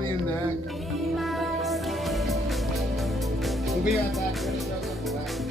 body and neck. We'll be right back. We're gonna show them the left.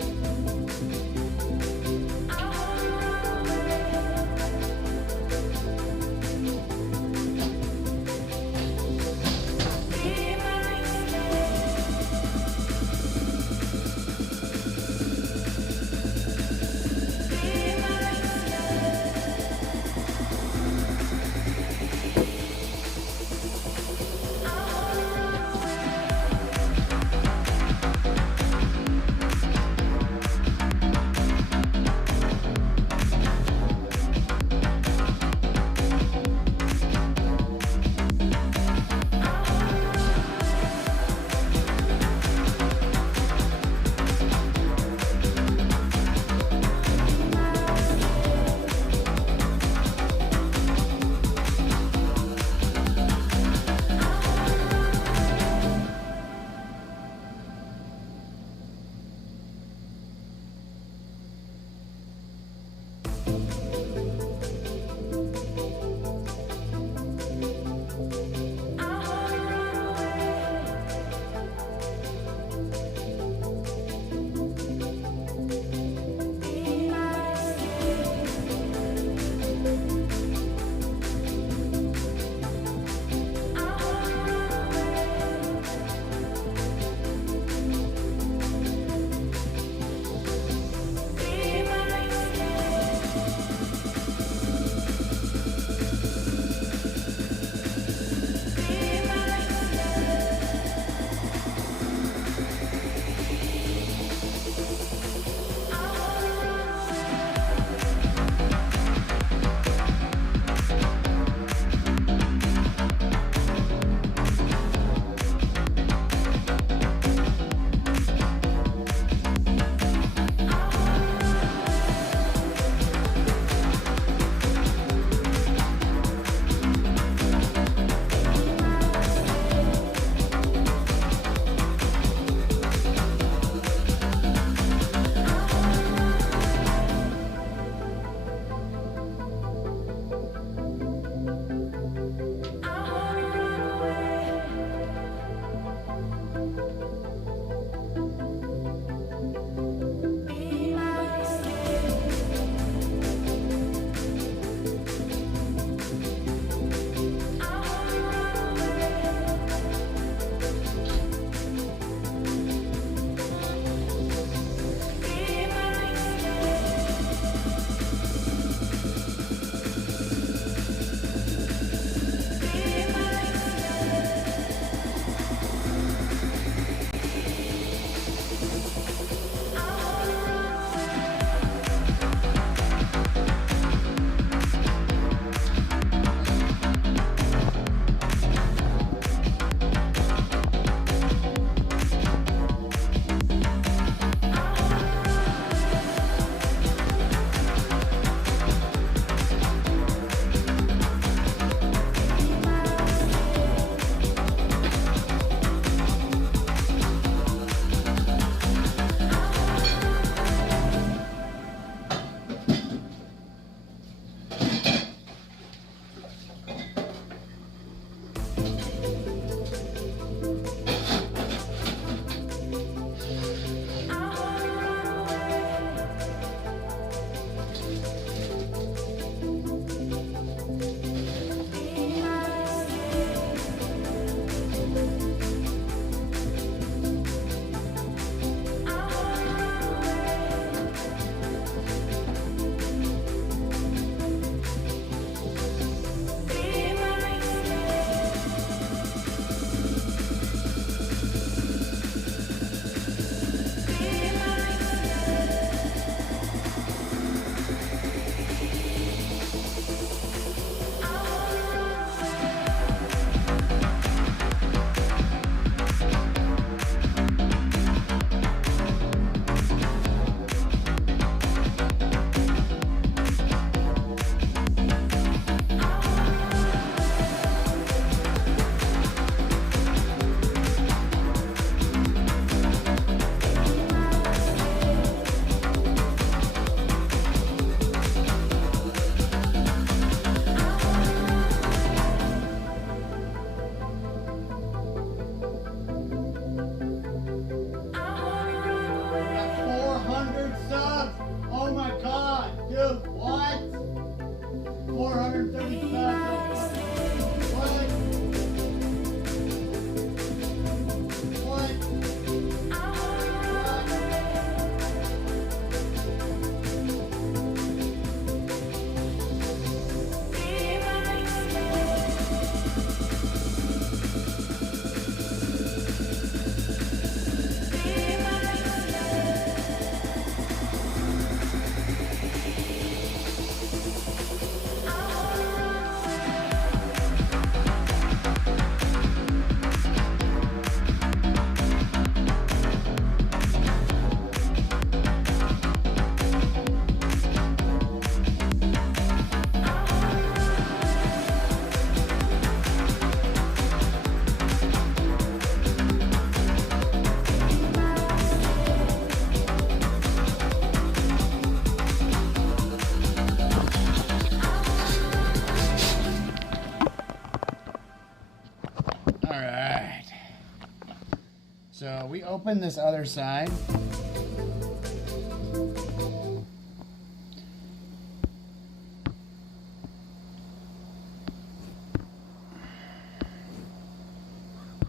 So we open this other side.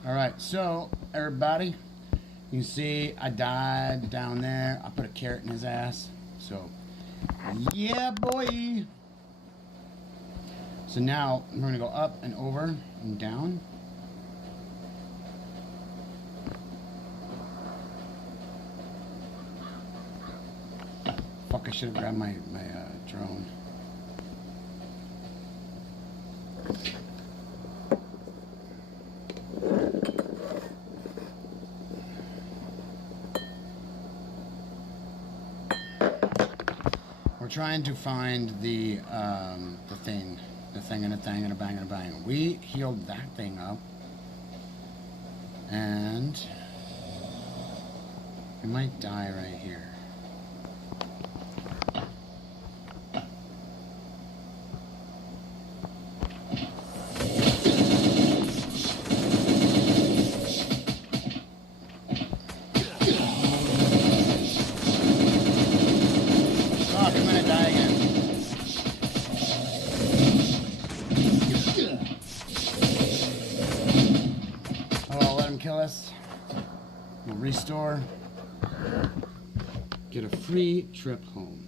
All right, so everybody, you see I died down there. I put a carrot in his ass. So, yeah, boy. So now we're gonna go up and over and down. Fuck, I should have grabbed my drone. We're trying to find the thing and a thing and a bang and a bang. We healed that thing up, and we might die right here. We'll restore, get a free trip home.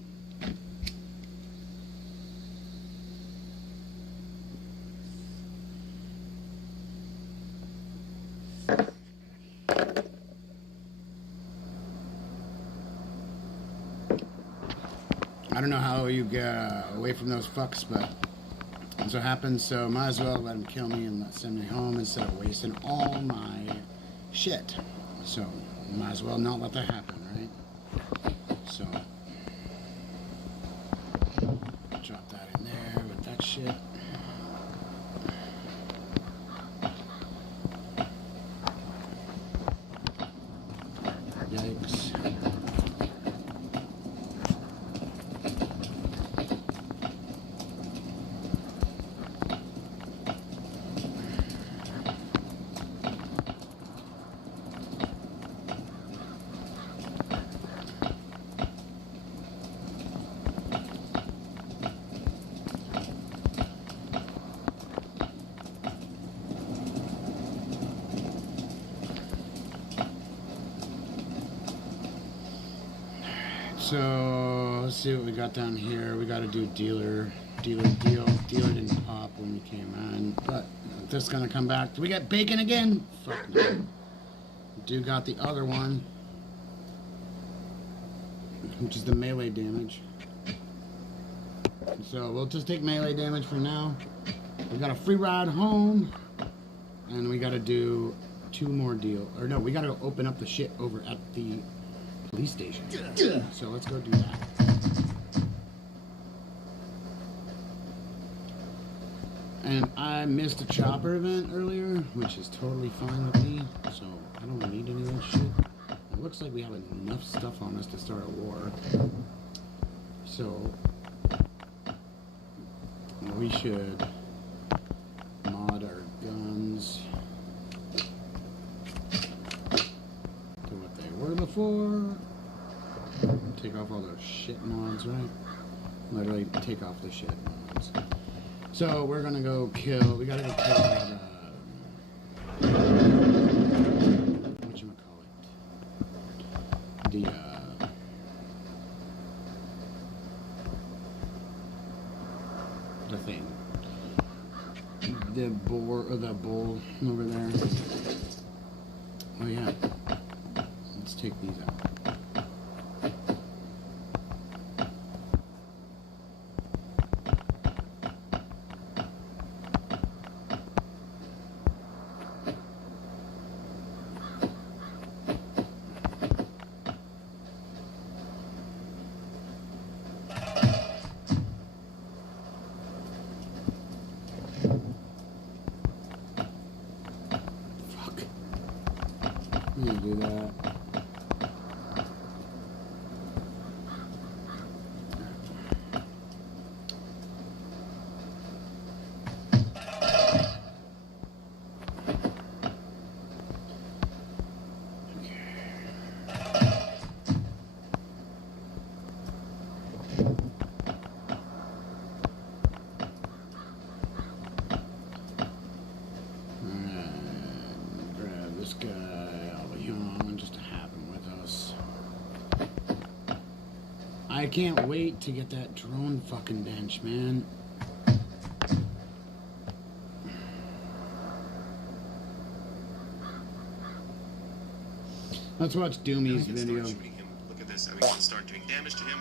I don't know how you get away from those fucks, but that's what happens, so might as well let them kill me and send me home instead of wasting all my shit. So might as well not let that happen, right? So drop that in there with that shit. Yikes. So let's see what we got down here. We got to do dealer deal. Dealer didn't pop when we came in, but this is gonna come back. Do we get bacon again? Fuck no. Do got the other one, which is the melee damage. So we'll just take melee damage for now. We got a free ride home, and we got to do 2 more deal. Or no, we got to open up the shit over at the police station. So let's go do that. And I missed a chopper event earlier, which is totally fine with me. So I don't need any of that shit. It looks like we have enough stuff on us to start a war. So we should mod our guns to what they were before. Take off all those shit mods, right? Literally take off the shit mods. So we're gonna go kill. We gotta go kill that. Whatchamacallit? The thing. The boar or the bull over there. Oh yeah. Let's take these out. Do that. I can't wait to get that drone fucking bench, man. Let's watch Doomy's video. Look at this, and we can start doing damage to him.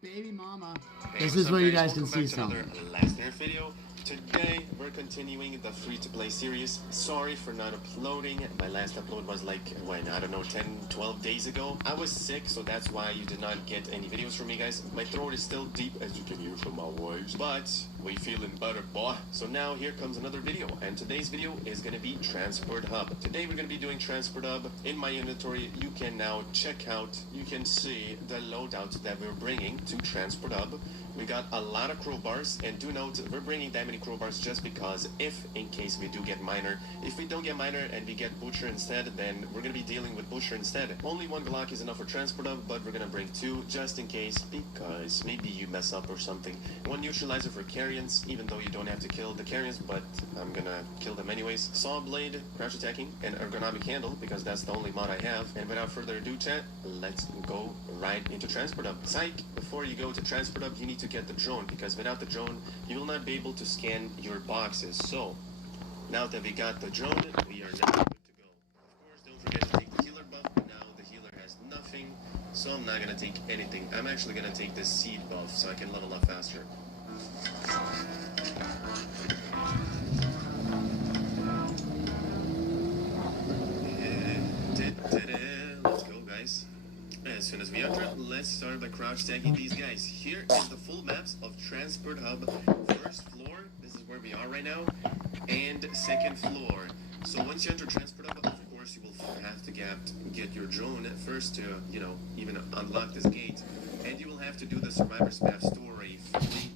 Baby mama. Hey, this is where you guys can see something. Last Nerf video. Today we're continuing the free-to-play series. Sorry for not uploading. My last upload was like, when, I don't know, 10, 12 days ago. I was sick, so that's why you did not get any videos from me, guys. My throat is still deep, as you can hear from my voice. But we feeling better, boy. So now here comes another video, and today's video is going to be Transport Hub. Today we're going to be doing Transport Hub. In my inventory, you can now check out, you can see the loadouts that we're bringing to Transport Hub. We got a lot of crowbars, and do note, we're bringing that many crowbars just because if, in case we do get Miner, if we don't get Miner and we get Butcher instead, then we're going to be dealing with Butcher instead. Only one Glock is enough for Transport Hub, but we're going to bring two just in case, because maybe you mess up or something. One neutralizer for Carrions, even though you don't have to kill the Carrions, but I'm going to kill them anyways. Saw Blade, Crouch Attacking, and Ergonomic Handle, because that's the only mod I have. And without further ado, chat, let's go right into Transport Hub. Psych, before you go to Transport Hub, you need to get the drone, because without the drone you will not be able to scan your boxes. So now that we got the drone, we are now good to go. Of course, don't forget to take the healer buff, but now the healer has nothing, so I'm not gonna take anything. I'm actually gonna take the seed buff so I can level up faster. Let's go, guys. As soon as we enter, let's start by crouch tagging these guys. Here is the full maps of Transport Hub. First floor, this is where we are right now, and second floor. So once you enter Transport Hub, of course you will have to get your drone first to, you know, even unlock this gate. And you will have to do the Survivor's Path story fully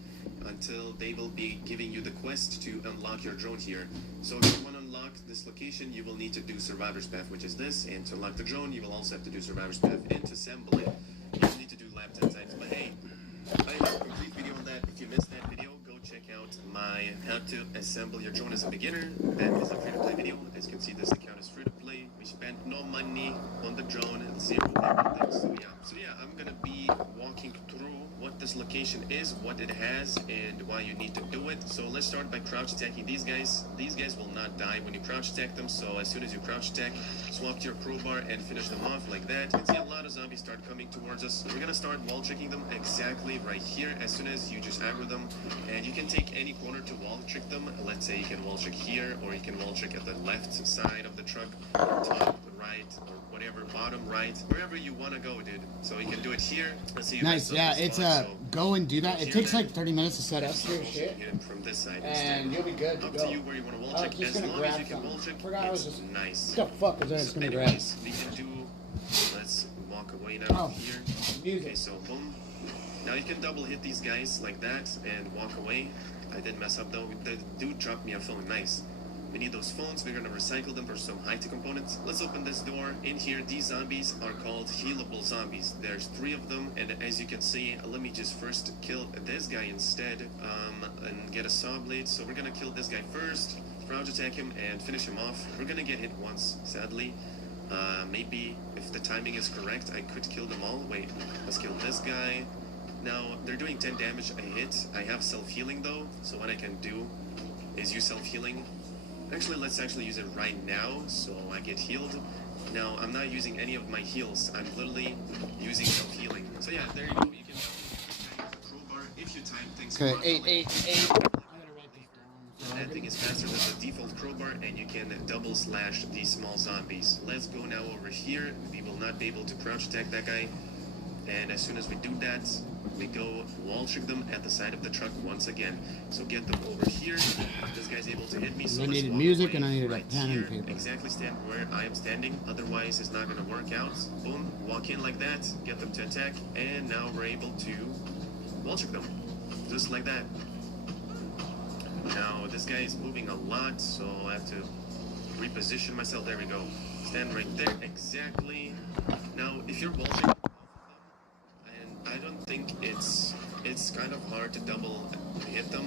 until they will be giving you the quest to unlock your drone here. So if you want to unlock this location, you will need to do Survivor's Path, which is this, and to unlock the drone, you will also have to do Survivor's Path, and to assemble it, you will need to do lap 10 times. But hey, I have a complete video on that. If you missed that video, go check out my how to assemble your drone as a beginner. That is a free-to-play video. As you can see, this account is free-to-play. We spent no money on the drone, zero everything. So yeah, I'm gonna be walking through what this location is, what it has, and why you need to do it. So let's start by crouch attacking these guys. These guys will not die when you crouch attack them, so as soon as you crouch attack, swap to your crowbar and finish them off like that. You can see a lot of zombies start coming towards us. We're gonna start wall tricking them exactly right here as soon as you just aggro them, and you can take any corner to wall trick them. Let's say you can wall trick here, or you can wall trick at the left side of the truck, top, right, or whatever, bottom, right, wherever you want to go, dude. So you can do it here. Let's see. Nice, yeah, it's go and do that. It takes like 30 minutes to set up. Hit him from this side and you'll be good to up go. to you where you want to wall trick. As long as you can wall trick, it's nice. What the fuck was I just gonna grab? We can do. Let's walk away now here. Music. Okay, so boom. Now you can double hit these guys like that and walk away. I did mess up though. The dude dropped me a phone. Nice. We need those phones. We're gonna recycle them for some high-tech components. Let's open this door. In here, these zombies are called healable zombies. There's 3 of them, and as you can see, let me just first kill this guy instead, and get a saw blade. So we're gonna kill this guy first, crouch attack him, and finish him off. We're gonna get hit once, sadly. Maybe if the timing is correct, I could kill them all. Wait, let's kill this guy. Now, they're doing 10 damage a hit. I have self-healing though, so what I can do is use self-healing. Actually, let's actually use it right now, so I get healed. Now, I'm not using any of my heals. I'm literally using self-healing. So yeah, there you go. You can use a crowbar if you time things. Okay, 8. That thing is faster than the default crowbar, and you can double slash these small zombies. Let's go now over here. We will not be able to crouch attack that guy. And as soon as we do that, we go wall trick them at the side of the truck once again. So get them over here. This guy's able to hit me. So I let's needed walk music away and I needed right a pen here. and paper. Exactly stand where I am standing. Otherwise, it's not going to work out. Boom. Walk in like that. Get them to attack. And now we're able to wall trick them. Just like that. Now, this guy is moving a lot, so I have to reposition myself. There we go. Stand right there. Exactly. Now, if you're wall tricking, I don't think it's kind of hard to double hit them.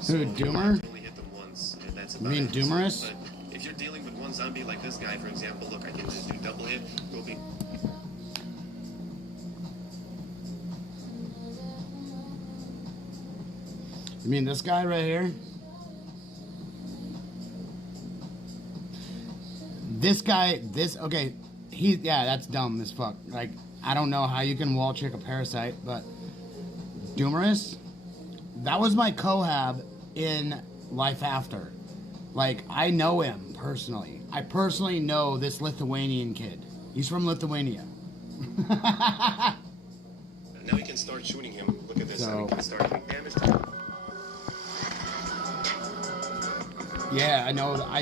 So Who, Doomer? only hit them once, and that's about You mean it. Doomerus? But if you're dealing with one zombie like this guy, for example, look, I can just do double hit, go be You mean this guy right here? This guy, okay, yeah, that's dumb as fuck. Like, I don't know how you can wall trick a parasite, but Doomerus, that was my cohab in Life After. Like, I know him personally. I personally know this Lithuanian kid. He's from Lithuania. Now we can start shooting him. Look at this. So, we can start doing damage to him. Yeah, I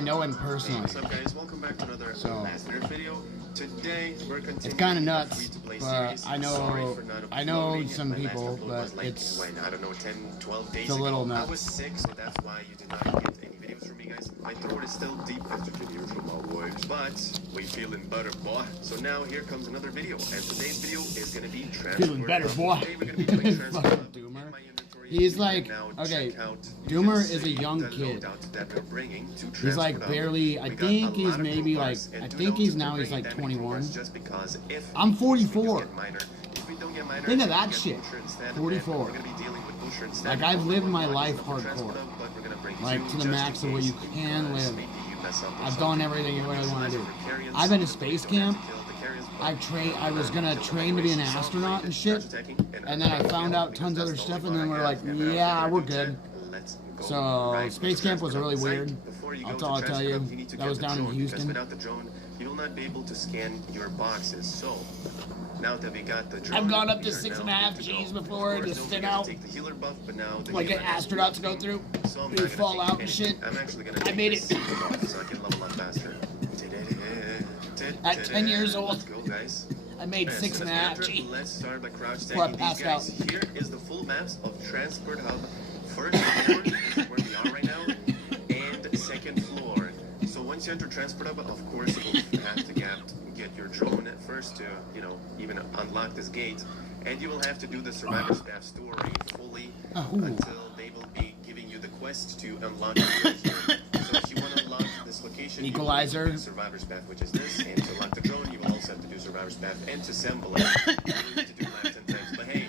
know him personally. Hey, what's up, guys? Welcome back to another Last Nerd video. Today we're continuing. It's kind of nuts, free-to-play but series. I know some people, but it's I don't know, 10, 12 days a little ago. nuts. I was sick, so that's why you did not get any videos from me, guys. My throat is still deep, as you can hear from my voice, but we feeling better, boy. So now here comes another video, and today's video is gonna be Transport. Feeling better, boy. Today we're gonna be playing Transport. Doomer. He's like, okay, Doomer is a young kid. He's like barely, I think he's maybe like, I think he's now he's like 21. I'm 44. Think of that shit. 44. Like, I've lived my life hardcore. Like, to the max of what you can live. I've done everything you really want to do. I've been to space camp. I was gonna train to be an astronaut and shit, and then I found out tons of other stuff, and then we're like, yeah, we're good. So space camp was really weird. That's all I'll tell you. That was down in Houston. Without the drone, you will not be able to scan your boxes. So now that we got the drone, I've gone up to 6.5 G's before to stick out, like an astronauts go through. You fall out and shit. I made it. So I can level up faster. At 10 years old, Let's go, guys. I made 6.5 G. Let's start by crouch Before I stacking these passed guys. out. Here is the full maps of Transport Hub. First floor, this is where we are right now, and second floor. So once you enter Transport Hub, of course you will have to get your drone first to, you know, even unlock this gate. And you will have to do the Survivor Staff story fully until they will be giving you the quest to unlock the drone here. So if you want to unlock this location, Equalizer. you will do Survivor's Path, which is this, and to unlock the drone, you will also have to do Survivor's Path and to assemble it. You will need to do lap 10 times, but hey,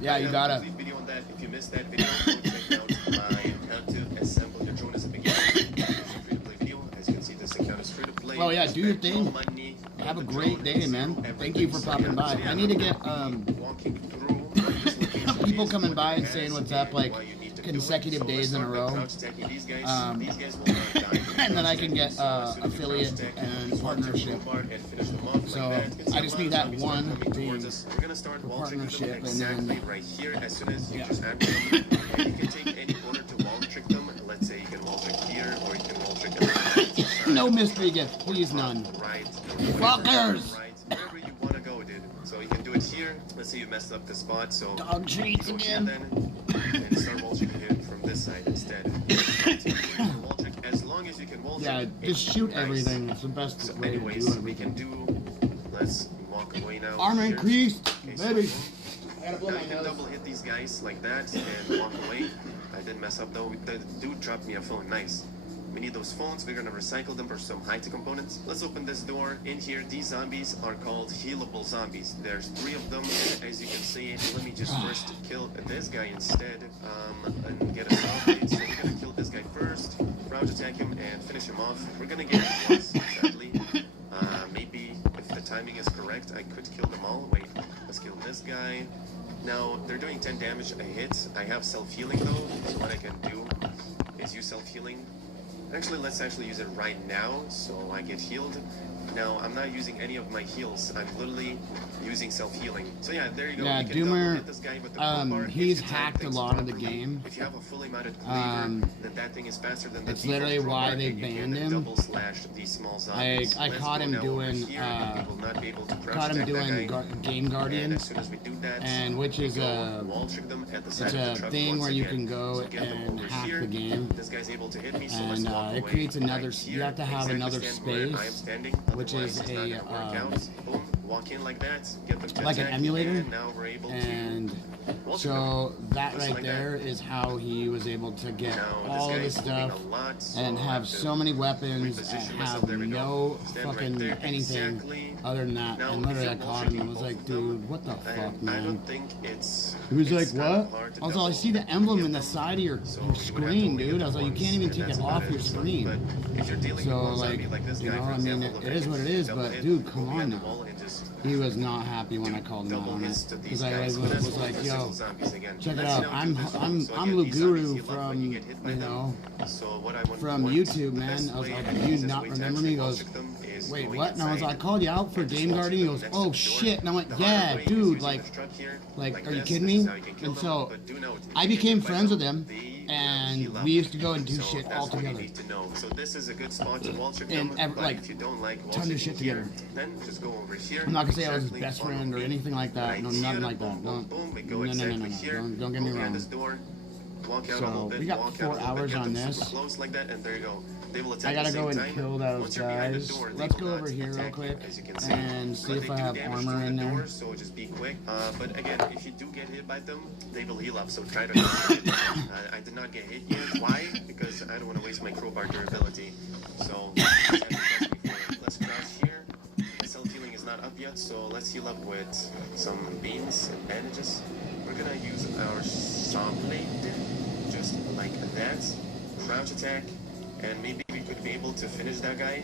Yeah, you gotta. Video on that. If you missed that video, go check out my how to assemble your drone as a beginner. Free-to-play video. As you can see, this account is free to play. Oh yeah, do your thing. Money. Have a great day, man. Thank you for popping by. I need to get walking through this location people coming by and saying what's up, like consecutive days in a row. And then I can get affiliate and partnership. So I just need that one being partnership, and then right here as soon as you just add them. And you can take any order to wall trick them. Let's say you can wall trick here, or you can wall trick them. no mystery gift, please none. Right. Fuckers! Right. Wherever you want to go, dude. So you can do it here. Let's say you messed up the spot, so Dog treats go here again. then, and start wall tricking it from this side instead. Wall trick as long as you can wall trick. Yeah, just shoot everything. It's the best So way to anyways, do we it. can do. Let's walk away now. Arm Here. increased, Okay, baby. so I gotta blow now my you can nose. double hit these guys like that and walk away. I didn't mess up though. The dude dropped me a phone. Nice. We need those phones. We're gonna recycle them for some high-tech components. Let's open this door. In here, these zombies are called healable zombies. There's 3 of them, as you can see. Let me just first kill this guy instead, and get a salvage. So we're gonna kill this guy first, crouch attack him, and finish him off. We're gonna get plus, sadly. Maybe if the timing is correct, I could kill them all. Wait, let's kill this guy. Now, they're doing 10 damage a hit. I have self-healing though, so what I can do is use self-healing. Actually, let's actually use it right now, so I get healed. Now, I'm not using any of my heals. I'm literally using self-healing. So yeah, there you go. Yeah, You can double Doomer, hit this guy with the crowbar. he's If you time hacked a things lot of the properly. game. If you have a fully mounted cleaver, then that thing is faster than the It's literally default why crowbar, they and you can banned him. double slash these small zombies. I Let's caught go him now over doing, here, and we will not be able to crouch Caught him attack that doing guy. Game Guardian, And as soon as we do that, and which is a wall trick them at the it's side of a the truck thing once where you again. can go So get them and over hack here. the game, This guy's able to hit me, so let's and walk it away creates another. right You have to have exactly another stand where I am space, standing, which otherwise is it's not a gonna work out. Boom. walk in like that, get them to like an attack, emulator, and now we're able and to so that just right like there is how he was able to get Now, all this of this guy's moving stuff a lot, so and I'll have to so many weapons and reposition myself. have There we go. no Stand right fucking there. anything Exactly. other than that. Now, And if literally I you're caught him and was both like, of them, dude, what the fuck, I man? don't think it's. He was like, it's kind of what? hard to I was like, I double see the emblem hit in the them, side of your so you would have to screen, only hit dude. I them was like, you once, can't even and take that's it about off your So, screen. but if you're dealing So, with one like, zombie like this you guy, know, for I mean, example, it is what it is, double but hit, dude, come go on behind the now. wall and just He was not happy when I do called him out double on hits it to these because I guys. was, But that's was only like, for yo, single zombies again. check it Let's out. now do I'm this one. I'm So I'm again, Lou these zombies Guru heal up when from you get hit by you them. know So what I want from YouTube, man. I was like, do you not remember me? He goes, wait, what? And I was like, I called you out for game guarding. He goes, oh shit. And I went, yeah, dude, like, are you kidding me? And so I became friends with him, and we used to go and do shit all together. So this is a good spot to wall check And them, like, if you don't like wall tons of checking shit together. then just go over here. I'm not gonna say I was his Exactly, best follow friend or me. anything like that. No, Right nothing here, like that. boom, boom, boom. We go No. exactly here. Don't get me Go behind wrong. this door. Walk out So, a little bit, we got walk 4 out a little hours bit, get on them this. super close like that, and there you go. They will attack I gotta at the go same and time. kill those Once you're behind the guys. door, they Let's will go not over here real attack quick you, as you can see. and see But if they I do have damage armor to in the there. door, so just be quick. But again, if you do get hit by them, they will heal up, so try to not get hit. I did not get hit yet. Why? Because I don't want to waste my crowbar durability. So let's crouch here. My self healing is not up yet, so let's heal up with some beans and bandages. We're gonna use our saw blade, just like that. Crouch attack, and maybe we could be able to finish that guy.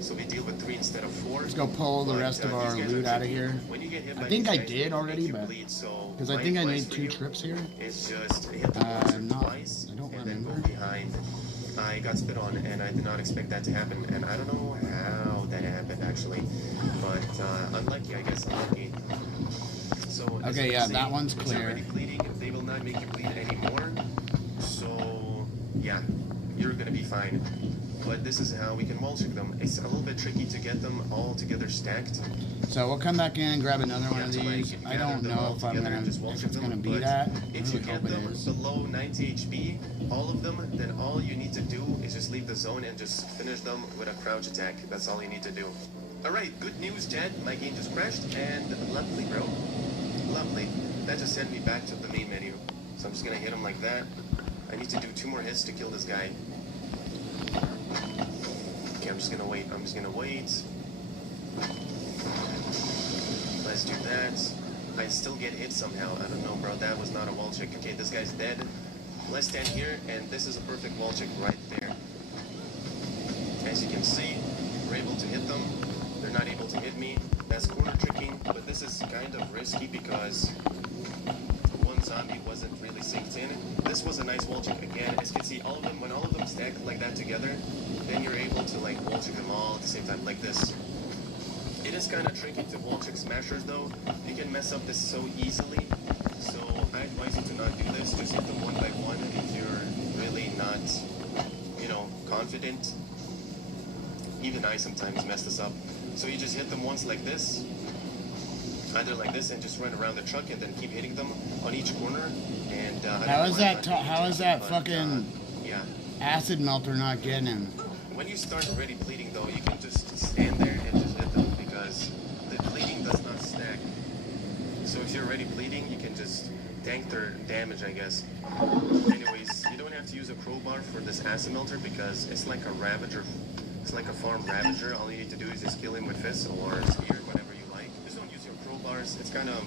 So we deal with 3 instead of 4. Let's go pull the rest of our loot out of here. When you get hit I by think these I guys, did they already, make you but bleed, so because I my think I advice made for 2 you trips here. is just hit the monster twice I don't and then go remember. behind. I got spit on and I did not expect that to happen, and I don't know how that happened actually, but unlucky, I guess, unlucky. So as Okay, you yeah, can see, that one's it's clear. already bleeding. They will not make you bleed anymore. So yeah, you're gonna be fine. But this is how we can wall check them. It's a little bit tricky to get them all together stacked. So we'll come back in and grab another one of You have to, these. like, I gather don't them know all if I'm together gonna and just if wall it's check them, gonna be but that. I if you really get hope it them is. below 90 HP, all of them, then all you need to do is just leave the zone and just finish them with a crouch attack. That's all you need to do. Alright, good news, Chad. My game just crashed, and lovely, bro. Lovely. That just sent me back to the main menu. So I'm just gonna hit him like that. I need to do 2 more hits to kill this guy. Okay, I'm just gonna wait. Let's do that. I still get hit somehow. I don't know, bro. That was not a wall check. Okay, this guy's dead. Let's stand here, and this is a perfect wall check right there. As you can see, we're able to hit them. They're not able to hit me. That's corner tricking, but this is kind of risky because one zombie wasn't really synced in. This was a nice wall check again. As you can see, all of them, when all of them stack like that together, then you're able to like wall check them all at the same time like this. It is kind of tricky to wall check smashers though. You can mess up this so easily. So I advise you to not do this. Just hit them one by one if you're really not, you know, confident. Even I sometimes mess this up. So you just hit them once like this, either like this, and just run around the truck and then keep hitting them on each corner. And How is that fucking yeah. acid melter not getting him? When you start already bleeding though, you can just stand there and just hit them because the bleeding does not stack. So if you're already bleeding, you can just tank their damage, I guess. Anyways, you don't have to use a crowbar for this acid melter because it's like a ravager. It's like a farm ravager. All you need to do is just kill him with fists or spear, whatever you like. Just don't use your crowbars. It's kind of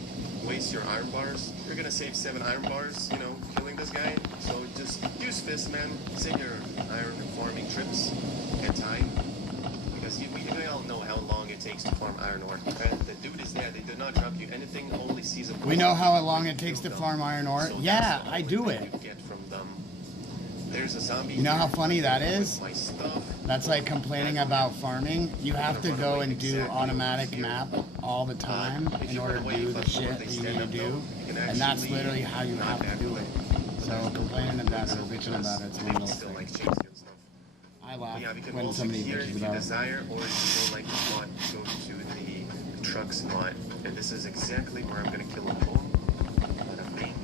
waste your iron bars. You're gonna save 7 iron bars, you know, killing this guy. So just use fists, man. Save your iron farming trips and time. Because we all know how long it takes to farm iron ore. And the dude is there. They do not drop you anything. Only sees a We know how long it takes to farm iron ore. So Yeah, that's the I only do thing it. you get from them. There's a zombie. You know how here. funny that is? My stuff. That's like complaining about farming. You have to go and do automatic map all the time in order to do the shit that you need to do. And that's literally how you have to do it. So complaining about it or bitching about it, it's one of those still like things. chains and stuff. I laugh Yeah, we can when also somebody here bitches if you about it. desire, or if you don't like the spot, go to the truck spot. And this is exactly where I'm gonna kill him. Boom. Bada bing.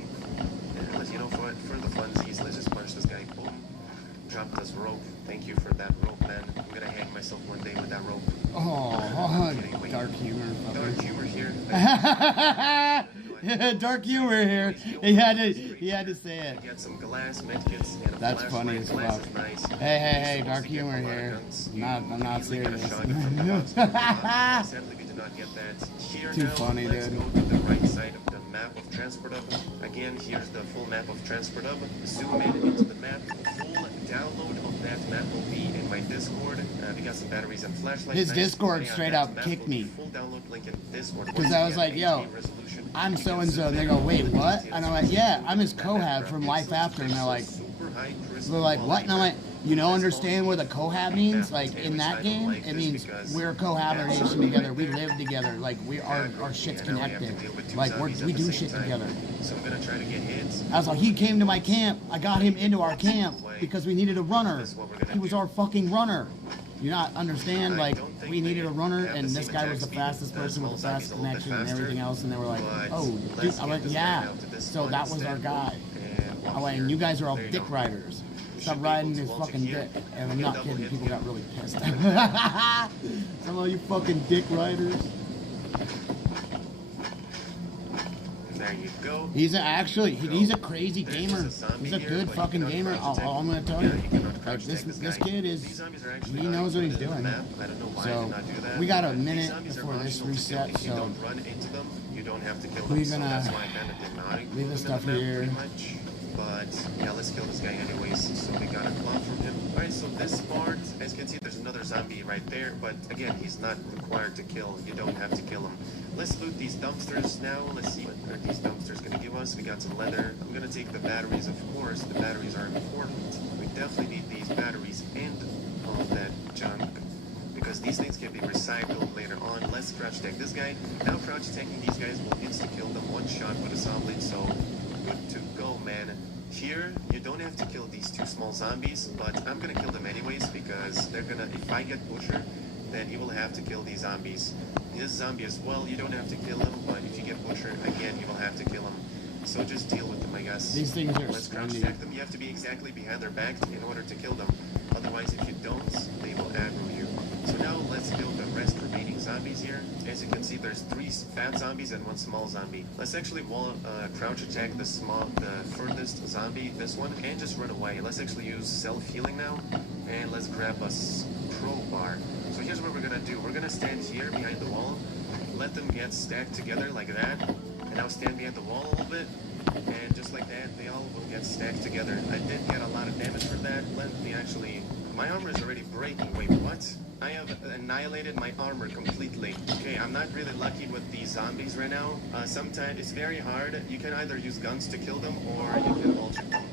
And let's, you know, for the funsies, let's just punch this guy. Boom. dropped us rope. Thank you for that rope, man. I'm gonna hang myself one day with that rope. Oh, dark humor. Dark humor here. Dark humor here. He had to say it. Get some glass medkits and a That's funny as flashlight. fuck. Glass is nice. Hey, dark humor here. I'm not serious. Sadly, we do not get that. Here Too now, funny, let's dude. go to the right side of the map of Transport Hub. Again, here's the full map of Transport Hub. Zoom in into the map. Full download of that map will be in my Discord. We got some batteries and flashlights. His Nice. Discord Yeah, straight that up map kicked will be me. Full download link in Discord. Because I was like, yo, I'm so and so. And they go, wait, what? And I'm like, yeah, I'm his Cohab from Life After. And they're like, what? And I'm like, you know, understand what a Cohab means? Like in that game, it means we're cohabitation together. We live together. Like our shit's connected. Like we do shit together. So I'm gonna try to get hits. I was like, he came to my camp. I got him into our camp because we needed a runner. He was our fucking runner. You not understand? Like we needed a runner, and this guy was the fastest person with the fastest connection and everything else. And they were like, oh, dude. I'm like, yeah. So that was our guy. I'm like, and you guys are all dick riders. Stop riding his fucking dick. And I'm not kidding. People got really pissed. Some of you fucking dick riders. There you go. He's a crazy gamer. He's a good fucking gamer. All I'm gonna tell you, like this kid is, he knows what he's doing. So we got a minute before this reset. So we're gonna leave this stuff here. But yeah, let's kill this guy anyways. So we got a claw from him. Alright, so this part, as you can see, there's another zombie right there. But again, he's not required to kill. You don't have to kill him. Let's loot these dumpsters now. Let's see what are these dumpsters gonna give us. We got some leather. I'm gonna take the batteries, of course. The batteries are important. We definitely need these batteries and all of that junk, because these things can be recycled later on. Let's crouch tag this guy. Now crouch tagging these guys will insta-kill them one shot with a zombie. So good to go, man. Here, you don't have to kill these two small zombies, but I'm gonna kill them anyways because they're gonna, if I get Butcher, then you will have to kill these zombies. This zombie as well, you don't have to kill him, but if you get Butcher, again, you will have to kill him. So just deal with them, I guess. These things are Let's crouch tag them. You have to be exactly behind their back in order to kill them. Otherwise, if you don't, they will aggro you. So now let's kill the rest remaining zombies here. As you can see, there's 3 fat zombies and 1 small zombie. Let's actually crouch attack the furthest zombie, this one, and just run away. Let's actually use self-healing now, and let's grab a crowbar. So here's what we're gonna do. We're gonna stand here behind the wall, let them get stacked together like that, and now stand behind the wall a little bit, and just like that, they all will get stacked together. I did get a lot of damage for that. Let me actually... My armor is already breaking. Wait, what? I have annihilated my armor completely. Okay, I'm not really lucky with these zombies right now. Sometimes it's very hard. You can either use guns to kill them, or you can ultra them.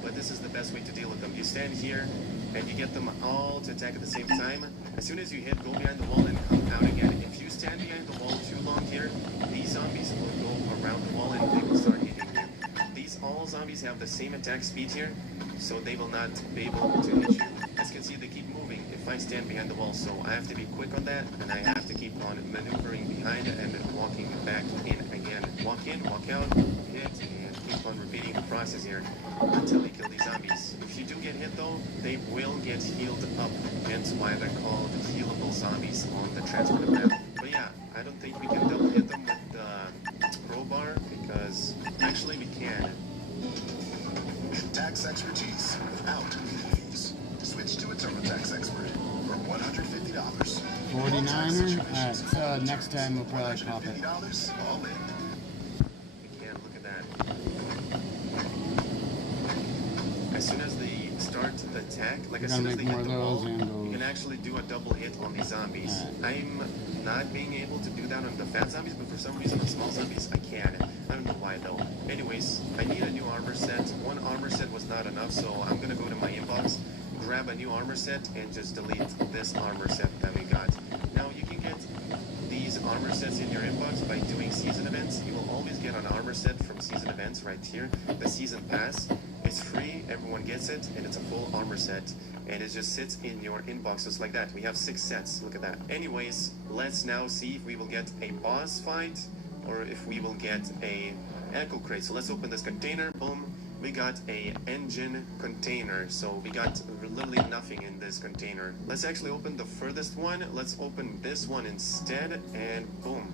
But this is the best way to deal with them. You stand here, and you get them all to attack at the same time. As soon as you hit, go behind the wall and come out again. If you stand behind the wall too long here, these zombies will go around the wall and they will start hitting you. All zombies have the same attack speed here, so they will not be able to hit you. As you can see, they keep moving if I stand behind the wall, so I have to be quick on that, and I have to keep on maneuvering behind and walking back in again. Walk in, walk out, hit, and keep on repeating the process here until they kill these zombies. If you do get hit though, they will get healed up, hence why they're called healable zombies on the transport map. But yeah, I don't think we can double hit them with the crowbar, because actually we can. Tax expertise without legal fees. Switch to a TurboTax expert for $150. 49er? Alright, so next time we'll probably pop it. $150 all in. We can, look at that. As soon as they start the attack, like as soon as they hit the wall, you can actually do a double hit on these zombies. I'm not being able to do that on the fat zombies, but for some reason on small zombies I can. I don't know why though. Anyways, I need a new armor set. One armor set was not enough, so I'm gonna go to my inbox, grab a new armor set, and just delete this armor set that we got. Now you can get these armor sets in your inbox by doing season events. You will always get an armor set from season events right here. The season pass is free, everyone gets it, and it's a full armor set. And it just sits in your inbox just like that. We have 6 sets, look at that. Anyways, let's now see if we will get a boss fight, or if we will get a echo crate. So let's open this container, boom, we got a engine container. So we got literally nothing in this container. Let's actually open the furthest one. Let's open this one instead, and boom,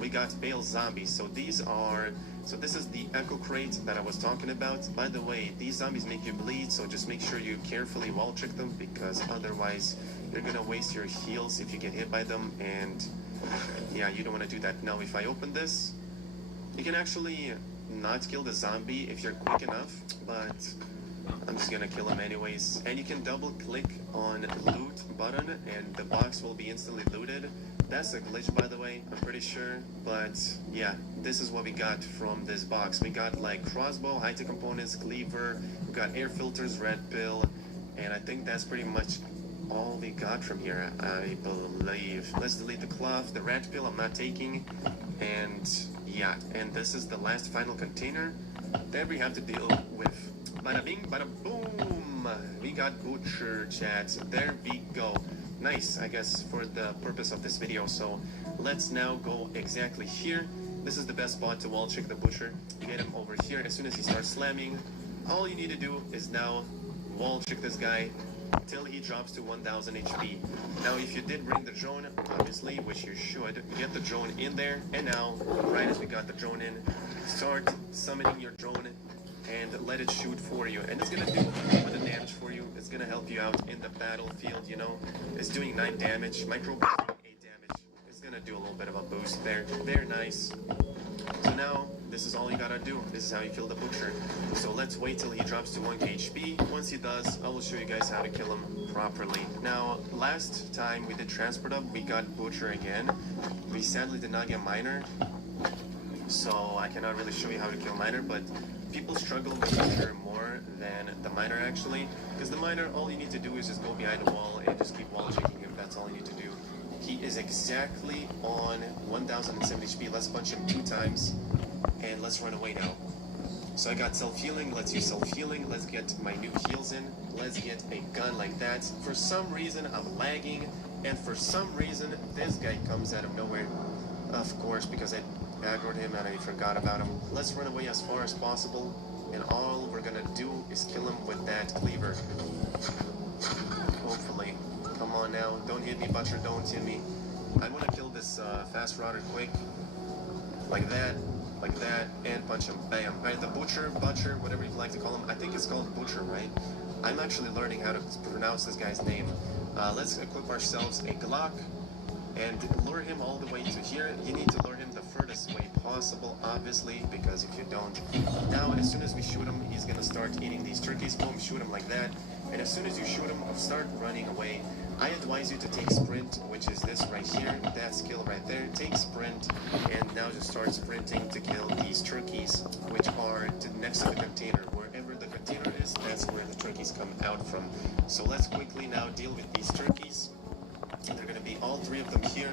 we got bale zombies. So this is the echo crate that I was talking about. By the way, these zombies make you bleed, so just make sure you carefully wall trick them, because otherwise you're gonna waste your heals if you get hit by them, and yeah, you don't want to do that. Now if I open this, you can actually not kill the zombie if you're quick enough, but I'm just gonna kill him anyways. And you can double click on loot button and the box will be instantly looted. That's a glitch, by the way, I'm pretty sure. But yeah, this is what we got from this box. We got like crossbow, high-tech components, cleaver, we got air filters, red pill, and I think that's pretty much all we got from here, I believe. Let's delete the cloth, the red pill I'm not taking, and yeah, and this is the last final container that we have to deal with. Bada bing, bada boom! We got butcher, chat. There we go. Nice, I guess, for the purpose of this video. So let's now go exactly here. This is the best spot to wall check the butcher. You get him over here. As soon as he starts slamming, all you need to do is now wall check this guy till he drops to 1000 HP. Now if you did bring the drone, obviously, which you should, get the drone in there, and now, right as we got the drone in, start summoning your drone and let it shoot for you, and it's gonna do more than damage for you. It's gonna help you out in the battlefield, you know. It's doing 9 damage, micro 8 damage. It's gonna do a little bit of a boost there. Very nice. So now, this is all you gotta do. This is how you kill the butcher. So let's wait till he drops to 1 HP. Once he does, I will show you guys how to kill him properly. Now, last time we did transport up, we got butcher again. We sadly did not get miner, so I cannot really show you how to kill miner, but people struggle with butcher more than the miner actually, because the miner, all you need to do is just go behind the wall and just keep wall checking him. That's all you need to do. He is exactly on 1007 HP. Let's punch him 2 times, and let's run away now. So I got self-healing. Let's use self-healing. Let's get my new heals in. Let's get a gun like that. For some reason, I'm lagging, and for some reason, this guy comes out of nowhere. Of course, because I aggroed him and I forgot about him. Let's run away as far as possible, and all we're gonna do is kill him with that cleaver. Hopefully. Come on now, don't hit me, butcher, don't hit me. I want to kill this fast rotter quick, like that, and punch him, bam. Right, the butcher, whatever you'd like to call him. I think it's called butcher, right? I'm actually learning how to pronounce this guy's name. Let's equip ourselves a Glock and lure him all the way to here. You need to lure him the furthest way possible, obviously, because if you don't, now as soon as we shoot him, he's gonna start eating these turkeys. Boom, shoot him like that, and as soon as you shoot him, start running away. I advise you to take sprint, which is this right here, that skill right there. Take sprint, and now just start sprinting to kill these turkeys, which are next to the container. Wherever the container is, that's where the turkeys come out from. So let's quickly now deal with these turkeys. They're going to be all 3 of them here.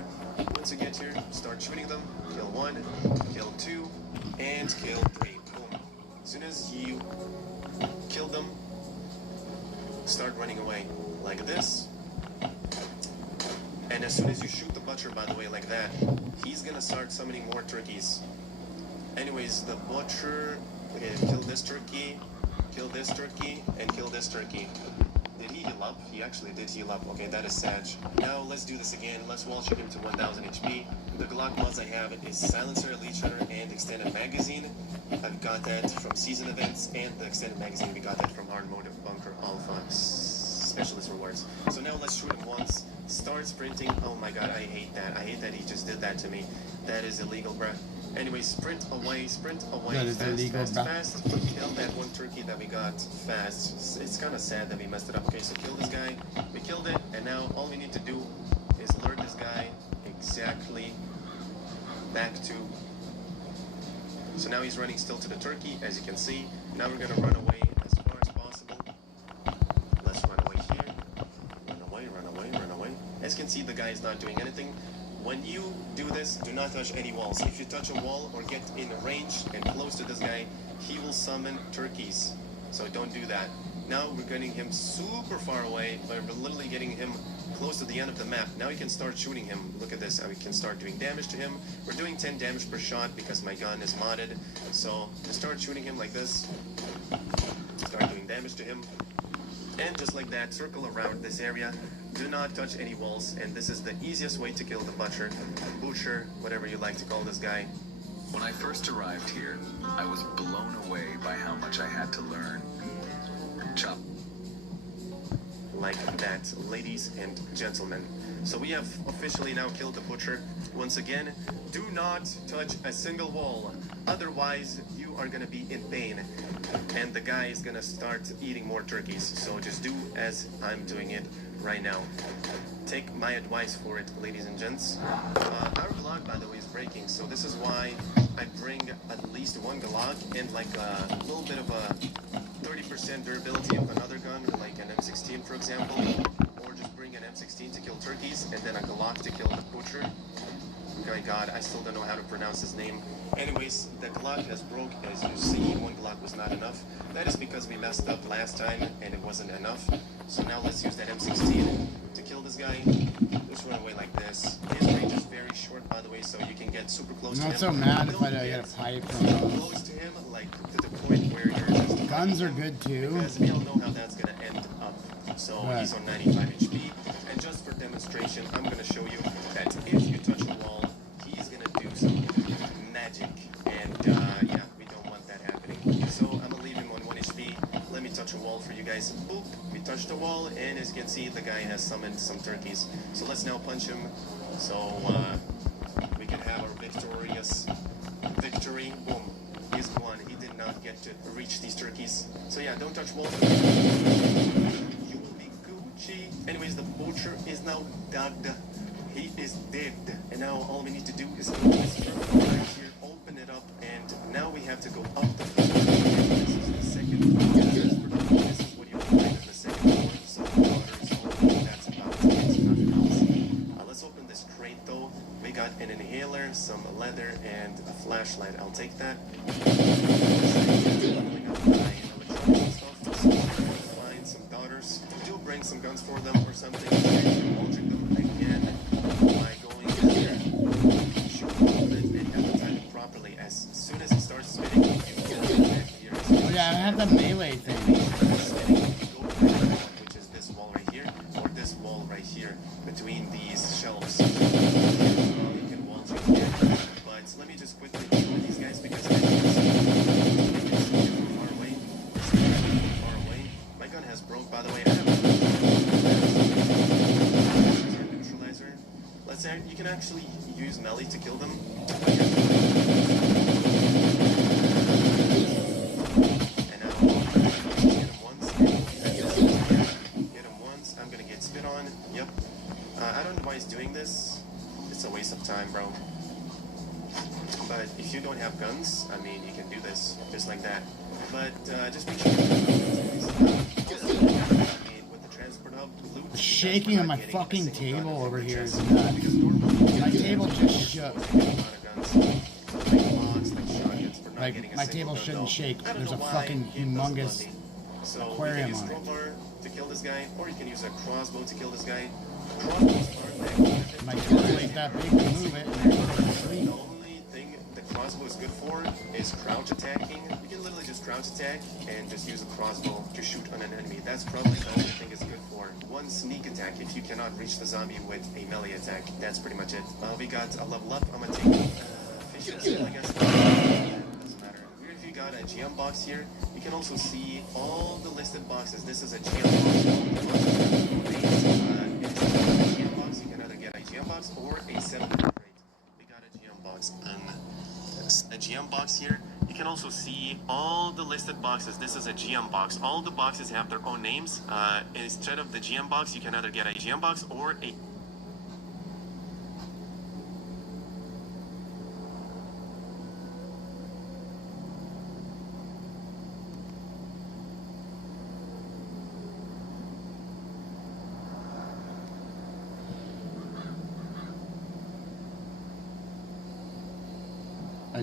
Once you get here, start shooting them. Kill 1, kill 2, and kill 3. Boom. As soon as you kill them, start running away like this. And as soon as you shoot the butcher, by the way, like that, he's going to start summoning more turkeys. Anyways, the butcher, okay, kill this turkey, and kill this turkey. Did he heal up? He actually did heal up. Okay, that is Sag. Now let's do this again. Let's wall check him to 1000 HP. The Glock mods I have is Silencer, Leech Hunter, and Extended Magazine. I've got that from season events, and the Extended Magazine, we got that from Hard Mode Bunker Alpha Specialist Rewards. So now let's shoot him once. Start sprinting. Oh my god, I hate that. I hate that he just did that to me. That is illegal, bruh. Anyway, sprint away, that is fast, illegal, fast. Kill that one turkey that we got fast. It's kind of sad that we messed it up. Okay, so kill this guy. We killed it, and now all we need to do is lure this guy exactly back to... So now he's running still to the turkey, as you can see. Now we're going to run away as far as possible. Let's run away here. Run away. As you can see, the guy is not doing anything. When you do this, do not touch any walls. If you touch a wall or get in range and close to this guy, he will summon turkeys. So don't do that. Now we're getting him super far away, but we're literally getting him close to the end of the map. Now you can start shooting him. Look at this, we can start doing damage to him. We're doing 10 damage per shot because my gun is modded. So just start shooting him like this. Start doing damage to him. And just like that, circle around this area. Do not touch any walls, and this is the easiest way to kill the butcher, whatever you like to call this guy. When I first arrived here, I was blown away by how much I had to learn. Chop. Like that, ladies and gentlemen. So we have officially now killed the butcher. Once again, do not touch a single wall, otherwise you are gonna be in pain, and the guy is gonna start eating more turkeys. So just do as I'm doing it right now. Take my advice for it, ladies and gents. Our Glock, by the way, is breaking, so this is why I bring at least one Glock and like a little bit of a 30% durability of another gun, like an M16 for example, or just bring an M16 to kill turkeys and then a Glock to kill the butcher. Oh my god, I still don't know how to pronounce his name. Anyways, the Glock has broke, as you see. One Glock was not enough. That is because we messed up last time and it wasn't enough. So now let's use that M16 to kill this guy. Just run away like this. His range is very short, by the way, so you can get super close to him. I'm not so mad if I Don't get a pipe from super those. close to him, like to the point where you're just Guns are good too. because we all know how that's gonna end up. So Right. he's on 95 HP, and just for demonstration, I'm gonna show you that if you touch a wall, he's gonna do some magic, and yeah, we don't want that happening. So I'm gonna leave him on 1 HP. Let me touch a wall for you guys. Boop, we touched the wall, and as you can see, the guy has summoned some turkeys. So let's now punch him, so we can have our victorious victory. Boom, he's gone. He did not get to reach these turkeys. So yeah, don't touch walls. You will be Gucci. Anyways, the butcher is now dead. He is dead. And now all we need to do is go this circle right here, open it up, and now we have to go up the floor. This is the second floor. This is what you find in the second floor. So that's about nothing else. Let's open this crate though. We got an inhaler, some leather, and a flashlight. I'll take that. Find some daughters. Do bring some guns for them or something. Altering them again by going here, shoot them, and have to time it properly. As soon as it starts spinning, you get back here. Oh yeah, I have the melee thing. Which is this wall right here, or this wall right here, between these shelves. You can wall through here, but let me just quickly deal with these guys because I far away. Far away. My gun has broke, by the way. I have a neutralizer. Let's say you can actually use melee to kill them. And now hit him once. Hit him once. I'm gonna get spit on. Yep. I don't know why he's doing this. It's a waste of time, bro. But if you don't have guns, I mean, you can do this just like that. But just make sure. With the transport hub, loot. The shaking of my fucking table over here is nuts. My table just shook. Like, my table shouldn't shake. There's a fucking humongous aquarium on it. To kill this guy, or you can use a crossbow to kill this guy. My table ain't that big to move it. The only thing the crossbow is good for is crouch attacking. You can literally just crouch attack and just use the crossbow to shoot on an enemy. That's probably the only thing it's good for. One sneak attack if you cannot reach the zombie with a melee attack. That's pretty much it. We got a level up. I'm gonna take fishes, I guess. Doesn't matter. If you got a GM box here, you can also see all the listed boxes. This is a GM box. GM box, you can either get a GM box or a settlement crate. We got a GM box and a GM box here. You can also see all the listed boxes. This is a GM box. All the boxes have their own names. Instead of the GM box, you can either get a GM box or a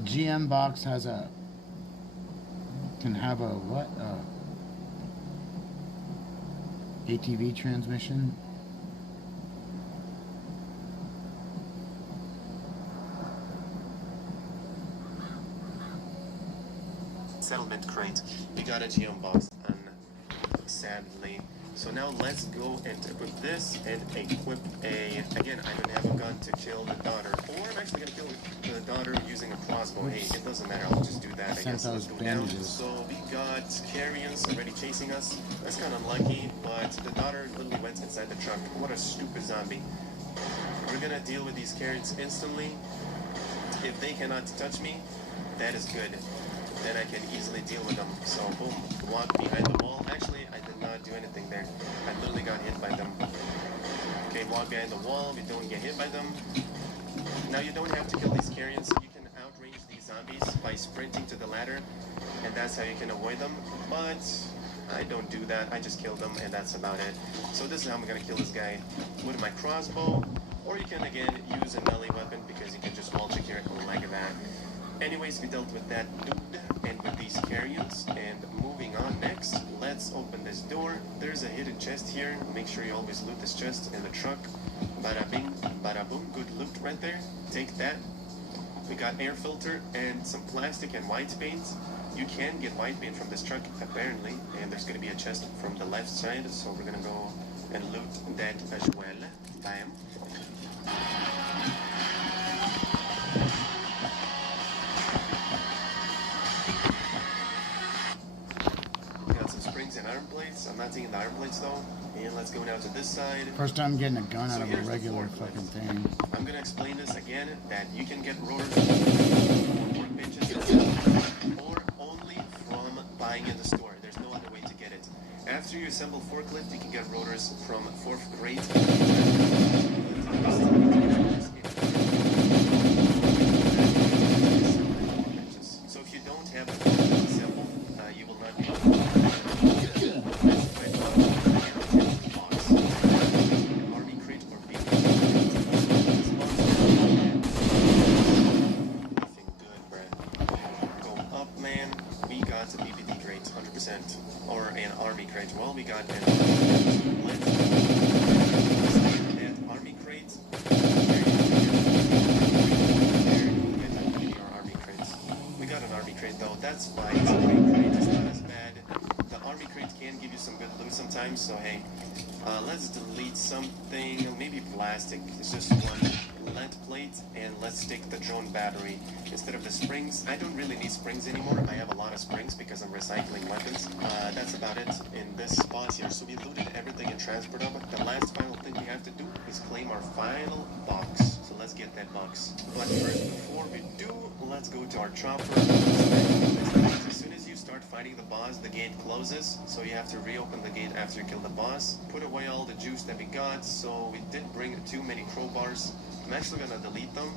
GM box can have a what? ATV transmission. settlement crate. We got a geom box, sadly. So now let's go and equip this and equip a... Again, I don't have a gun to kill the daughter. Or I'm actually going to kill the daughter using a crossbow. Hey, it doesn't matter. I'll just do that. I guess let's go down. So we got carrions already chasing us. That's kind of unlucky, but the daughter literally went inside the truck. What a stupid zombie. We're going to deal with these carrions instantly. If they cannot touch me, that is good. Then I can easily deal with them. So boom, walk behind the wall. Actually, I did not do anything there. I literally got hit by them. Okay, walk behind the wall. We don't get hit by them. Now you don't have to kill these carrions. You can outrange these zombies by sprinting to the ladder, and that's how you can avoid them. But I don't do that. I just kill them, and that's about it. So this is how I'm gonna kill this guy with my crossbow, or you can again use a melee weapon because you can just wall check here like that. Anyways, we dealt with that dude and with these carrions, and moving on next, let's open this door. There's a hidden chest here. Make sure you always loot this chest in the truck. Bada bing, bada boom, good loot right there. Take that. We got air filter and some plastic and white paint. You can get white paint from this truck apparently, and there's gonna be a chest from the left side, so we're gonna go and loot that as well. Bam. And iron plates. I'm not taking the iron plates though. And let's go now to this side. First time getting a gun out of a regular fucking thing. I'm gonna explain this again, that you can get rotors workbenches or only from buying in the store. There's no other way to get it. After you assemble forklift, you can get rotors from 4th grade. So if you don't have a assemble, you will not be able to. Or an army crate. Well, we got an army crate. Army crates. We got an army crate though. That's fine. It's a great crate. It's not as bad. The army crate can give you some good loot sometimes. So hey, let's delete something. Maybe plastic. It's just one lead plate, and let's take the drone battery instead of the springs. I don't really need springs anymore. I have a lot of springs because I'm recycling weapons. That's about it in this spot here. So we looted everything in transport hub. The last final thing we have to do is claim our final box. So let's get that box. But first, before we do, let's go to our chopper. As soon as you start fighting the boss, the gate closes. So you have to reopen the gate after you kill the boss. Put away all the juice that we got. So we did bring too many crowbars. I'm actually gonna delete them,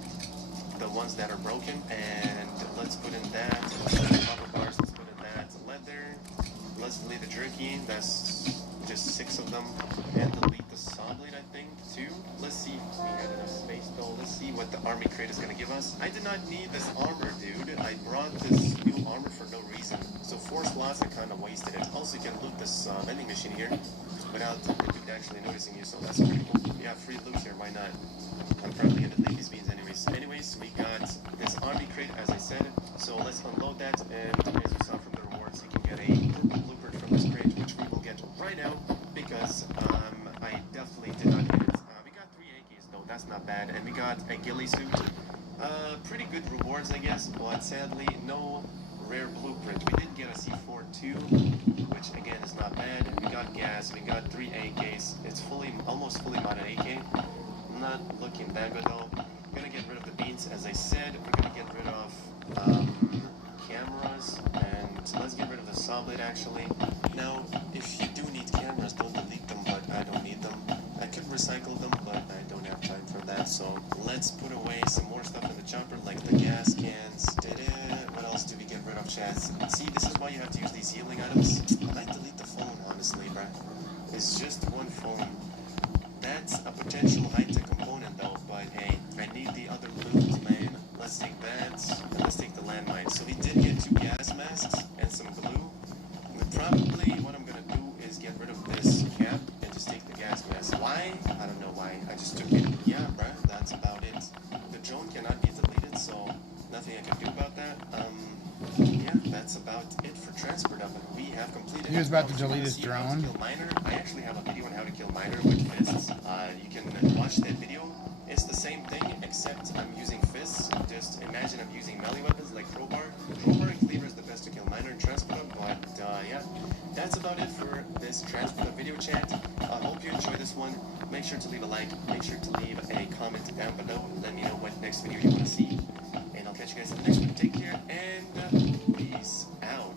the ones that are broken, and let's put in that, copper bars, let's put in that leather, let's delete the jerky, that's just 6 of them, and delete the saw blade, I think, too. Let's see if we have enough space though, let's see what the army crate is gonna give us. I did not need this armor, dude. I brought this new armor for no reason, so 4 slots, I kinda wasted it. Also, you can loot this vending machine here without the dude actually noticing you, so that's pretty cool. Yeah, free loot here, why not? I'm probably gonna leave these beans anyways. Anyways, we got this army crate, as I said. So let's unload that, and as you saw from the rewards, you can get a purple blueprint from this crate, which we will get right now, because I definitely did not get it. We got 3 AKs though, that's not bad, and we got a ghillie suit. Pretty good rewards, I guess, but sadly, no rare blueprint. We did get a C4 too, which again is not bad. We got gas, we got 3 AKs. It's almost fully modded AK. Not looking that good though. We're gonna get rid of the beans, as I said. We're gonna get rid of cameras, and let's get rid of the saw blade actually. Now, if you do need cameras, don't delete them, but I don't need them. I could recycle them, but I don't have time for that, so let's put away some more stuff in the chopper, like the gas cans. What else do we get rid of, chats? See, this is why you have to use these healing items. I might delete the phone, honestly, bruh. It's just one phone. That's a potential high-tech component though, but hey, I need the other loot, man. Let's take that, and let's take the landmine. So we did get 2 gas masks and some glue. And probably what I'm gonna do is get rid of this cap and just take the gas mask. Why? I don't know why. I just took it. Yeah, bruh, that's about it. The drone cannot be deleted, so nothing I can do about that. Yeah. yeah, that's about it for Transport Hub. We have completed. He was about to If you delete wanna his see how to drone. kill Miner, I actually have a video on how to kill Miner with fists. You can watch that video. It's the same thing, except I'm using fists. Just imagine I'm using melee weapons like crowbar. Crowbar and cleaver is the best to kill Miner and Transport Hub, but yeah, that's about it for this Transport Hub video chat. I hope you enjoyed this one. Make sure to leave a like, make sure to leave a comment down below. Let me know what next video you want to see. And I'll catch you guys in the next one. Take care and peace out.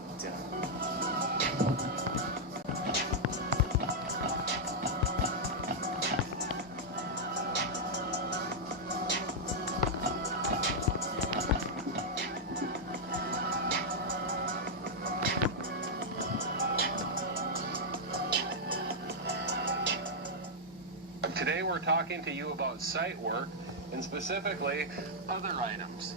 Today we're talking to you about site work and specifically other items.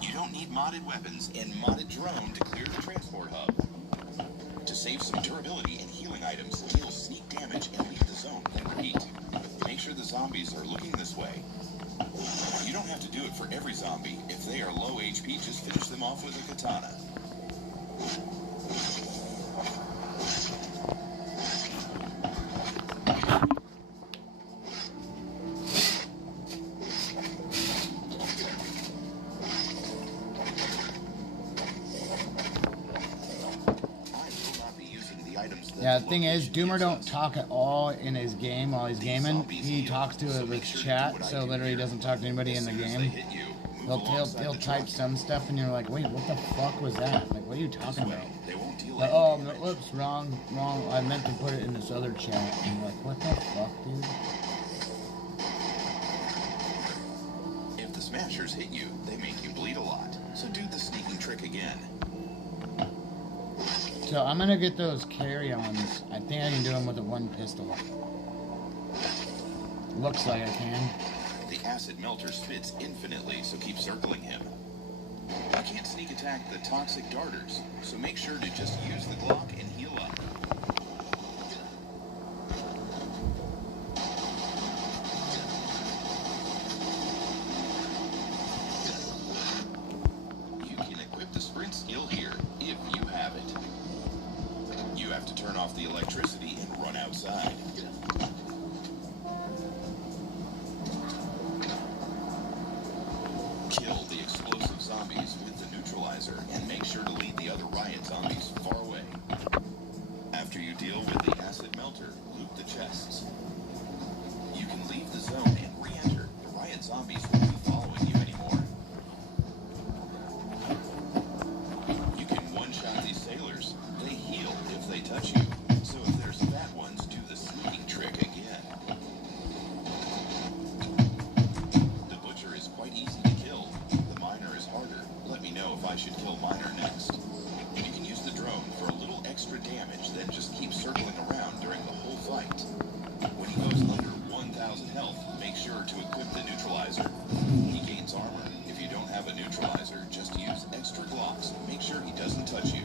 You don't need modded weapons and modded drone to clear the transport hub. To save some durability and healing items, deal sneak damage and leave the zone and repeat. Make sure the zombies are looking this way. You don't have to do it for every zombie. If they are low HP, just finish them off with a katana. Yeah, the thing is, Doomer don't talk at all in his game while he's gaming. He talks to it with chat, so literally he doesn't talk to anybody in the game. He'll type some stuff, and you're like, wait, what the fuck was that? Like, what are you talking about? Like, oh, no, whoops, wrong. I meant to put it in this other chat. And you're like, what the fuck, dude? If the smashers hit you, they make you bleed a lot. So do the sneaking trick again. So I'm gonna get those carry-ons. I think I can do them with a one pistol. Looks like I can. The acid melter spits infinitely, so keep circling him. You can't sneak attack the toxic darters, so make sure to just use the Glock and heal up. You can equip the sprint skill here, if you have it. You have to turn off the electricity and run outside. Kill the explosive zombies with the neutralizer and make sure to lead the other riot zombies far away. After you deal with the acid melter, loot the chests. You can leave the zone and re-enter. The riot zombies won't be following you anymore. You can one-shot these sailors. They heal if they touch you. So if there's fat ones, do the sneaking trick again. The butcher is quite easy to kill. The miner is harder. Let me know if I should kill miner next. You can use the drone for a little extra damage, then just keep circling around during the whole fight. When he goes under 1,000 health, make sure to equip the neutralizer. He gains armor. If you don't have a neutralizer, just use extra Glocks. Make sure he doesn't touch you.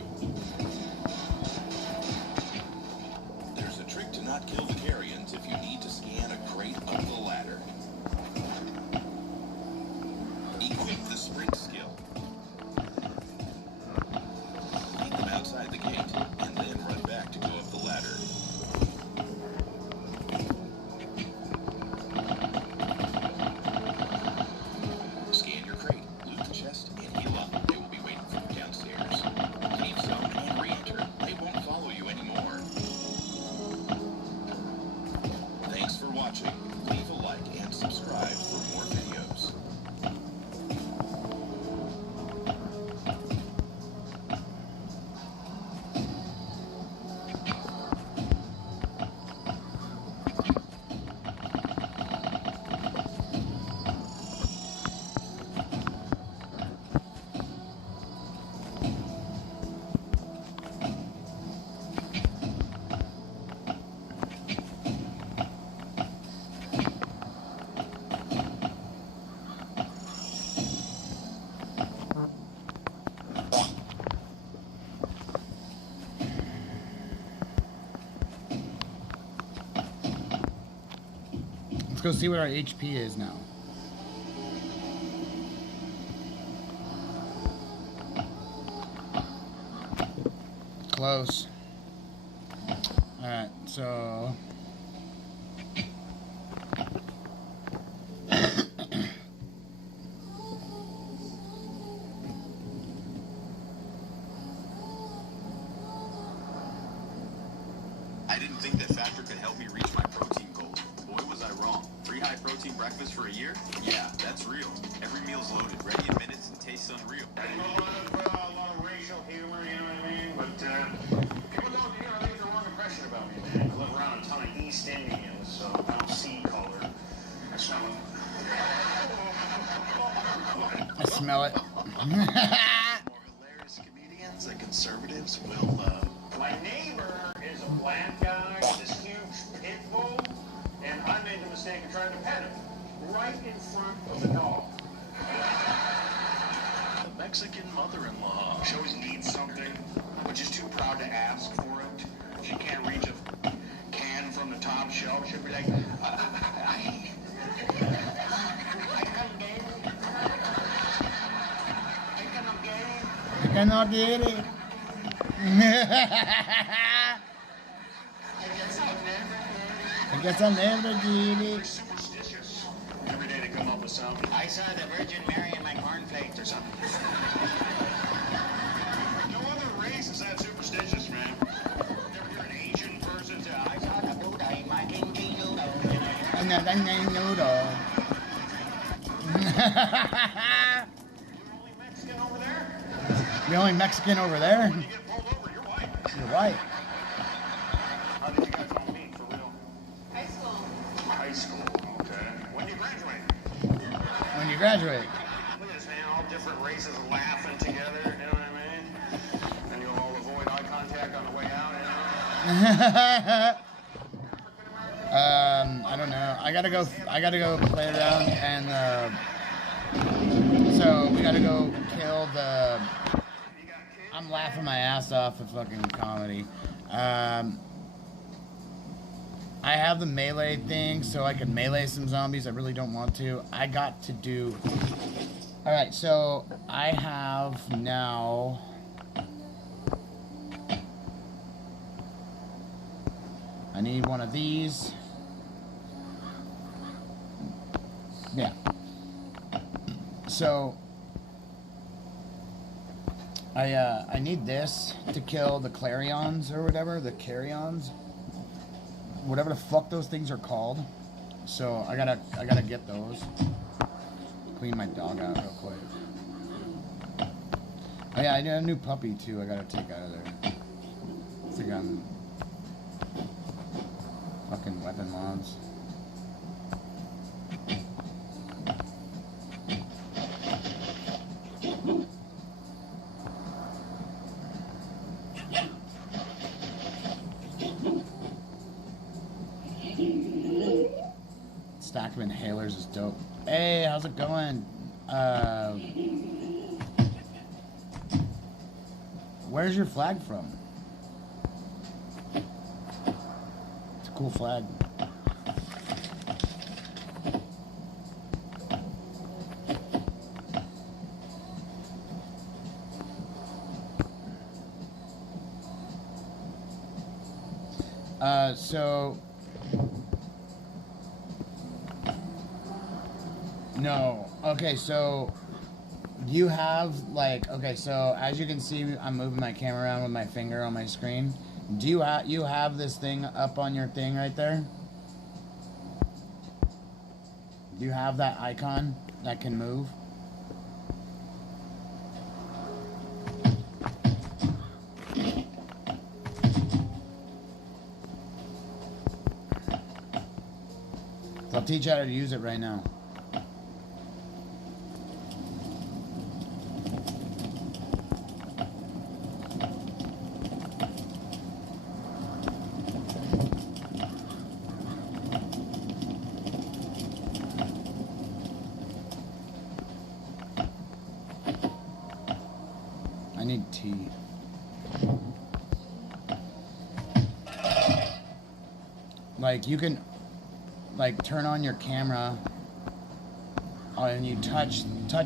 There's a trick to not kill the carrions if you need to scan a crate up the ladder. Equip the sprint skill. Meet them outside the gate, and then run back to go up the ladder. Scan your crate, loot the chest, and heal up. They will be waiting for you downstairs. Leave zone and re-enter. They won't follow you anymore. Thanks for watching. Leave a like and Let's go see what our HP is now. Close. Alright, so... I didn't think that factor could help me reach my protein goal. Boy, was I wrong. 3 high-protein breakfasts for a year? Yeah, that's real. Every meal's loaded, ready in minutes, and tastes unreal. A lot of racial humor, you know what I mean? But people don't, leave the wrong impression about me, man. I live around a ton of East Indians, so I don't see color. I smell it. I smell it. More hilarious comedians that conservatives will love. My neighbor is a black guy with this huge pit bull, and I made the mistake of trying to pet him right in front of the dog. The Mexican mother-in-law. She always needs something, but she's too proud to ask for it. She can't reach a can from the top shelf. She'll be like, I cannot get it. I guess I'll never get They're it. superstitious. Every day they come up with something. I saw the Virgin Mary in my cornflakes or something. No other race is that superstitious, man. Never hear an Asian person say, I saw the Buddha in my kimchi noodle. Noodle. You're only Mexican over there? The only Mexican over there? When you get pulled over, you're white. You're white. How did you guys all meet, for real? High school. High school, okay. When you graduate? When you graduate. Look at this, man, all different races laughing together, you know what I mean? And you'll all avoid eye contact on the way out, you know? I don't know. I gotta go play around and so we gotta go kill the. I'm laughing my ass off at fucking comedy. I have the melee thing so I can melee some zombies. I really don't want to. I got to do. Alright, so I have now. I need one of these. Yeah. So I need this to kill the clarions or whatever, the carrions, whatever the fuck those things are called. So I gotta get those. Clean my dog out real quick. Oh yeah, I need a new puppy too. I gotta take out of there. I think I'm fucking weapon mods. Stack of inhalers is dope. Hey, how's it going? Where's your flag from? It's a cool flag. So no. Okay, so you have like, okay, so as you can see, I'm moving my camera around with my finger on my screen. Do you have this thing up on your thing right there? Do you have that icon that can move? I'll teach you how to use it right now. I need tea. Like you can like turn on your camera and you touch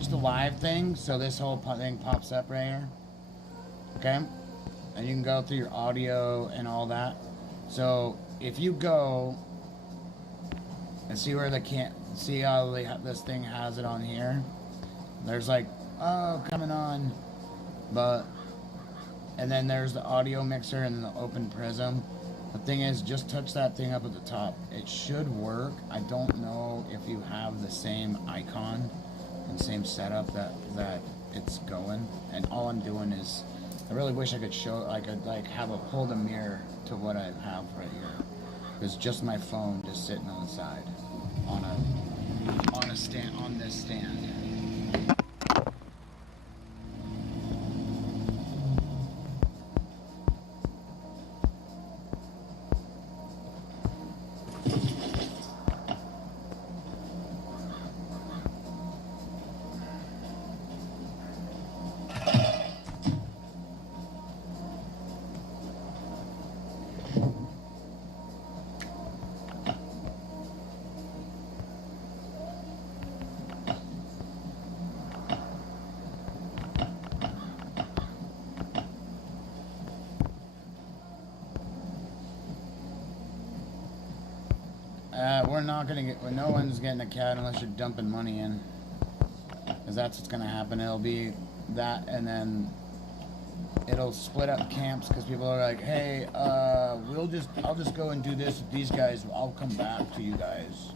the live thing, so this whole thing pops up right here. Okay? And you can go through your audio and all that. So if you go and see where see how this thing has it on here. There's like, oh, coming on, and then there's the audio mixer and then the open prism. The thing is, just touch that thing up at the top. It should work. I don't know if you have the same icon and same setup that it's going. And all I'm doing is, I really wish I could show, I could like hold a mirror to what I have right here. It's just my phone just sitting on the side, on this stand. We're not gonna get. No one's getting a cat unless you're dumping money in, because that's what's gonna happen. It'll be that, and then it'll split up camps because people are like, "Hey, I'll just go and do this with these guys. I'll come back to you guys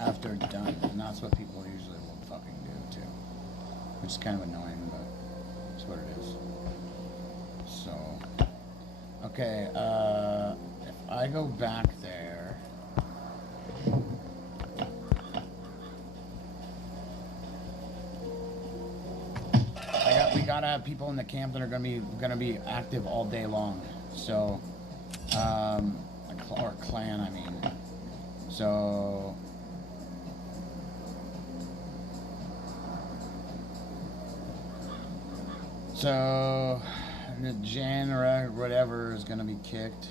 after it's done." And that's what people usually will fucking do too, which is kind of annoying, but it's what it is. So, okay, if I go back there. We gotta have people in the camp that are gonna be active all day long. So, or clan, I mean. So, the Jan or whatever is gonna be kicked.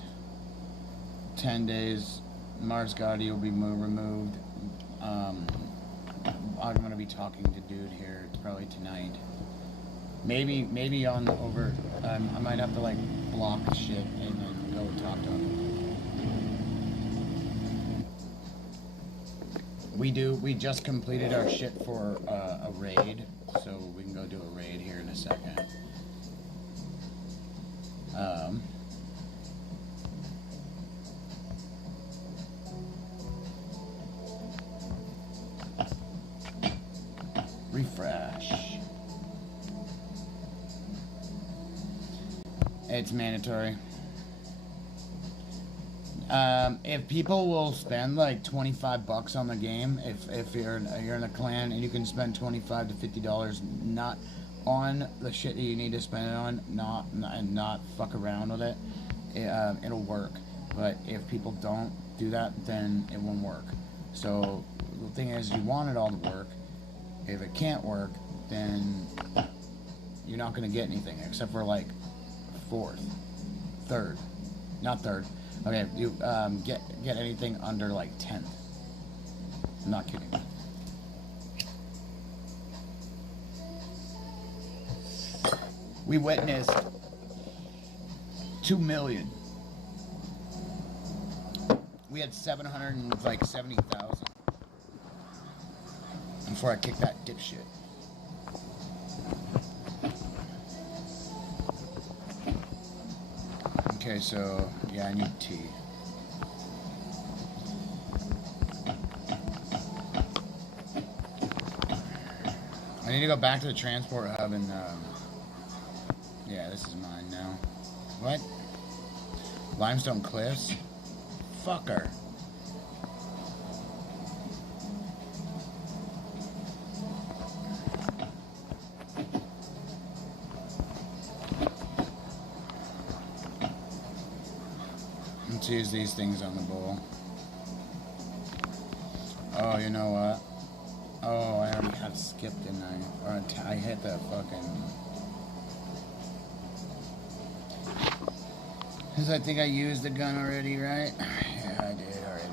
10 days. Mars Gotti will be removed. I'm gonna be talking to dude here probably tonight. Maybe on the over. I might have to like block shit and then go talk to him. We just completed our shit for a raid, so we can go do a raid here in a second. Refresh. It's mandatory. If people will spend like $25 on the game, if you're in a clan and you can spend $25 to $50, not on the shit that you need to spend it on, not fuck around with it, it'll work. But if people don't do that, then it won't work. So the thing is, you want it all to work. If it can't work, then you're not going to get anything except for like third. Okay, you get anything under like 10th. I'm not kidding. We witnessed 2 million. We had 770,000 before I kicked that dipshit. Okay, so yeah, I need tea. I need to go back to the transport hub and yeah, this is mine now. What? Limestone Cliffs? Fucker. Let's use these things on the bowl. Oh, you know what? Oh, I already had skipped, didn't I? Or I hit the fucking... Because I think I used the gun already, right? Yeah, I did already.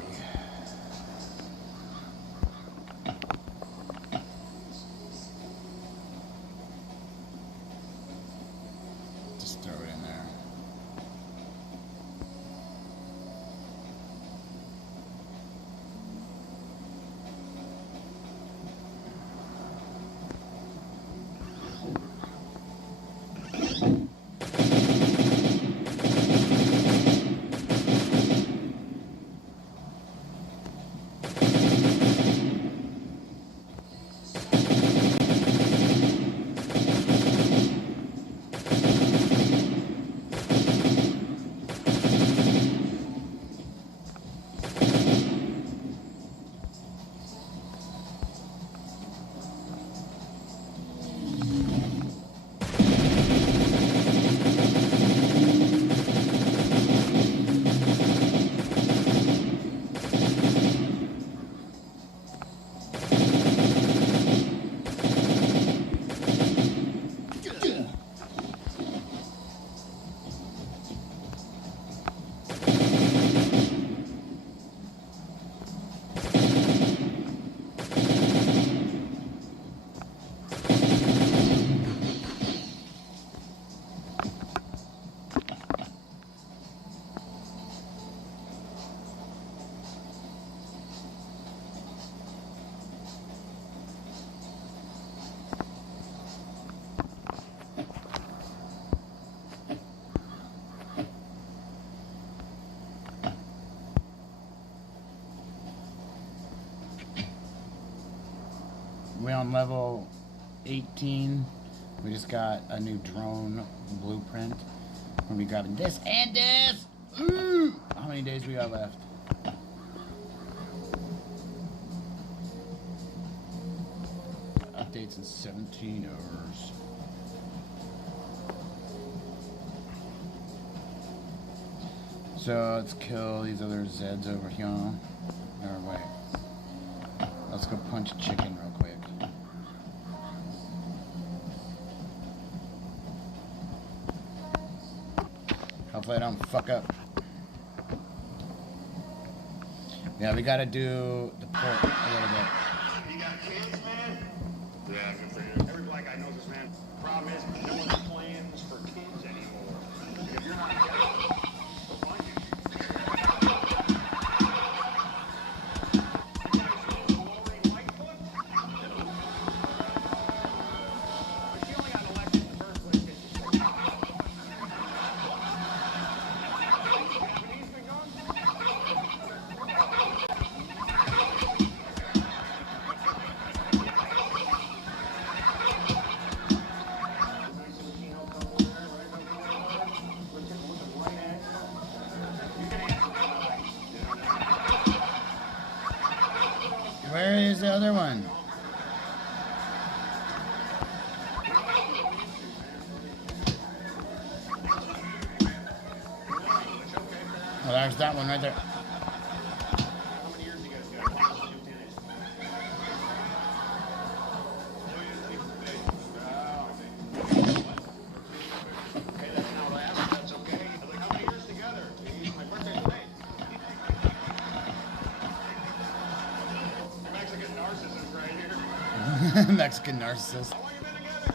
on level 18. We just got a new drone blueprint. We'll be grabbing this and this. Ooh! How many days we got left? Updates in 17 hours. So let's kill these other Zeds over here. Or wait. Let's go punch a chicken real quick. Hopefully I don't fuck up. Yeah, we gotta do the port a little bit. You got kids, man? Yeah, good for you. Every black guy knows this, man. Problem is, no one's plans for kids anymore. If you're not careful, they'll find you. You guys know Lori Lightfoot? She only got elected in the first place because she's so tough. Japanese been gone? Where is the other one? Oh, there's that one right there. How many years you guys got? Lieutenant. Okay, that's not what I asked. That's okay. I was like, how many years together? It's my birthday today. Mexican narcissist right here. Mexican narcissist. How long you been together?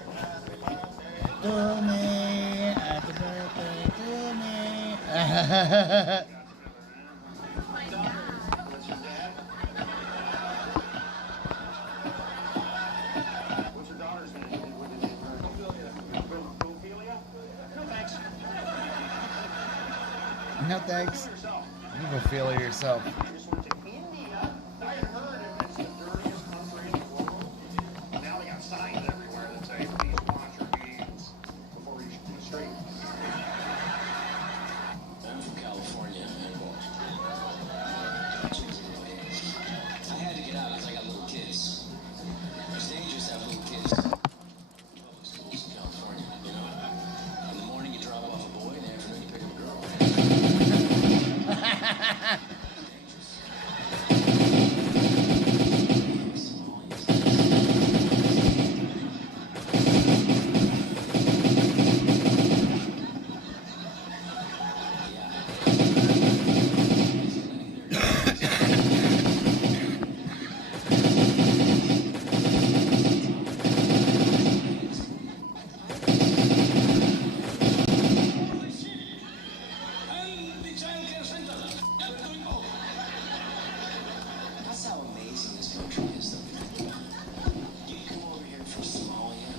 To me, happy birthday to me. That's your dad? What's your daughter's name? What is it? Ophelia? No, thanks. No thanks. Yourself. You go feel it yourself. I just went to India. I had heard it's the dirtiest country in the world. Now they got signs everywhere that say, please wash your hands before you shoot the street. I'm from California, and I had to get out because I got little kids. It's dangerous to have little kids. Public schools in California, you know. In the morning you drop off a boy, in the afternoon you pick up a girl. That's how amazing this country is, though. You come over here from Somalia,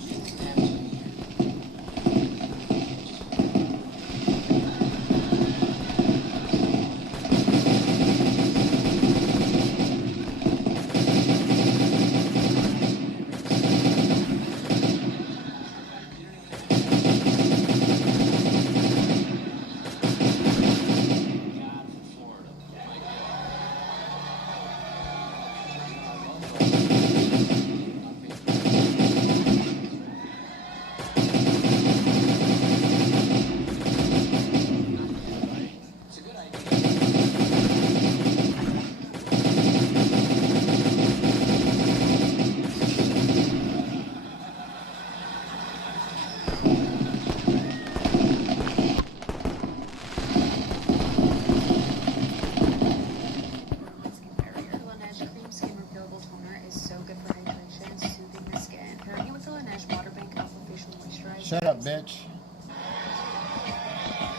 you didn't have to be here. God from Florida. My It's a good idea. Laneige Cream Skin Refillable Toner is so good for hydration and soothing the skin. Pairing it with the Laneige Water Bank Alpha Facial Moisturizer. Shut up, bitch.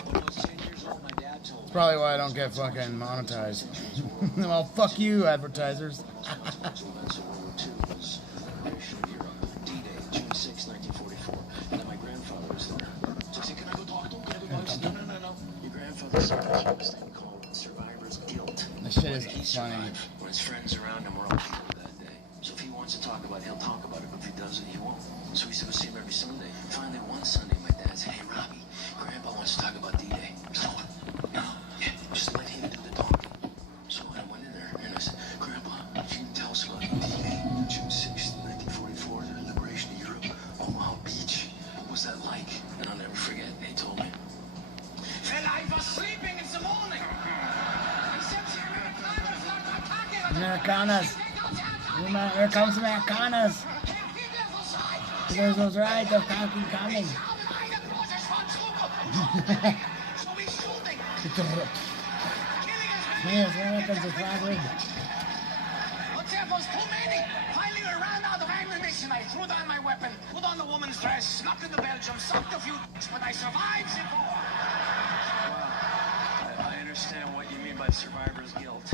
When I was 10 years old, my dad told me. Probably why I don't get fucking monetized. Well, fuck you, advertisers. Responsible events of World War II was liberation of Europe, D-Day, June 6, 1944. And then my grandfather was there. So I said, can I go talk to him? Can I go talk to him? No. Your grandfather started this thing called survivor's guilt. This shit is Why did he funny. survive when his friends around him were all killed that day? So if he wanted wants to talk about it, he'll talk about it, but if he doesn't, he won't. So we used to go see him every Sunday. Finally, one Sunday, my dad said, "Hey, Robbie, Grandpa wants to talk about D-Day." So, yeah, just let him do the talking. So I went in there and I said, "Grandpa, if you can tell us about D-Day, June 6th, 1944, the liberation of Europe, Omaha Beach, what was that like?" And I'll never forget, he told me. "Well, I was sleeping in the morning. Americanas. Here comes Americanas. There's those right, they're fucking coming. Yes, Americans are traveling. But there was too many. Finally, we ran out of ammunition. I threw down my weapon, put on the woman's dress, snuck into Belgium, sucked a few but I survived the war. Well, I understand what you mean by survivor's guilt.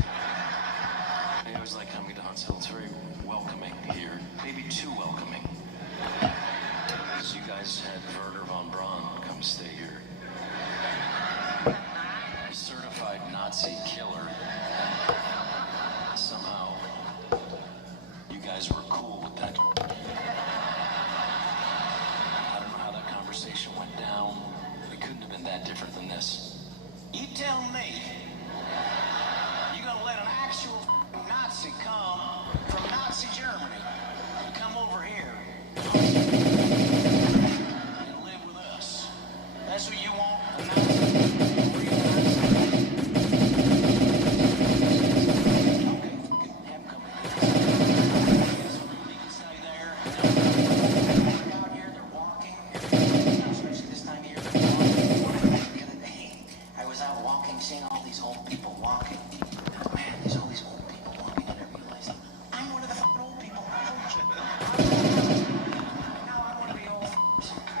I always like coming to Huntsville. It's very welcoming here. Maybe too welcoming. Because you guys had Werner von Braun come stay here. A certified Nazi killer. Somehow, you guys were cool with that. I don't know how that conversation went down. It couldn't have been that different than this. You tell me, you're gonna let an actual Nazi come from Nazi Germany and come over here and live with us? That's what you want? A Nazi? Seeing all these old people walking. Oh man, there's all these old people walking, and I realized I'm one of the old people. Now I want to be old in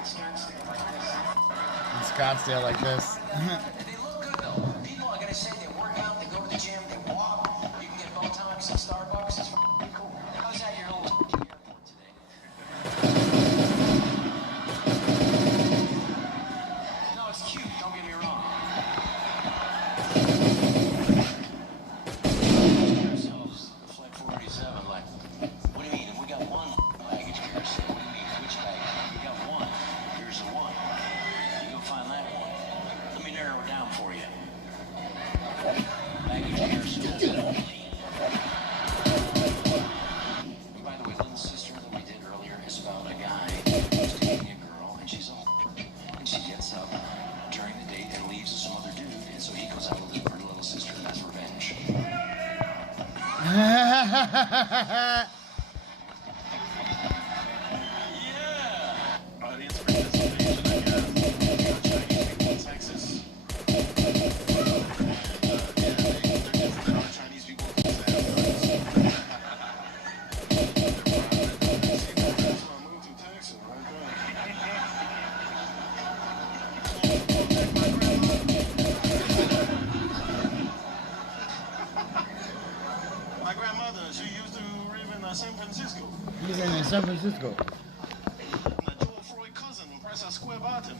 Scottsdale like this. In Scottsdale like this. They look good though. People are gonna say they work out, they go to the gym, they walk. You can get Botox at Starbucks. It's pretty cool. How's that your little airport today? No, it's cute. Don't get me wrong. Yeah. Audience participation again. Chinese people in Texas. They're different than our Chinese people in Texas. They're proud that's why I moved to Texas, right there. My grandmother, she used to live in San Francisco. He's in San Francisco. My Joel Freud cousin, Press Square Button.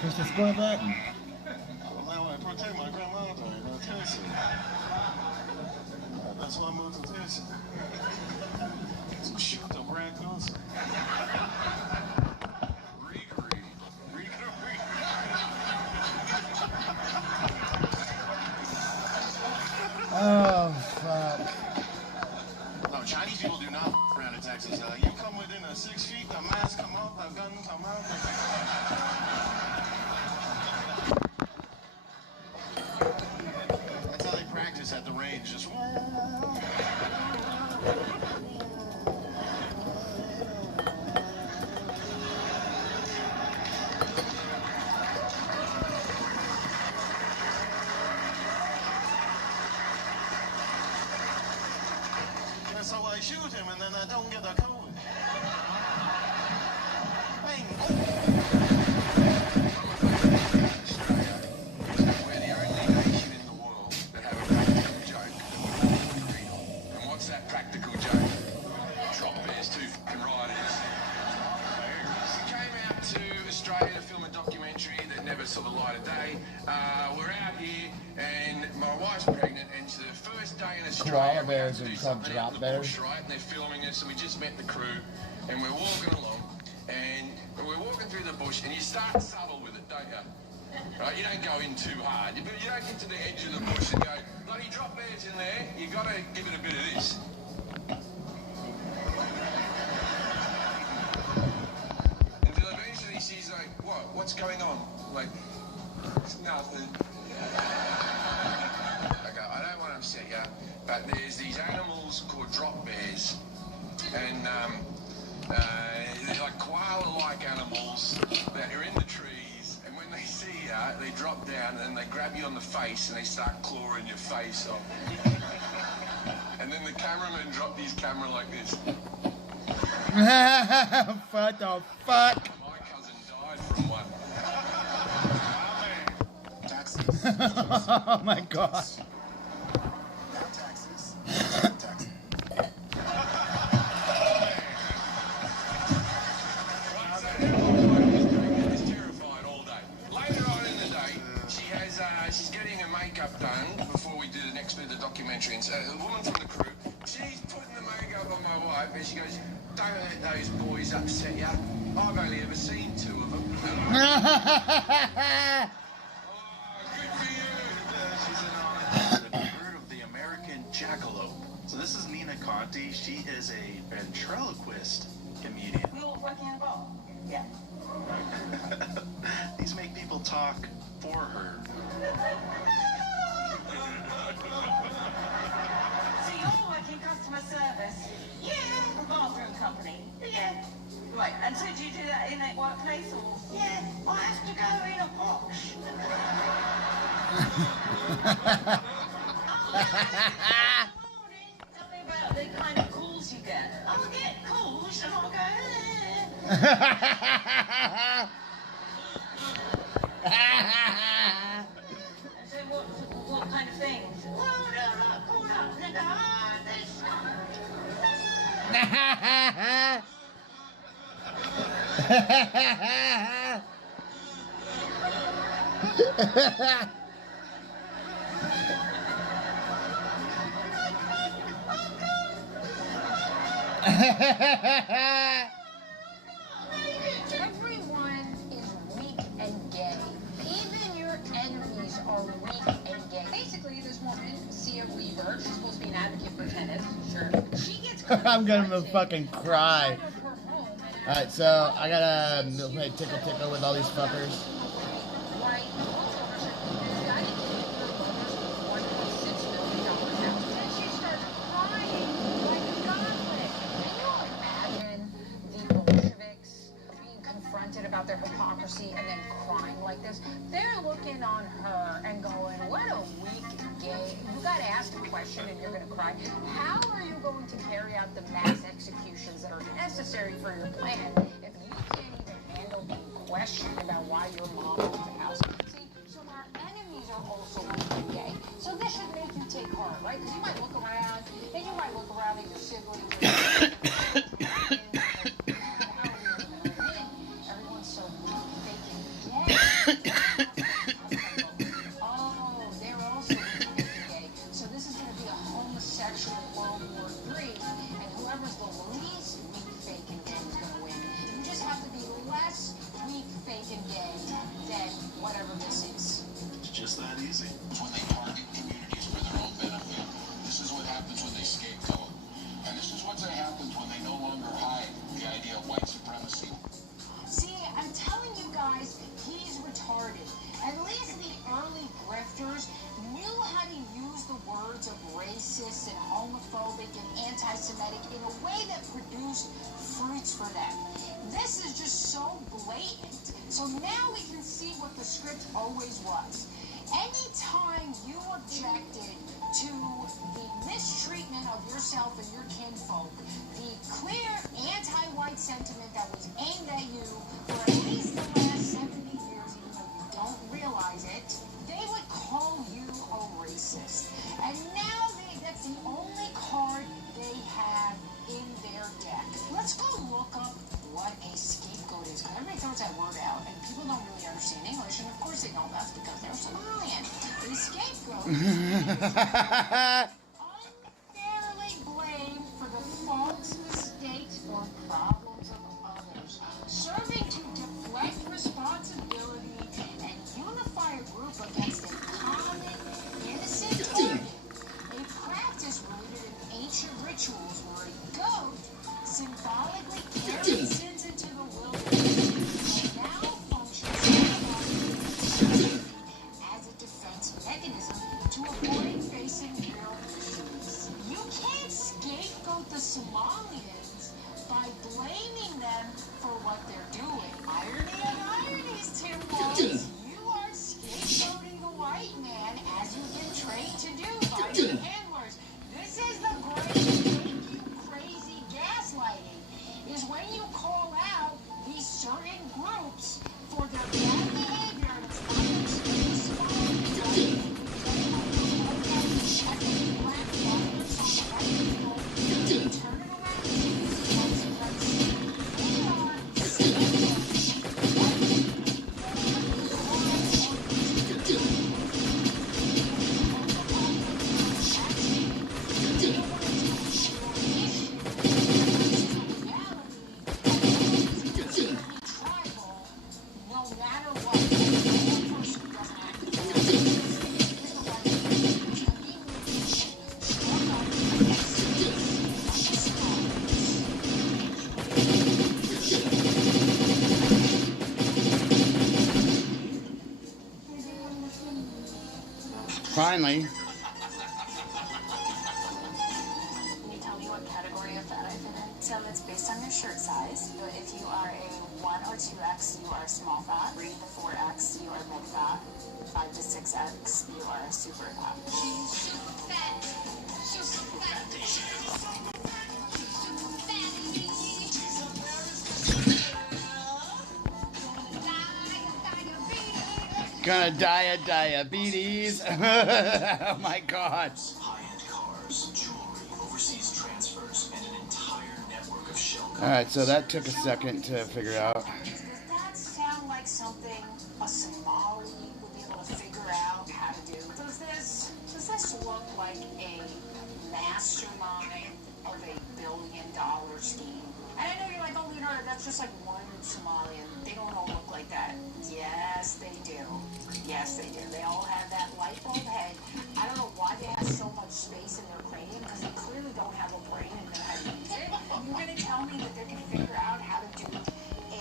Press the square button. Well, now I protect my grandmother in Texas. That's why I moved to Texas. To shoot the Brad Johnson. Oh, fuck. No, Chinese people do not around in Texas. You come within 6 feet, the mask come up, the gun come out. That's how they practice at the range. Just so I shoot him and then I don't get a code. Bang. We're the only nation in the world that have a practical joke that we're all agree on. And what's that practical joke? Drop bears too fucking right it is. We came out to Australia to film a documentary that never saw the light of day. We're out here and my wife's pregnant and it's the first day in Australia koala bears are called drop bears. Right, and they're filming us, and we just met the crew, and we're walking along, and we're walking through the bush, and you start subtle with it, don't you? Right, you don't go in too hard, but you don't get to the edge of the bush and go, bloody drop bears in there. You got to give it a bit of this. Until eventually she's like, what? What's going on? Like, it's nothing. Okay, I don't want to upset you, but there's these animals called drop bears, and they're like koala-like animals that are in the trees, and when they see you, they drop down and they grab you on the face and they start clawing your face off. And then the cameraman dropped his camera like this. What the fuck? My cousin died from one. Taxis. Oh my god. Now taxis. Taxi. Is terrified all day. Later on in the day, she's getting her makeup done before we do the next bit of the documentary. And so the woman from the crew, she's putting the makeup on my wife, and she goes, "Don't let those boys upset you. I've only ever seen 2 of them." Oh, good for you. She's a bird of the American jackalope. So this is Nina Conti. She is a ventriloquist comedian. We will work in a bowl. Yeah. These make people talk for her. So you're working customer service? Yeah. A bathroom company? Yeah. Right, and so do you do that in a workplace or? Yeah, I have to go in a box. Tell me about the kind of calls you get. I'll get calls and I'll go, Ha and so what kind of things? Well, they'll call up and they go, Everyone is weak and gay. Even your enemies are weak and gay. Basically, this woman, Sia Weaver, she's supposed to be an advocate for tennis. Sure. She gets I'm gonna fucking cry. Alright, so I gotta play tickle tickle with all these fuckers. Right. The guy that gave her $1.6 million house. Then she starts crying like a goblet. Can you imagine the Bolsheviks being confronted about their hypocrisy and then crying like this? They're looking on her and going, what a weak gay. You gotta ask a question and you're gonna cry. How are you going to carry out the mass executions that are necessary for your plan if you can't even handle being questioned about why your mom owns the house? See, so our enemies are also weak and gay. So this should make you take heart, right? Because you might look around and you might look around at your siblings. Everyone's so weak, fake and gay. Oh, they're also weak and gay. So this is going to be a homosexual World War III, and whoever's the least weak, fake, and gay is going to win. You just have to be less weak, fake, and gay than whatever this is. It's just that easy. When they target communities for their own benefit, this is what happens when they scapegoat. And this is what happens when they no longer hide the idea of white supremacy. See, I'm telling you guys, he's retarded. At least the early grifters knew how to use the words of racist and homophobic and anti-Semitic in a way that produced fruits for them. This is just so blatant. So now we can see what the script always was. Anytime you objected to the mistreatment of yourself and your kinfolk, the clear anti-white sentiment that was aimed at you for at least the last 70 years, even though you don't realize it, they would call you a racist. And now that's the only card they have in their deck. Let's go look up what a scapegoat is, because everybody throws that word out, and people don't really understand English, and of course they don't. That's because they're so brilliant. A scapegoat is scapegoat the Somalians by blaming them for what they're doing. Irony of ironies, Tim Walz. You are scapegoating the white man as you've been trained to do by your handlers. This is the crazy gaslighting, is when you call out these certain groups for their bad behavior, and it's not just Somalians. Finally. Can you tell me what category of fat I fit in? So it's based on your shirt size. But if you are a 1 or 2X, you are small fat. 3 to 4X, you are mid fat. 5 to 6X, you are super fat. She's super fat. She's super fat. Gonna die of diabetes. Oh my God. High-end cars, jewelry, overseas transfers, and an entire network of shell companies. Alright, so that took a second to figure out. Does that sound like something a Somali would be able to figure out how to do? Does this look like a mastermind of $1 billion scheme? And I know you're like, oh, Leonardo, that's just like one Somalian. They don't all look like that. Yes, they do. Yes, they do. They all have that light bulb head. I don't know why they have so much space in their cranium, because they clearly don't have a brain and know how to use it. You're going to tell me that they can figure out how to do a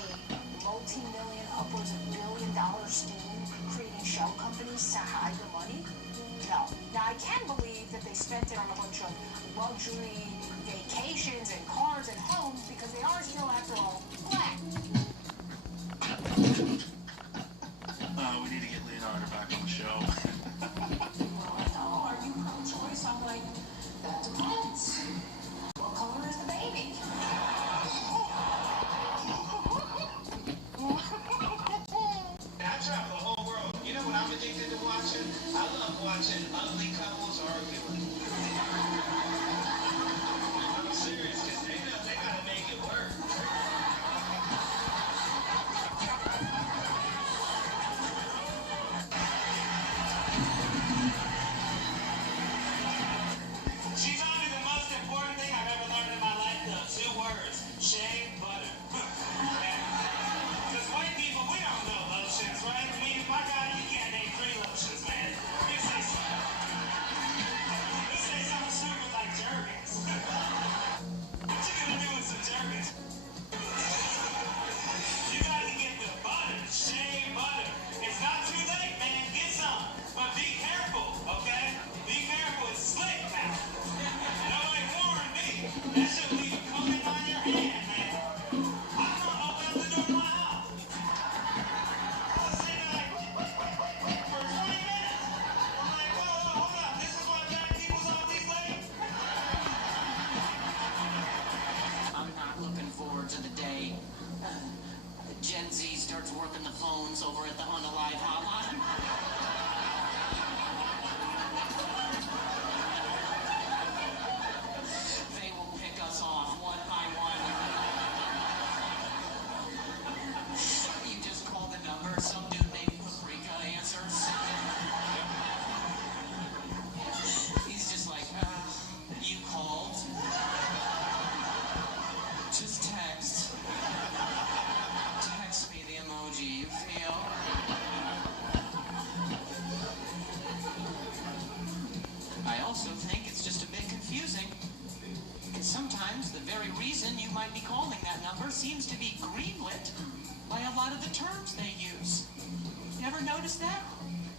multi-million, upwards of $1 billion scheme, creating shell companies to hide the money? No. Now, I can believe that they spent it on a bunch of luxury vacations and cars and homes, because they are still, after all, black. We need to get Leonardo back on the show. Well, I know. Are you pro-choice? I'm like, that depends. What color is the baby? I travel the whole world. You know what I'm addicted to watching? I love watching ugly couples arguing. I'm serious, because they know they gotta make it work. She told me the most important thing I've ever learned in my life, though. 2 words. Shea butter. Because white people, we don't know lotions, right? I mean, my God, you can't name 3 lotions, man. Let's say something stupid like Jergens. What you gonna do with some Jergens? You gotta get the butter. Shea butter. It's not too late, man. Get some. But be careful, okay? Be careful. It's slick now. Nobody warned me. That should leave a coating on your hand, man. I'm gonna open up the door to my house. I'll sit there like, for 20 minutes. I'm like, whoa, hold up. This is what black people's always like. I'm not looking forward to the day Gen Z starts working the phones over at the Unalive hotline. They will pick us off one by one. You just call the number, some dude named Paprika answers. He's just like, you called? Just text. Text me the emoji you feel. I also think it's just a bit confusing. And sometimes the very reason you might be calling that number seems to be greenlit by a lot of the terms they use. You ever notice that?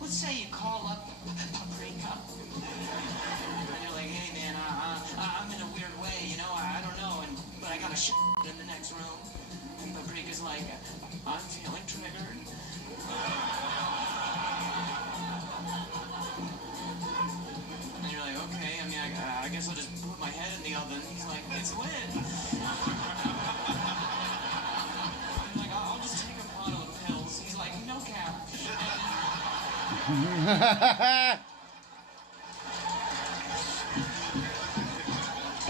Let's say you call up Paprika. And you're like, hey man, I'm in a weird way, you know, I'm feeling triggered. And you're like, okay, I mean, I guess I'll just put my head in the oven. He's like, it's lit. I'm like, I'll just take a bottle of pills. He's like, no cap.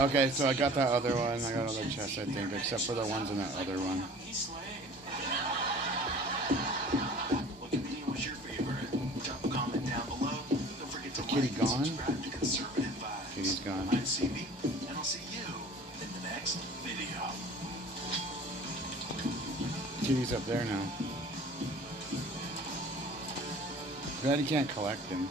Okay, so I got that other one. I got other chests, I think, except for the ones in that other one. He's slayed. What comedian was your favorite? Drop a comment down below. Don't forget to Kitty like gone? and subscribe to Conservative Vibes. Kitty's gone. I'm CB, and I'll see you in the next video. Kitty's up there now. Glad you can't collect him.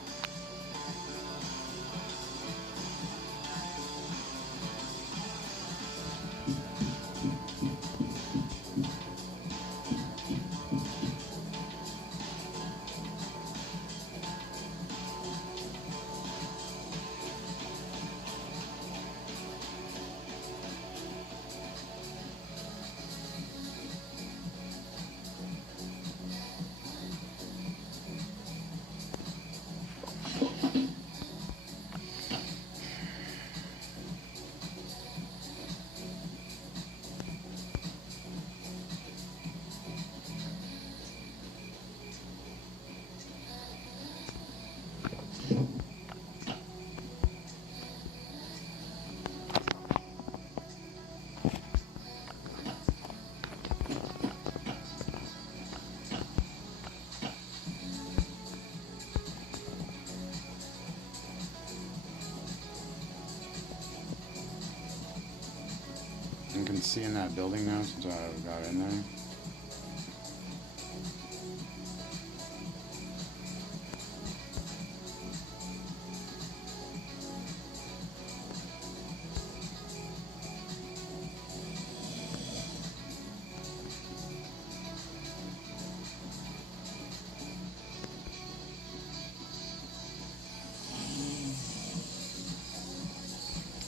You can see in that building now since I got in there.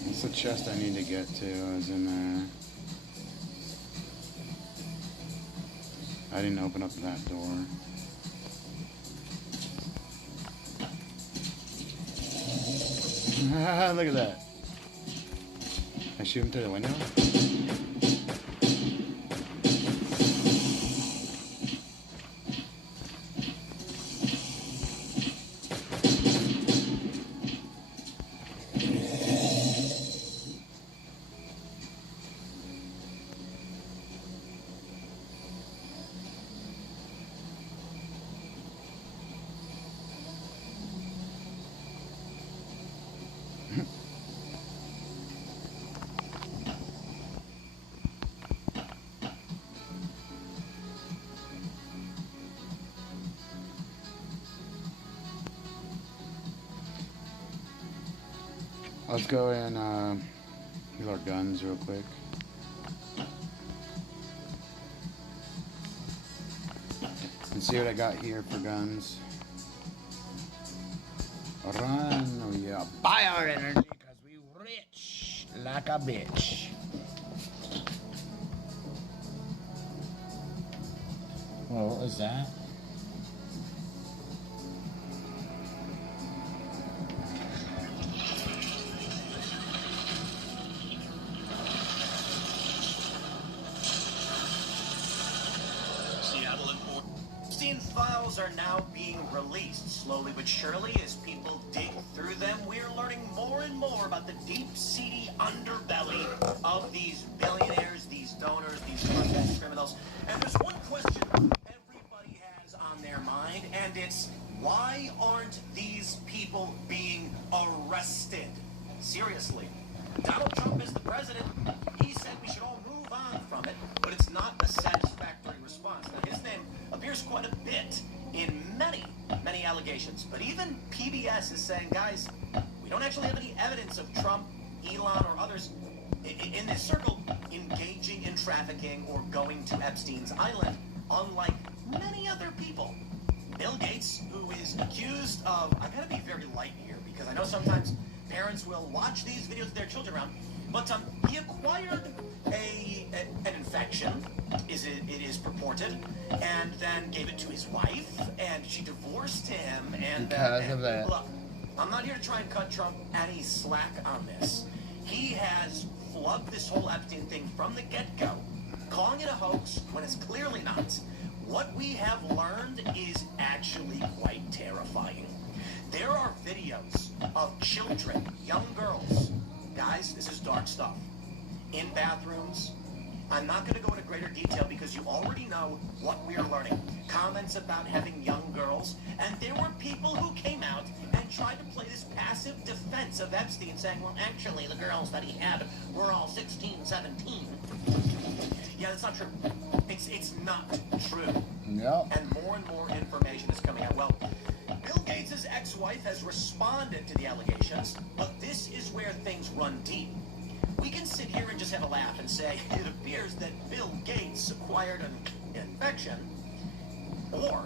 It's the chest I need to get to. Is in there. I didn't open up that door. Look at that. I shoot him through the window? Let's go and heal our guns real quick. And see what I got here for guns. Run, we buy our energy because we rich like a bitch. Well, what was that? Files are now being released slowly but surely. As people dig through them, we're learning more and more about the deep, seedy underbelly of these billionaires, these donors, these corrupt criminals. And there's one question everybody has on their mind, and it's, why aren't these people being arrested? Seriously. Donald Trump is the president. He said we should all move on from it, but it's not a satisfactory response. Now, his name appears quite a bit in many, many allegations, but even PBS is saying, guys, we don't actually have any evidence of Trump, Elon, or others in this circle engaging in trafficking or going to Epstein's Island, unlike many other people. Bill Gates, who is accused of, I gotta be very light here, because I know sometimes parents will watch these videos of their children around. But he acquired an infection, it is purported, and then gave it to his wife, and she divorced him, and because of that. Look, I'm not here to try and cut Trump any slack on this. He has flubbed this whole Epstein thing from the get-go, calling it a hoax when it's clearly not. What we have learned is actually quite terrifying. There are videos of children, young girls, guys, this is dark stuff, in bathrooms. I'm not going to go into greater detail because you already know what we are learning. Comments about having young girls, and there were people who came out and tried to play this passive defense of Epstein, saying, well, actually, the girls that he had were all 16, 17. Yeah, that's not true. It's not true. Yep. And more information is coming out. Well, Bill Gates' ex-wife has responded to the allegations, but this is where things run deep. We can sit here and just have a laugh and say, it appears that Bill Gates acquired an infection, or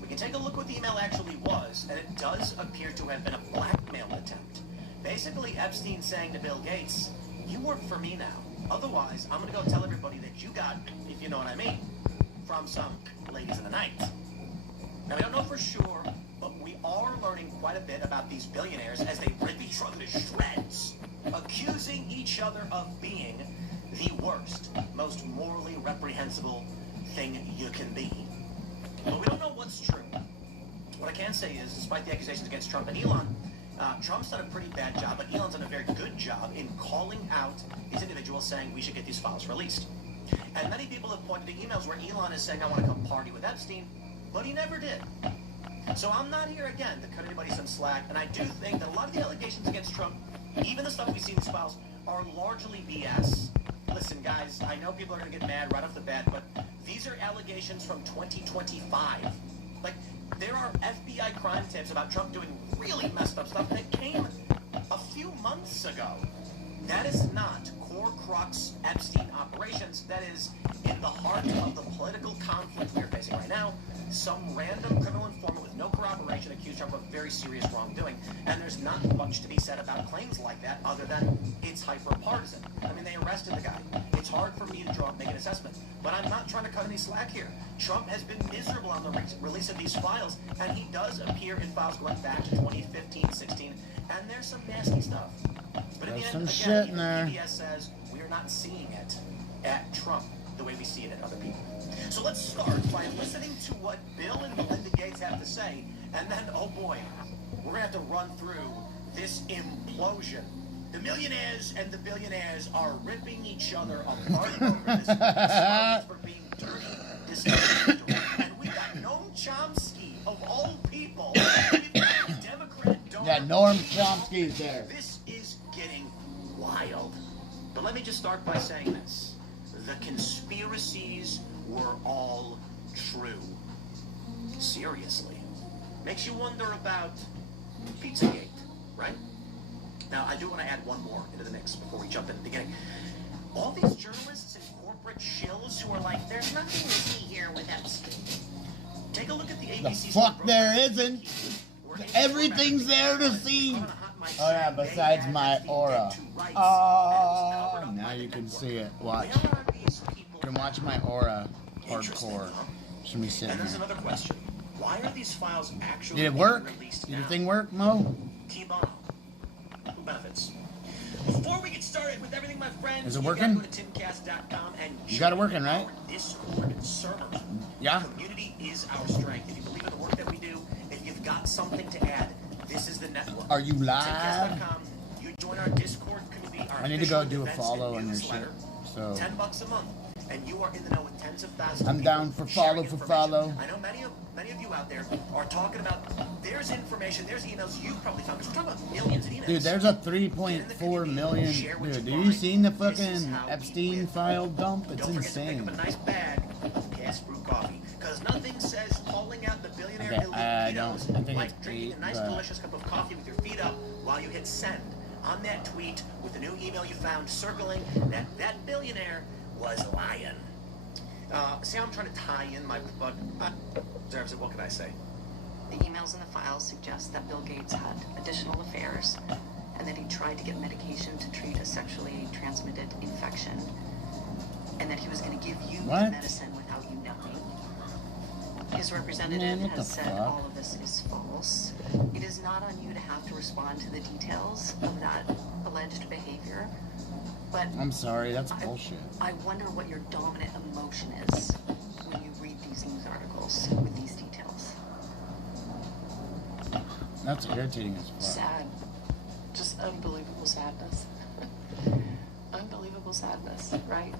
we can take a look what the email actually was, and it does appear to have been a blackmail attempt. Basically, Epstein saying to Bill Gates, you work for me now. Otherwise, I'm going to go tell everybody that you got, if you know what I mean, from some ladies in the night. Now, we don't know for sure, but we are learning quite a bit about these billionaires as they rip each other to shreds, accusing each other of being the worst, most morally reprehensible thing you can be. But we don't know what's true. What I can say is, despite the accusations against Trump and Elon, Trump's done a pretty bad job, but Elon's done a very good job in calling out these individuals saying we should get these files released. And many people have pointed to emails where Elon is saying, I want to come party with Epstein, but he never did. So I'm not here again to cut anybody some slack, and I do think that a lot of the allegations against Trump, even the stuff we see in these files, are largely BS. Listen, guys, I know people are going to get mad right off the bat, but these are allegations from 2025. Like, there are FBI crime tips about Trump doing really messed up stuff that came a few months ago. That is not core crux Epstein operations. That is in the heart of the political conflict we're facing right now. Some random criminal informant with no corroboration accused Trump of very serious wrongdoing. And there's not much to be said about claims like that other than it's hyper-partisan. I mean, they arrested the guy. It's hard for me to make an assessment. But I'm not trying to cut any slack here. Trump has been miserable on the release of these files, and he does appear in files going back to 2015, 16, and there's some nasty stuff. But in the end, again, even PBS says we're not seeing it at Trump the way we see it at other people. So let's start by listening to what Bill and Melinda Gates have to say, and then, oh boy, we're going to have to run through this implosion. The millionaires and the billionaires are ripping each other apart over this for being dirty, disgusting. And we got Noam Chomsky, of all people. We've got a Democrat donor. Yeah, Noam Chomsky's there. This is getting wild. But let me just start by saying this. The conspiracies were all true. Seriously. Makes you wonder about Pizzagate, right? Now, I do want to add one more into the mix before we jump in the beginning. All these journalists and corporate shills who are like, there's nothing to see here with Epstein. Take a look at the ABC. The fuck there isn't. Everything's there to see. Oh yeah, besides my aura. Oh, now you can see it. Watch. You can watch my aura hardcore. Should be sitting And there's here. another question. Why are these files actually Did it work? being released Did now? the thing work, Mo? Keep on. Who benefits? Before we get started with everything, my friends, Is it you working? gotta go to timcast.com and You got it working, right? our Discord server. Yeah. Community is our strength. If you believe in the work that we do, if you've got something to add, this is the network. Are you live? Timcast.com. You join our Discord community. Our I need to go official do a events follow and on your shit. newsletter. So $10 a month, and you are in the know with tens of thousands. I'm of down people for sharing follow. information. I know many of you out there are talking about. There's information. There's emails you've probably found. Because we're talking about millions of emails. Dude, there's a 3.4 million. Dude, have you seen the fucking Epstein file dump? It's Don't forget to pick insane. up a nice bag of gas brew coffee. Because nothing says calling out the billionaire Okay, I think like it's drinking 8, a nice but- delicious cup of coffee with your feet up while you hit send on that tweet with the new email you found circling that billionaire was lying. See how I'm trying to tie in my but deserves it. What can I say? The emails in the files suggest that Bill Gates had additional affairs and that he tried to get medication to treat a sexually transmitted infection, and that he was going to give you the medicine without you knowing. His representative has said all of this is false. It is not on you to have to respond to the details of that alleged behavior, but I'm sorry, that's bullshit. I wonder what your dominant emotion is when you read these news articles with these details. That's irritating as fuck. Sad. Just unbelievable sadness. Unbelievable sadness, right?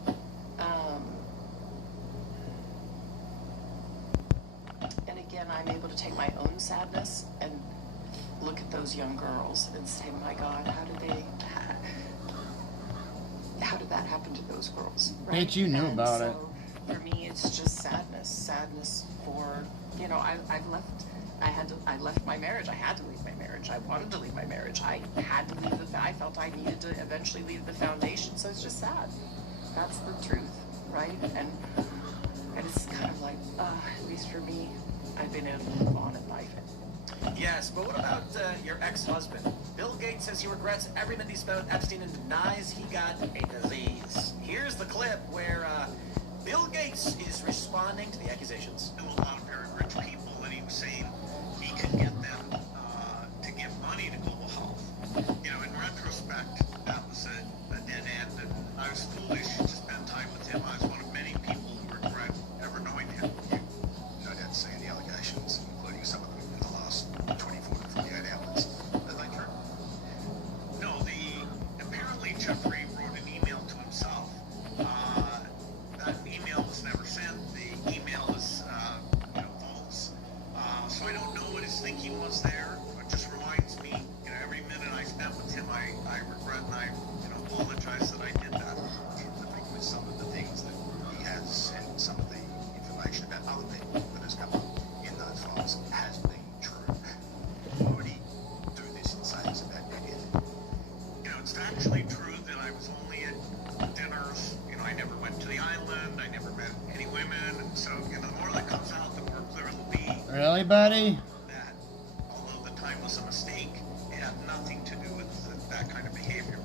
And again, I'm able to take my own sadness and look at those young girls and say, my God, how did that happen to those girls? Right? Bitch, you knew about it. For me, it's just sadness. Sadness for, you know, I left my marriage. I had to leave my marriage. I wanted to leave my marriage. I had to leave I felt I needed to eventually leave the foundation. So it's just sad. That's the truth, right? And it's kind of like, at least for me, I've been able to move on in life. Yes, but what about your ex-husband? Bill Gates says he regrets everything he spent with Epstein and denies he got a disease. Here's the clip where Bill Gates is responding to the accusations. A lot of very rich people, and he was saying he could get them to give money to global health. You know, in retrospect, that was a dead end, and I was foolish to spend time with him. I was one of many people who regret ever knowing him. You no doubt seeing the allegations, including some of them in the last 24 to 48 hours. Are they true? No, apparently Jeffrey wrote an email to himself. That email was never sent. The email is false. So I don't know what his thinking was there. It just reminds me, every minute I spent with him, I regret and I apologize that I did that. I think with some of the things that he has and some of the information about other people that has come up in those files has been true. Why would he do this and say it's about that yet? It's actually true that I was only at dinners. I never went to the island. I never met any women. And so, the more that comes out, the more clear it'll be. Really, buddy? That, although the time was a mistake, it had nothing to do with that kind of behavior.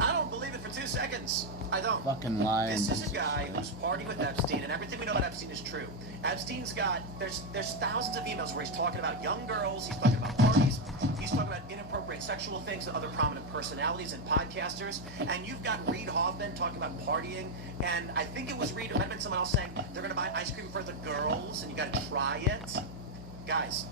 I don't believe it for 2 seconds. I don't. Fucking lying. This is a guy who's partying with Epstein, and everything we know about Epstein is true. Epstein's got, there's thousands of emails where he's talking about young girls, he's talking about parties, he's talking about inappropriate sexual things to other prominent personalities and podcasters, and you've got Reid Hoffman talking about partying, and I think it was Reid, or might have been someone else saying, they're going to buy ice cream for the girls, and you got to try it. Guys,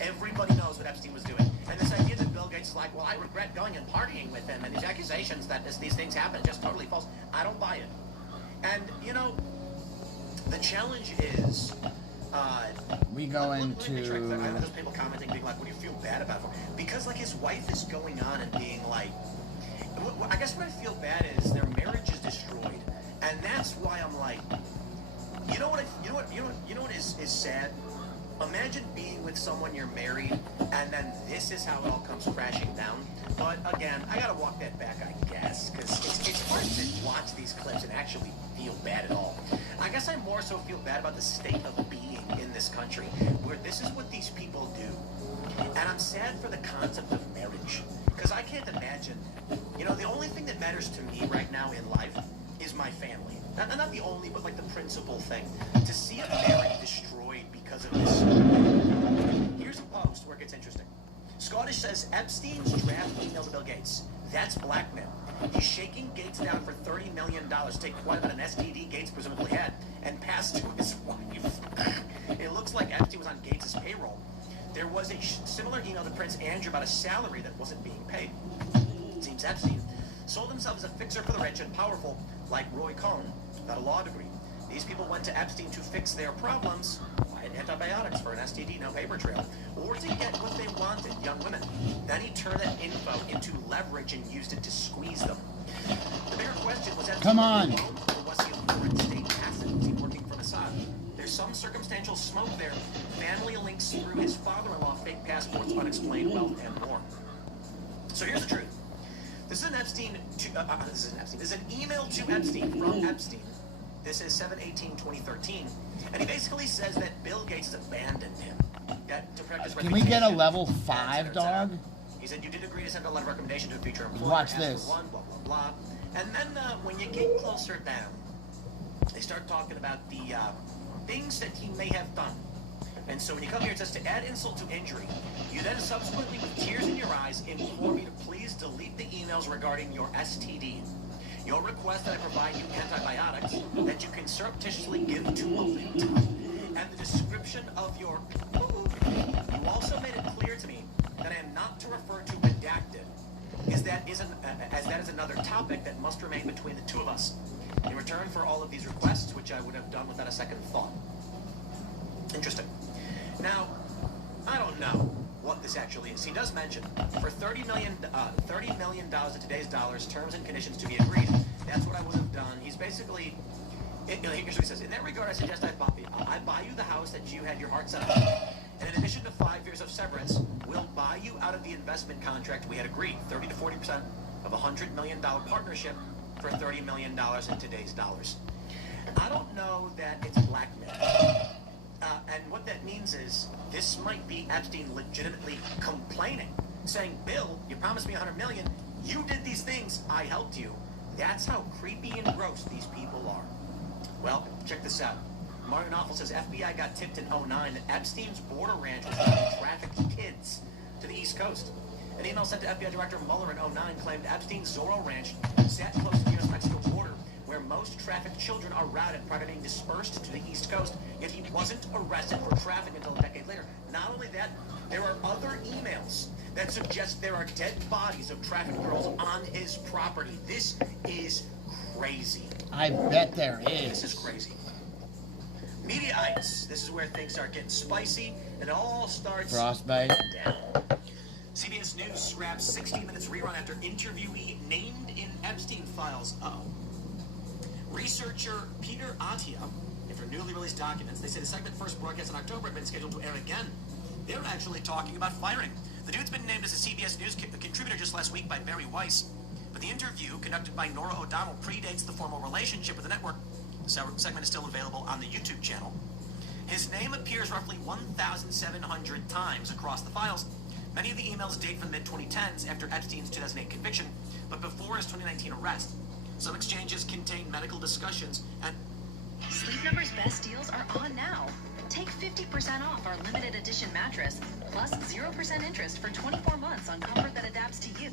everybody knows what Epstein was doing. And this idea that Bill Gates is like, well, I regret going and partying with him, and these accusations that these things happen are just totally false. I don't buy it. And, the challenge is... we go into... I know there's people commenting, being like, what do you feel bad about it? Because, his wife is going on and being like... I guess what I feel bad is their marriage is destroyed. And that's why I'm like... You know what is sad? Imagine being with someone you're married, and then this is how it all comes crashing down. But again, I gotta walk that back, I guess, because it's hard to watch these clips and actually feel bad at all. I guess I more so feel bad about the state of being in this country, where this is what these people do. And I'm sad for the concept of marriage, because I can't imagine, the only thing that matters to me right now in life is my family. Not the only, but the principal thing. To see a marriage destroyed because of this. Here's a post where it gets interesting. Scottish says Epstein's draft email to Bill Gates. That's blackmail. He's shaking Gates down for $30 million to take quite about an STD Gates presumably had and pass to his wife. It looks like Epstein was on Gates' payroll. There was a similar email to Prince Andrew about a salary that wasn't being paid. It seems Epstein sold himself as a fixer for the rich and powerful, like Roy Cohn, without a law degree. These people went to Epstein to fix their problems, buy antibiotics for an STD, no paper trail, or to get what they wanted, young women. Then he turned that info into leverage and used it to squeeze them. The bigger question was, come on, or was he a foreign state asset? Was he working for Mossad? There's some circumstantial smoke there. Family links through his father-in-law, fake passports, unexplained wealth, and more. So here's the truth. This is an This is an email to Epstein from Epstein. This is 7/18/2013, and he basically says that Bill Gates has abandoned him. To protect his Can we get a level 5, dog? He said you did agree to send a letter of recommendation to a future employer. Watch ask this. for one, blah, blah, blah. And then when you get closer down, they start talking about the things that he may have done. And so when you come here, it says to add insult to injury. You then subsequently, with tears in your eyes, implore me to please delete the emails regarding your STD. You'll request that I provide you antibiotics that you can surreptitiously give to a victim. And the description of your... You also made it clear to me that I am not to refer to redacted, as that is another topic that must remain between the two of us. In return for all of these requests, which I would have done without a second thought. Interesting. Now, I don't know what this actually is. He does mention, for $30 million in today's dollars, terms and conditions to be agreed. That's what I would have done. He's basically, here's what he says. In that regard, I suggest I buy you the house that you had your heart set on. And in addition to 5 years of severance, we'll buy you out of the investment contract we had agreed, 30 to 40% of a $100 million partnership for $30 million in today's dollars. I don't know that it's blackmail. And what that means is this might be Epstein legitimately complaining, saying, Bill, you promised me $100 million. You did these things. I helped you. That's how creepy and gross these people are. Well, check this out. Mario Knopfel says FBI got tipped in 2009 that Epstein's border ranch was having trafficked kids to the East Coast. An email sent to FBI Director Mueller in 2009 claimed Epstein's Zorro Ranch sat close to the U.S.-Mexico border, where most trafficked children are routed prior to being dispersed to the East Coast, yet he wasn't arrested for trafficking until a decade later. Not only that, there are other emails that suggest there are dead bodies of trafficked girls on his property. This is crazy. I bet there is. This is crazy. Mediaites. This is where things start getting spicy, and it all starts... Frostbite. Down. CBS News scraps 60 Minutes rerun after interviewee named in Epstein files. Researcher Peter Attia, for newly released documents, they say the segment first broadcast in October had been scheduled to air again. They're actually talking about firing. The dude's been named as a CBS News contributor just last week by Barry Weiss, but the interview conducted by Nora O'Donnell predates the formal relationship with the network. The segment is still available on the YouTube channel. His name appears roughly 1,700 times across the files. Many of the emails date from the mid-2010s after Epstein's 2008 conviction, but before his 2019 arrest. Some exchanges contain medical discussions and... Sleep Number's best deals are on now. Take 50% off our limited edition mattress, plus 0% interest for 24 months on comfort that adapts to you.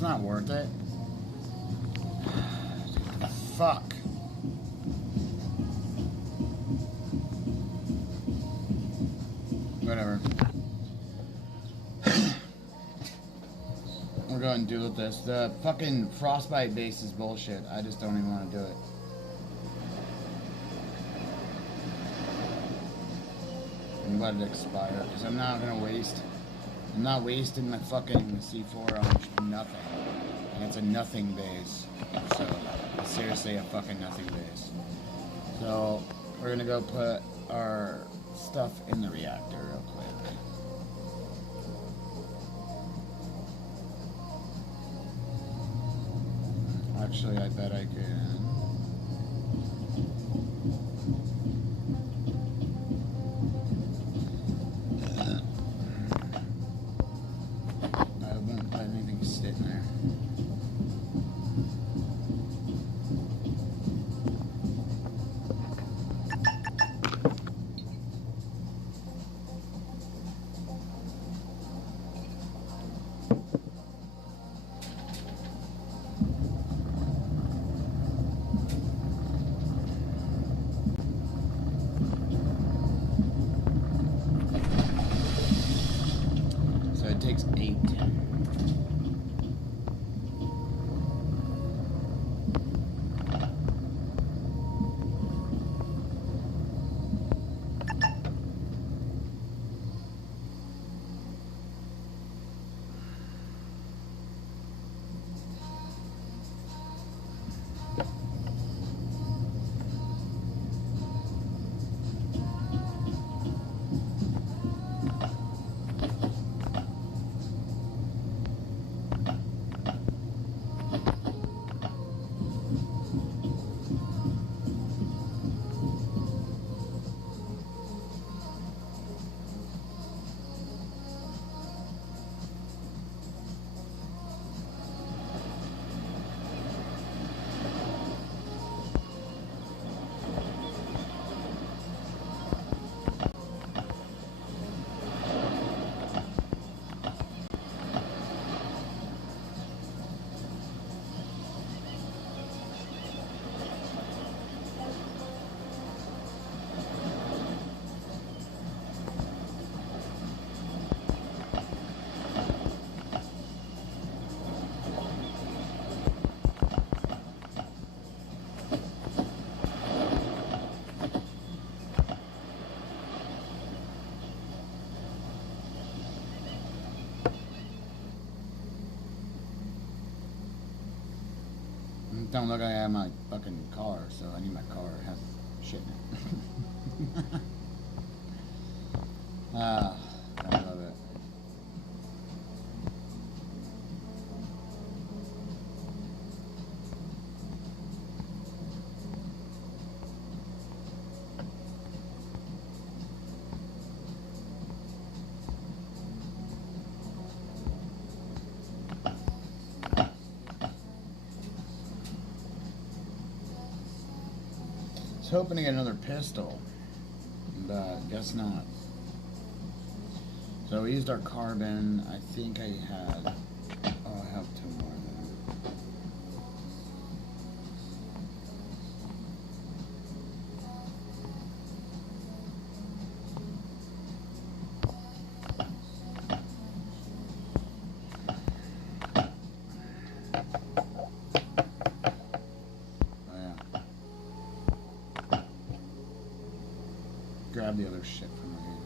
It's not worth it. Fuck. Whatever. We're going to deal with this. The fucking frostbite base is bullshit. I just don't even want to do it. I'm about to expire because I'm not gonna waste. I'm not wasting my fucking C4 on nothing. And it's a nothing base. So it's seriously a fucking nothing base. So we're gonna go put our stuff in the reactor real quick. Actually, I bet I can. I won't let anything sit in there. So it takes 8. Don't look like I have my fucking car, so I need my car. It has shit in it. Ah, I love it. I was hoping to get another pistol, but guess not. So we used our carbon. I think I had. Oh, I have 2 more there. Grab the other shit from my hand.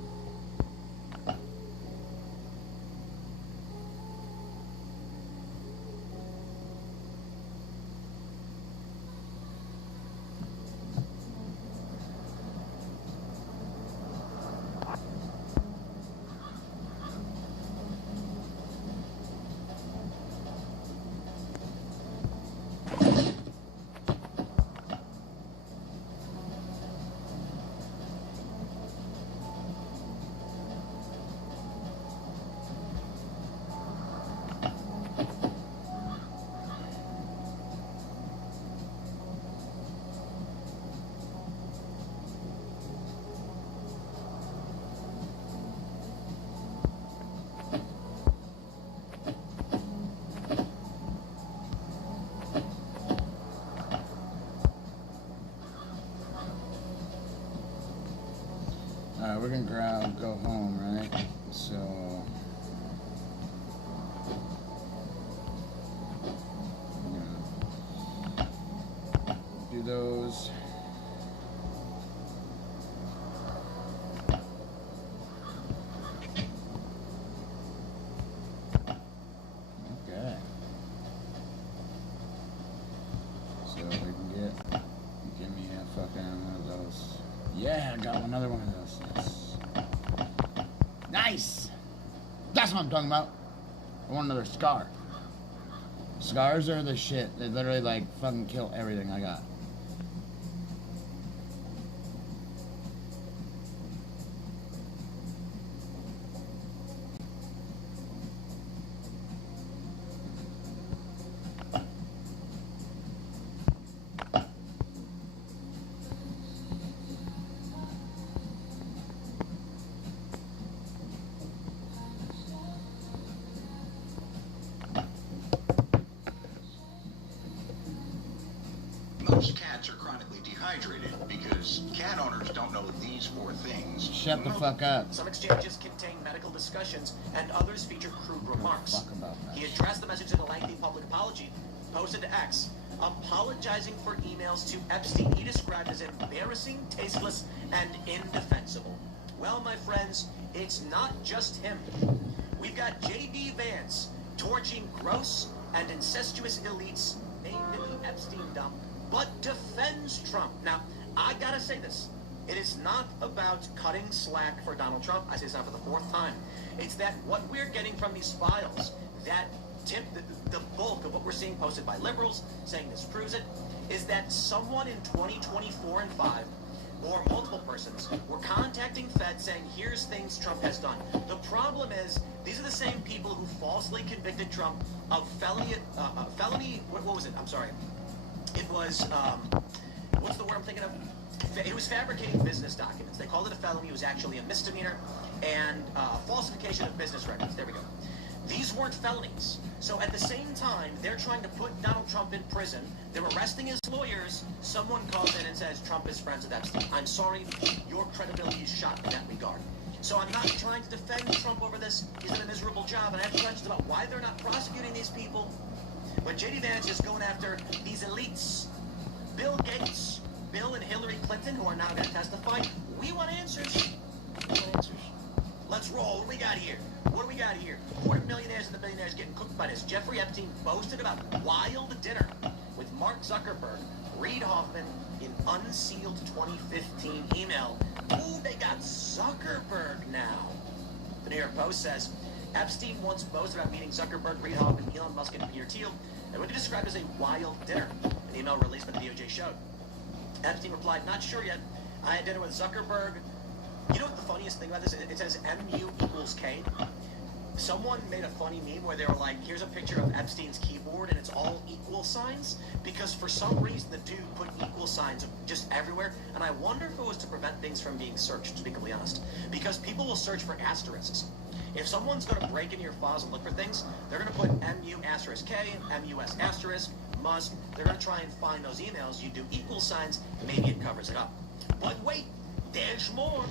I'll go home, right? So do those. Okay. So we can give me a fucking one of those. Yeah, I got another one of those. Yes. Nice! That's what I'm talking about. I want another scar. Scars are the shit. They literally like fucking kill everything I got. Most cats are chronically dehydrated because cat owners don't know these 4 things. Shut the fuck up. Some exchanges contain medical discussions, and others feature crude remarks. He addressed the message in a lengthy public apology posted to X, apologizing for emails to Epstein he described as embarrassing, tasteless, and indefensible. Well, my friends, it's not just him. We've got J.D. Vance torching gross and incestuous elites named in the Epstein dump, but defends Trump. Now, I gotta say this. It is not about cutting slack for Donald Trump. I say this now for the 4th time. It's that what we're getting from these files, that the bulk of what we're seeing posted by liberals, saying this proves it, is that someone in 2024 and 5, or multiple persons, were contacting Fed saying, here's things Trump has done. The problem is, these are the same people who falsely convicted Trump of felony, what was it? I'm sorry. It was, what's the word I'm thinking of? It was fabricating business documents. They called it a felony. It was actually a misdemeanor, and falsification of business records. There we go. These weren't felonies. So at the same time, they're trying to put Donald Trump in prison. They're arresting his lawyers. Someone calls in and says Trump is friends with Epstein. I'm sorry, your credibility is shot in that regard. So I'm not trying to defend Trump over this. He's done a miserable job, and I have questions about why they're not prosecuting these people. But J.D. Vance is going after these elites. Bill Gates, Bill and Hillary Clinton, who are now going to testify. We want answers. We want answers. Let's roll. What do we got here? What do we got here? Who are the millionaires and the billionaires getting cooked by this? Jeffrey Epstein boasted about wild dinner with Mark Zuckerberg, Reid Hoffman, in unsealed 2015 email. Ooh, they got Zuckerberg now. The New York Post says, Epstein once boasted about meeting Zuckerberg, Reid Hoffman, Elon Musk, and Peter Thiel, and what he described as a wild dinner. An email released by the DOJ showed. Epstein replied, not sure yet. I had dinner with Zuckerberg. You know what the funniest thing about this is? It says MU equals K. Someone made a funny meme where they were like, here's a picture of Epstein's keyboard and it's all equal signs, because for some reason the dude put equal signs just everywhere, and I wonder if it was to prevent things from being searched, to be completely honest, because people will search for asterisks. If someone's going to break into your files and look for things, they're going to put MU asterisk K, MUS asterisk, Musk. They're going to try and find those emails. You do equal signs, maybe it covers it up. But wait, there's more.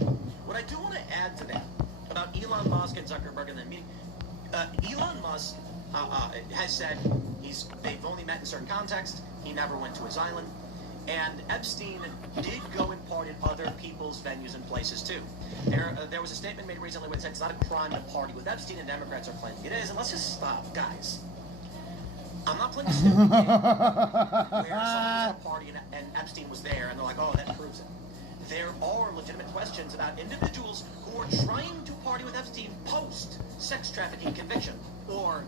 What I do want to add to that about Elon Musk and Zuckerberg and the meeting, Elon Musk has said they've only met in certain contexts. He never went to his island. And Epstein did go and party in other people's venues and places too. There was a statement made recently where it said it's not a crime to party with Epstein, and Democrats are claiming it is. And let's just stop, guys. I'm not playing a stupid game where someone was at a party and Epstein was there, and they're like, oh, that proves it. There are legitimate questions about individuals who are trying to party with Epstein post-sex trafficking conviction, or,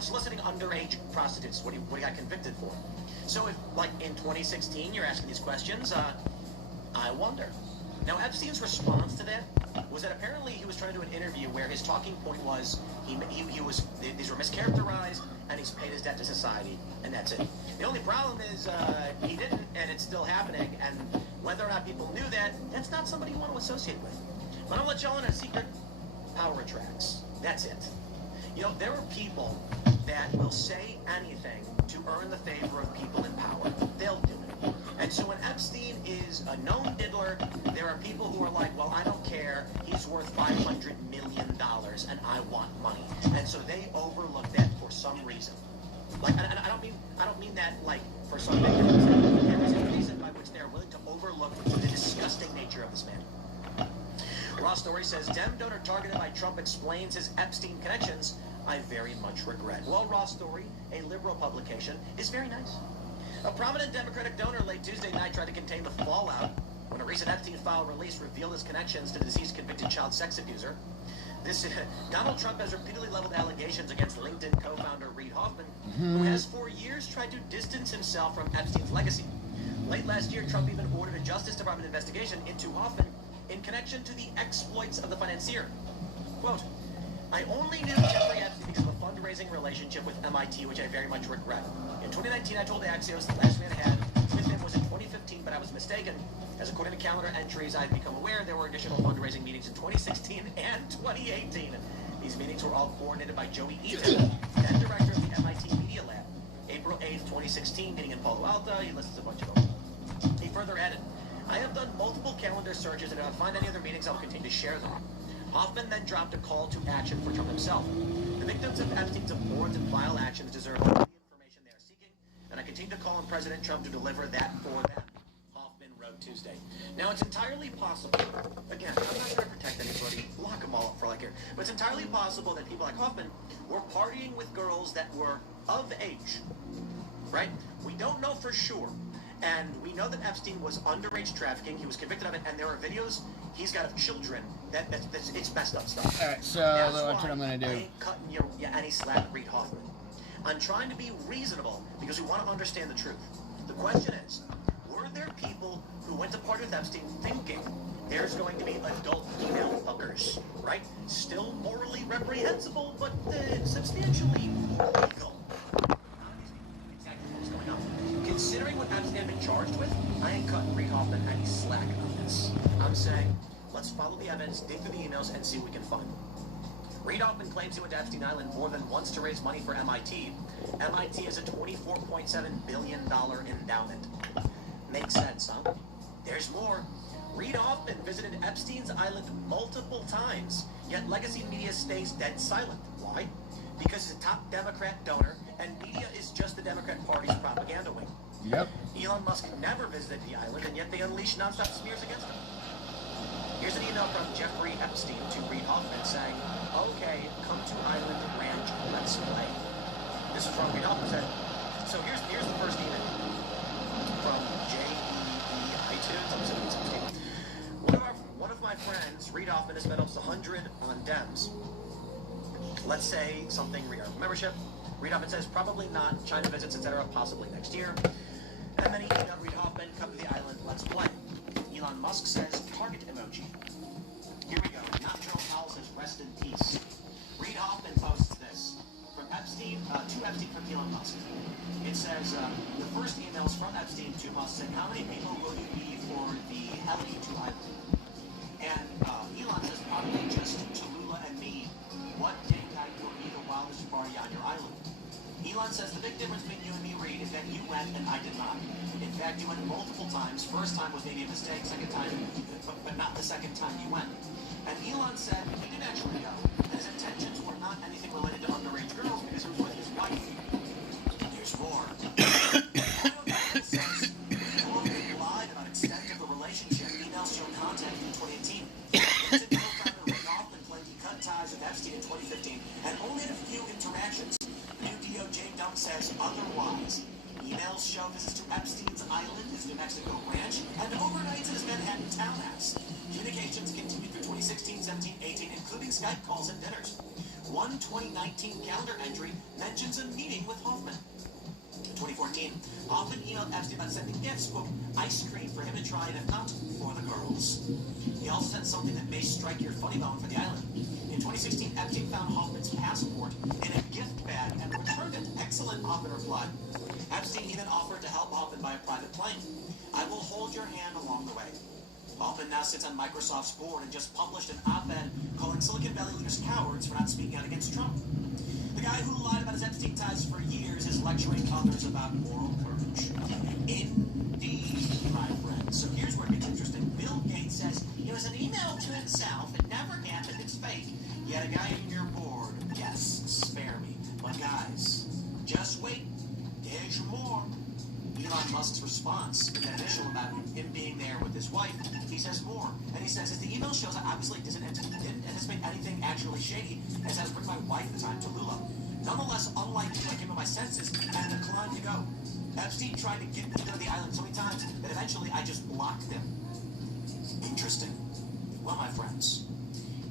soliciting underage prostitutes. What he got convicted for. So if, like, in 2016, you're asking these questions, I wonder. Now, Epstein's response to that was that apparently he was trying to do an interview where his talking point was these were mischaracterized, and he's paid his debt to society, and that's it. The only problem is he didn't, and it's still happening, and whether or not people knew that, that's not somebody you want to associate with. But I'll let y'all in a secret. Power attracts. That's it. There are people that will say anything to earn the favor of people in power. They'll do it. And so when Epstein is a known diddler, there are people who are like, well, I don't care. He's worth $500 million, and I want money. And so they overlook that for some reason. Like, and I don't mean that like for some big reason. There is a reason by which they are willing to overlook the disgusting nature of this man. Raw Story says, Dem donor targeted by Trump explains his Epstein connections. I very much regret. Well, Raw Story, a liberal publication, is very nice. A prominent Democratic donor late Tuesday night tried to contain the fallout when a recent Epstein file release revealed his connections to the deceased convicted child sex abuser. Donald Trump has repeatedly leveled allegations against LinkedIn co-founder Reid Hoffman, who has for years tried to distance himself from Epstein's legacy. Late last year, Trump even ordered a Justice Department investigation into Hoffman in connection to the exploits of the financier. Quote, I only knew Jeffrey Epstein because of a fundraising relationship with MIT, which I very much regret. In 2019, I told Axios the last man I had with him was in 2015, but I was mistaken. As according to calendar entries, I've become aware there were additional fundraising meetings in 2016 and 2018. These meetings were all coordinated by Joey Eaton, then director of the MIT Media Lab. April 8th, 2016, meeting in Palo Alto. He lists a bunch of them. He further added, I have done multiple calendar searches, and if I find any other meetings, I will continue to share them. Hoffman then dropped a call to action for Trump himself. The victims of Epstein's abhorrent and vile actions deserve all the information they are seeking, and I continue to call on President Trump to deliver that for them. Hoffman wrote Tuesday. Now, it's entirely possible, again, I'm not trying to protect anybody, lock them all up for like here, but it's entirely possible that people like Hoffman were partying with girls that were of age, right? We don't know for sure. And we know that Epstein was underage trafficking. He was convicted of it, and there are videos he's got of children. It's messed up stuff. All right, so that's what I'm going to do. I ain't cutting you any slack, Reid Hoffman. I'm trying to be reasonable because we want to understand the truth. The question is, were there people who went to party with Epstein thinking there's going to be adult female fuckers, right? Still morally reprehensible, but substantially legal. Considering what Epstein had been charged with, I ain't cutting Reid Hoffman any slack on this. I'm saying, let's follow the evidence, dig through the emails, and see what we can find. Reid Hoffman claims he went to Epstein Island more than once to raise money for MIT. MIT has a $24.7 billion endowment. Makes sense, huh? There's more. Reid Hoffman visited Epstein's Island multiple times, yet legacy media stays dead silent. Why? Because he's a top Democrat donor, and media is just the Democrat Party's propaganda wing. Yep. Elon Musk never visited the island, and yet they unleash nonstop smears against him. Here's an email from Jeffrey Epstein to Reid Hoffman saying, okay, come to Island Ranch, let's play. This is from Reid Hoffman said. So here's the first email from J.E.E. iTunes. I'm assuming it's Epstein. One of my friends, Reid Hoffman, has spent almost 100 on Dems. Let's say something membership. Reid Hoffman says probably not. China visits, etc. Possibly next year. And then he emailed Reid Hoffman, come to the island, let's play. Elon Musk says target emoji. Here we go. Not Joe Powell says rest in peace. Reid Hoffman posts this from Epstein to Epstein from Elon Musk. It says the first emails from Epstein to Musk saying how many people will you be for the heli to island? And Elon says probably just Tallulah and me. What date night will be the wildest party on your island? Elon says the big difference between you and me, Reid, is that you went and I did not. In fact, you went multiple times. First time was maybe a mistake, second time, but not the second time you went. And Elon said he didn't actually go. And his intentions were not anything related to underage girls because he was with his wife. There's more. Elon says he lied about extent of the relationship. Emails show contact in 2018. Co-founder Reid Hoffman claimed he cut ties with Epstein in 2015 and only had a few interactions. New DOJ dump says otherwise. Emails show visits to Epstein's Island, his New Mexico ranch, and overnights at his Manhattan townhouse. Communications continued through 2016, 17, 18, including Skype calls and dinners. One 2019 calendar entry mentions a meeting with Hoffman. In 2014, Hoffman emailed Epstein about sending gifts, quote, ice cream for him to try, and if not, for the girls. He also sent something that may strike your funny bone for the island. In 2016, Epstein found Hoffman's passport in a gift bag and returned it. Excellent, Hoffman replied. Epstein even offered to help Hoffman buy a private plane. I will hold your hand along the way. Hoffman now sits on Microsoft's board and just published an op-ed calling Silicon Valley leaders cowards for not speaking out against Trump. The guy who lied about his Epstein ties for years is lecturing others about moral courage. approach. Indeed, my friend. So here's where it gets interesting. Bill Gates says it was an email to himself. It never happened. It's fake. Yet a guy in your board. Yes, spare me. But guys, just wait. There's more. Elon Musk's response, the initial about him being there with his wife, he says more. And he says, as the email shows, I obviously didn't anticipate anything actually shady, as I was bringing my wife at the time to Lula. Nonetheless, unlike you, I came to my senses and declined to go. Epstein tried to get me to go to the island so many times that eventually I just blocked them. Interesting. Well, my friends,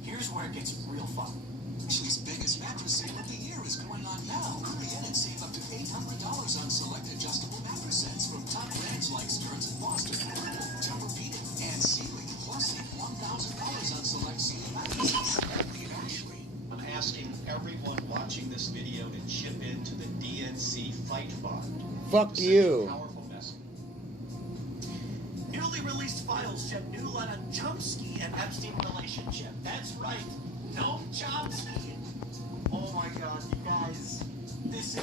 here's where it gets real fun. Ashley's biggest mattress sale of the year is going on now. Hurry in and save up to $800 on select adjustable mattress sets from top brands like Stearns & Foster, Tempur-Pedic, and Sealy. Plus, save $1,000 on select Sealy mattresses. Ashley. I'm asking everyone watching this video to chip into the DNC Fight Fund. Fuck you. Newly released files shed new light on Chomsky and Epstein relationship. That's right. No Chomsky. Oh my god, you guys. This is...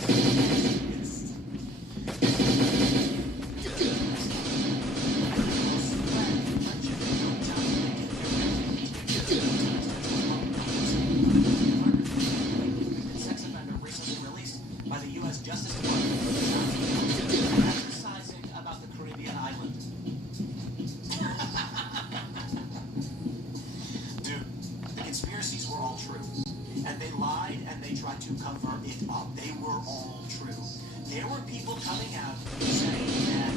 sex offender recently released by the U.S. Justice Department exercising about the Caribbean island. Dude, the conspiracies were all true. And they lied and they tried to cover it up. They were all true. There were people coming out saying that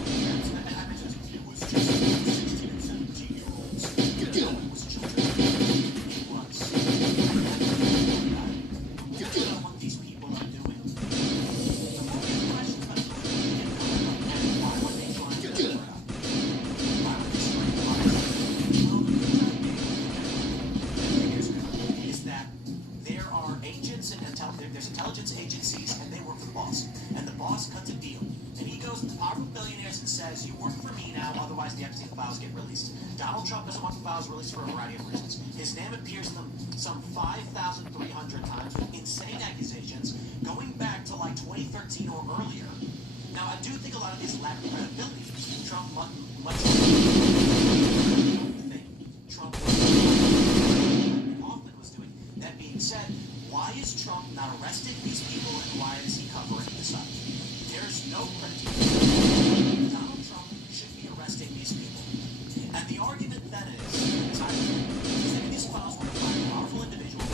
it was just 16 and 17-year-olds. No, it was children. It was. I don't know what these people are doing. The more we question about and why were they trying to cover it up? Why were they trying to lie? Well, the reason is that there are agents and there's intelligence agencies, and they work for the boss. And the boss cuts a deal. And he goes to the powerful billionaires and says, you work for me now, otherwise the Epstein files get released. Donald Trump doesn't want the files released for a variety of reasons. His name appears in them some 5,300 times with insane accusations going back to like 2013 or earlier. Now, I do think a lot of this lack of credibility. Trump much think Trump Hoffman was doing. That being said, why is Trump not arresting these people, and why is he covering this up? There's no credibility. Donald Trump should be arresting these people. And the argument then is that these files were by powerful individuals.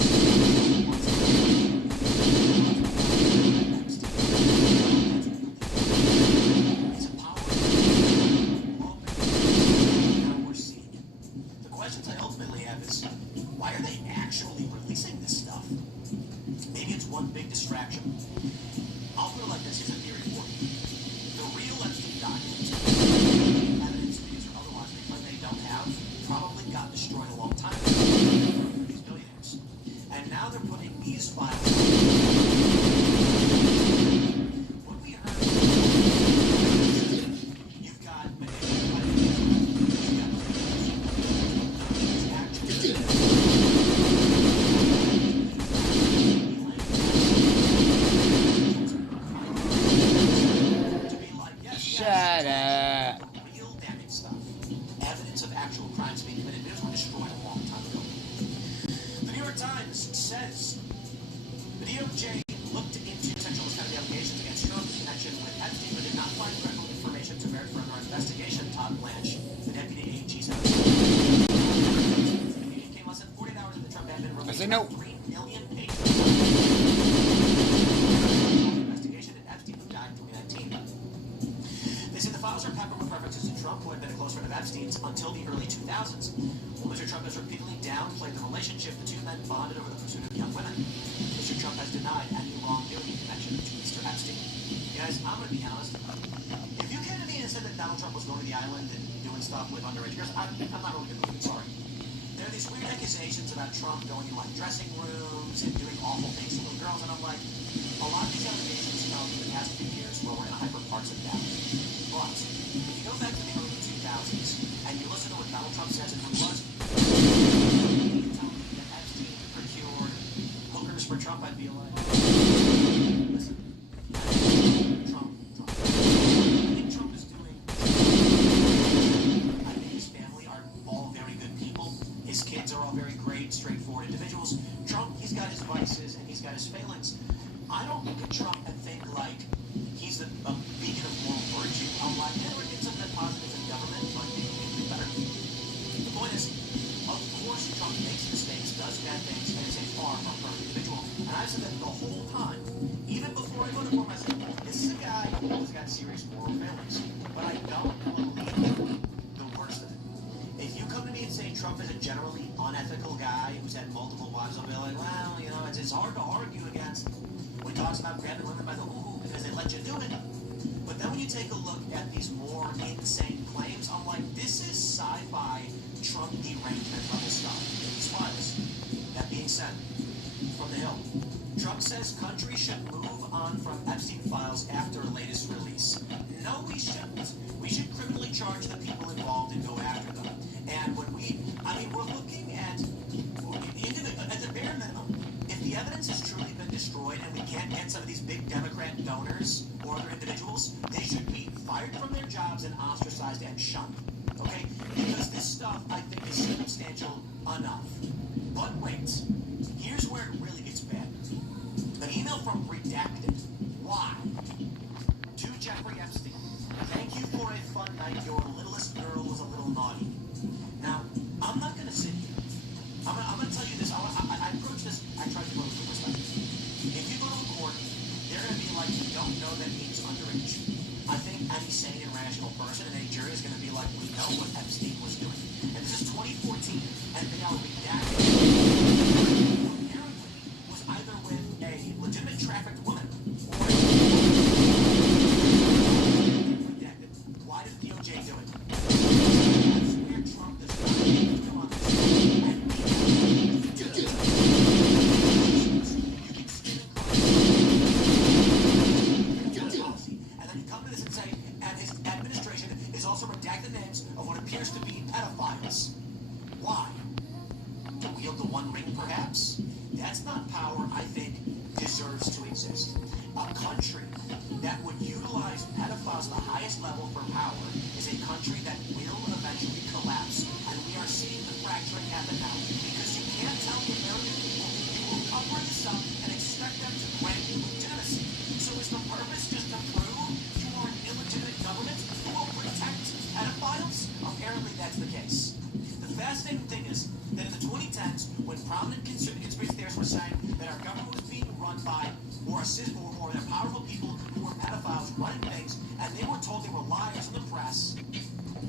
It's a power now we're seeing it. The questions I ultimately have is, why are they actually releasing this stuff? Maybe it's one big distraction. I'll put it like this, here's a theory for you. The real Epstein documents, evidence, videos, or otherwise, because they don't have, probably got destroyed a long time ago. These billionaires. And now they're putting these files what we heard, you've got Shut up. real damage stuff. Evidence of actual crimes being committed. Those were destroyed a long time ago. The New York Times says the DOJ looked into sexual misconduct allegations against Trump's connection with Epstein, but did not find credible information to merit further investigation. Todd Blanche, the deputy AG, said. The meeting came less than 48 hours after Trump had been released. I say no. 3 million pages. Investigation at Epstein, who died in 2019. They said the files are peppered with references to Trump, who had been a close friend of Epstein's until the early 2000s. While Mr. Trump has repeatedly downplayed the relationship, the two men bonded over the pursuit of young women. Mr. Trump has denied any wrongdoing in connection to Mr. Epstein. Guys, I'm going to be honest. If you came to me and said that Donald Trump was going to the island and doing stuff with underage girls, I'm not really going to believe it. Sorry. There are these weird accusations about Trump going in like dressing rooms and doing awful things to little girls, and I'm like, a lot of these allegations come in the past few years where we're going to hyper-parse it down. But if you go back to the early 2000s and you listen to what Donald Trump says and who he was, you tell me that Epstein procured hookers for Trump, I'd be like, listen, Trump. In I don't look at Trump and think like he's a beacon of moral virtue. I'm like, yeah, we're getting some of that positives in government, but maybe we can do better. The point is, of course, Trump makes mistakes, does bad things, and is a far from perfect individual. And I've said that the whole time, even before I voted for him. I said, this is a guy who's got serious moral failings, but I don't believe the worst of it. If you come to me and say Trump is a generally unethical guy who's had multiple wives, I'll be like, well, you know, it's hard to argue against when he talks about grabbing women by the hoo-hoo because they let you do it. But then when you take a look at these more insane claims, I'm like, this is sci-fi Trump derangement level stuff. Smiles. That being said, from the Hill, Trump says countries should move on from Epstein files after latest release. No, we shouldn't. We should criminally charge the people involved and go after them. And when we're looking at the bare minimum, if the evidence has truly been destroyed and we can't get some of these big Democrat donors or other individuals, they should be fired from their jobs and ostracized and shunned. Okay? Because this stuff, I think, is circumstantial enough. But wait. Here's where it really gets bad. An email from Redacted. Why? To Jeffrey Epstein. Thank you for a fun night. Your littlest girl was a little naughty. Now, I'm not going to sit here. I'm going to tell you this. I approach this. I tried to go with the perspective. If you go to a court, they're going to be like, you don't know that he's underage. I think any sane and rational person in any jury is going to be like, we know what Epstein was doing. And this is 2014, and they are redacted. Apparently, was either with a legitimate trafficked woman or redacted. Why did DOJ do it? That's where Trump does not deal on this. And you can spin and policy, and then you come to this and say, and his administration is also redacted names of what appears to be pedophiles. Why? To wield the one ring, perhaps? That's not power I think deserves to exist. A country that would utilize pedophiles at the highest level for power is a country that will eventually collapse. And we are seeing the fracturing happen now. Because you can't tell the American people you will cover this up and expect them to grant you legitimacy. So is the purpose just to prove you are an illegitimate government who will protect pedophiles? Apparently that's the case. The fascinating thing is that in the 2010s, when prominent conspiracy theorists were saying that our government was being run by or they're powerful people who were pedophiles running things, and they were told they were liars in the press,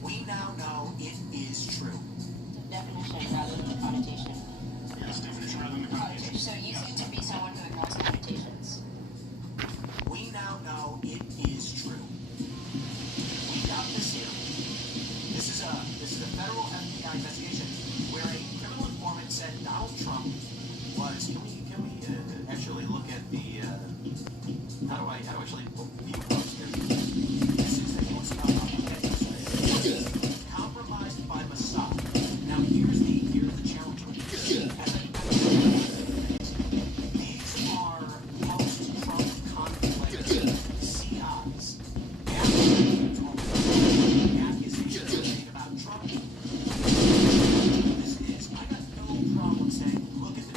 we now know it is true. Definition rather than connotation. Yes, definition rather than connotation. So you seem to be someone who ignores connotations. We now know it is true. We got this here. This is a federal FBI investigation where a criminal informant said Donald Trump was. Can we actually look at the how do I actually view post here? This is that he was compromised by Mossad. Now here's the challenge. These are post-Trump conflict CIs. Accusations made about Trump. This is, I got no problem saying, look at the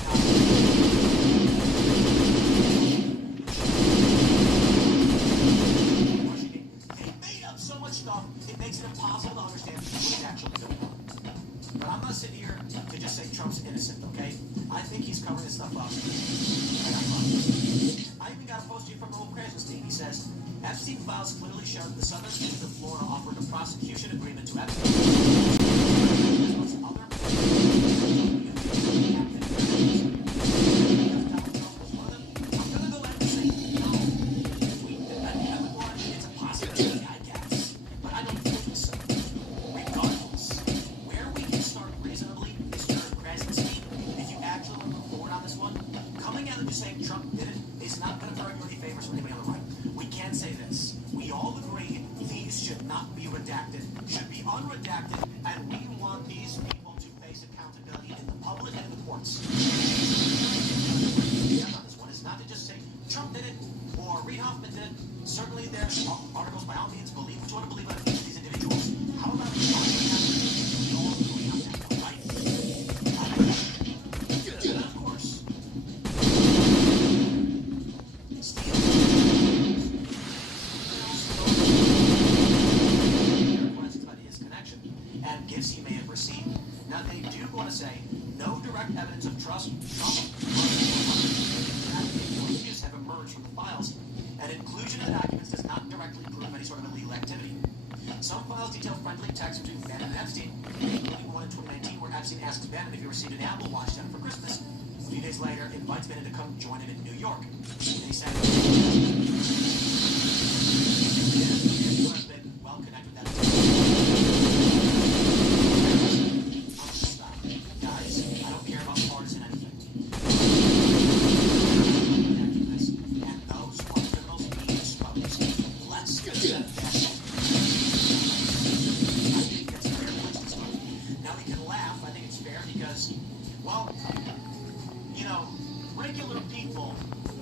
they made up so much stuff, it makes it impossible to understand what he's actually doing. But I'm not sitting here to just say Trump's innocent, okay? I think he's covering this stuff up. I even got a post here from Noel Krasenstein. He says, Epstein files clearly show that the Southern District of Florida offered a prosecution agreement to Epstein. Should be unredacted, and we want these people to face accountability in the public and in the courts. This one is not to just say Trump did it or Reid Hoffman did it. Certainly there's articles by all means, believe what you want to believe about these individuals. How about we all agree on that, right? And of course, emails detail friendly texts between Bannon and Epstein, including one in 2019 where Epstein asks Bannon if he received an Apple Watch done for Christmas. A few days later, invites Bannon to come join him in New York. They said, well connected with that. Guys, I don't care about partisan anything. And those who are criminals being exposed. Let's get that. I think it's fair to watch this movie. Now we can laugh. I think it's fair because, well, you know, regular people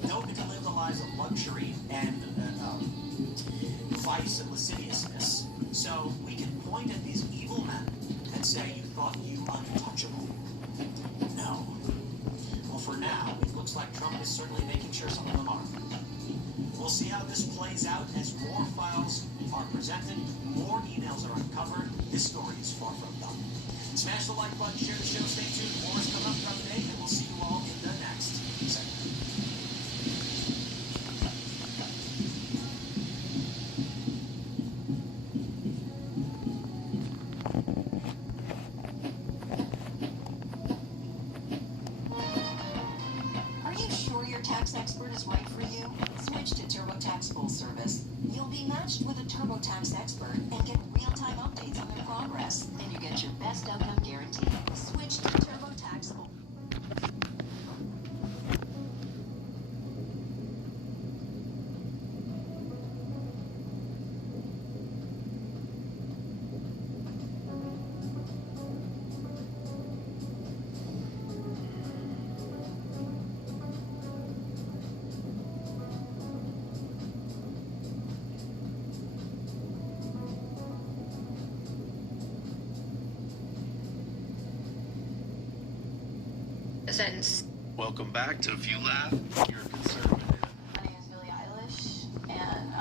don't get to live the lives of luxury and vice and lasciviousness. So we can point at these evil men and say, you thought you untouchable. No. Well, for now, it looks like Trump is certainly making sure some of them are. We'll see how this plays out as more files are presented, more emails are uncovered. This story is far from done. Smash the like button, share the show, stay tuned. More is coming up throughout the day, and we'll see you all in the next segment. Are you sure your tax expert is right for you? Switch to TurboTax Full Service. You'll be matched with a TurboTax expert and get real-time updates on their progress. And you get your best outcome guaranteed. Switch to TurboTax Full. A sentence. Welcome back to If You Laugh, You're Conservative. My name is Billie Eilish, and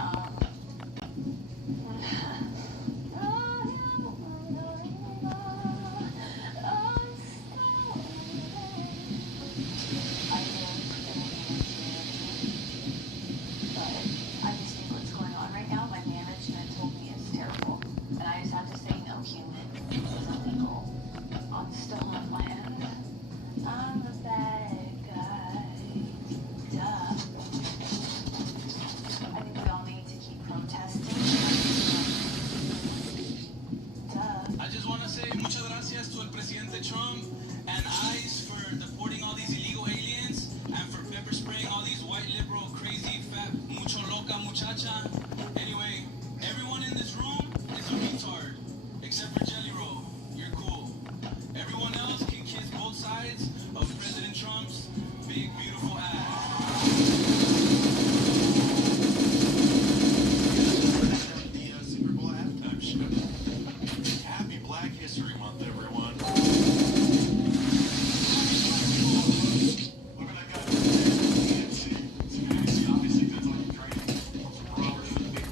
I just think what's going on right now, my management told me it's terrible, and I just have to say no human is illegal on stolen land. I'm the bad guy. Duh. I think we all need to keep protesting. Duh. I just want to say muchas gracias to el presidente Trump and ICE for deporting all these illegal aliens and for pepper spraying all these white liberal, crazy, fat, mucho loca muchacha. Anyway, everyone in this room is a retard, except for Jelly Roll. You're cool. Everyone else can kiss both sides of President Trump's big, beautiful ass. The Super Bowl halftime show. Happy Black History Month, everyone. Look what I got. DNC. Obviously, that's all you training. Some robbers from the big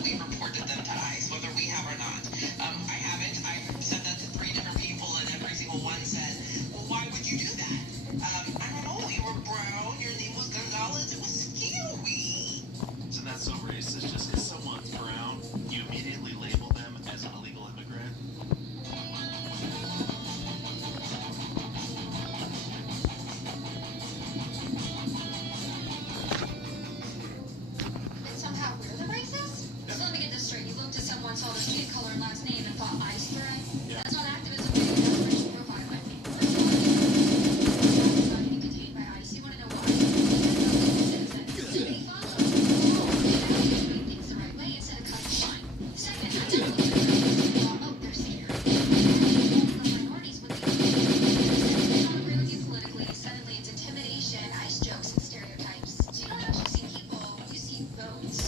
that we reported them to ICE, whether we have or not. I haven't. I've said that to 3 different people, and every single one said, well, why would you do that? I don't know. You were brown. Your name was Gonzalez. It was scary. Isn't that so racist? Just because someone's brown, you immediately label them as an illegal immigrant? And somehow we're the racist? So let me get this straight. You looked at someone, saw their skin color and last name, and thought ICE threat? Yeah. That's not activism, that's racial profiling. Not getting detained by ICE. You want to know why? Because they follow the law. Doing things the right way instead of cutting the line. Second, I never looked at the law. Oh, they're scared. The minorities, what they do, they don't agree with you politically. Suddenly it's intimidation, ICE jokes, and stereotypes. So you don't actually see people, you see votes.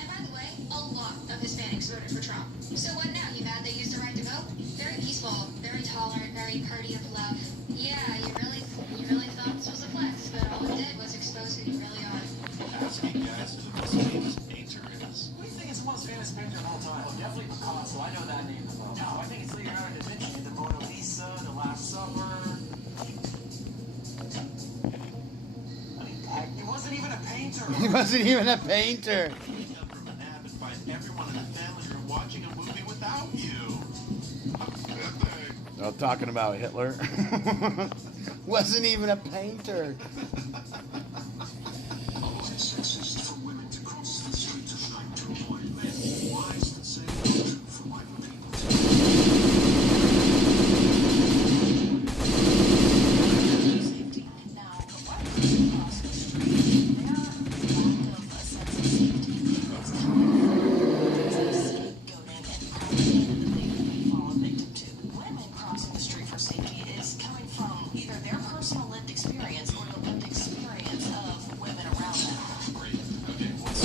And by the way, a lot of Hispanics voted for Trump. So what now? You mad they used the right to vote? Very peaceful, very tolerant, very party of love. Yeah, you really thought this was a flex, but all it did was expose who you really are. Asking guys who the most famous painter is. Who do you think is the most famous painter of all time? Oh, definitely Picasso. I know that name the most. No, I think it's Leonardo da Vinci. The Mona Lisa, The Last Supper. I mean, heck, he wasn't even a painter. He wasn't even a painter. Wake up from a nap and find everyone in the family room watching a movie without you. I'm talking about Hitler. Wasn't even a painter. Is it sexist for women to cross the streets at night to avoid men? Why is the same not true for white people? Now, the white person across the street, their lack of a sense of safety is coming from scapegoating and propaganda that they would fall victim to. Women crossing the street for safety is coming from either their personal lived experience or the lived experience of women around them. Great. Okay, what's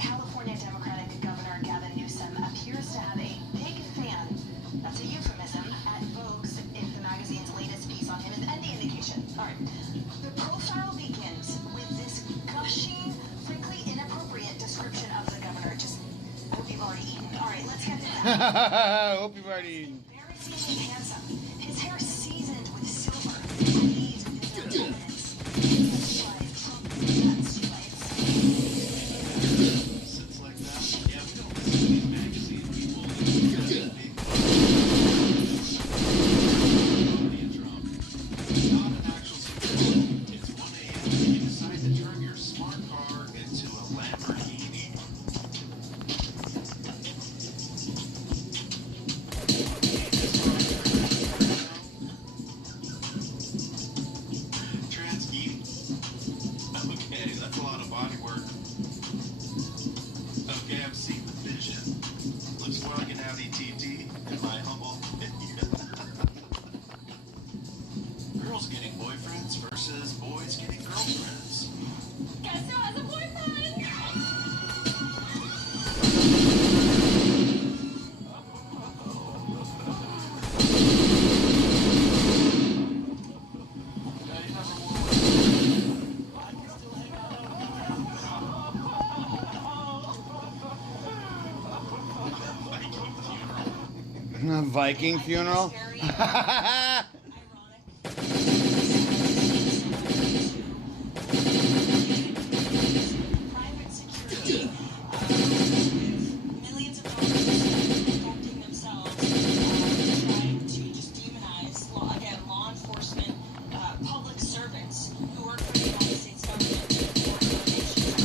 California Democratic Governor Gavin Newsom appears to have a big fan, that's a euphemism, at Vogue's, if the magazine's latest piece on him is any indication. All right. The profile begins with this gushing, frankly inappropriate description of the governor. Just, I hope you've already eaten. All right, let's get to that. Hope you've already eaten. Embarrassingly handsome. His hair seasoned with silver. Knees with his evidence. Sits like that? Yeah, we don't listen to these magazine people. Trump. Not an actual superhero. It's 1 a.m. and you decide to turn your smart car into a Lamborghini. Transgene. Okay, that's a lot of body work. Okay, I've seen the vision. Looks more like an Audi TT, in my humble opinion. Girls getting boyfriends versus boys getting girlfriends. Guess who has a boyfriend? Viking funeral? Private security, millions of dollars protecting themselves, trying to just demonize, law enforcement, public servants who work for the United States government for donations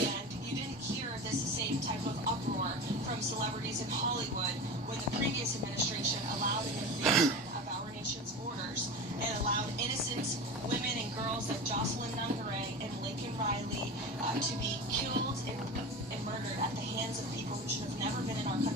and you didn't hear this same type of uproar from celebrities in Hollywood when the previous administration allowed an invasion of our nation's borders and allowed innocent women and girls like Jocelyn Nungare and Laken Riley to be killed and murdered at the hands of people who should have never been in our country.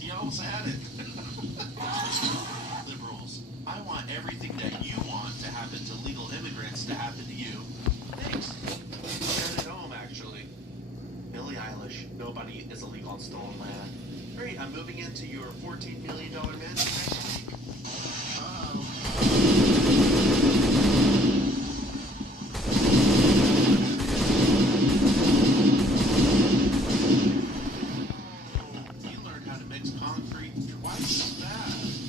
Y'all's had it. Liberals, I want everything that you want to happen to legal immigrants to happen to you. Thanks. Send it home, actually. Billie Eilish, nobody is illegal on stolen land. Great, I'm moving into your $14 million mansion next week. You learned how to mix concrete twice as fast.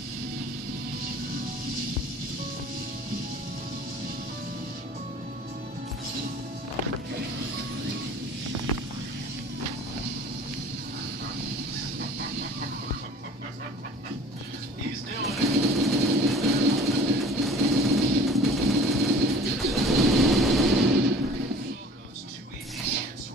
He's doing it. Photos, 2 idiots.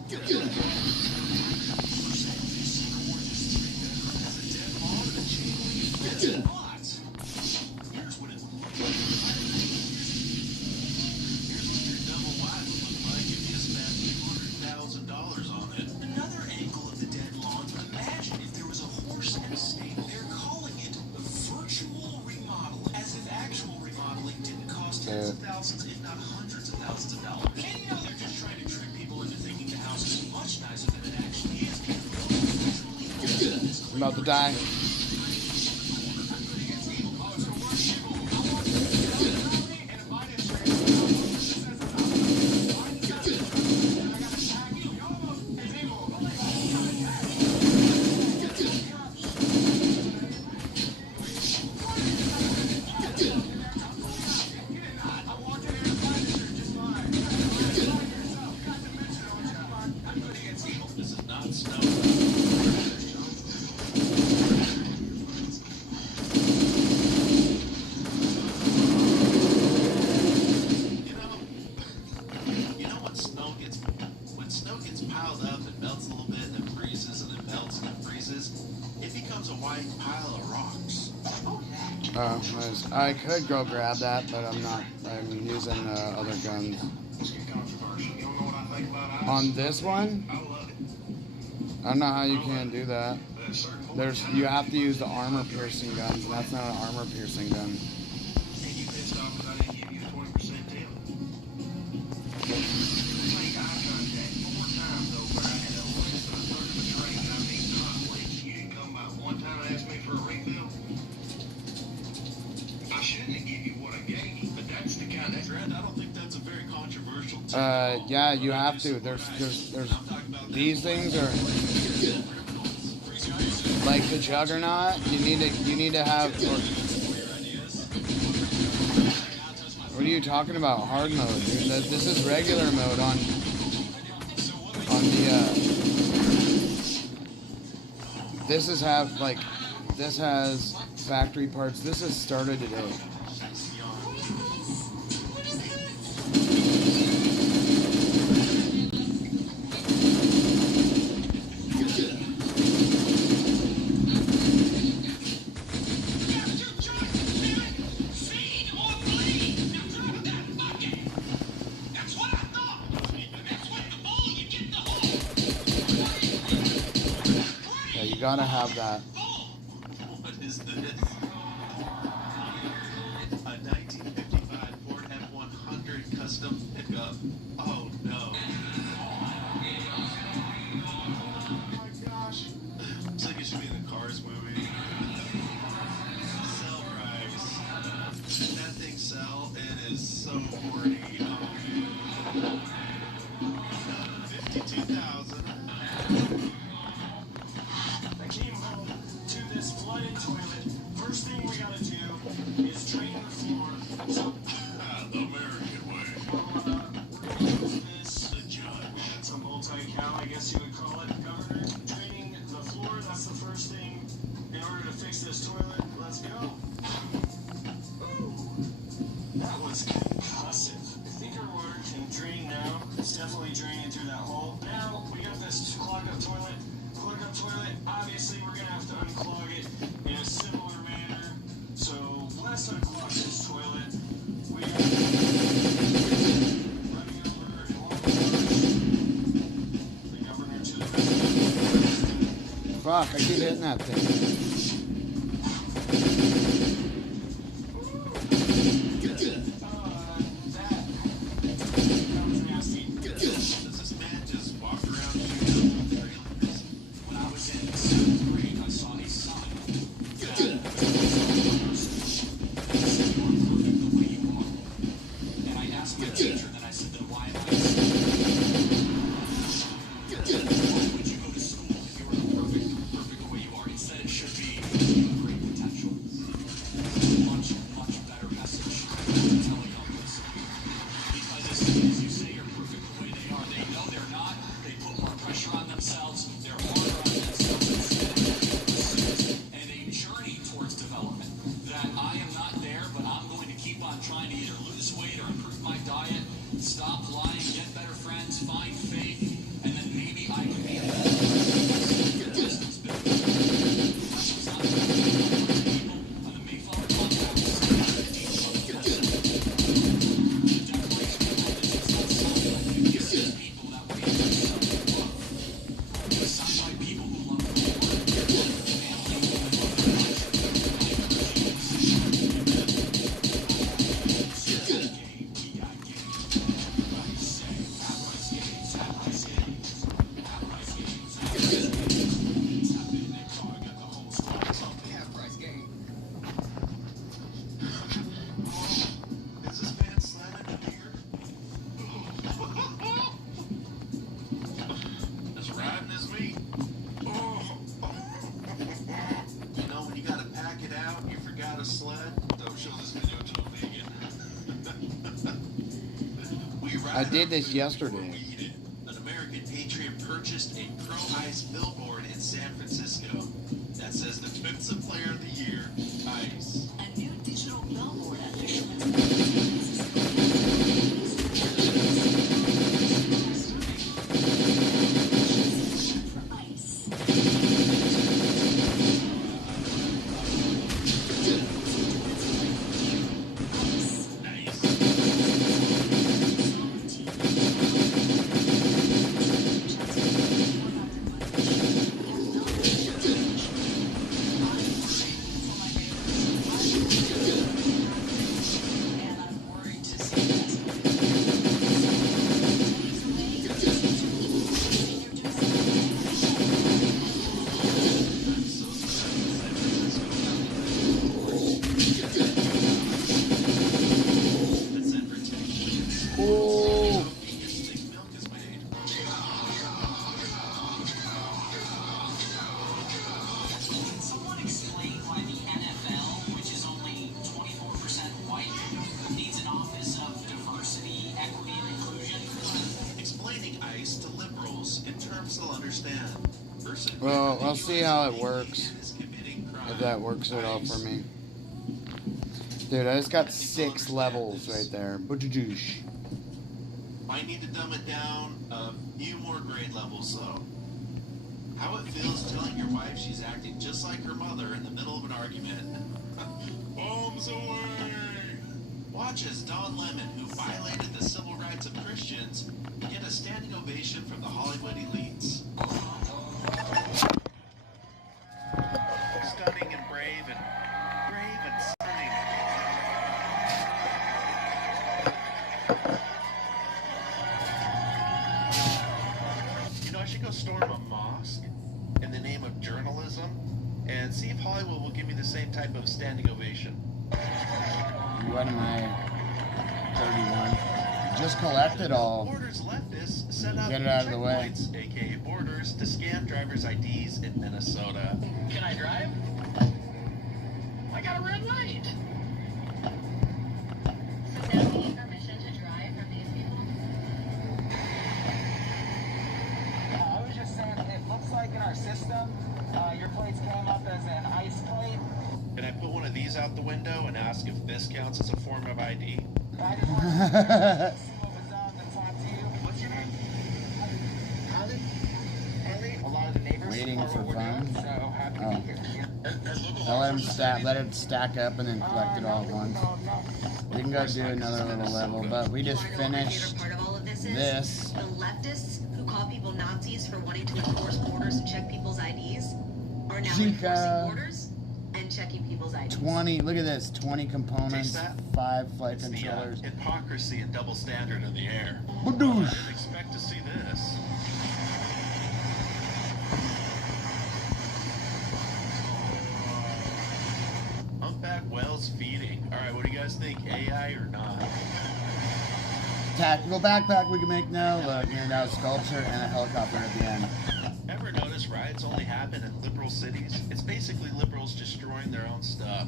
Another angle of the dead lawn. Imagine if there was a horse and a stable. They're calling it virtual remodeling, as if actual remodeling didn't cost tens of thousands, if not hundreds of thousands of dollars. And you know they're just trying to trick people into thinking the house is much nicer than it actually is. I'm about to die. This is not snow. You know when snow gets piled up, it melts a little bit and it freezes and it melts and it freezes, it becomes a white pile of rocks. I could go grab that, but I'm not. I'm using other guns. On this one, I don't know how you can do that. You have to use the armor piercing guns, and that's not an armor piercing gun. I shouldn't have given you what I gave you, but that's the kind of Dread. I don't think that's a very controversial. Yeah, you have to. There's these things are like the Juggernaut. You need to have. What are you talking about? Hard mode, dude. This is regular mode on the. This has factory parts. This has started today. Yeah, you gotta have that. What is this? A 1955 Ford F-100 custom pickup. Oh no. Oh my gosh. Looks like it should be in the Cars movie. Sell price. Did that thing sell? It is so horny. $52,000. I came home to this flooded toilet. First thing we gotta do is drain the floor. So, The American way. we're gonna use this. The judge. It's a multi-cal, I guess you would call it, Governor. Draining the floor, that's the first thing in order to fix this toilet. Let's go. Ooh, that was concussive. I think our water can drain now. It's definitely draining through that hole. Now, we got this clog-up toilet. Clog-up toilet, obviously we're gonna have to unclog it in a similar manner. So let's unclog this toilet. We are running over an old the governor to the Fuck, I keep hitting that thing. I did this yesterday. An American patriot purchased a pro-ICE billboard in San Francisco that says Defensive Player of the Year, ICE. A new digital billboard at Fisherman's Well, I'll see how it works. If that works at all for me. Dude, I just got 6 levels right there. Butchoosh. I need to dumb it down a few more grade levels, though. How it feels telling your wife she's acting just like her mother in the middle of an argument. Bombs away! Watch as Don Lemon, who violated the civil rights of Christians, get a standing ovation from the Hollywood elites. Stunning and brave and stunning. You know, I should go storm a mosque in the name of journalism and see if Hollywood will give me the same type of standing ovation. What am I? 31. Just collect it all. Borders leftists set up Get it out of the way. checkpoints, aka borders, to scan driver's IDs in Minnesota. Can I drive? I got a red light. So now we need permission to drive from these people? I was just saying, it looks like in our system, your plates came up as an ICE plate. Can I put one of these out the window and ask if this counts as a form of ID? I just wanted to see what was up and talk to you. What's your name? Harley? Harley? A lot of the neighbors Waiting are for what we're fun. doing, so happy to be here. I'll let it stack up and then collect it all at once. We can go do another little level, but we just finished Part of all of this is this. the leftists who call people Nazis for wanting to enforce borders and check people's IDs. are now Zika. enforcing orders and checking people's IDs. 20, look at this, 20 components, Taste that? 5 flight It's controllers. the hypocrisy and double standard in the air. Badoosh. I didn't expect to see this. Humpback whales feeding. Alright, what do you guys think? AI or not? Tactical backpack we can make now. Look, here now, sculpture and a helicopter at the end. Ever notice riots only happen in liberal cities? It's basically liberals destroying their own stuff.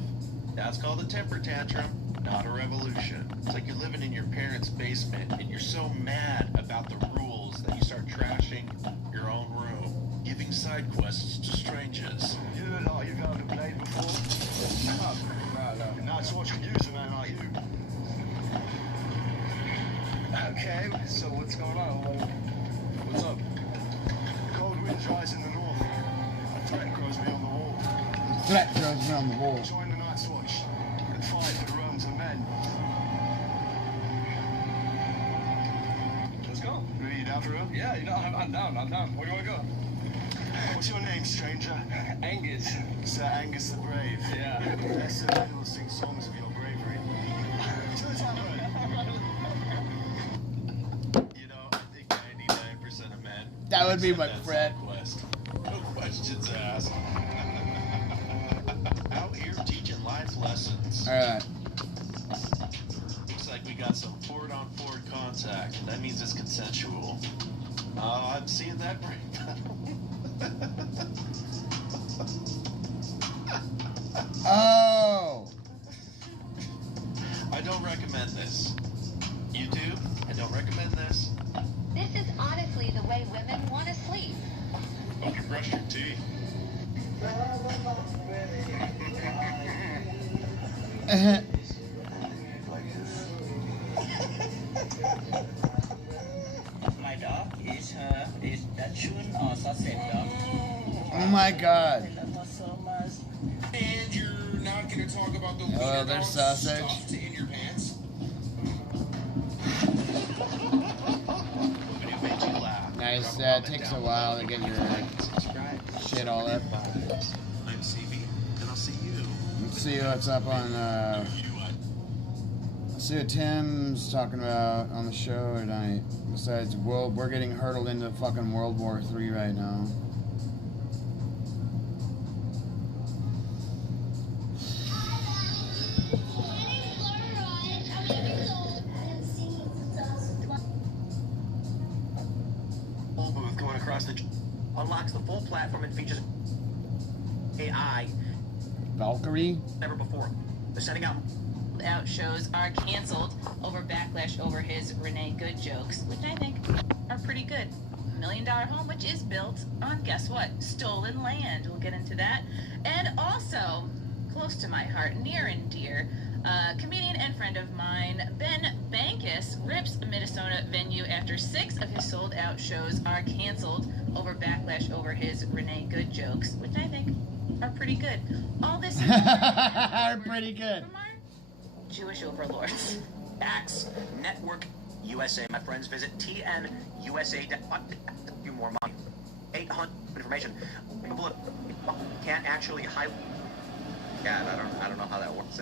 That's called a temper tantrum, not a revolution. It's like you're living in your parents' basement and you're so mad about the rules that you start trashing your own room, giving side quests to strangers. You look like you've held a blade before. No, it's watching you, a man like you. Okay, so what's going on? What's up? Cold winds rise in the north. A threat grows beyond the wall. Threat grows beyond the wall. Join the Night's Watch and fight for the realms of men. Let's go. Really, you down for real? Yeah, you know, I'm down. Where do you want to go? What's your name, stranger? Angus. Sir Angus the Brave. Yeah. That's the men who will sing songs of your bravery. To the tavern. You know, I think 99% of men. That would be my accept that friend. side quest. No questions asked. Out here teaching life lessons. Alright. Looks like we got some forward-on-forward contact. That means it's consensual. Oh, I'm seeing that brain. Oh! I don't recommend this. You do? I don't recommend this. This is honestly the way women want to sleep. Hope you brush your teeth. My dog is that tune or sausage dog. Oh my god. I love her so much. And you're not going to talk about the Oh, wiener there's dog sausage. stuffed in your pants? Nobody made you laugh. Nice, Drop a comment takes a down while below. to get your Subscribe. shit all up. I'm CB, and I'll see you. Let's see what's up on, let's see what Tim's talking about on the show tonight. Besides, we're getting hurtled into fucking World War III right now. Booth going across the unlocks the full platform and features AI Valkyrie? never before. They're setting out shows are canceled over backlash over his Renee Good jokes, which I think are pretty good. $1 Million Home, which is built on, guess what? Stolen land. We'll get into that. And also, close to my heart, near and dear, comedian and friend of mine, Ben Bankus, rips a Minnesota venue after 6 of his sold-out shows are canceled over backlash over his Renee Good jokes, which I think are pretty good. All this are pretty good. Jewish overlords. Axe Network USA. My friends, visit TNUSA. Do more money. 800 information. People can't actually hide. God, I don't know how that works.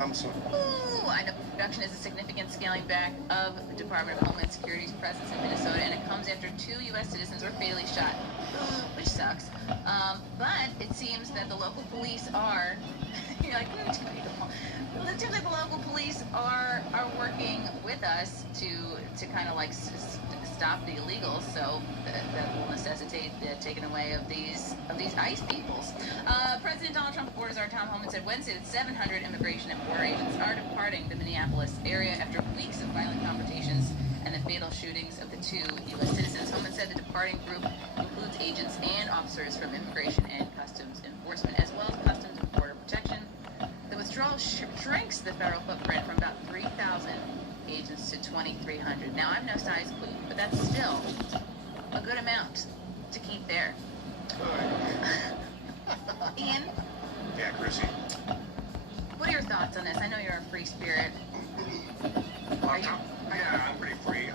I'm sorry. Ooh, I know production is a significant scaling back of the Department of Homeland Security's presence in Minnesota, and it comes after 2 U.S. citizens were fatally shot, which sucks. But it seems that the local police are, you're like, too beautiful. Well, it seems like the local police are working with us to kind of like stop the illegals, so that will necessitate the taking away of these ICE peoples. President Donald Trump orders our Tom Homan said Wednesday that 700 immigration and border agents are departing the Minneapolis area after weeks of violent confrontations and the fatal shootings of the 2 U.S. citizens. Homan said the departing group includes agents and officers from Immigration and Customs Enforcement, as well as Customs and Border Protection. The withdrawal shrinks the federal footprint from about 3,000 agents to 2,300. Now, I'm no size queen, but that's still a good amount to keep there. Ian? Yeah, Chrissy. What are your thoughts on this? I know you're a free spirit. Yeah, I'm pretty free.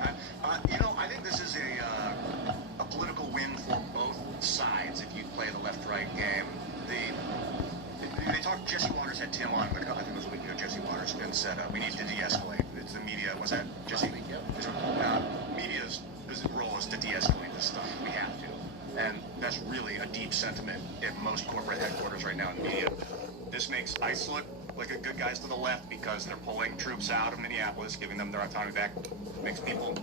I think this is a political win for both sides if you play the left-right game. They talked. Jesse Waters had Tim on. I think it was a week ago. Jesse Waters and said we need to de-escalate. It's the media. Was that Jesse? Media's role is to de-escalate this stuff. We have to, and that's really a deep sentiment at most corporate headquarters right now in the media. This makes ICE look like a good guys to the left because they're pulling troops out of Minneapolis, giving them their autonomy back. Makes people,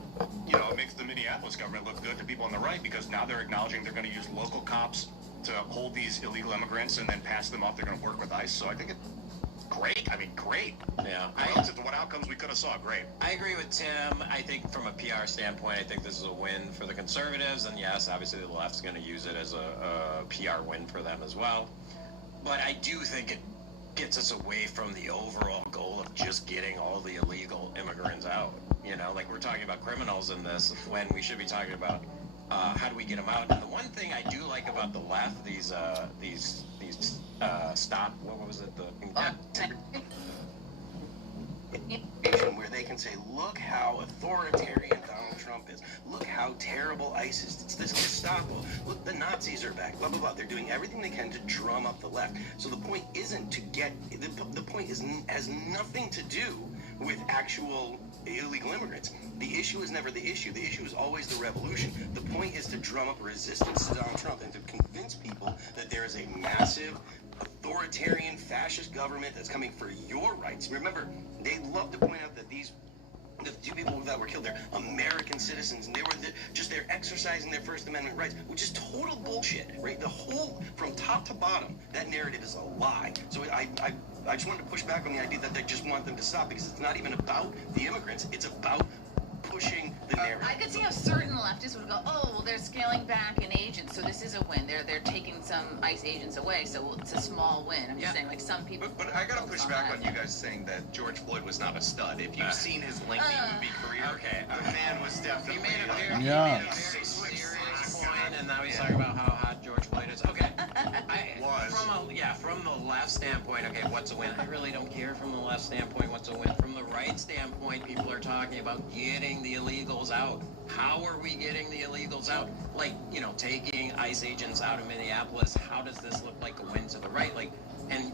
it makes the Minneapolis government look good to people on the right because now they're acknowledging they're going to use local cops to hold these illegal immigrants and then pass them off. They're going to work with ICE. So I think it's great. I mean, great. Yeah. Relative to what outcomes we could have saw, great. I agree with Tim. I think from a PR standpoint, I think this is a win for the conservatives. And yes, obviously the left's going to use it as a PR win for them as well. But I do think it gets us away from the overall goal of just getting all the illegal immigrants out. Like we're talking about criminals in this when we should be talking about how do we get them out. And the one thing I do like about the left, these stop, what was it? Where they can say, look how authoritarian Donald Trump is. Look how terrible ICE is. It's this Gestapo. Look, the Nazis are back. Blah, blah, blah. They're doing everything they can to drum up the left. So the point isn't to get... The point has nothing to do with actual illegal immigrants. The issue is never the issue. The issue is always the revolution. The point is to drum up resistance to Donald Trump and to convince people that there is a massive authoritarian fascist government that's coming for your rights. Remember, they love to point out that the two people that were killed, they're American citizens, and they're exercising their First Amendment rights, which is total bullshit, right? The whole, from top to bottom, that narrative is a lie. So I just wanted to push back on the idea that they just want them to stop, because it's not even about the immigrants, it's about pushing the narrative. I could see how certain leftists would go, oh, well, they're scaling back an agent, so this is a win. They're taking some ICE agents away, so it's a small win. I'm just saying, like, some people... But I gotta push back on you guys saying that George Floyd was not a stud. If you've seen his lengthy movie career, the man was definitely... He made a very, Yeah. serious point, and now he's talking about how hot George Floyd is. Okay. From the left standpoint, okay, what's a win? I really don't care from the left standpoint what's a win. From the right standpoint, people are talking about getting the illegals out. How are we getting the illegals out? Like, taking ICE agents out of Minneapolis, how does this look like a win to the right? Like, and,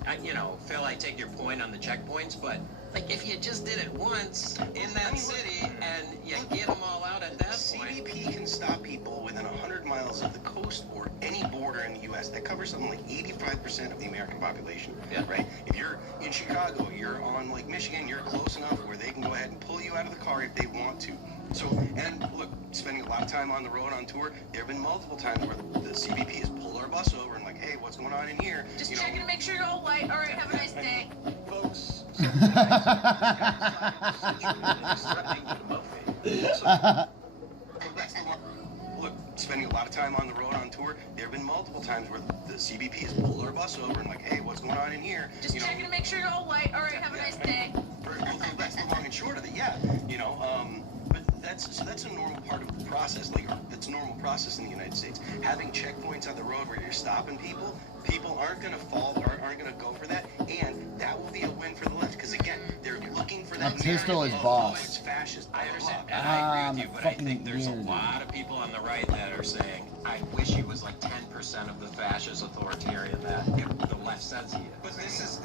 Phil, I take your point on the checkpoints, but, like, if you just did it once in that city and you get them all out at that point... CBP can stop people within 100 miles of the coast or any border in the U.S. That covers something like 85% of the American population, right? If you're in Chicago, you're on Lake Michigan, you're close enough where they can go ahead and pull you out of the car if they want to. So, and look, spending a lot of time on the road on tour, there have been multiple times where the CBP has pulled our bus over and like, hey, what's going on in here? Just checking to make sure you're all white. All right, have a nice day. Folks, look, spending a lot of time on the road on tour, there have been multiple times where the CBP has pulled our bus over and like, hey, what's going on in here? Just checking to make sure you're all white. All right, have a nice day. That's the long and short of it, but that's a normal part of the process. Like, that's a normal process in the United States. Having checkpoints on the road where you're stopping people aren't going to fall or aren't going to go for that, and that will be a win for the left, because again, they're looking for that pistol is narrative boss. it's fascist. I understand, and I agree with you, but I think there's a lot of people on the right that are saying, I wish he was like 10% of the fascist authoritarian that the left says he is. But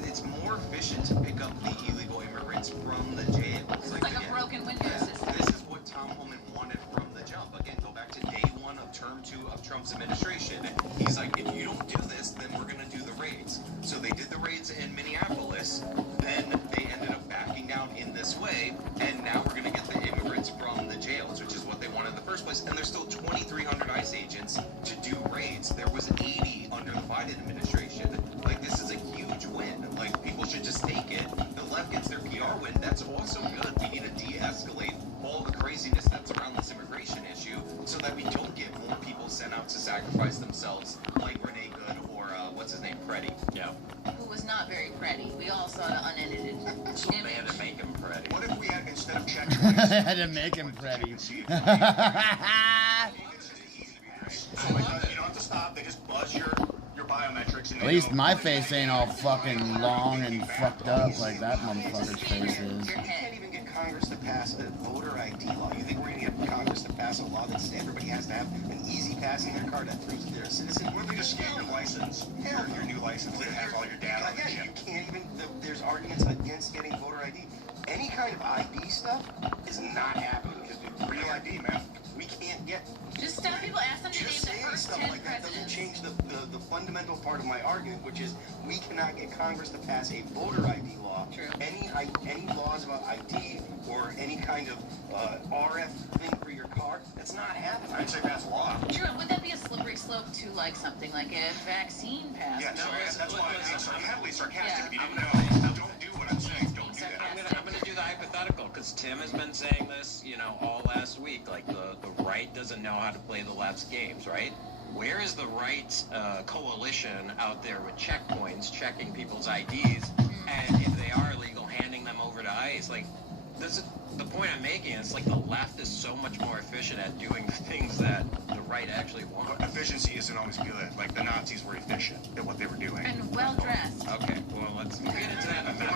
it's more efficient to pick up the illegal immigrants from the jail. It's like a broken window system. This is what Tom Homan wanted from the jump. Again, go back to day one of term 2 of Trump's administration. He's like, if you don't do this, then we're going to do the raids. So they did the raids in Minneapolis, then they ended up backing down in this way, and now we're going to get the immigrants from the jails, which is what they wanted in the first place. And there's still 2,300 ICE agents to do raids. There was 80 under the Biden administration. Like, this is a huge win. Like, people should just take it. The left gets their PR win. That's also good. We need to de-escalate all the craziness that's around this immigration issue so that we don't get more people sent out to sacrifice themselves like Renee Good or, what's his name, Freddie. Yeah. Who was not very pretty. We all saw the unedited So they had to make him pretty. What if we had, instead of check I had to make him pretty. So you don't have to stop. They just buzz your biometrics. And At least my face ain't all fucking long and fucked up like that motherfucker's face is. You can't even get Congress to pass a voter ID law? You think we're going to get Congress to pass a law that everybody has to have an easy pass in their car that proves they're a citizen? What if they just scan your license? Your new license that has all your data on the Again, chip. you can't even, there's arguments against getting voter ID. Any kind of ID stuff is not happening. Real ID, man. We can't get. Just stop people, ask them to name Just the saying first stuff 10 like that doesn't presidents. change the fundamental part of my argument, which is we cannot get Congress to pass a voter ID law. True. Any laws about ID or any kind of RF thing for your car, that's not happening. I'd say pass a law. True, would that be a slippery slope to like something like a vaccine pass? Yeah, that's why I'm being heavily sarcastic. If you didn't Yeah. know, don't do what I'm saying. Don't do that. I'm gonna do the hypothetical because Tim has been saying this, all last week. Like the right doesn't know how to play the left's games, right? Where is the right coalition out there with checkpoints, checking people's IDs, and if they are illegal, handing them over to ICE? Like, this is the point I'm making. It's like the left is so much more efficient at doing the things that the right actually want. But efficiency isn't always good. Like the Nazis were efficient at what they were doing. And well dressed. Okay, well let's get into that in a minute.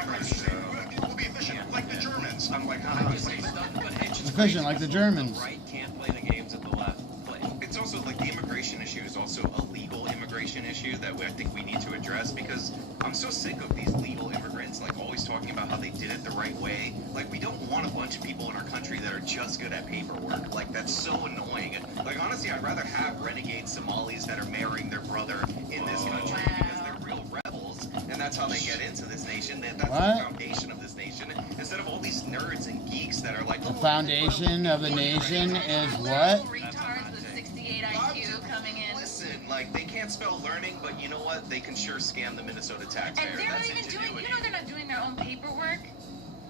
We'll be efficient, like the Germans. I'm like, I just say stuff, but it's just Efficient like the Germans. The right can't play the games that the left play. It's also like the immigration issue is also a legal immigration issue that I think we need to address, because I'm so sick of these legal immigrants like always talking about how they did it the right way. Like, we don't want a bunch of people in our country that are just good at paperwork. Like, that's so annoying. Like, honestly, I'd rather have renegade Somalis that are marrying their brother in this country because they're real rebels, and that's how they get into this nation. That's the foundation of this nation, instead of all these nerds and geeks that are like, The foundation of the nation is what? Retards with 68 IQ coming in. listen, like, they can't spell learning, but you know what? They can sure scam the Minnesota taxpayer. And they're not That's even doing, ingenuity. they're not doing their own paperwork.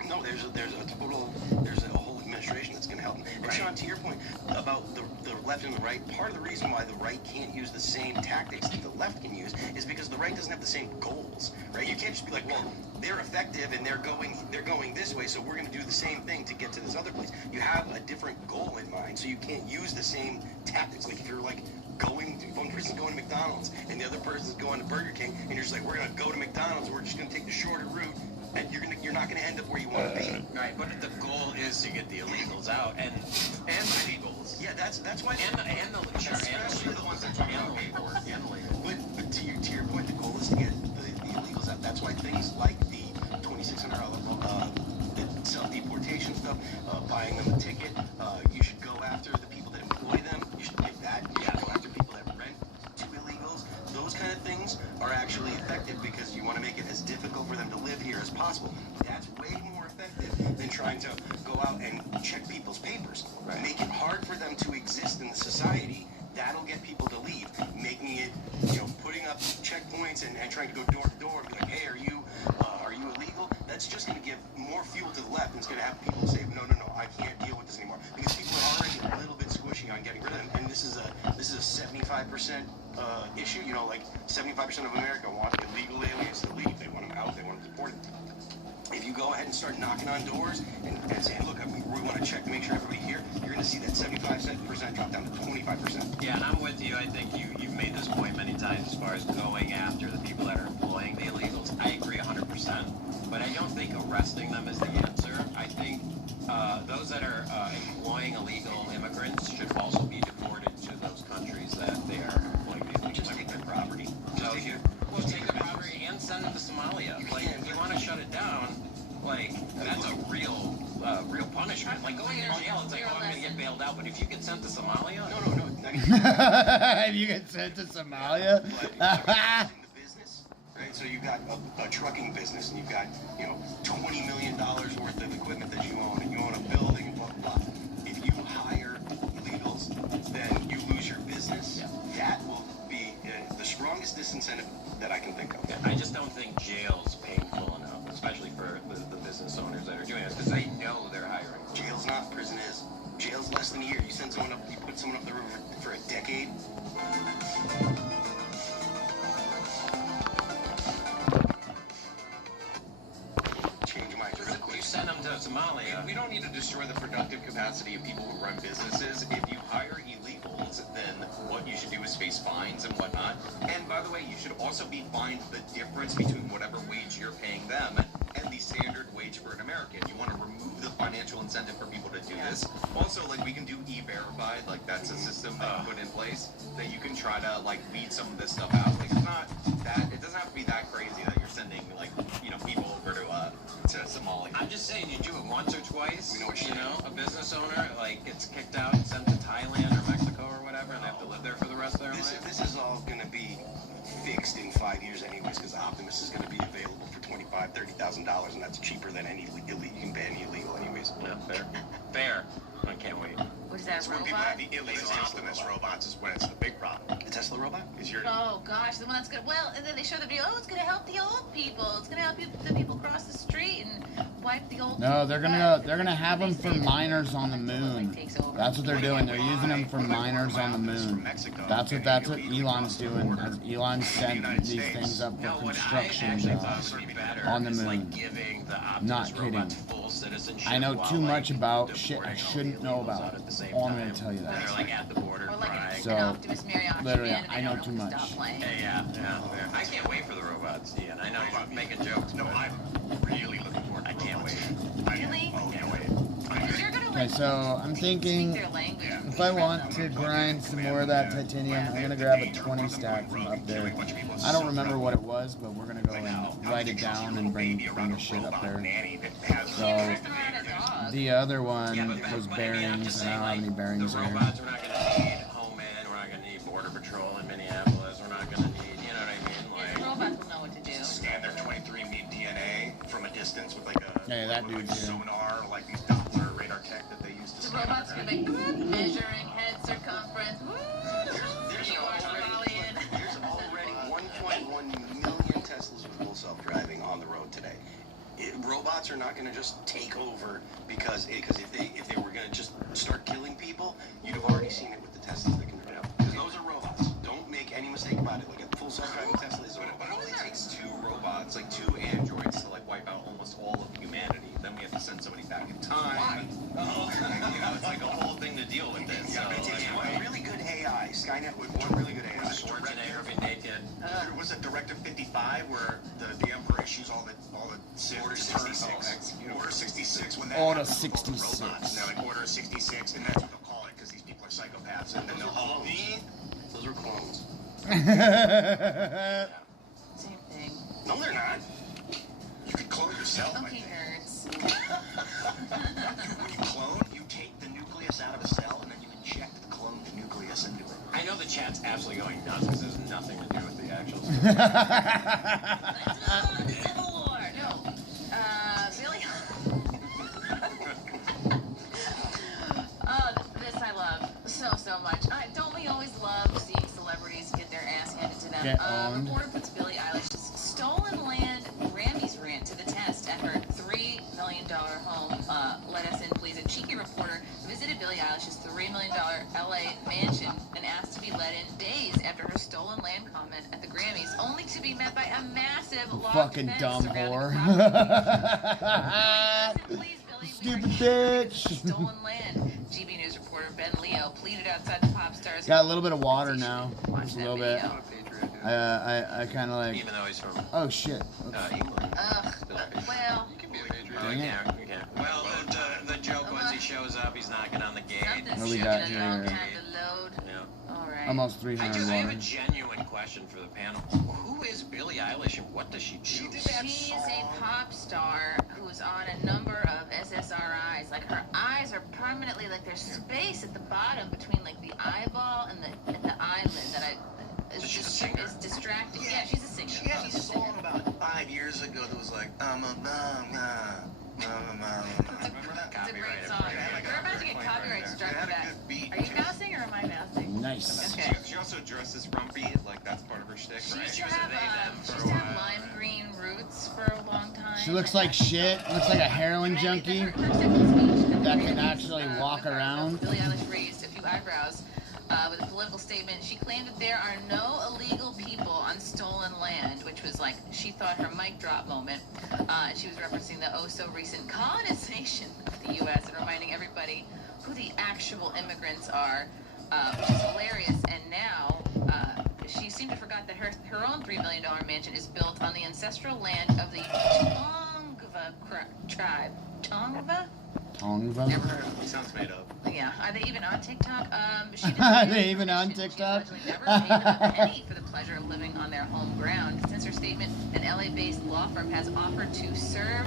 No, there's a whole administration that's going to help them. And Sean, to your point about the left and the right, part of the reason why the right can't use the same tactics that the left can use is because the right doesn't have the same goals, right? You can't just be like, well, they're effective and they're going this way, so we're going to do the same thing to get to this other place. You have a different goal in mind, so you can't use the same tactics. Like if you're like one person's going to McDonald's and the other person's going to Burger King, and you're just like, we're going to go to McDonald's, we're just going to take the shorter route, and you're not going to end up where you want to be. Right, but the goal is to get the illegals out and the illegals. Yeah, that's why. And the ones that talk about paperwork. But to your point, the goal is to get the illegals out. That's why things like the $2,600 self-deportation stuff, buying them a ticket, you should go after the people that employ them. You should give that. You should go after people that rent to illegals. Those kind of things are actually effective because you want to make it as difficult for them to live here as possible. That's way more effective than trying to go out and check people's papers. Right. Make it hard for them to exist in the society. That'll get people to leave. Making it, putting up checkpoints and trying to go door to door and be like, hey, are you illegal? That's just going to give more fuel to the left, and it's going to have people say, no, I can't deal with this anymore, because people are already a little bit squishy on getting rid of them. And this is a 75% issue. Like 75% of America want illegal aliens to leave. They want them out. They want them deported. If you go ahead and start knocking on doors and saying, look, we want to check to make sure everybody here, you're going to see that 75% drop down to 25%. Yeah, and I'm with you. I think you've made this point many times as far as going after the people that are employing the illegals. I agree 100%. But I don't think arresting them is the answer. I think those that are employing illegal immigrants should also be deported to those countries that they are employing the illegals. Just take their property. Take their property and send them to Somalia. Like, if you want to shut it down, like, that's a real punishment. Like, going to jail, it's like, oh, I'm going to get bailed out. But if you get sent to Somalia... No. If you get sent to Somalia? Right, so you've got a trucking business, and you've got, $20 million worth of equipment that you own, and you own a building, and blah, blah, blah. If you hire illegals, then you lose your business. Yeah. That will be the strongest disincentive that I can think of. I just don't think jail's painful enough, especially for the business owners that are doing this, because they know they're hiring. Jail's not, prison is. Jail's less than a year. You put someone up the river for a decade. Send them to Somalia. We don't need to destroy the productive capacity of people who run businesses. If you hire illegals, then what you should do is face fines and whatnot. And by the way, you should also be fined the difference between whatever wage you're paying them and the standard wage for an American. You want to remove the financial incentive for people to do this. Also, like, we can do e-verified, like that's a system that you put in place that you can try to like weed some of this stuff out. Like, it's not that, it doesn't have to be that crazy that you're sending like, you know, people over to Somalia. I'm just saying, you do it once or twice. You know, a business owner like gets kicked out and sent to Thailand or Mexico or whatever, and they have to live there for the rest of their life. This is all going to be fixed in 5 years anyways, because Optimus is going to be available for $25,000-$30,000, and that's cheaper than any illegal. You can ban illegal anyways. Yeah, fair. Fair. I can't wait. What is that, It's a when robot? people have the illegal Optimus robots is when it's the big problem. The Tesla robot? Is your Oh gosh, the one that's good. Well, and then they show the video. Oh, it's gonna help the old people. It's gonna help the people cross the street and wipe the old. No, they're gonna have them for miners on the moon. That's what they're doing. They're using them for miners on the moon. That's what Elon's doing. As Elon sent these things up for construction jobs on the moon. Not kidding. I know too much about shit I shouldn't know about. All I'm gonna tell you that. They're like at the border. So literally, I know too much. Yeah. I can't wait for the robots, Ian. I know you're making jokes. No, I'm really looking forward to I can't wait. Really? Oh, can't wait. Okay, so I'm thinking if I want to grind some more of that titanium, I'm gonna grab a 20 stack from up there. I don't remember what it was, but we're gonna go and write it down and bring the shit up there. So the other one was bearings, and I don't have any bearings The here. robots, we're not going to need Homeland. We're not going to need Border Patrol in Minneapolis. We're not going to need, you know what I mean? The robots will know what to do. Scan their 23andMe DNA from a distance with like a Yeah, that dude did. sonar, like these Doppler radar tech that they use to The scan. robots will be like measuring head circumference. There's already 1.1 million Teslas with full self-driving on the road today. Robots are not going to just take over because if they were going to just start killing people, you'd have already seen it with the Teslas that can drive. Because those are robots. Don't make any mistake about it. Like a full self-driving Tesla is a robot. But it only takes 2 robots, like 2 androids, to like wipe out almost all of humanity. Then we have to send somebody back in time. You know, it's like a whole thing to deal with this. Yeah, but it takes one really good AI. Skynet with one really good AI. Schwarzenegger be naked. Was it Directive 55 where the Emperor issues all the Order 66. Order 66 when that Order happens with all the 66. robots. They're like Order 66, and that's what they'll call it because these people are psychopaths, and then they'll call me. Those are clones. Same thing. No, they're not. You could clone yourself. I Okay, think. nerds. When you clone, you take the nucleus out of a cell, and then you inject the cloned nucleus into it. I know the chat's absolutely going nuts because there's nothing to do with the actual The Civil War. No. Billy. Oh, this I love so much. Don't we always love seeing celebrities get their ass handed to them? Get owned. Reporter puts Billie Eilish's stolen land Grammys rant to the test at her $3 million home. Let us in, please. A cheeky reporter visited Billie Eilish's $3 million LA mansion and asked to be let in days after her stolen land comment at the Grammys, only to be met by a massive log Fucking fence dumb surrounding whore. the property. Please, Billie, Stupid bitch. stolen land. GB News reporter Ben Leo pleaded outside the pop star's Got a little bit of water now. Watch Just a that little bit. video. I kind of like. Even though he's from Oh shit. England. Well, You can be a patriot. Dang it. You can. Well, the joke once he shows up, he's knocking on the gate. something's What we taking got a here? long time to load. Yeah. All right. Almost I 300 have a water. genuine question for the panel. Who is Billie Eilish and what does she do? She is a pop star who's on a number of SSRIs. Like her eyes are permanently like there's space at the bottom between like the eyeball and the eyelid that is distracting. Yeah, she's a singer. She had a song about 5 years ago that was like, I'm a mama. Remember that? It's a great song. We're about to get copyright struck for that. Are you mousing or am I mousing? Nice. Okay. She also dresses frumpy, like that's part of her shtick, She right? used to have lime green roots for a long time. She looks like shit. Looks like a heroin junkie that can actually walk around. Billie Eilish raised a few eyebrows with a political statement. She claimed that there are no illegal people on stolen land, which was like she thought her mic drop moment. And she was referencing the oh-so-recent colonization of the U.S. and reminding everybody who the actual immigrants are, which is hilarious. And now she seemed to forgot that her own $3 million mansion is built on the ancestral land of the Tongva tribe. Tongva? Tonga. Never heard of them. He sounds made up. Yeah, are they even on TikTok? She Are they even on TikTok? She never paid a penny for the pleasure of living on their home ground. Since her statement, an LA-based law firm has offered to serve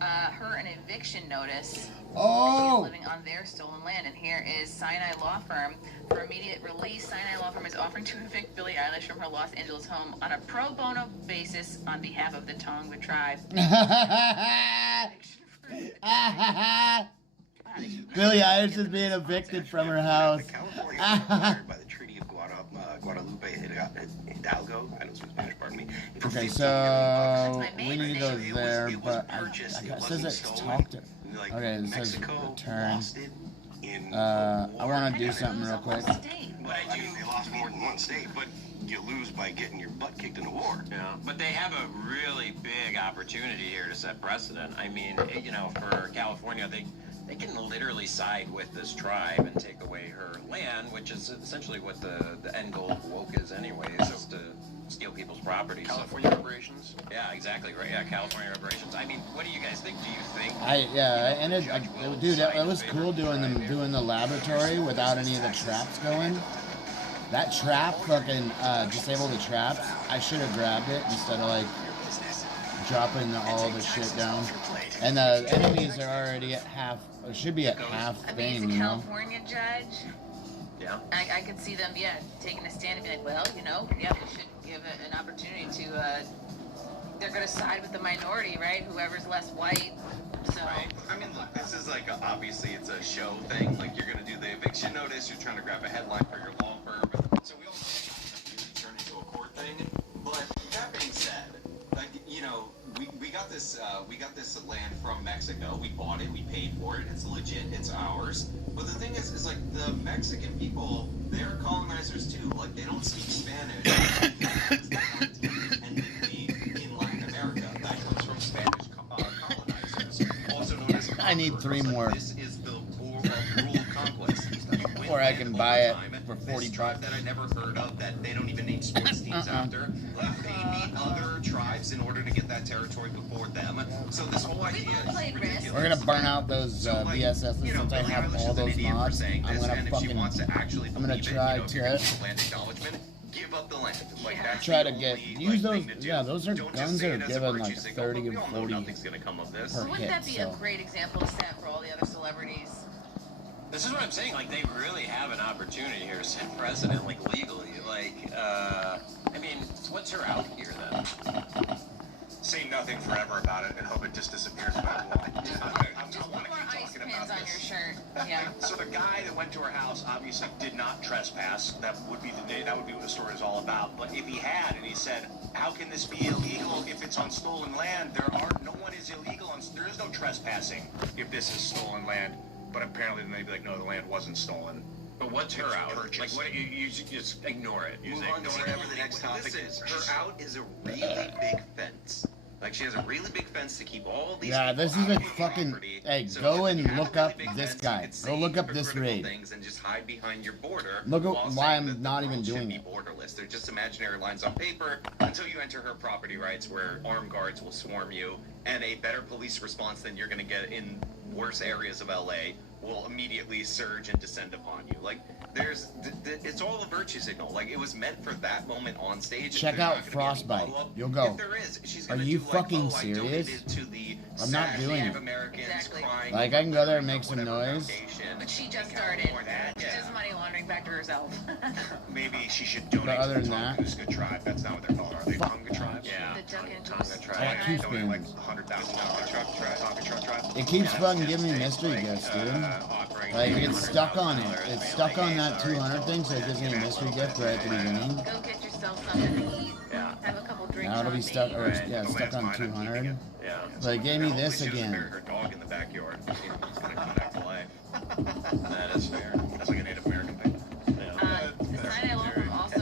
her an eviction notice. Oh! She's living on their stolen land. And here is Sinai Law Firm. For immediate release, Sinai Law Firm is offering to evict Billie Eilish from her Los Angeles home on a pro bono basis on behalf of the Tonga tribe. Billie Eilish is being evicted from her house. California was required by the Treaty of Guadalupe Hidalgo. I don't speak Spanish, pardon me. Okay, so we need those there, but it says it's talked. Okay, it says return. I want to do something real quick. But I mean, they lost more than one state, but you lose by getting your butt kicked in a war. Yeah, but they have a really big opportunity here to set precedent. I mean, you know, for California, they can literally side with this tribe and take away her land, which is essentially what the end goal of woke is anyways, is to steal people's property. California reparations? Yeah, exactly, right. Yeah, California reparations. I mean, what do you guys think? Do you think... Dude, it was cool doing the laboratory without any of the traps going. That trap fucking disabled the traps. I should have grabbed it instead of like dropping all the shit down. And the enemies are already at half, or should be at half I mean, thing, as a you know? California judge, yeah, I could see them, taking a stand and be like, well, we should give it an opportunity to, they're going to side with the minority, right? Whoever's less white. So. Right. I mean, look, this is like, obviously it's a show thing. Like, you're going to do the eviction notice, you're trying to grab a headline for your law firm. So we all turn into a court thing. But that being said, like, you know, we got this land from Mexico. We bought it, we paid for it. It's legit, it's ours. But the thing is like the Mexican people, they're colonizers too. Like, they don't speak Spanish. And in Latin America, that comes from Spanish colonizers, also known as. I need 3 more. This is the rule of conquest. Or I can buy it for 40 bucks. That I never heard of, that they don't even name sports teams after. Like, they meet other tribes in order to get that territory before them. So this whole idea is ridiculous. We're gonna burn out those VSSs since I have all those mods. I'm gonna fucking. I'm gonna try to. Give up the land. Like, that's try to use those. Yeah, those are guns that are given like 30 and 40 nothing's gonna come of this. per Wouldn't hit. that be a great example to set for all the other celebrities? This is what I'm saying. Like, they really have an opportunity here to set precedent, like, legally. Like, I mean, what's her out here then? Say nothing forever about it and hope it just disappears by law. Just put more ice pins on your shirt. Yeah. So the guy that went to her house obviously did not trespass. That would be the day. That would be what the story is all about. But if he had, and he said, "How can this be illegal if it's on stolen land? No one is illegal. There is no trespassing if this is stolen land." But apparently, then they'd be like, "No, the land wasn't stolen." But what's her out? Like, what? You just ignore it. Move on to whatever the next topic is. Her out is a really big fence. Like, she has a really big fence to keep all these. Yeah, this is a fucking. Hey, go and look up this guy. Go look up this raid. Things and just hide behind your border. Look at why I'm not even doing it. Borderless. They're just imaginary lines on paper until you enter her property rights, where armed guards will swarm you, and a better police response than you're going to get in worse areas of LA will immediately surge and descend upon you. Like, it's all a virtue signal. Like, it was meant for that moment on stage. Check out Frostbite. You'll go. If there is, she's Are gonna you do fucking like, serious? To the I'm not doing Native it. Americans crying Like, I can go there and make some noise. But she just started. She does money laundering back to herself. Maybe she should donate But other to than the that, Tunguska tribe. That's not what they're called, are they? Tonga tribe? Yeah. The Duncan Tonga tribe. That keeps Donate being- like $100,000 Tonga tribe. it keeps fucking giving me mystery gifts, dude. Like, it's stuck on it. It's stuck on that 200 thing, so it gives me a mystery gift right at the beginning. Go get yourself something to eat. Yeah. Have a couple drinks. Now it'll on be me. stuck, or yeah, it's stuck on 200. Yeah. So they gave me this Hopefully she doesn't bury again. her dog in the backyard. It's gonna come back to life. That is fair. That's like a Native American thing. The Sinai Law Firm also,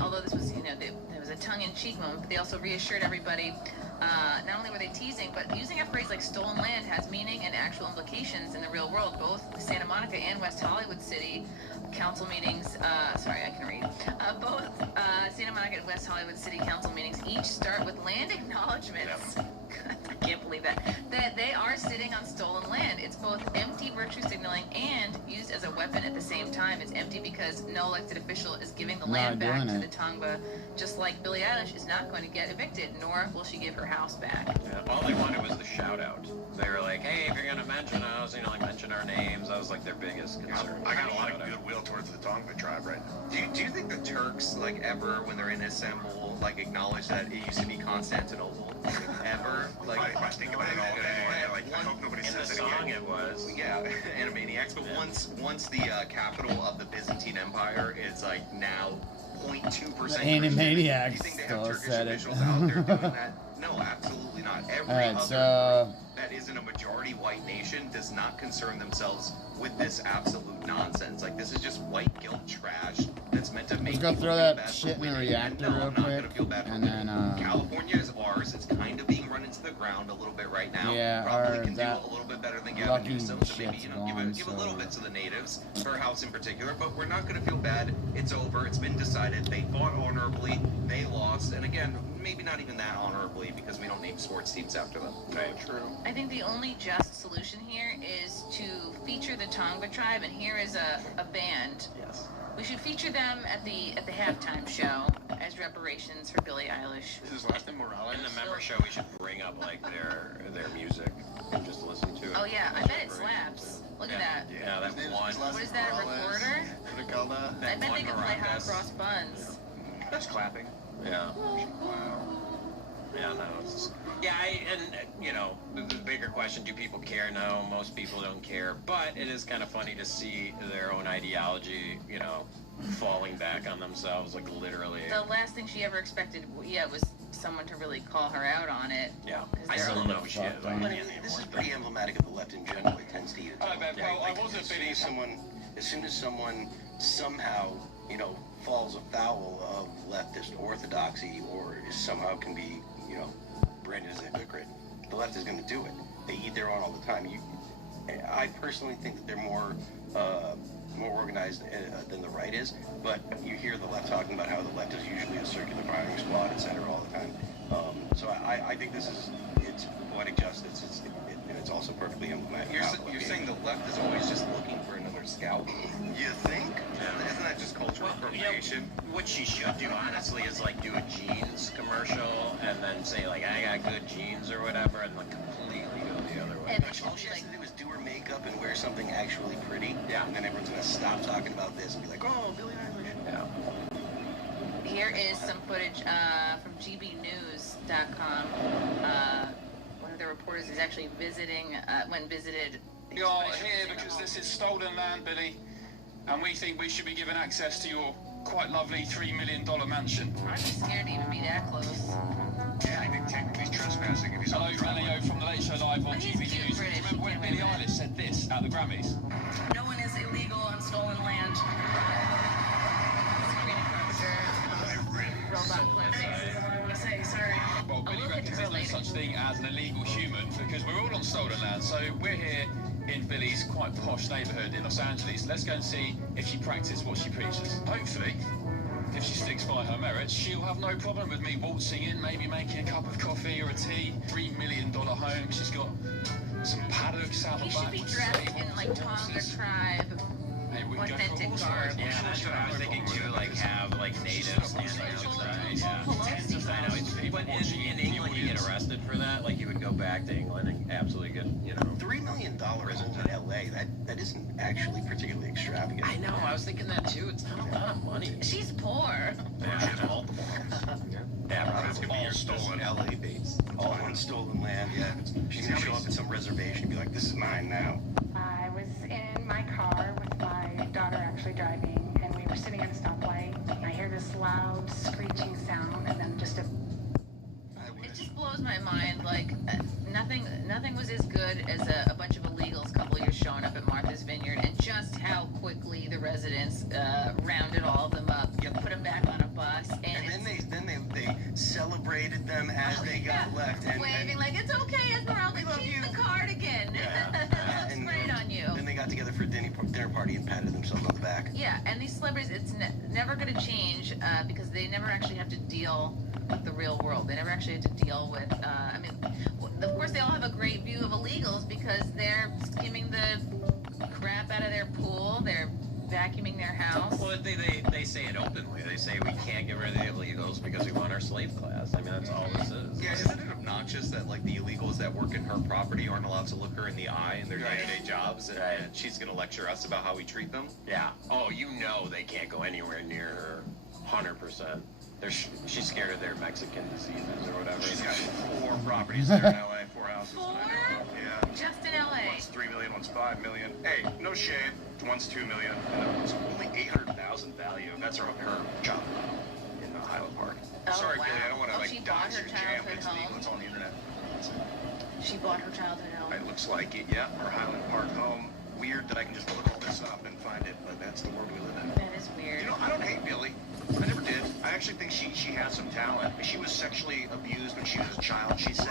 although this was, there was a tongue-in-cheek moment, but they also reassured everybody, not only were they teasing, but using a phrase like stolen land has meaning and actual implications in the real world. Both Santa Monica and West Hollywood City council meetings, both Santa Monica and West Hollywood City council meetings each start with land acknowledgements. I can't believe that they are sitting on stolen land. It's scaling and used as a weapon at the same time. It's empty because no elected official is giving the Not land back doing to it. the Tongva, just like Billie Eilish is not going to get evicted, nor will she give her house back. Yeah, all they wanted was the shout out. They were like, hey, if you're gonna mention us, like mention our names. That was like their biggest concern. I got a lot of goodwill towards the Tongva tribe right now. Do you think the Turks, like, ever, when they're in Istanbul, like, acknowledge that it used to be Constantinople? Ever? Like, I think about it all day. Like, I hope nobody says it again. It was. Yeah, Animaniacs. But once the capital of the Byzantine Empire is, like, now 0.2% Christian, Animaniacs you think they have still Turkish said it. officials out there doing that? No, absolutely not. Every Alright, other so that isn't a majority white nation does not concern themselves with this absolute nonsense. Like, this is just white guilt trash that's meant to make let's go people throw feel that bad for shit in the winning. reactor And no, real I'm not quick, gonna feel bad for and winning. then California is ours. It's kind of being run into the ground a little bit right now. Yeah, Probably our- can do that a little bit better than Gavin lucky Newsom. So maybe, shit's give a gone, little so- bit to the natives, her house in particular. But we're not going to feel bad. It's over. It's been decided. They fought honorably. They lost. And again, maybe not even that honorably because we don't name sports teams after them. Right, true. I think the only just solution here is to feature the Tongva tribe, and here is a band. Yes. We should feature them at the halftime show as reparations for Billie Eilish. Is his last name Morales? In the member show, we should bring up like their music and just listen to it. Oh yeah, I bet it slaps. Look at that. Yeah, that one. What is that, a recorder? I bet they can play Hot Cross Buns. Just clapping. Yeah. Wow. Yeah, no, it's the bigger question, do people care? No, most people don't care, but it is kind of funny to see their own ideology, falling back on themselves, like literally. The last thing she ever expected, was someone to really call her out on it. Yeah, I still don't know who she is. This is pretty emblematic of the left in general. It tends to eat its own. As soon as someone somehow, falls afoul of leftist orthodoxy or somehow can be, branded as a hypocrite, the left is going to do it. They eat their own all the time. I personally think that they're more organized than the right is, but you hear the left talking about how the left is usually a circular firing squad, etc., all the time. So I think it's poetic justice. It's also perfectly emblematic. You're saying the left is always just looking for another scalp? You think? Yeah. Isn't that just cultural appropriation? What she should do, honestly, is like do a jeans commercial and then say like, I got good jeans or whatever, and like completely go the other way. And all she has to do is do her makeup and wear something actually pretty. Yeah. And then everyone's gonna stop talking about this and be like, oh, Billie Eilish. Yeah. Here is some footage from gbnews.com. One of the reporters is actually visiting, when visited. We are here because this is stolen land, Billy, and we think we should be given access to your quite lovely $3 million mansion. I'm scared to even be that close. Yeah, I think technically he's trespassing if he's on the Leo from the Late Show Live on GB News. Remember when Billie Eilish said this at the Grammys? No one is illegal on stolen land. Well, Billy reckons there's no such thing as an illegal human because we're all on stolen land. So we're here in Billy's quite posh neighborhood in Los Angeles. Let's go and see if she practices what she preaches. Hopefully, if she sticks by her merits, she'll have no problem with me waltzing in, maybe making a cup of coffee or a tea. $3 million home. She's got some paddocks out the back. He should be dressed in like Tonga tribe. Authentic garb. Yeah, that's what I was thinking too. Like have like natives standing outside. Yeah. I know. But in England, you get arrested for that. Like you would go back to England and absolutely get $3 million home in LA. That isn't actually particularly extravagant. I know. I was thinking that too. It's not a lot of money. She's poor. Yeah, multiple. Yeah, It's all stolen LA based. All on stolen land. Yeah. She's gonna show up at some reservation and be like, "This is mine now." I was in my car with my daughter actually driving, and we were sitting at a stoplight, and I hear this loud screeching sound, and then just a... It just blows my mind. Like, nothing was as good as a bunch of illegals a couple years showing up at Martha's Vineyard, and just how quickly the residents rounded all of them up, put them back on a bus, and then they celebrated them as they got left, and waving like, it's okay, Esmeralda, keep the cardigan. Looks great on you. Then they got together for a dinner party and patted themselves on the back. Yeah, and these celebrities, it's never going to change because they never actually have to deal with the real world. They never actually have to deal with, of course they all have a great view of illegals because they're skimming the crap vacuuming their house. Well, they say it openly. They say we can't get rid of the illegals because we want our slave class. I mean, that's all this is. Yeah, isn't it obnoxious that like the illegals that work in her property aren't allowed to look her in the eye in their day-to-day jobs, and she's gonna lecture us about how we treat them? Yeah. Oh, you know they can't go anywhere near her. 100%. She's scared of their Mexican diseases or whatever. She's got 4 properties there in LA, 4 houses. 4? Yeah. Just in LA. One's $3 million, one's $5 million. Hey, no shade. One's $2 million, and then one's only $800,000 value. That's her job in Highland Park. Oh, Sorry, wow. Billy, I don't want to She like bought dox her your jam. childhood It's home. legal. It's on the internet. She bought her childhood home. It looks like it. Yeah, her Highland Park home. Weird that I can just look all this up and find it, but that's the world we live in. That is weird. You know, I don't hate Billy. I never did. I actually think she has some talent. She was sexually abused when she was a child, she said,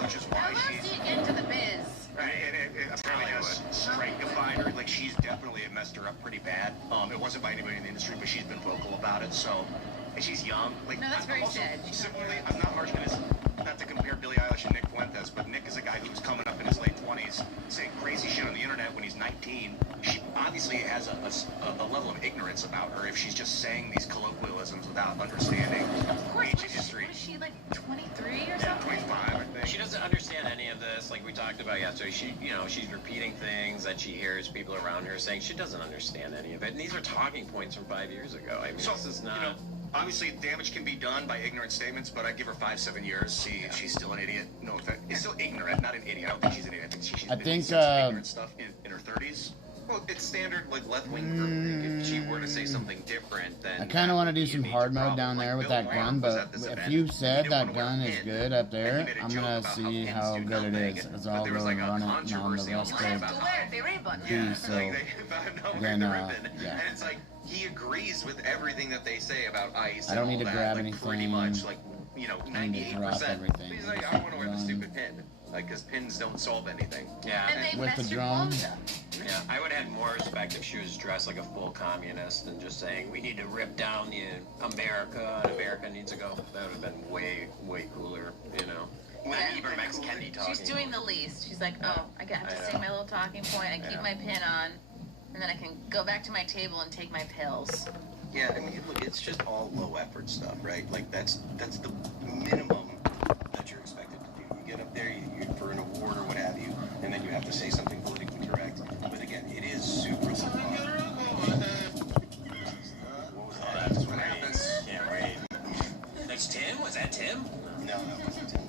which is why she's into the biz. Right, and it apparently has strengthified her. Like, she's definitely messed her up pretty bad. It wasn't by anybody in the industry, but she's been vocal about it. So, and she's young. Like, No, that's very sad. Similarly, I'm not arguing this. Not to compare Billie Eilish and Nick Fuentes, but Nick is a guy who's coming up in his late 20s, saying crazy shit on the internet when he's 19. She obviously has a level of ignorance about her if she's just saying these colloquialisms without understanding ancient history. Was she like 23 or something? 25, I think. She doesn't understand any of this, like we talked about yesterday. She's repeating things that she hears people around her saying. She doesn't understand any of it. And these are talking points from 5 years ago. I mean, this is not. You know, obviously, damage can be done by ignorant statements, but I'd give her 5-7 years. See if she's still an idiot. No offense. It's still ignorant, not an idiot. I don't think she's an idiot. I think she's been some ignorant stuff in her 30s. Well, it's standard, like, left-wing. If she were to say something different, then... I kind of want to do some hard mode down there with that gun, but if you said that gun is good up there, I'm going to see how good it is. Because I'll go and run it on the rest of They rape on the so then, yeah. And it's like, he agrees with everything that they say about ICE. I don't need to grab like, anything. Pretty much, like, you know, I need to drop 98%. everything. He's like, I don't want to wear the stupid pin. Like, because pins don't solve anything. Yeah. With the drone? Yeah, I would have had more respect if she was dressed like a full communist and just saying, we need to rip down the America, and America needs to go. That would have been way, way cooler, you know? When Ibram Kennedy talking. She's doing the least. She's like, oh, I got to say my little talking point. I keep my pin on, and then I can go back to my table and take my pills. Yeah, I mean, look, it's just all low effort stuff, right? Like, that's the minimum that you're expected to do. You get up there, you for an award or what have you, and then you have to say something politically correct. But again, it is super low. That's what happens. Can't wait. That's Tim? Was that Tim? No, that wasn't Tim.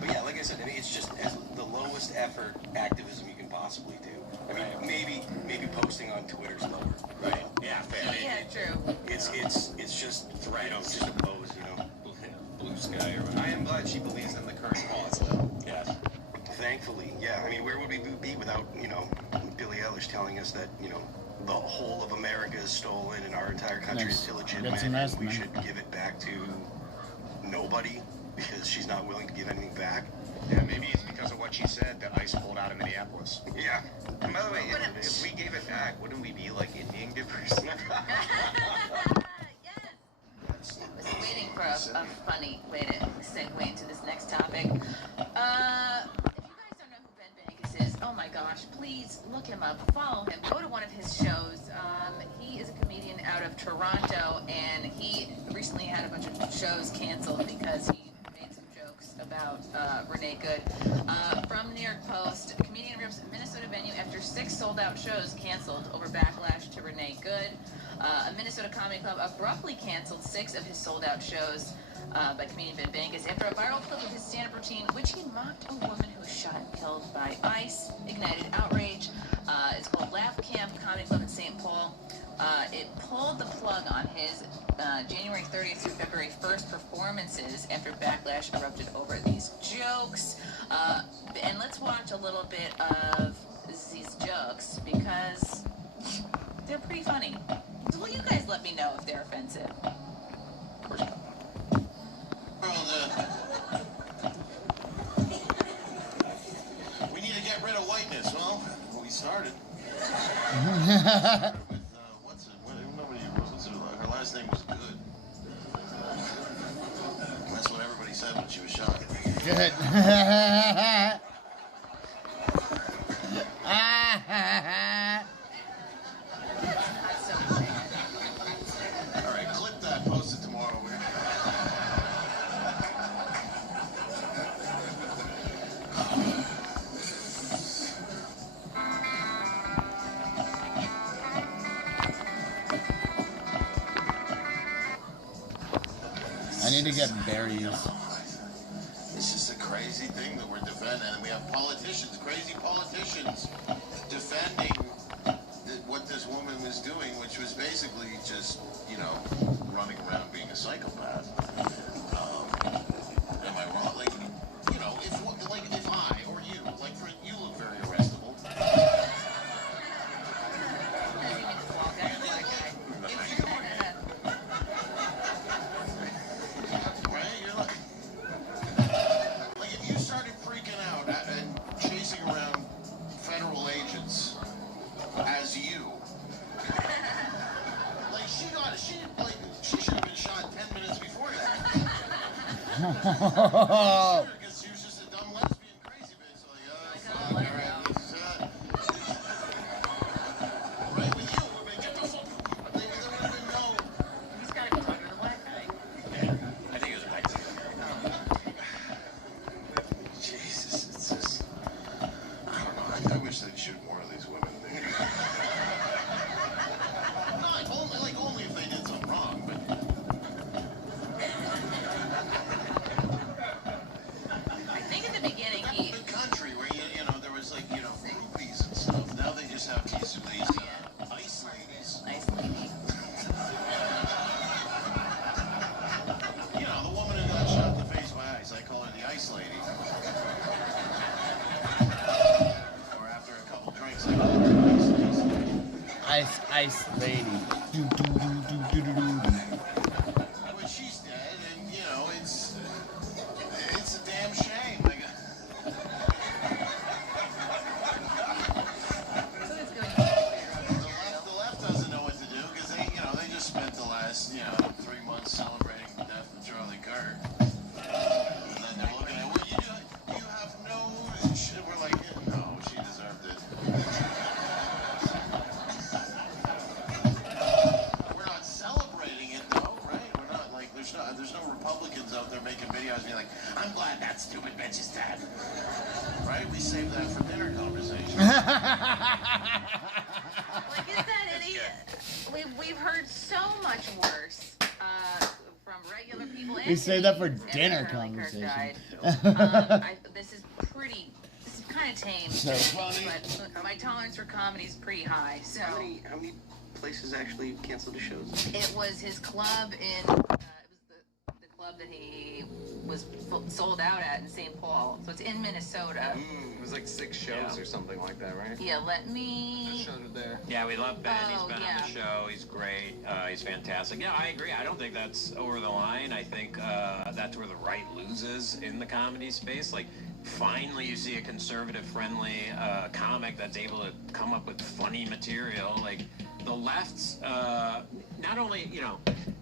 But yeah, like I said, I mean, it's just as the lowest effort activism you can possibly do. I mean, maybe posting on Twitter's lower, right? Yeah, fair. Yeah, true. It's just just oppose, you know. Blue sky or whatever. I am glad she believes in the current cause, though. Yes. Thankfully, yeah. I mean, where would we be without, you know, Billie Eilish telling us that, you know, the whole of America is stolen and our entire country is illegitimate and we should give it back to nobody because she's not willing to give anything back. Yeah, maybe it's because of what she said that ICE pulled out of Minneapolis. Yeah. And by the way, if we gave it back, wouldn't we be like Indian givers? I was waiting for a funny way to segue into this next topic. If you guys don't know who Ben Bankus is, oh my gosh, please look him up, follow him, go to one of his shows. He is a comedian out of Toronto, and he recently had a bunch of shows canceled because he made some jokes about Renee Good. From New York Post, a comedian rips Minnesota venue after 6 sold-out shows canceled over backlash to Renee Good. A Minnesota comedy club abruptly canceled 6 of his sold-out shows by comedian Ben Bankus after a viral clip of his stand-up routine, which he mocked a woman who was shot and killed by ICE, ignited outrage. It's called Laugh Camp Comedy Club in St. Paul. It pulled the plug on his January 30th through February 1st performances after backlash erupted over these jokes. And let's watch a little bit of these jokes because they're pretty funny. So will you guys let me know if they're offensive? We need to get rid of whiteness. Well, we started. Her last name was Good. That's what everybody said when she was shot. Good. That's so funny. need to get berries. It's just a crazy thing that we're defending, and we have politicians, crazy politicians, defending what this woman was doing, which was basically just, you know, running around being a psychopath. Am I wrong? Like, you know, if I or you, like, you look very arrestable. Right? You're like, if you started freaking out and chasing around federal agents as you, like, she should have been shot 10 minutes before that. Because she was just a dumb lesbian crazy bitch. Like, oh, fuck, all right, right with you, get the fuck. There would have been no. He's got to go talk to the wife, right? I think it was a nice Jesus, it's just. I don't know. I wish they'd shoot more of these women. Not only if they did something wrong, but. I think in the beginning he. The country where you know there was like groupies and stuff. Now they just have these ice ladies. Ice lady. You know, the woman who got shot in the face by ice. I call her the ice lady. Or after a couple drinks, I call her the Ice lady. But she's dead, and you know it's a damn shame. Like, the left doesn't know what to do because they just spent the last 3 months celebrating the death of Charlie Kirk, and then they're looking at you have no shit. We're like, no, she deserved it. We're not celebrating it though, right? We're not like there's no Republicans out there making videos being like, I'm glad that stupid bitch is dead. Right? We saved that for dinner conversation. Like, is that idiot? We've heard so much worse from regular people. We saved that for dinner Charlie Kirk conversation. died. This is kind of tame. So funny. But my tolerance for comedy is pretty high. So How many places actually canceled the shows? it was his club in. It was the club that he was sold out at in St. Paul. So it's in Minnesota. It was like 6 shows or something like that, right? Yeah, let me. Showed it there. Yeah, we love Ben. He's been yeah. on the show. He's great. He's fantastic. Yeah, I agree. I don't think that's over the line. I think that's where the right loses in the comedy space. Like, finally you see a conservative-friendly comic that's able to come up with funny material. Like, the left's not only,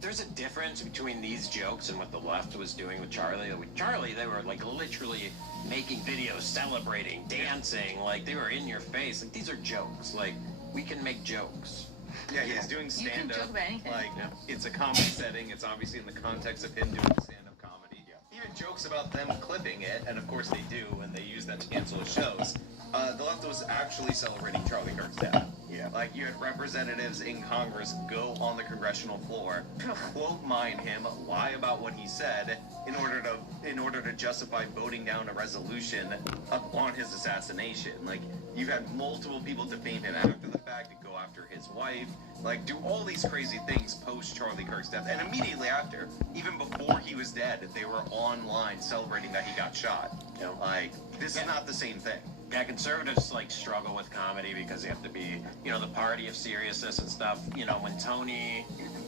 there's a difference between these jokes and what the left was doing with Charlie. With Charlie, they were like literally making videos, celebrating, dancing, like they were in your face. Like, these are jokes. Like, we can make jokes. Yeah, he's doing You can stand-up. joke about anything. Like, it's a comedy setting. It's obviously in the context of him doing stand-up comedy. He even jokes about them clipping it, and of course they do, and they use that to cancel his shows. The left was actually celebrating Charlie Kirk's death. Yeah. Like, you had representatives in Congress go on the congressional floor, quote mine him, lie about what he said, in order to justify voting down a resolution on his assassination. Like, you've had multiple people defame him after the fact and go after his wife, like, do all these crazy things post Charlie Kirk's death, and immediately after, even before he was dead, they were online celebrating that he got shot. Like, this is not the same thing. Yeah, conservatives like struggle with comedy because they have to be, the party of seriousness and stuff. When Tony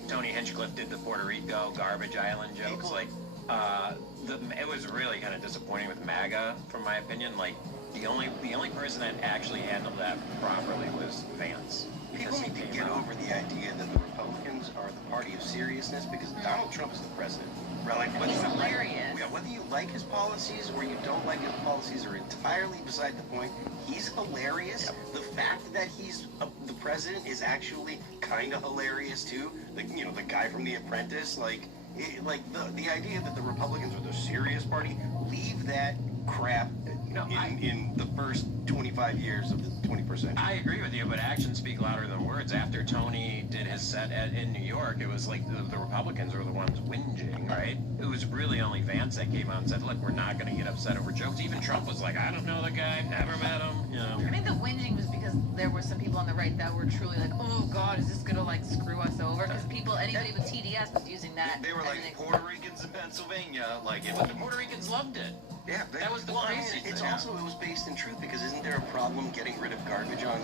Hinchcliffe did the Puerto Rico garbage island jokes, like, it was really kind of disappointing with MAGA, from my opinion. Like, the only person that actually handled that properly was Vance. People need to get over the idea that the Republicans are the party of seriousness because Donald Trump is the president. Right? Like, He's hilarious. Whether you like his policies or you don't like his policies are entirely beside the point. He's hilarious. Yep. The fact that he's the president is actually kind of hilarious too. Like, the guy from The Apprentice. Like the idea that the Republicans are the serious party. Leave that crap No, in the first 25 years of the 21st century. I agree with you, but actions speak louder than words. After Tony did his set in New York, it was like the Republicans were the ones whinging, right? It was really only Vance that came out and said, look, we're not going to get upset over jokes. Even Trump was like, I don't know the guy, never met him, you know. I think the whinging was because there were some people on the right that were truly like, oh God, is this going to like screw us over? Because anybody with TDS was using that. They were like Puerto Ricans in Pennsylvania, like but the Puerto Ricans loved it. Yeah, that was the crazy thing. It's also, it was based in truth, because isn't there a problem getting rid of garbage on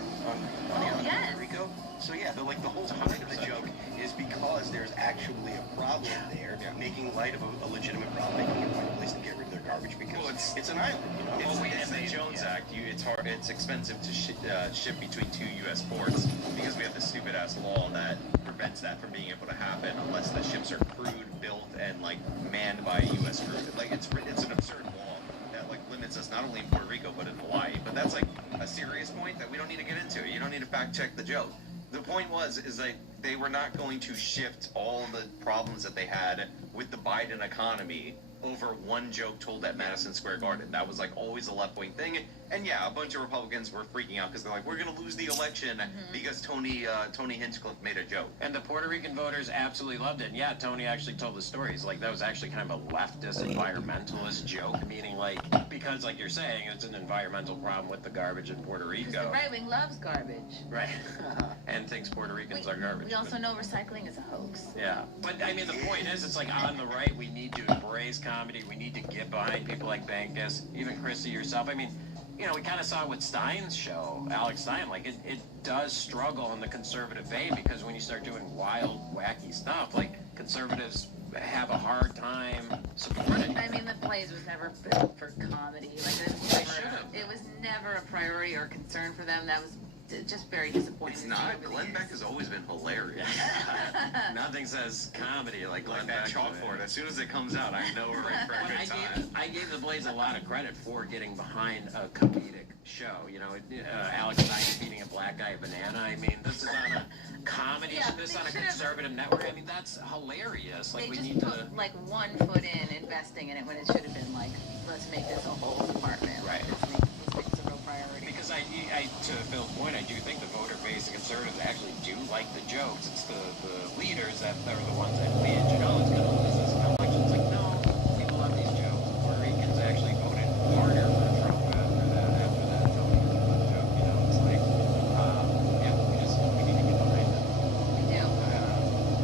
Puerto Rico? So yeah, the whole point of the joke is because there's actually a problem there, making light of a legitimate problem, making it a place to get rid of their garbage, because it's an island, you know? It's the Jones Act. It's expensive to ship between 2 U.S. ports because we have this stupid-ass law that prevents that from being able to happen unless the ships are crewed, built, and like manned by U.S. crew. Like it's an absurd law that like limits us not only in Puerto Rico but in Hawaii. But that's like a serious point that we don't need to get into. You don't need to fact check the joke. The point is that they were not going to shift all the problems that they had with the Biden economy over one joke told at Madison Square Garden. That was like always a left-wing thing. And yeah, a bunch of Republicans were freaking out because they're like, we're going to lose the election because Tony Hinchcliffe made a joke. And the Puerto Rican voters absolutely loved it. And yeah, Tony actually told the stories. Like, that was actually kind of a leftist environmentalist joke, meaning like, because like you're saying, it's an environmental problem with the garbage in Puerto Rico. The right wing loves garbage. Right. And thinks Puerto Ricans are garbage. We also know recycling is a hoax. Yeah. But I mean, the point is, it's like on the right, we need to embrace comedy. We need to get behind people like Bankus, even Chrissy yourself. I mean, you know, we kind of saw it with Stein's show, Alex Stein. Like, it does struggle in the conservative vein because when you start doing wild, wacky stuff, like, conservatives have a hard time supporting it. I mean, the plays was never built for comedy. Like, it was never a priority or concern for them. That was just very disappointing. It's not. Glenn Beck has always been hilarious. Nothing says comedy like Glenn Beck. Chalkboard. As soon as it comes out, I know we're in for a good time. I gave the Blaze a lot of credit for getting behind a comedic show. You know, Alex Stein feeding a black guy a banana. I mean, this is on a comedy. This is on a conservative network. I mean, that's hilarious. Like, they we just need put, to like 1 foot in investing in it when it should have been like, let's make this a whole department. Right. Let's make this a real priority. Because to Phil's point, I do think the voter base, the conservatives actually do like the jokes. It's the leaders that are the ones that binge. You know, it's going to lose this election. It's like, no, people love these jokes. Puerto Ricans actually voted harder for Trump after that Tony joke. You know, it's like, yeah, we need to get behind it. We do.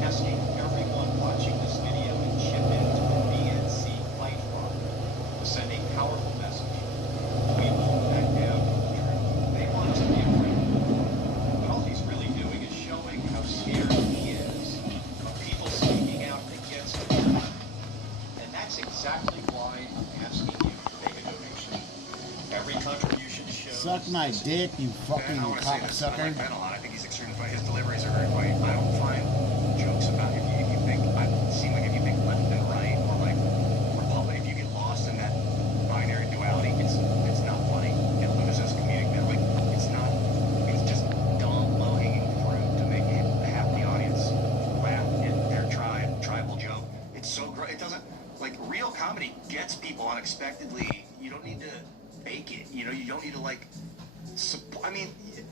Asking everyone watching this video to chip into the DNC platform to send a powerful message. We won't back down from the truth. They want us to be afraid. But all he's really doing is showing how scared he is of people speaking out against him. And that's exactly why I'm asking you to make a donation. Every contribution shows... Suck my dick, you fucking cocksucker. I like Ben a lot. I think he's extremely funny. His deliveries are very funny. I don't find jokes about if you think, it seems like if you think left and right or like Republic, if you get lost in that binary duality, it's not funny. It loses comedic value. Like, it's just dumb, low-hanging fruit to make half the audience laugh at their tribal joke. It's so great. It doesn't, like, real comedy gets people unexpectedly. You don't need to fake it. You know, you don't need to, like, I mean,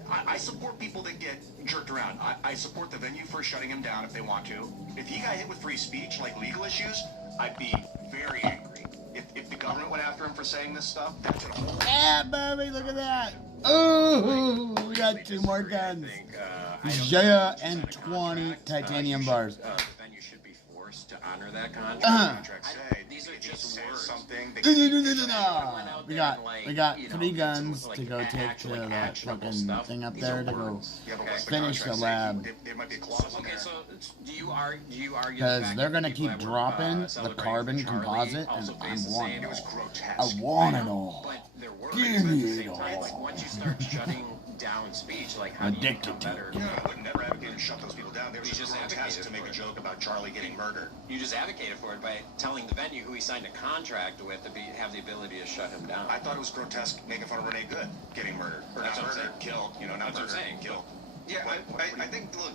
I support people that get jerked around. I support the venue for shutting him down if they want to. If he got hit with free speech, like legal issues, I'd be very angry. If the government went after him for saying this stuff, that's it. Yeah, baby, look at that. Oh, we got 2 more guns. Jaya and 20 titanium bars. The venue should be forced to honor that contract. These are just words. Something. We got 3 guns to go take to that fucking thing up there to go finish the lab. Okay, so do you argue because they're gonna keep dropping the carbon composite, and I want it all. I want it all. Give me it all. Once you start shutting down speech, like how do you become better? I would never advocate to shut those people down. They were just grotesque to make a joke about Charlie getting murdered. You just advocated for it by telling the venue who he signed a contract with to have the ability to shut him down. I thought it was grotesque making fun of Renee Good getting murdered. Or not murdered, killed. You know, not murdered, killed. Yeah, I think, look,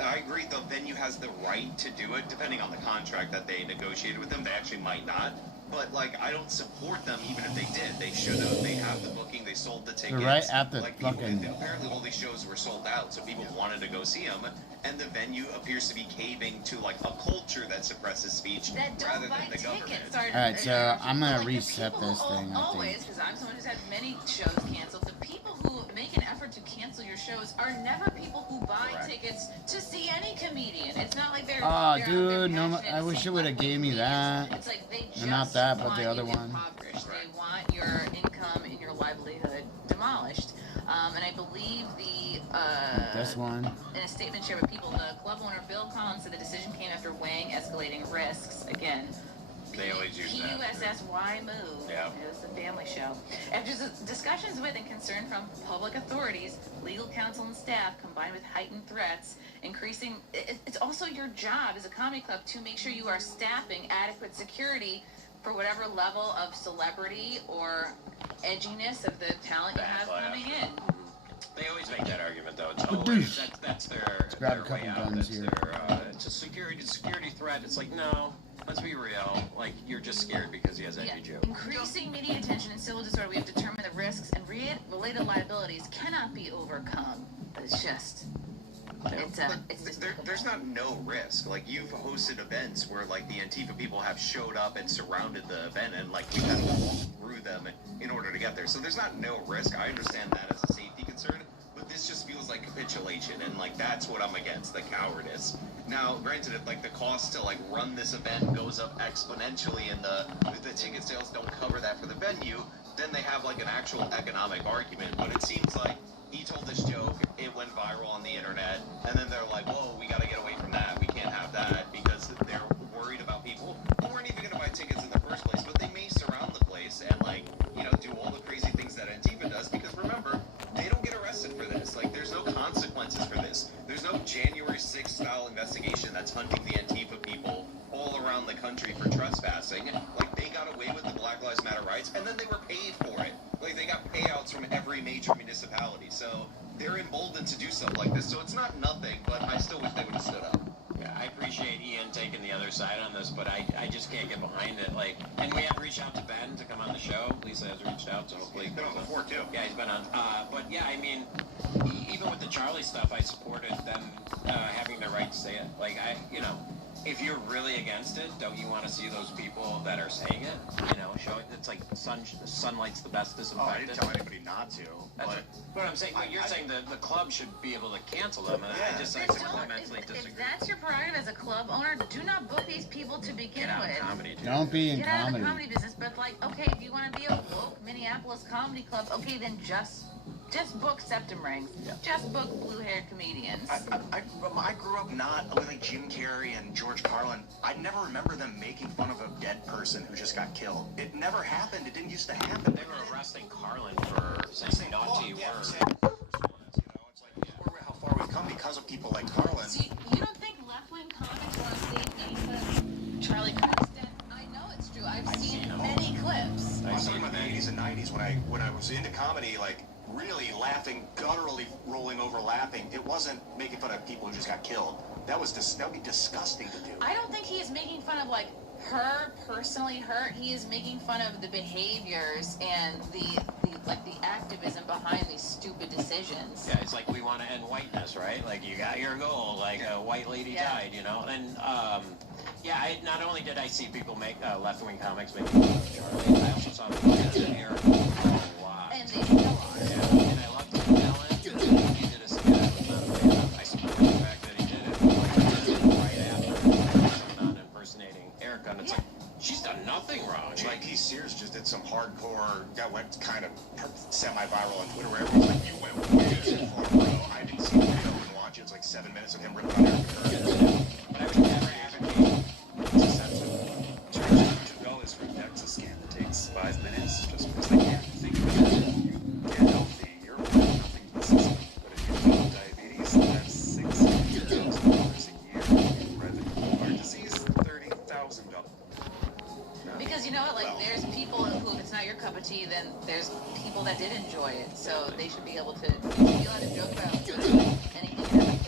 I agree the venue has the right to do it, depending on the contract that they negotiated with them. They actually might not. But like, I don't support them even if they did. They should have. They have the booking. They sold the tickets. Right at the like fucking. People, apparently, all these shows were sold out, so people wanted to go see them. And the venue appears to be caving to like a culture that suppresses speech rather than the government. Alright, so I'm gonna reset this thing. I Always, think. because I'm someone who's had many shows canceled. The people who make an effort to cancel your shows are never people who buy tickets to see any comedian. It's not like they're. Oh, they're dude, no! I wish it would have gave me that. It's like they just not that, but want the other you one. impoverished. They want your income and your livelihood demolished. And I believe this one. in a statement shared with people, the club owner Bill Collins said the decision came after weighing escalating risks. Again, They always use that. PUSSY move. Yeah. It was a family show. After discussions with and concern from public authorities, legal counsel and staff, combined with heightened threats, increasing. It's also your job as a comedy club to make sure you are staffing adequate security for whatever level of celebrity or edginess of the talent you have coming in. They always make that argument, though. It's always that's their grab a way couple out. guns That's here. it's a security threat. It's like, no, let's be real. Like, you're just scared because he has edgy joke. Increasing media attention in civil disorder, we have determined the risks and related liabilities cannot be overcome. It's just. There's not no risk. Like, you've hosted events where like the Antifa people have showed up and surrounded the event, and like we had to walk through them in order to get there. So there's not no risk. I understand that as a safety concern, but this just feels like capitulation, and like that's what I'm against, the cowardice. Now, granted, if like the cost to like run this event goes up exponentially, and the ticket sales don't cover that for the venue, then they have like an actual economic argument. But it seems like he told this joke, it went viral on the internet, and then they're like, whoa, we gotta get away from that. We can't have that, because they're worried about people who weren't even gonna buy tickets in the first place, but they may surround the place and like, you know, do all the crazy things that Antifa does, because remember, they don't get arrested for this. Like, there's no consequences for this. There's no January 6th style investigation that's hunting the Antifa people all around the country for trespassing. Like, they got away with the Black Lives Matter rights, and then they were paid for it. Like, they got payouts from every major municipality. So they're emboldened to do something like this. So it's not nothing, but I still wish they would have stood up. Yeah, I appreciate Ian taking the other side on this, but I just can't get behind it. Like, and we have reached out to Ben to come on the show. Lisa has reached out, so hopefully. He's been on before, too. Yeah, he's been on. But yeah, I mean, even with the Charlie stuff, I supported them having the right to say it. Like, if you're really against it, don't you want to see those people that are saying it? You know, showing it's like sunlight's the best disinfectant. Oh, I didn't tell anybody not to. That's what I'm saying. But you're saying the club should be able to cancel them, and I fundamentally disagree. If that's your prerogative as a club owner, do not book these people to begin with. Don't be in Get out of comedy. the comedy business, but like, okay, if you want to be a woke Minneapolis comedy club, okay, then just book septum rings. Just book blue-haired comedians. I grew up not with like Jim Carrey and George Carlin. I never remember them making fun of a dead person who just got killed. It never happened. It didn't used to happen. They were arresting Carlin for saying naughty words. How far we've come because of people like Carlin. So you don't think left-wing comics want to see anything Charlie Kirk's dead? I know it's true. I've seen many clips. I'm talking about the 80s and 90s when I was into comedy, like really laughing, gutturally rolling over laughing. It wasn't making fun of people who just got killed. That would be disgusting to do. I don't think he is making fun of like her personally hurt. He is making fun of the behaviors and the activism behind these stupid decisions. Yeah, it's like we want to end whiteness, right? Like, you got your goal, like a white lady died, you know? And, not only did I see people make left-wing comics making fun of Charlie, I also saw them as an error a lot. And they still are. Yeah, and I loved his talent. He did a skit. I support the fact that he did it. Like, he did it right after someone impersonating Erica, and it's like, she's done nothing wrong. J.P. Sears just did some hardcore that went kind of semi-viral on Twitter where everyone's like, you went way too far, bro. I didn't see the video and watch it. It's like 7 minutes of him ripping on Erica. But I would never advocate to censor. To go is for them to scan that takes 5 minutes just because they can't think of it. You get healthy, you're nothing but system. But if you develop diabetes, that's $6,000 a year. Revenue. Heart disease, $30,000. Because you know what, like there's people who, if it's not your cup of tea, then there's people that did enjoy it. So they should be able to be allowed to joke about anything.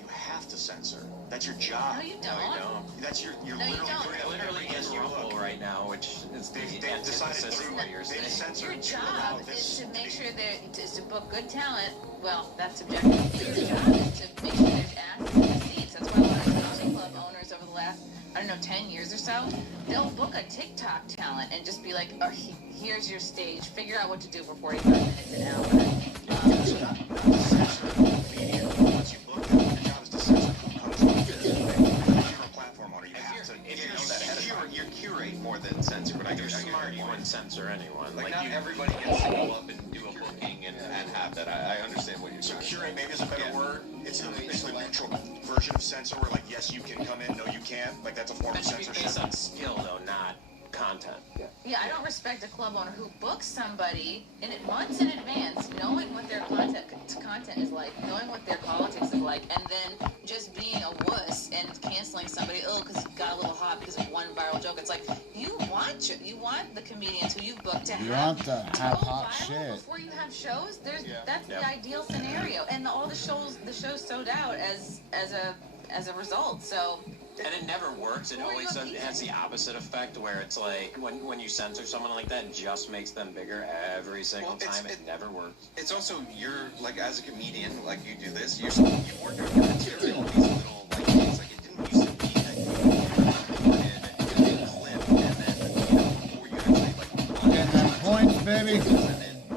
You have to censor. That's your job. No, you No, you don't. don't. That's you're No, you literally don't. doing We're literally in Rumble right now, which is the They've decided antithesis through of what you're they've saying. censored Your to allow job this is to make be- sure to book good talent. Well, that's subjective. Your job is to make sure there's asses in the seats. That's why a lot of comedy club owners over the last, 10 years or so, they'll book a TikTok talent and just be like, oh, here's your stage. Figure out what to do for 45 minutes an hour. It's not to censor media. Once you book them, your job is to censor who comes on. If you're a platform owner, you have to. If you know that ahead of time. You curate more than censor, but if you're smart, you wouldn't censor anyone. Like, not everybody gets to go up and do a booking and have that. I understand what you're So saying. curate maybe is a better word. It's a neutral version of censor where like yes you can come in, no you can't. Like that's a form That of should be censorship. based on skill, though, not content. Yeah, I don't respect a club owner who books somebody months in advance, knowing what their content is like, knowing what their politics is like, and then just being a wuss and canceling somebody, because it got a little hot because of one viral joke. It's like, you want the comedians who you've booked to You have want to have go hot viral shit. before you have shows. That's the ideal scenario, and all the shows sold out as a result. So. And it never works. It always has the opposite effect, where it's like when you censor someone like that, it just makes them bigger every single time. It never works. It's also you're like as a comedian, like you do this. You work out your material. These little like things. Like it didn't used to be that you recorded a clip and then before you actually like Getting them points, baby. and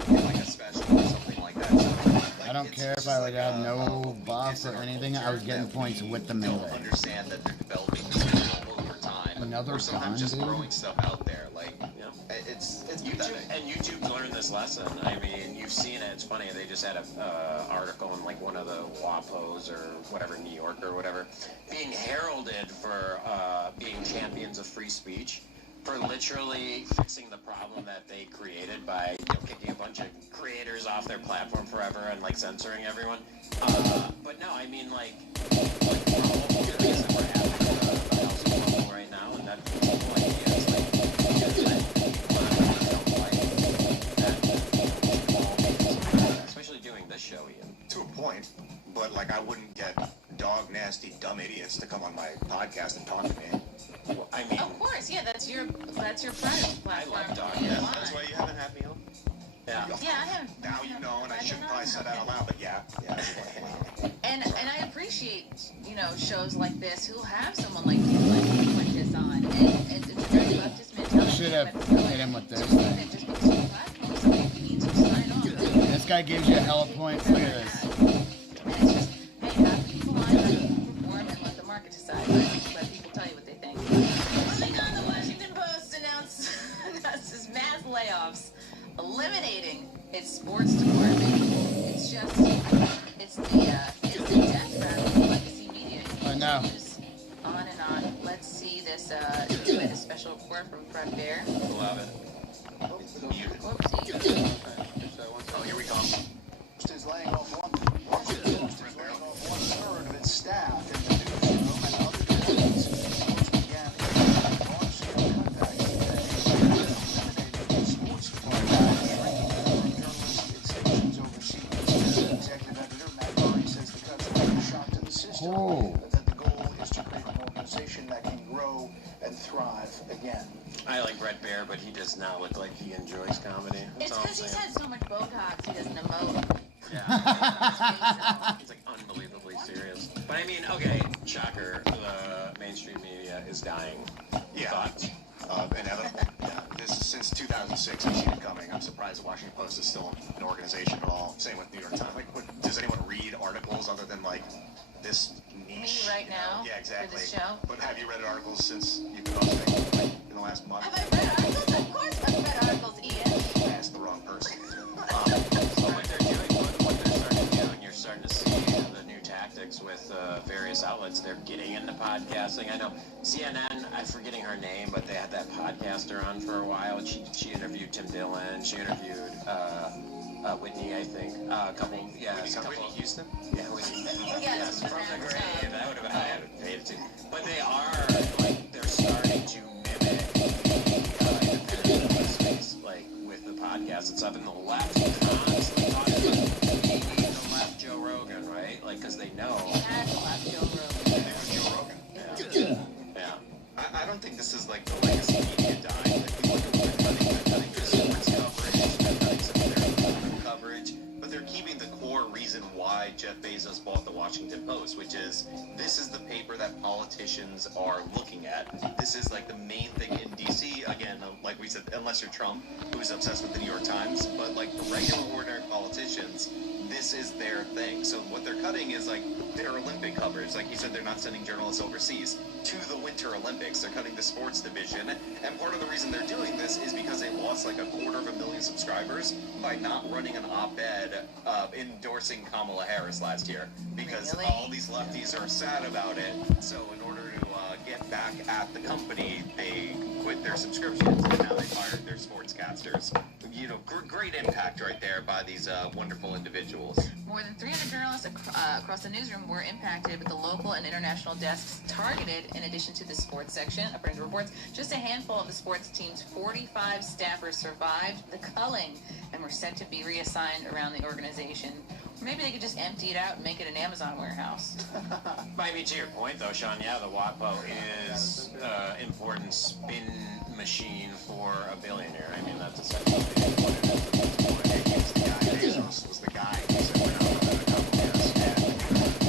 then like a special or something like that. So, like, I don't care if I would have no boss or anything. I was getting points with the melee. Understand that they're developing material over time. Another or sometimes gun, just dude. throwing stuff out there. Like it's YouTube, and YouTube's learned this lesson. I mean, you've seen it. It's funny. They just had a article in like one of the WAPOs or whatever, New York or whatever, being heralded for being champions of free speech, for literally fixing the problem that they created by kicking a bunch of creators off their platform forever and like censoring everyone. But no, I mean like the whole thing is that we're having the House of Rumble right now, and that's the whole idea. It's like especially doing this show, Ian. To a point, but like I wouldn't get dog nasty dumb idiots to come on my podcast and talk to me. I mean, Of course, yeah, that's your private platform. I love dog. You Yeah, want. that's why you haven't had me on. Yeah. Yeah, I have. Now you know, and I shouldn't probably say that out loud, but yeah. And I appreciate shows like this who have someone like you like this on, and it's a very leftist mentality. Should have hit him with this That thing. just because your platform, somebody needs to sign on. This guy gives you hella points. Look at this. And it's just, hey, have people on perform and let the market decide. Let people tell you what they think. Moving on, the Washington Post announces mass layoffs, eliminating its sports department. It's the death rattle of legacy media. I know. Continues on and on. Let's see this. We had a special report from Fred Bear. Love it. Whoopsie. Oh, here we go. Is laying off one-third of its staff in the newsroom and other departments. Sports began a large-scale cutback today, sports department shrinking the number of journalists at stations overseas. Executive editor Matt Murray says the cuts are a shock to the system, that the goal is to create an organization that can grow and thrive again. I like Brett Bear, but he does not look like he enjoys comedy. That's It's all I'm because he's saying. had so much Botox, he doesn't emote. Yeah. He's like unbelievably serious. But I mean, okay, shocker, the mainstream media is dying. Yeah. Thoughts? Inevitable. Yeah. This is since 2006. I've seen it coming. I'm surprised the Washington Post is still an organization at all. Same with New York Times. Like, does anyone read articles other than like this niche? Me right now? Yeah, exactly. For this show? But have you read articles since you've been hosting, like in the last month? Have I read articles? Of course I've read articles, Ian. I asked the wrong person. So what they're doing, what they're starting to do, and you're starting to see the new tactics with various outlets, they're getting into podcasting. I know CNN, I'm forgetting her name, but they had that podcaster on for a while. She interviewed Tim Dillon. She interviewed Whitney, I think. A couple. Whitney Houston? Yeah, Whitney. Yes, from the grave. That would have been, I haven't paid it to. But they are, like, they're starting to mimic the independent space, like, with the podcast and stuff. And the left constantly talking about the left Joe Rogan, right? Like, because they know. He has a left Joe Rogan. keeping the core reason why Jeff Bezos bought the Washington Post, which is this is the paper that politicians are looking at. This is like the main thing in DC. Again, like we said, unless you're Trump, who's obsessed with the New York Times, but like the regular, ordinary politicians, this is their thing. So what they're cutting is like their Olympic coverage. Like he said, they're not sending journalists overseas to the Winter Olympics. They're cutting the sports division. And part of the reason they're doing this is because they lost like 250,000 subscribers by not running an op-ed endorsing Kamala Harris last year. Because all these lefties are sad about it. So in order to get back at the company, they quit their subscriptions and now they fired their sportscasters. You know, great impact right there by these wonderful individuals. More than 300 journalists across the newsroom were impacted, with the local and international desks targeted. In addition to the sports section, according to reports, just a handful of the sports team's 45 staffers survived the culling and were set to be reassigned around the organization. Or maybe they could just empty it out and make it an Amazon warehouse. I mean, to your point, though, Sean, yeah, the WAPO is an important spin machine for a billionaire. I mean, that's essentially what it is. Bezos was the guy who said, we're not going to come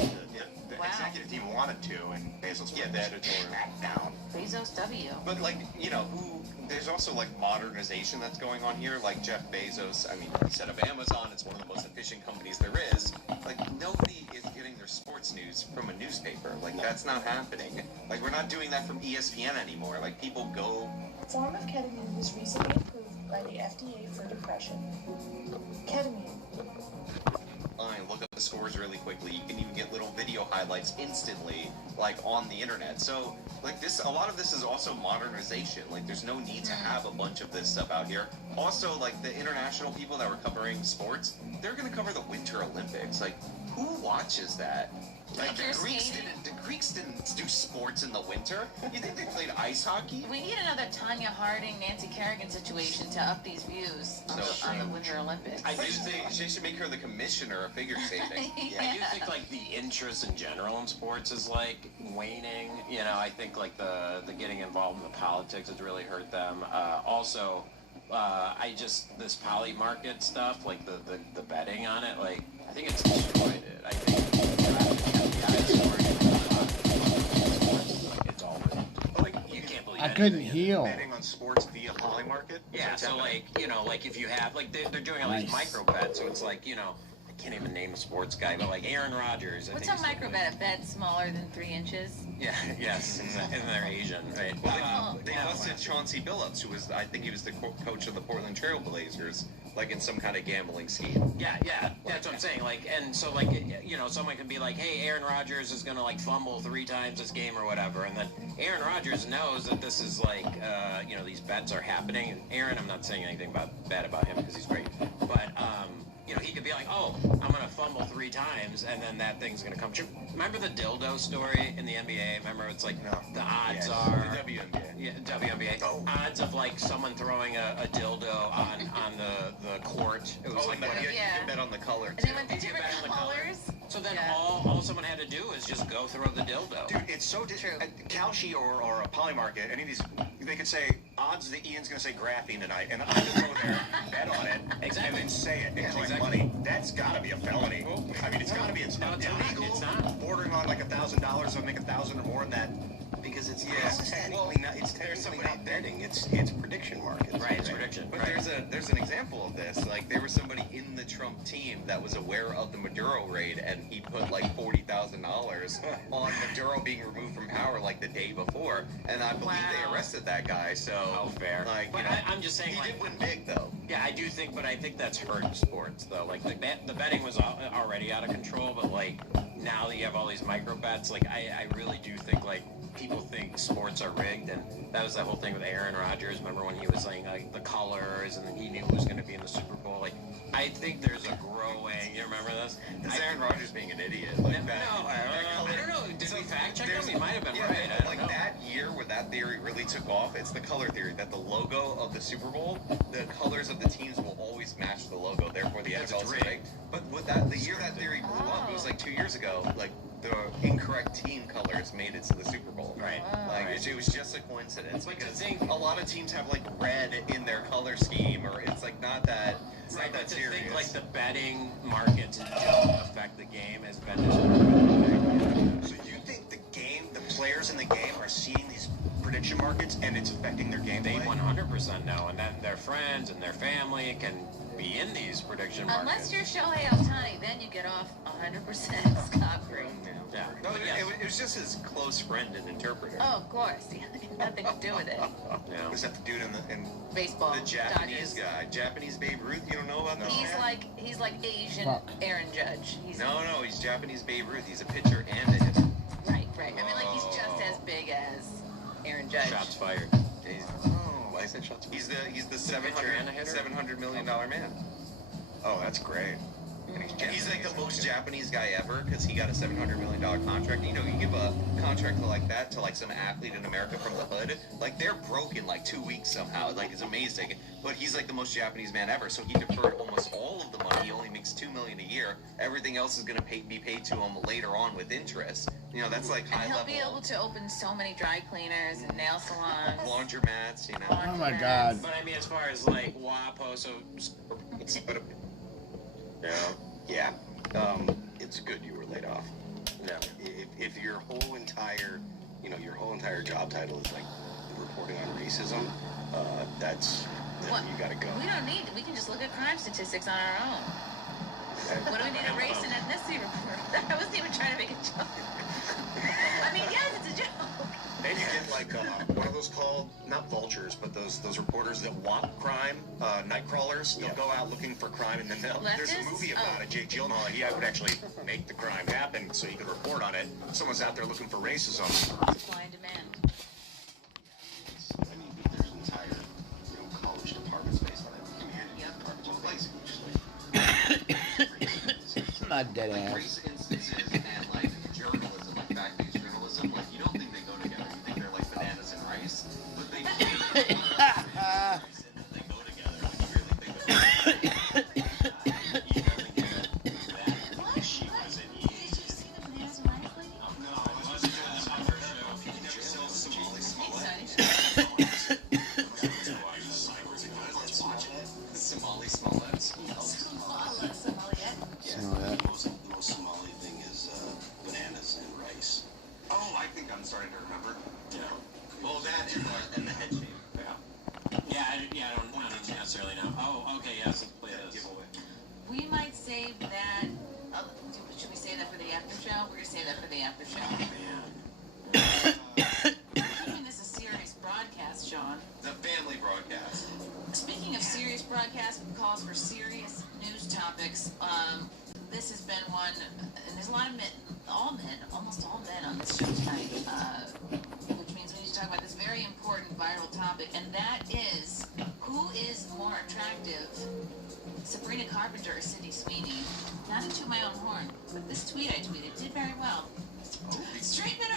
and the executive team wanted to, and Bezos was the editorial back down. Bezos W. But like, you know, there's also like modernization that's going on here. Like Jeff Bezos, I mean, he set up Amazon. It's one of the most efficient companies there is. Like nobody is getting their sports news from a newspaper. Like that's not happening. Like we're not doing that from ESPN anymore. Like people go. A form of ketamine was recently approved by the FDA for depression. Ketamine. Look up the scores really quickly. You can even get little video highlights instantly, like on the internet. So, like this, a lot of this is also modernization. Like, there's no need to have a bunch of this stuff out here. Also, like the international people that were covering sports, they're going to cover the Winter Olympics. Like, who watches that? Like the Greeks didn't do sports in the winter. You think they played ice hockey? We need another Tanya Harding, Nancy Kerrigan situation to up these views on the Winter Olympics. I do think they should make her the commissioner of figure skating. I do think like the interest in general in sports is like waning. You know, I think like the getting involved in the politics has really hurt them. Also, this poly market stuff, like the betting on it, like I think it's destroyed it. I think it's all like you can't believe I couldn't heal. betting on sports via poly market. Yeah, so like you know, like if you have like they're doing all these micro bets, so it's like you know. I can't even name a sports guy, but like Aaron Rodgers. What's a micro bet? A bet smaller than 3 inches? Yeah, yes, and they're Asian, right? Well, they busted Chauncey Billups, who was, I think he was the coach of the Portland Trail Blazers, like in some kind of gambling scheme. Yeah, that's what I'm saying. Like, and so like, you know, someone can be like, hey, Aaron Rodgers is gonna like fumble 3 times this game or whatever, and then Aaron Rodgers knows that this is like, you know, these bets are happening. And Aaron, I'm not saying anything bad about him because he's great, but you know, he could be like, oh, I'm going to fumble 3 times, and then that thing's going to come true. Remember the dildo story in the NBA? Remember, it's like, the odds are... The WNBA. Yeah, WNBA. Odds of, like, someone throwing a dildo on the court. It was like... You bet on the color, And they went to different colors? So then all someone had to do is just go throw the dildo. Dude, it's so true. Kalshi or a poly market, any of these, they could say odds that Ian's going to say graphene tonight, and I can go there, bet on it, and then say it and collect money. That's got to be a felony. I mean, it's got to be. It's not illegal. It's not bordering on like $1,000. So make 1,000 or more than that. Because it's technically not. It's technically not betting. It's prediction markets. Right, it's prediction. But there's an example of this. Like there was somebody in the Trump team that was aware of the Maduro raid, and he put like $40,000 on Maduro being removed from power like the day before, and I believe they arrested that guy. So fair. Like, but I'm just saying, he did win big though. Yeah, I do think, but I think that's hurt sports though. Like the betting was already out of control, but like now that you have all these micro bets, like I really do think like people think sports are rigged, and that was the whole thing with Aaron Rodgers. Remember when he was saying like the colors, and then he knew who was going to be in the Super Bowl. Like I think there's a growing. You remember this? It's Aaron Rodgers being an idiot. Like I don't know. Did we fact check him? He might have been right. Like that year where that theory really took off, it's the color theory that the logo of the Super Bowl, the colors of the teams will always match the logo. Therefore, the NFL is rigged. But with that, the year that theory blew up, it was like like 2 years ago, like the incorrect team colors made it to the Super Bowl. Right. Like it was just a coincidence because a lot of teams have like red in their color scheme, or it's like not that. It's Right, not but that to serious. think like the betting markets don't affect the game has been this. So you think the players in the game are seeing these prediction markets and it's affecting their gameplay? They 100% know, and then their friends and their family can be in these prediction Unless markets. you're Shohei Ohtani, then you get off 100% scot-free. Yeah. No, it was just his close friend and interpreter. Oh, of course. He had nothing to do with it. Yeah. Was that the dude in Baseball. The Japanese Dodgers. guy, Japanese Babe Ruth. You don't know about that? He's like Asian Fuck. Aaron Judge. No, he's Japanese Babe Ruth. He's a pitcher and a hitter. Right. I mean, like he's just as big as Aaron Judge. Shots fired. Why is that shots? He's the $700 million man. Oh, that's great. He's like the most Japanese guy ever because he got a $700 million contract. You know, you give a contract like that to like some athlete in America from the hood, like they're broke in like 2 weeks somehow. Like it's amazing. But he's like the most Japanese man ever, so he deferred almost all of the money. He only makes $2 million a year. Everything else is going to be paid to him later on with interest. You know, that's like high And he'll level. be able to open so many dry cleaners and nail salons. Laundromats, you know. Oh my God. But I mean, as far as like WAPO, so Yeah. It's good you were laid off. no. If your whole entire, your whole entire job title is like reporting on racism, then you gotta go. We can just look at crime statistics on our own. What do we need a race and ethnicity report? I wasn't even trying to make a joke. I mean, yes, it's a joke. Maybe get like what are those called? Not vultures, but those reporters that want crime, night crawlers. They'll go out looking for crime, and then there's a movie about it. Jake Gyllenhaal, he would actually make the crime happen, so he could report on it. Someone's out there looking for racism. Supply and demand. I mean, there's entire college departments based on it. I'm not dead ass. Race instances and like journalism, like fact-based journalism, like you don't think they go together. You think they're like bananas and rice, but they they go together. Like you really think that you really get that she was in Did you see the bananas and rice lady? No, it wasn't just on her show. You never saw Somali Smollett. Somali Smollett. The most Somali thing is bananas and rice. Oh, I think I'm starting to remember. Yeah. Well, that and the head shape. Yeah. I don't necessarily know. Oh, okay, yes. Giveaway. We might save that. Should we save that for the after show? We're gonna save that for the after show. We're keeping this a serious broadcast, Sean. The family broadcast. Speaking of serious broadcast calls for serious news topics, this has been one, and there's a lot of men, almost all men on this show tonight, which means we need to talk about this very important viral topic, and that is, who is more attractive, Sabrina Carpenter or Sydney Sweeney? Not to toot my own horn, but this tweet I tweeted did very well. Straight men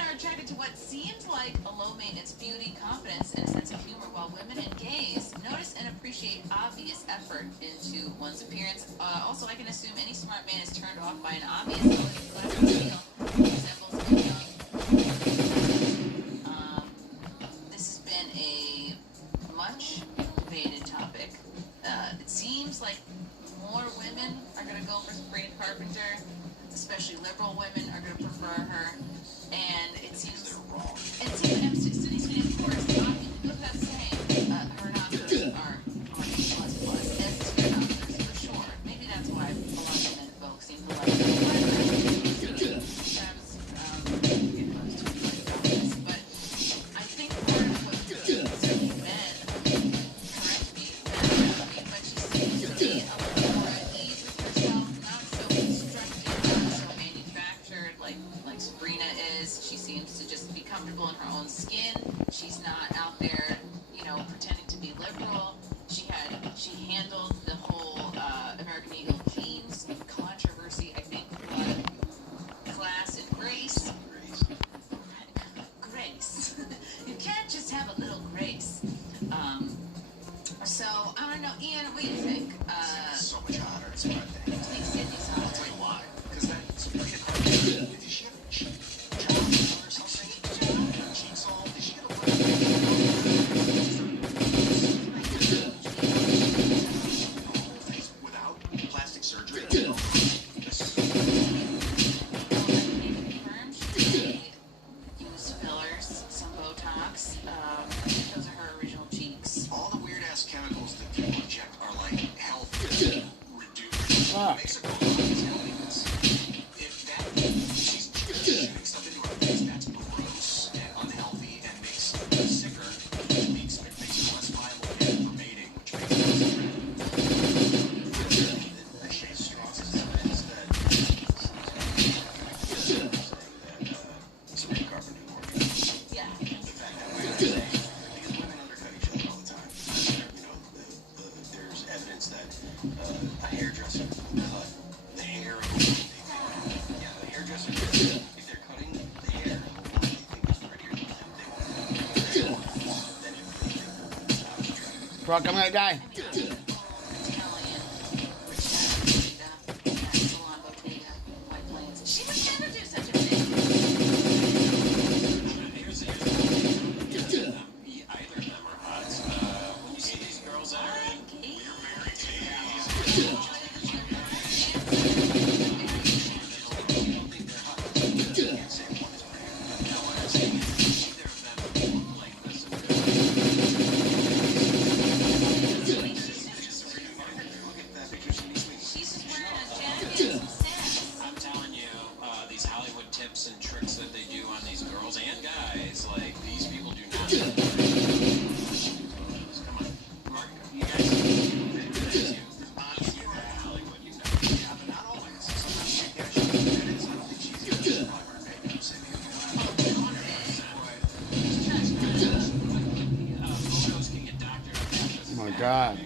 are attracted to what seems like a low-maintenance beauty, confidence, and a sense of humor, while women and gays notice and appreciate obvious effort into one's appearance. Also, I can assume any smart man is turned off by an obvious ability to put up a deal resembles a young. This has been a much debated topic. It seems like more women are going to go for Sabrina Carpenter, especially liberal women are going to prefer her, and it seems they're wrong. It seems Sydney Sweeney, of course, look that saying, her Oscars are plus, as her Oscars for sure. Maybe that's why a lot of men folks seem to like her. But I think part of what certainly men, correct me, but she seems to be a little more at ease with herself, not so constructed, not so manufactured like Sabrina is. She seems to just be comfortable in her own skin. She's not out there, Fuck. Makes her go on these elements. If that she's shooting stuff into her face, that's gross and unhealthy and makes her sicker, which makes her less viable candidate for mating, which makes her less threatened. I think the strongest evidence that Sabrina Carpenter didn't work. Yeah. The fact that women are saying, because women undercut each other all the time. You know, there's evidence that a hairdresser cut the hair of a woman they think. Yeah, the hairdresser, if they're cutting the hair of a woman they think is prettier than them, they won't. Then it really think that was attractive. Fuck, I'm gonna die. She would never do such a thing. Here's the thing. Either of them are hot. When you see these girls that are in, you're married to I'm telling you, these Hollywood tips and tricks that they do on these girls and guys, like, these people do not. Come on. Mark, you guys. Hollywood, you know. Yeah, but not always. Sometimes she gets it. I don't think she's even primer makeup, Cindy. Photos can get doctored up after. Oh my god.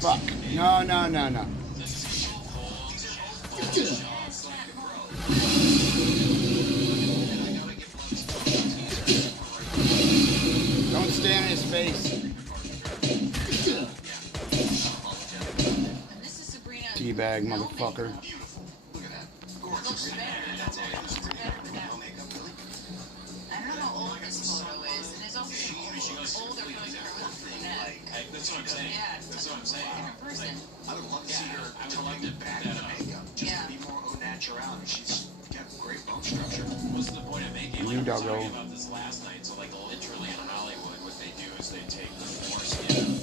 Fuck. No, no, no, no. Don't stand in his face. Teabag, motherfucker. I don't know how old this photo is, and there's also some older photos from that. That's what I'm saying. Yeah, That's what I'm saying. different person. I would love to see her tilting it back into makeup. Just to be more au naturel. She's got great bone structure. What's the point of making, You like, we were doggo. talking about this last night, so, like, literally in Hollywood, what they do is they take the foreskin of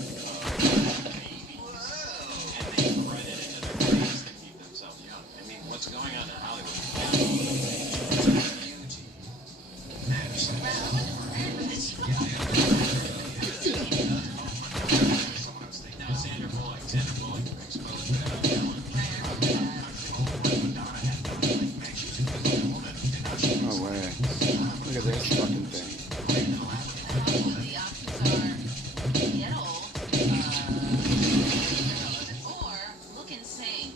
a baby, and they thread it into their face to keep themselves young. I mean, what's going on in Hollywood? Now, Sandra Bullock exposed that. No way. Look at this fucking thing. The options are get old, or look insane.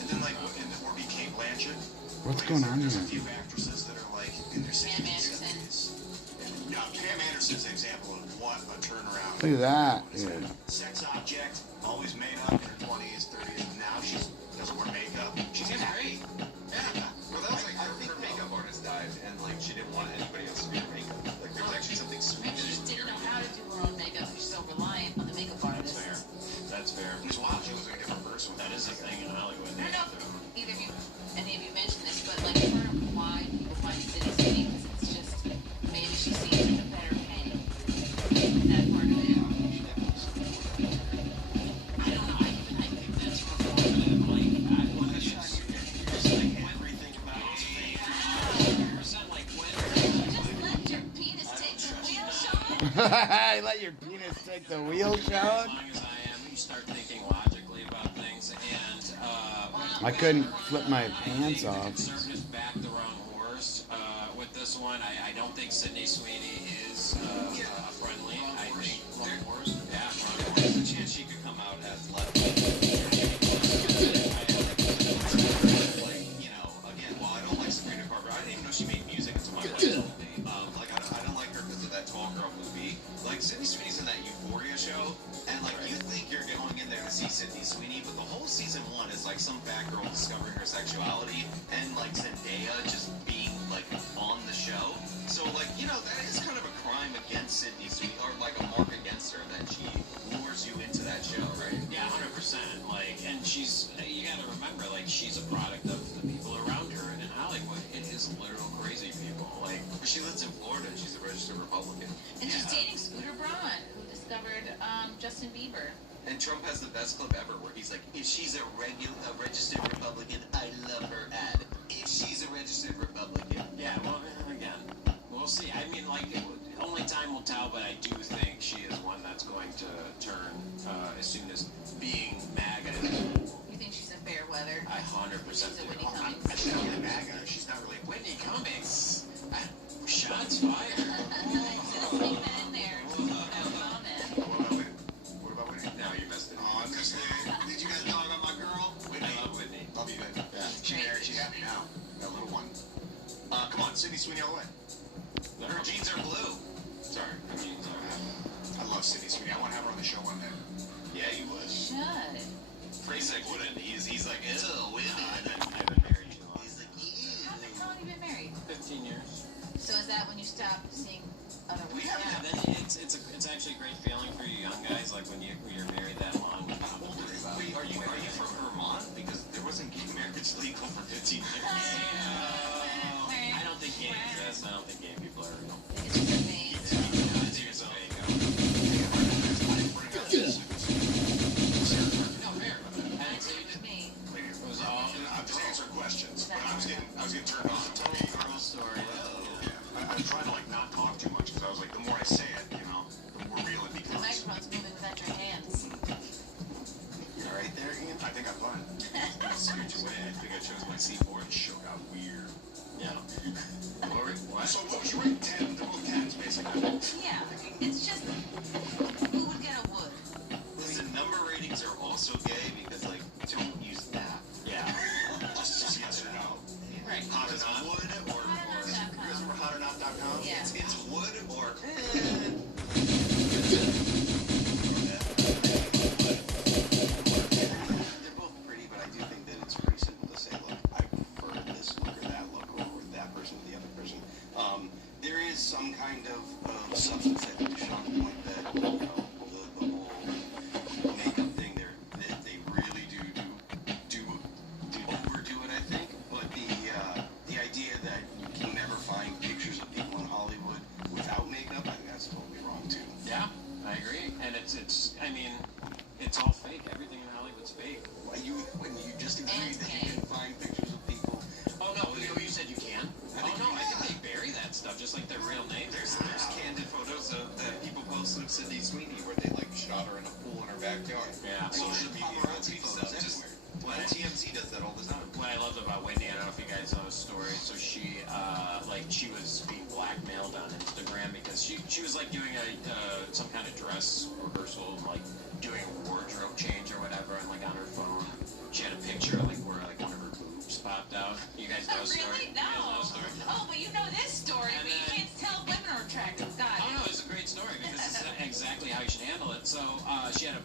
And then like or be Kate Blanchett. What's going on There's a here? few actresses that are like in their 60s and 70s. No, Pam Anderson's an example of what a turnaround. Look at that, dude. Sex object, always made up in her 20s, 30s. Now she doesn't wear makeup. She's happy. Yeah. Well, that was like her makeup artist died, and like she didn't want anybody else to do her makeup. Like there was actually something sweet. Maybe she just didn't know how to do her own makeup. She's so reliant on the makeup artist. That's fair. It's wild. She was a different person. That is a thing in Hollywood. I don't know if either of you, any of you mentioned this, but like for why people find City Sweeney, because it's just maybe she seems like a better penny. That part of it. I don't know. I think that's performative. Like, I want to just like everything about it. Like when. Just let your penis take the wheel, Sean. Let your penis take the wheel, Sean. As long as I am, you start thinking logically about things, and I couldn't flip my pants off. Conservatives back the wrong horse with this one. I don't think Sydney Sweeney is friendly. I think wrong horse. Yeah, wrong horse. There's a chance she could come out as left. Like, you know, again, while I don't like Sabrina Carpenter, I didn't even know she made music until my last movie. Like, I don't like her because of that Tall Girl movie. Like, Sydney Sweeney's in that Euphoria show, and like, you think you're going in there to see Sydney Sweeney, but the whole season 1 is like some fat girl discovering her sexuality, and like Zendaya just being like on the show. So like, you know, that is kind of a crime against Sydney Sweeney, or like a mark against her, that she lures you into that show, right? Yeah, 100%. Like, and she's, you gotta remember, like, she's a product of the people around her. And in Hollywood, it is literal crazy people. Like, She lives in Florida, and she's a registered Republican. And she's dating Scooter Braun, who discovered Justin Bieber. And Trump has the best clip ever where he's like, if she's a registered Republican, I love her ad. If she's a registered Republican. yeah, well, again, we'll see. I mean, like, only time will tell, but I do think she is one that's going to turn as soon as being MAGA. You think she's a fair weather? I 100% She's a think. Whitney Oh, Cummings. She's not really MAGA. She's not really Whitney Cummings. Shots fired. Just leave that in there. No comment. What about Whitney? Now you messed it. Oh, I'm just saying. Did you guys know about my girl? Whitney. I love Whitney. Love you, baby. Yeah. She married. She's happy now. Got a little one. Come on, Sydney Sweeney all the way. Her jeans are blue. Sorry, her jeans are. I love Sydney Sweeney. I want to have her on the show one day. Yeah, you would. Should. Freesick wouldn't. He's like, ew, women. I've been married too long. He's like, How long have you been married? 15 years. So is that when you stop seeing other We women? haven't. Then it's actually a great feeling for you young guys. Like when you're married that long. Wait, are you from Vermont? Because there wasn't gay marriage legal for 15 years. I don't think gay exists. I don't think gay people are. It's just a maid. It's just fake. No, fair. And so you did. Me. It was all. I'm just answering questions. But I was getting turned on. Girl story. I was trying to like not talk too much because I was like, the more I say it, you know, the more real it The becomes. microphone's moving without your hands. You're right there, Ian. I think I'm fine. I scared you away. I think I chose my C4 and show got weird. Yeah. What? So what was you rating? 10? They're both 10s, basically. Yeah, it's just who would get a wood? Listen, number ratings are also gay because, like, don't use that. Yeah. Just yes or no. Right. Hot or not? Wood or You guys remember hotornot.com? Yeah. it's wood or they're both pretty, but I do think that it's pretty simple to say, look, I prefer this look or that look or that person or the other person. There is some kind of substance, I think, to Sean's point, that, you know, the whole makeup thing there, that they really do overdo it, I think. But the idea that you can never find pictures of people in Hollywood without makeup, I think that's totally wrong too. Yeah, I agree. And it's I mean, it's all fake. Everything in Hollywood's fake. When you just agreed that you can find pictures of people. Oh no, you said you can? Oh no, I think they bury that stuff just like their real names. There's candid photos of that people post of Sydney Sweeney where they like shot her in a pool in her backyard. Yeah. Social media paparazzi photos everywhere. TMZ does that all the time. What I loved about Whitney, I don't know if you guys know the story. So she was being blackmailed on Instagram because she was like doing some kind of dress rehearsal, like doing a wardrobe change or whatever, and like on her phone she had a picture like where like one of her boobs popped out. You guys know the story? Really? No. You guys know the story? Oh, but you know this story, but you can't tell women are attractive. God. Oh no, it's a great story because exactly how you should handle it. So she had a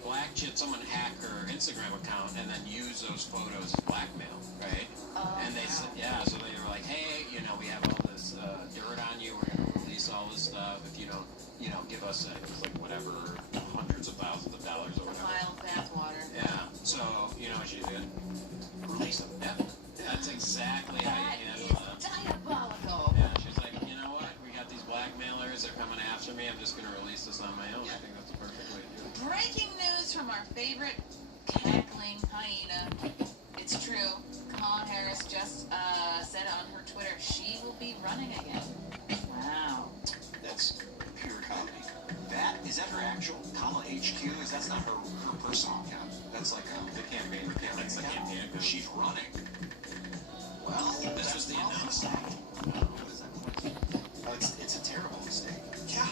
someone hack her Instagram account and then use those photos as blackmail, right? And they said, yeah, so they were like, hey, you know, we have all this dirt on you. We're going to release all this stuff if you don't, you know, give us, it was like whatever, hundreds of thousands of dollars or whatever. Mild bathwater. Yeah, so, you know what she did? Release them. Yeah, that's exactly how you handle it. Diabolical. Yeah, she's like, you know what? We got these blackmailers. They're coming after me. I'm just going to release this on my own. I think that's the perfect way to do it. Breaking news from our favorite cackling hyena. It's true. Kamala Harris just said on her Twitter she will be running again. Wow. That's pure comedy. Is that her actual Kamala HQ? That's not her personal account. That's like the campaign. That's the campaign account. She's running. Well, this was the announcement. It's a terrible mistake. Yeah.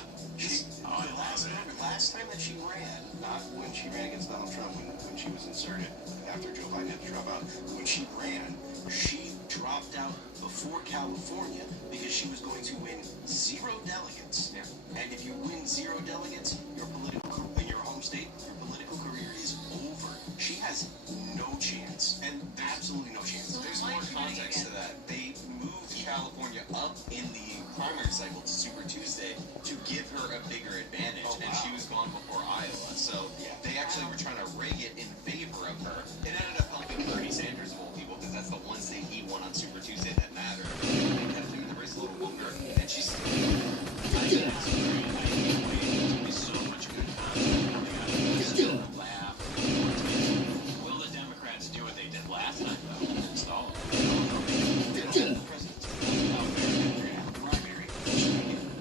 The last time that she ran, not when she ran against Donald Trump, when she was inserted after Joe Biden had to drop out, when she ran, she dropped out before California because she was going to win 0 delegates. Yeah. And if you win 0 delegates, in your home state, your political career is over. She has no chance, and absolutely no chance. So there's more context to that. They moved California up in the primary cycle to Super Tuesday to give her a bigger advantage, and she was gone before Iowa. So they actually were trying to rig it in favor of her. It ended up helping Bernie Sanders of all people because that's the one state he won on Super Tuesday that mattered. They kept him in the race a little longer, and she's still. I think it's great. I can't wait. There's going to be so much good content coming out of this. Still laugh. Will the Democrats do what they did last time, though? Install it.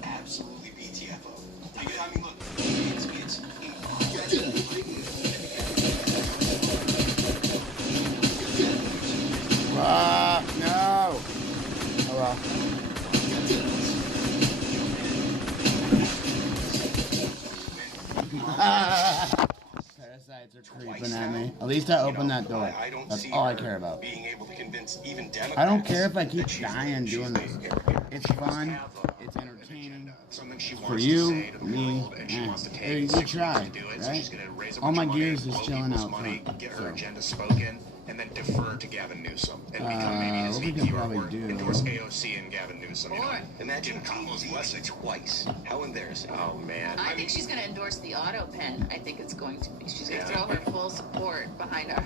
Absolutely BTFO. I mean, look, it's no. Oh well. Parasites are creeping at me. At least I opened that door. That's all I care about. Being able to convince even Democrats. I don't care if I keep dying doing this. It's fun. It's entertaining. For you, me, and you try, right? All my gears is chilling out front. Get her agenda spoken, and then defer to Gavin Newsom and become maybe his VP or endorse AOC and Gavin Newsom. You know? Imagine Kamala's blessing twice. How embarrassing. Oh man. I think she's going to endorse the auto pen. I think it's going to be. She's going to throw her full support behind our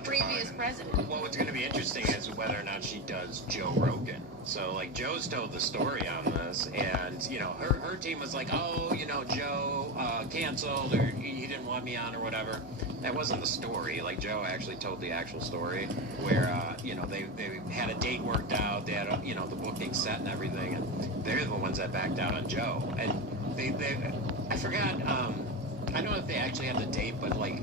previous president. Well, what's going to be interesting is whether or not she does Joe Rogan. So, like, Joe's told the story on this, and, you know, her team was like, oh, you know, Joe canceled, or he didn't want me on, or whatever. That wasn't the story. Like, Joe actually told the actual story, where, you know, they had a date worked out, they had, you know, the booking set and everything, and they're the ones that backed out on Joe. And I forgot, I don't know if they actually had the date, but, like,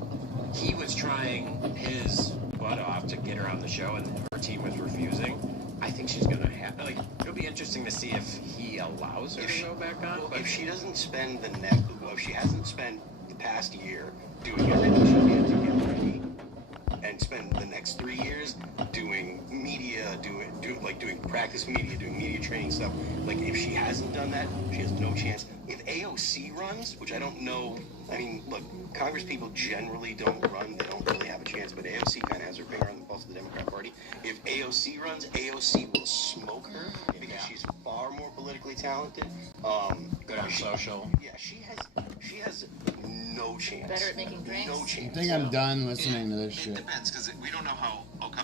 he was trying his butt off to get her on the show, and her team was refusing. I think she's going to have, like, it'll be interesting to see if he allows her to go back on. But if she doesn't spend if she hasn't spent the past year doing everything she can to get ready, and spend the next 3 years doing media, doing practice media, doing media training stuff, like, if she hasn't done that, she has no chance. If AOC runs, which I don't know, I mean, look, Congress people generally don't run, they don't really have a chance, but AOC kind of has her finger on the pulse of the Democrat Party. If AOC runs, AOC will smoke her because she's far more politically talented. Good on social. Yeah, she has no chance. Better at making drinks. No chance. I think I'm done listening to this shit. It depends, because we don't know how. Okay.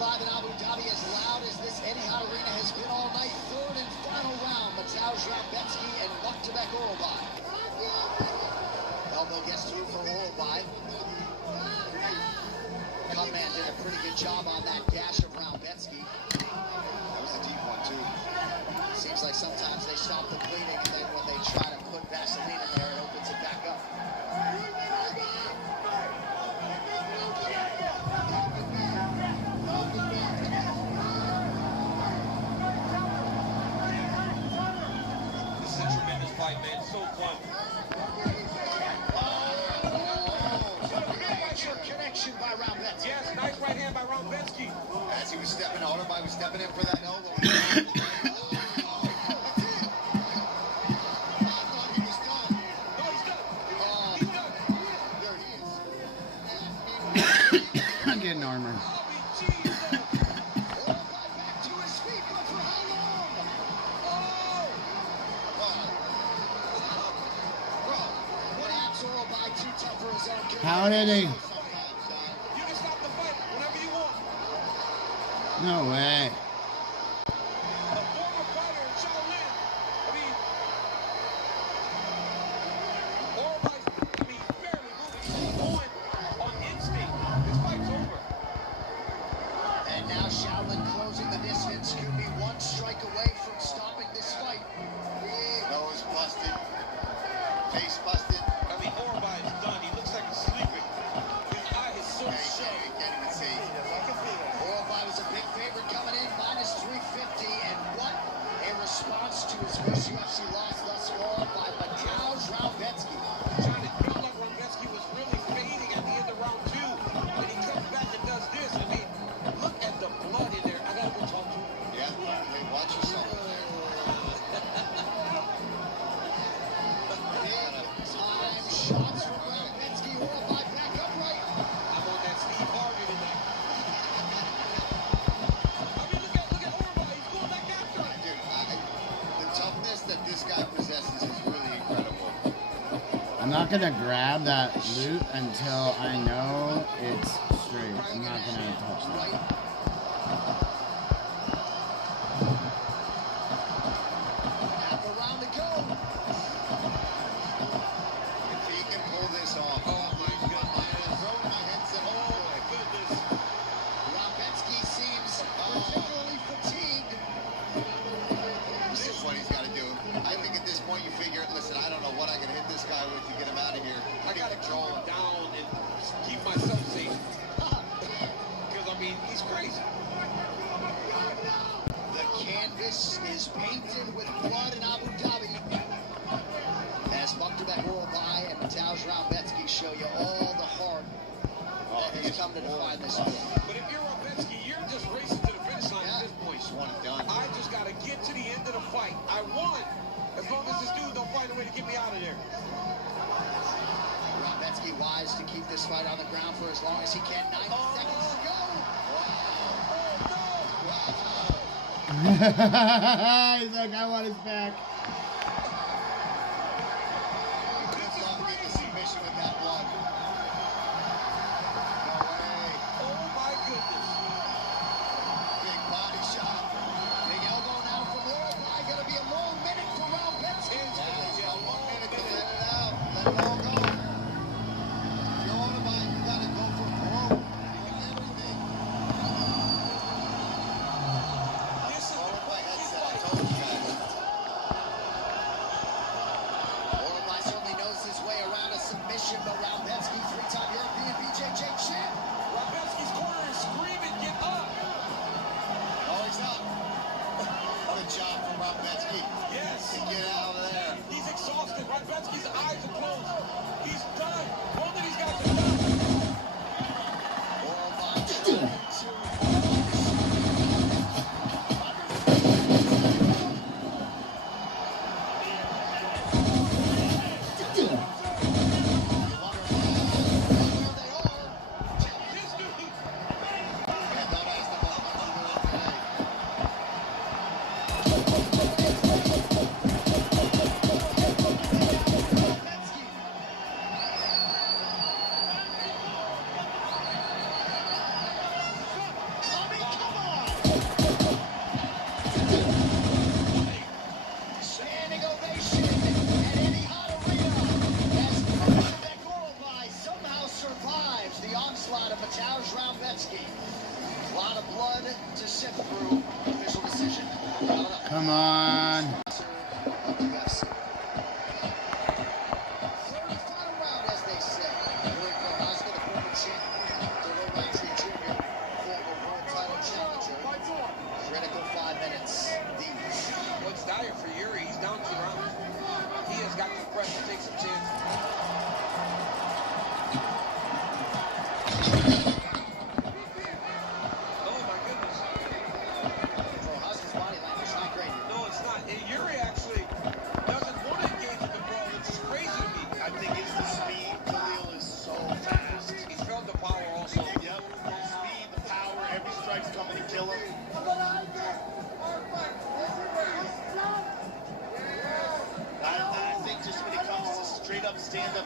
Live in Abu Dhabi, as loud as this Etihad Arena has been all night. Third and final round, Mateusz Rebecki and Luktebek Orlby. Elbow gets through for Orlby. Cutman did a pretty good job on that gash of Rebecki. That was a deep one, too. Seems like sometimes they stop the bleeding, and then when they try to put Vaseline in there, it opens it back up. Tremendous fight, man. So fun. Stepping in for that elbow. I'm getting armor. How did he? No way. And now Shaolin closing the distance. Could be one strike away from stopping this fight. Nose busted. Face busted. I mean, Orbai is done. He looks like he's sleeping. His eye is so shut. You can't even see. Orbai was a big favorite coming in, minus 350. And what a response to his first UFC loss thus far by Mateusz Raumbetsky. John, it felt like Raumbetsky was really fading at the end of round 2. And he comes back and does this. I mean, look at the blood in there. I gotta go talk to him. Yeah, hey, watch yourself. Time shots from Raumbetsky. Orbai back upright. I'm on that Steve Harvey tonight. I mean, look at Orbai. He's going back after him. Dude, the toughness that this guy possesses is really incredible. I'm not gonna grab that loot until I know it's straight. I'm not gonna touch that. Half a round to go. If he can pull this off. Oh, my goodness. Throwing my headset. Oh, my goodness. Raumbetsky seems particularly fatigued. This is what he's got to do. I think at this point you figure, listen, I don't know what I can hit this guy with to get him out of here. I gotta control him down and keep myself safe. Because, I mean, he's crazy. The canvas is painted with blood in Abu Dhabi. As Mukhtar Orbai and Mateusz Raumbetsky show you all the heart that has come to define this sport. But if you're Raumbetsky, you're just racing to the finish line at this point. One and done. I just gotta get to the end of the fight. I won. As long as this dude don't find a way to get me out of there. Raumbetsky wise to keep this fight on the ground for as long as he can. 90 seconds to go. He's like, I want his back. Good luck getting the submission with that blood. No way. Oh my goodness. Big body shot. Big elbow now from Orbai. Gonna be a long minute for Raumbetsky. It's gonna be a long minute to let it out. Let it all go. If you're on a bike, you gotta go for broke. Give everything. This is Hold my headset, I told you guys. Orbai certainly knows his way around a submission, but Raumbetsky, three-time European BJJ champ. Raumbetsky's corner is screaming, get up. Oh, he's up. Good job from Raumbetsky. Yes. To get out of there. He's exhausted. Raumbetsky's eyes are closed. He's done. Both of these guys are done. Orbai trying to standing ovation at any hot arena as Orbai somehow survives the onslaught of Mateusz Raumbetsky. A lot of blood to sift through. Official decision. Come on. Final round, as they say. Roy Prohaska, the former champ, Delaware Roundtree Jr., former world title challenger. Critical 5 minutes. These. What's dire for Yuri? He's down 2 rounds. He has got the press to take some chances. Oh my goodness.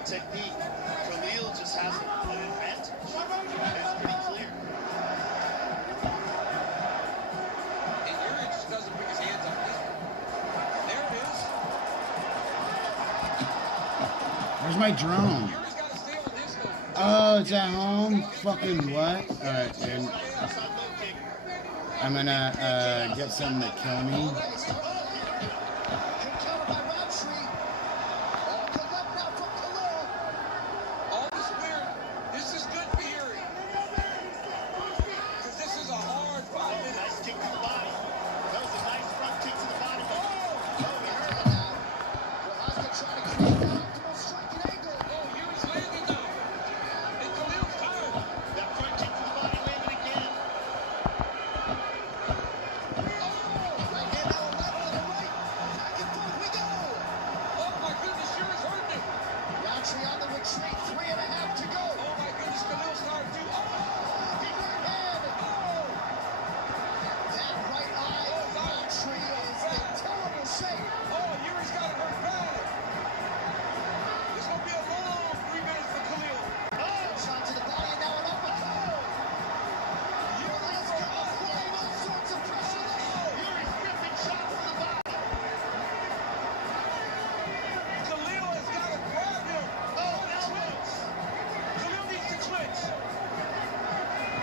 technique. Khalil just has an advantage. It's pretty clear. And Yuri just doesn't bring his hands up. There it is. Where's my drone? Oh, it's at home? Fucking what? Alright, dude. I'm gonna get something to kill me. All this weird. This is good for Yuri. Because this is a hard 5 minutes. Nice kick to the body. That was a nice front kick to the body. Yuri's landing now. And Khalil's tired. That front kick to the body landed again. Oh my goodness, Yuri's hurting it. Roundtree on the retreat, 3.5 to go. Oh my goodness, Khalil's tired too. That right eye of Roundtree is in terrible shape. Oh, Yuri's got it hurt bad. It's going to be a long 3 minutes for Khalil. Shot to the body and now an uppercut. Yuri is applying all sorts of pressure there. Yuri's ripping shots to the body. Khalil has got to grab him. Oh, elbows. Khalil needs to clinch.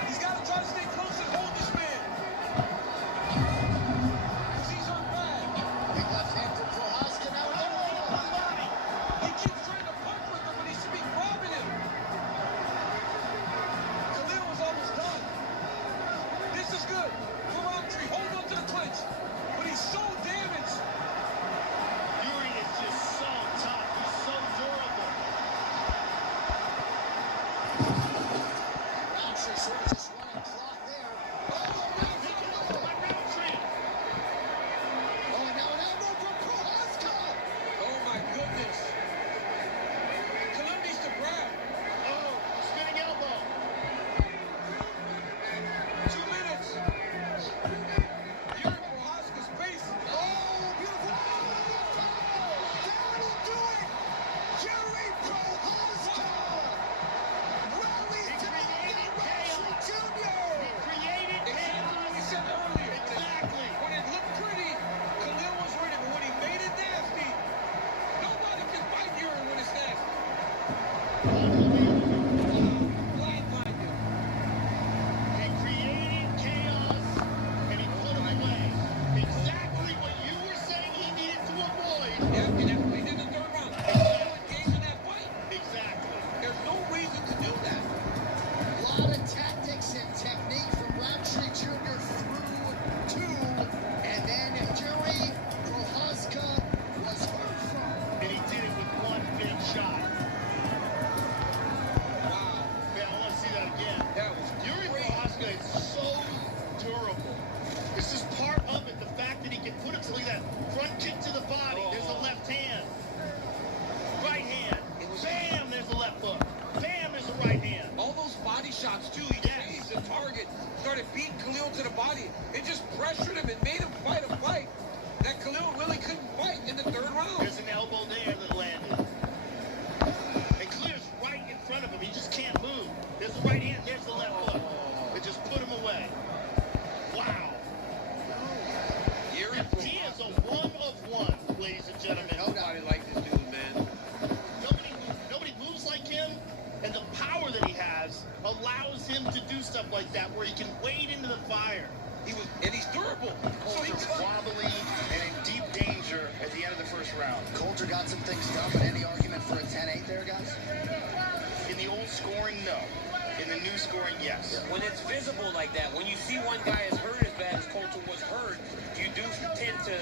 He's got to try to stay close and hold this man. Because he's hurt bad. Big left hand from Prohaska now. He keeps trying to punch with him when he should be grabbing him. Khalil was almost done. This is good. For Roundtree, hold on to the clinch. But he's so damaged. Yuri is just so tough. He's so durable. Roundtree sort of just running clock there. Oh, and now an elbow from Prohaska. Oh my goodness. Khalil needs to grab. Oh, spinning elbow. 2 minutes. Yuri Prohaska's face. Oh, beautiful. That'll do it. Yuri Prohaska rallies to Roundtree Jr. Created Exactly what we said earlier. Exactly. When it looked pretty, Khalil was ready. But when he made it nasty, nobody can fight Yuri when it's nasty. Flatlined him. He created chaos and he put him away. Exactly what you were saying he needed to avoid. Yeah, and that's what he did in the third round. Khalil engaged in that fight. Exactly. There's no reason to do that. A lot of tactics and technique from Roundtree Jr. through 2. And then Yuri Prohaska was hurt from. And he did it with one big shot. Wow. Man, I want to see that again. That was Yuri great. Prohaska is so durable. This is part of it, the fact that he can put it to that front kick to the body. There's a left hand. Right hand. Bam, there's a left hook. Bam, there's a right hand. All those body shots, too. He changed the target, started beating Khalil to the body. It just pressured him and made him fight a fight that Khalil really couldn't fight in the third round. There's an elbow there that landed. And Clear's right in front of him. He just can't move. There's the right hand. There's the left hook. It just put him away. Wow. Yuri He is a one of one, ladies and gentlemen. Nobody likes this dude, man. Nobody moves like him, and the power that he has allows him to do stuff like that where he can wade into the fire. And he's durable. So Coulter wobbly and in deep danger at the end of the first round. Coulter got some things done, but any argument for a 10-8 there, guys? In the old scoring, no. In the new scoring, yes. When it's visible like that, when you see one guy is hurt as bad as Coulter was hurt, you do tend to,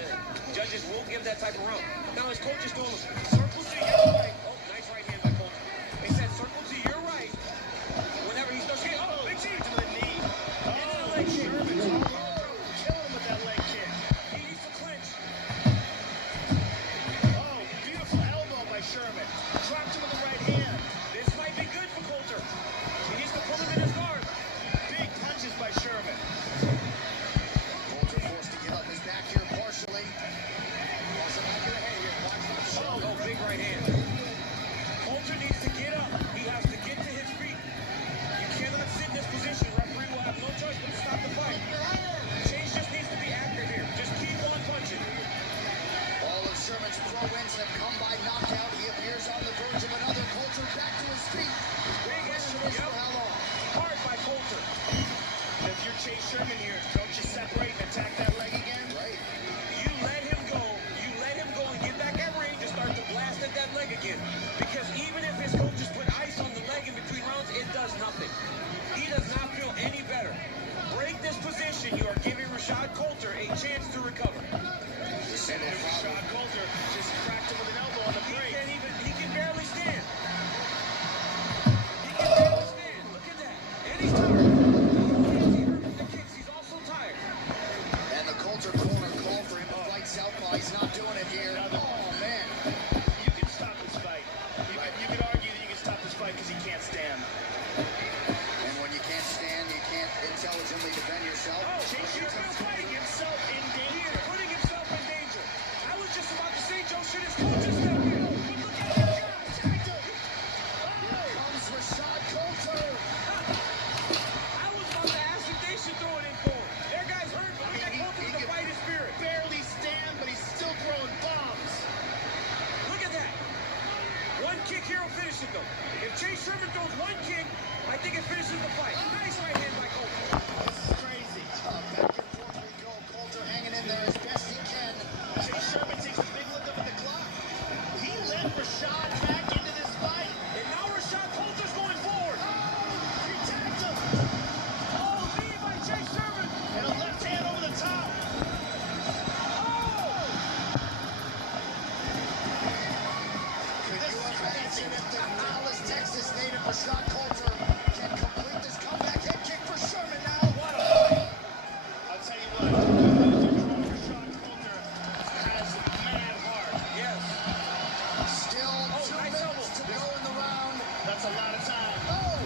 judges will give that type of round. Now, is Coulter just doing circle to your right? Oh, nice right hand by Coulter. He said circle to your right. Whenever he starts getting, oh, big cheese. To the knee. Into the leg kick. Killing him with that leg kick. He needs to clinch. Oh, beautiful elbow by Sherman. Dropped him with the right hand. This might be good for Coulter. He needs to pull him in his guard. Big punches by Sherman. Coulter forced to give up his back here partially. Also back to the head here. Watch the shoulder. Oh, big right hand. finish for how long? Hard by Coulter. If you're Chase Sherman here, don't you separate and attack that leg again? Right. You let him go. You let him go and get back at range and start to blast at that leg again. Because even if his coaches put ice on the leg in between rounds, it does nothing. He does not feel any better. Break this position. You are giving Rashad Coulter a chance to recover. And if Rashad Coulter just cracked him with an elbow on the break. He can barely stand. He can barely stand. Look at that. And he's tired. He's also tired. And the Coulter corner call for him to fight southpaw. He's not doing it here. Oh, man. You can stop this fight. You could argue that you can stop this fight because he can't stand. And when you can't stand, you can't intelligently defend yourself. Oh, Chase Sherman's putting himself in danger. Putting himself in danger. I was just about to say, Joe, should his coaches step in? But look at that. Here comes Rashad Coulter. I was about to ask if they should throw it in for him. Their guy's hurt, but look at Coulter with the fighting spirit. Barely stand, but he's still throwing bombs. Look at that. One kick here will finish it, though. If Chase Sherman throws one kick, I think it finishes the fight. Nice right hand by Coulter. This is crazy. Back and forth we go. Coulter hanging in there as best he can. Chase Sherman takes a big look up at the clock. He let Rashad back into this fight. And now Rashad Coulter's going forward. He tagged him. Oh, knee by Chase Sherman. And a left hand over the top. Could you imagine if the Dallas, Texas native Rashad Coulter can complete this comeback head kick for Sherman now? What a fight. I'll tell you what. Rashad Coulter has mad heart. Yes. Still 2 minutes to go in the round. That's a lot of time. Oh,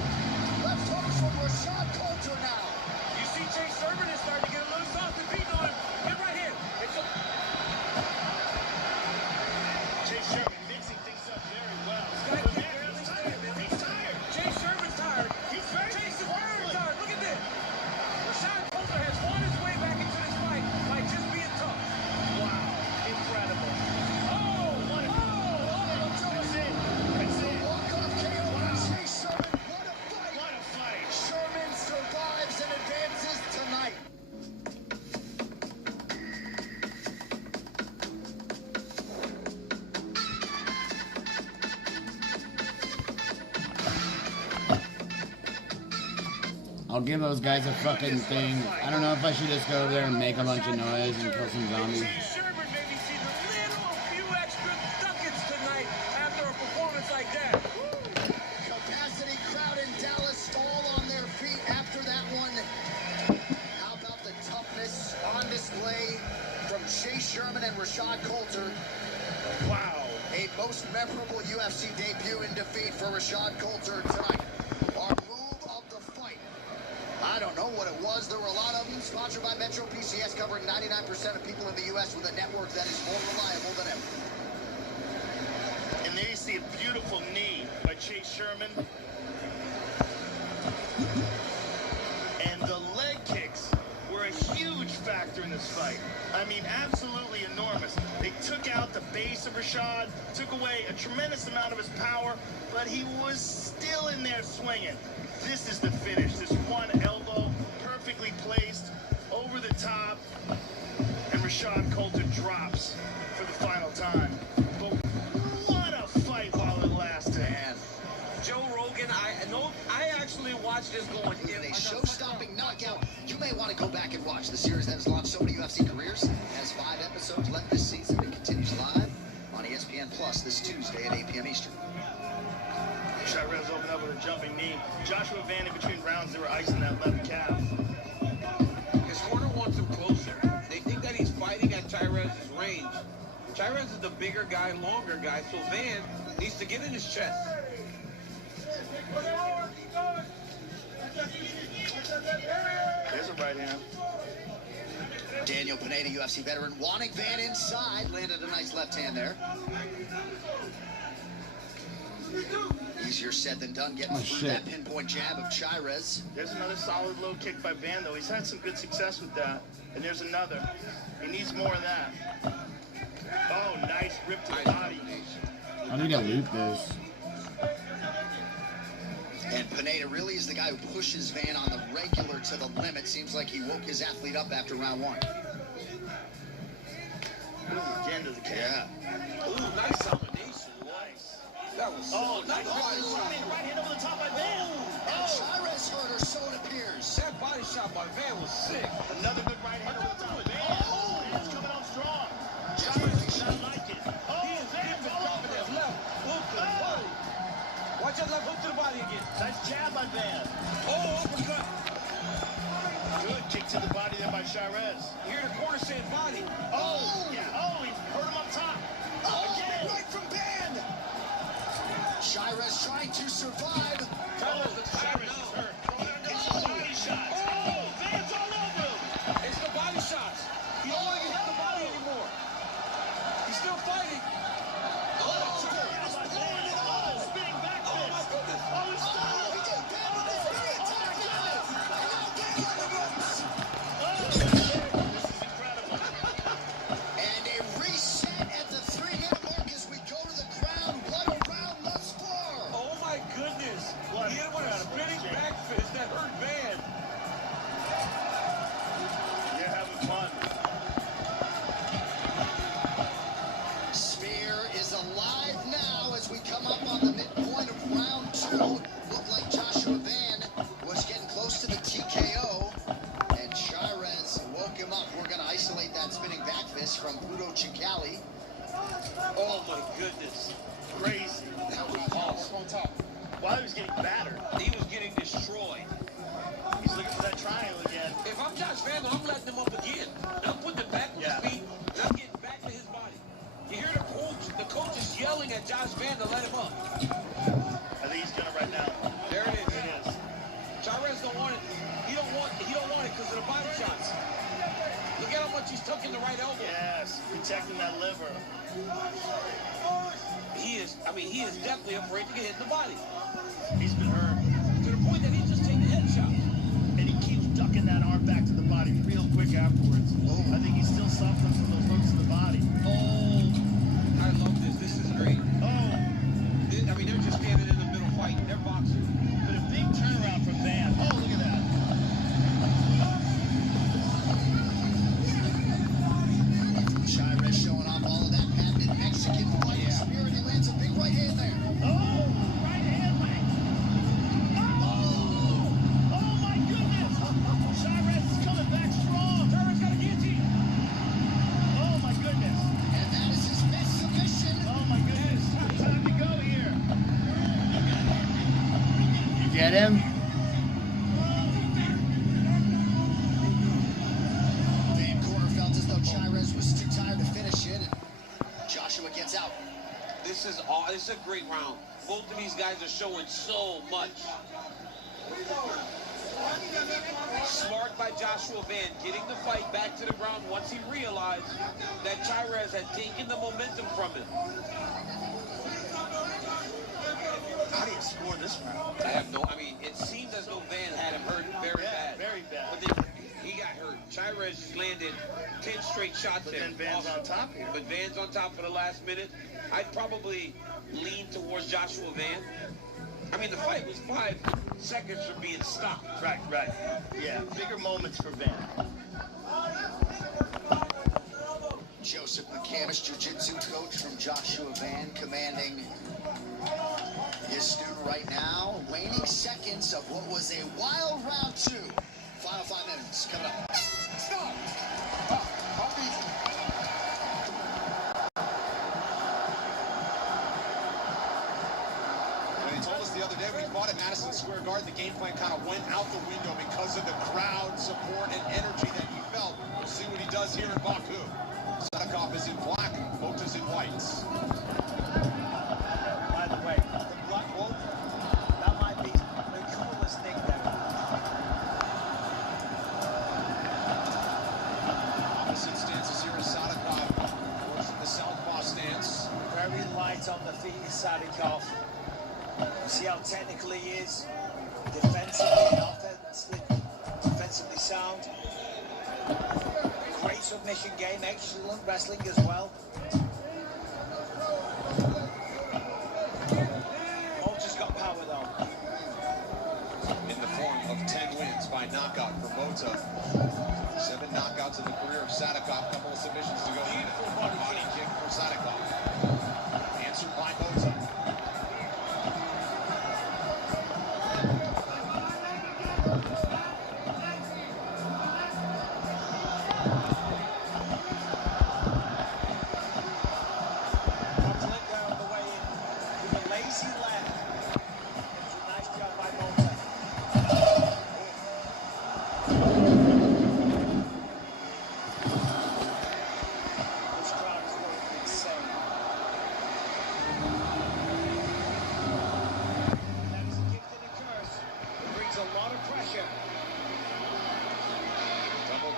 left hook from Rashad Coulter now. You see Chase Sherman is starting to get a little soft and beating on him. Get right here. Chase Sherman mixing things up very well. He's tired. Chase Sherman's tired. Chase is very tired. Look at this. Rashad Coulter has fought his way back into this fight by just being tough. Wow. Incredible. Oh, what a... That's it. That's it. Walk-off KO by Chase Sherman. What a fight. What a fight. Sherman survives and advances tonight. I'll give those guys a fucking thing. I don't know if I should just go over there and make a bunch of noise and kill some zombies. Chase Sherman maybe sees a few extra ducats tonight after a performance like that. Capacity crowd in Dallas all on their feet after that one. How about the toughness on display from Chase Sherman and Rashad Coulter? Wow. A most memorable UFC debut in defeat for Rashad Coulter tonight. Our move of the fight. I don't know what it was. There were a lot of them. Sponsored by Metro PCS, covering 99% of people in the U.S. with a network that is more reliable than ever. And there you see a beautiful knee by Chase Sherman. And the leg kicks were a huge factor in this fight. I mean, absolutely enormous. They took out the base of Rashad, took away a tremendous amount of his power, but he was still in there swinging. This is the finish. This one elbow, perfectly placed, over the top, and Rashad Coulter drops for the final time. But what a fight while it lasted. Man. Joe Rogan, I actually watched this going. In a show-stopping knockout, you may want to go back and watch. The series that has launched so many UFC careers has 5 episodes left this season. It continues live on ESPN Plus this Tuesday at 8 p.m. Eastern. Tyrez opened up with a jumping knee. Joshua Van in between rounds, they were icing that left calf. His corner wants him closer. They think that he's fighting at Tyrez's range. Tyrez is the bigger guy, longer guy, so Van needs to get in his chest. There's a right hand. Daniel Pineda, UFC veteran, wanting Van inside. Landed a nice left hand there. Easier said than done getting through that pinpoint jab of Chirez. There's another solid low kick by Van, though. He's had some good success with that. And there's another. He needs more of that. Oh, nice rip to the body. I need to loot this. And Pineda really is the guy who pushes Van on the regular to the limit. Seems like he woke his athlete up after round one. Again to the cage. Yeah. Ooh, nice combination. Nice. That was nice body shot. Right hand over the top by Van. And Cyrus hurt her, so it appears. That body shot by Van was sick. Another good right hand over the top of Van. Van's coming on strong. Cyrus not like it. He is dropping that left hook to the body. Watch that left hook to the body again. Nice jab by Van. Oh, uppercut. Good kick to the body there by Cyrus. Here the corner saying body. Oh, yeah. Oh, he hurt him up top. Again. Right from Van. Cyrus trying to survive. Cyrus is hurt. It's the body shots. Oh, Van's all over him. It's the body shots. He don't want to get hit the body anymore. He's still fighting. Spinning back fist. Oh, my goodness. Oh, he's stopped. He did Van with the free attack. And now Van on the ropes. This is incredible. And a reset at the 3-minute mark as we go to the ground. What a round thus far. Oh, my goodness. What He hit him with a spinning back fist that hurt Van. You're having fun. Spear is alive now as we come up on the midpoint of round 2. Looked like Joshua Van was getting close to the TKO. And Cyrus woke him up. We're going to isolate that spinning back fist from Pluto Chicali. Oh, my goodness. Crazy. That was awesome. On top. While he was getting battered. He was getting destroyed. He's looking for that triangle again. If I'm Josh Van, I'm letting him up again. I'm putting him back on his feet, and I'm getting back to his body. You hear the coach is yelling at Josh Van to let him up. I think he's gonna right now. There it is. There it is. Chavez don't want it. He don't want it because of the body shots. Look at how much he's tucking the right elbow. Yes, protecting that liver. He is definitely afraid to get hit in the body. He's been hurt. To the point that he's just taking headshots. And he keeps ducking that arm back to the body real quick afterwards. I think he's still suffering from those hooks to the body. Oh, I love this. This is great. Oh. They're just standing in the middle fighting. They're boxing. But a big turnaround from Van. Oh, look at that. Cyrus showing off all of that patented Mexican fighting spirit. He lands a big right hand there. Oh, right hand leg. Oh, my goodness. Cyrus is coming back strong. Cyrus got a guillotine. Oh, my goodness. And that is his best submission. Oh, my goodness. Time to go here. You get him? Van Corner felt as though Cyrus was too tired to finish it, and Joshua gets out. This is a great round. Both of these guys are showing so much. Smart by Joshua Van, getting the fight back to the ground once he realized that Chavez had taken the momentum from him. How do you score this round? It seems as though Van had him hurt very bad. Very bad. But then he got hurt. Chavez just landed 10 straight shots there. But then Van's on top here. But Van's on top for the last minute. I'd probably lean towards Joshua Van. The fight was 5 seconds from being stopped. Right. Yeah, bigger moments for Van. Joseph McCamish, jiu-jitsu coach from Joshua Van, commanding his student right now. Waning seconds of what was a wild round 2. Final 5 minutes coming up. Stop! He told us the other day when he fought at Madison Square Garden, the game plan kind of went out the window because of the crowd support and energy that he felt. We'll see what he does here in Baku. Sadikov is in black, Vogt is in whites. By the way, the black rope, that might be the coolest thing ever. Opposite stances here is Sadikov. Works in the southpaw stance. Very light on the feet is Sadikov. You see how technical he is, defensively and offensively sound. Great submission game, excellent wrestling as well. Walter's got power though. in the form of 10 wins by knockout for Mota. 7 knockouts in the career of Sadikov. Couple of submissions to go. Body kick for Sadikov. Answered by Mota.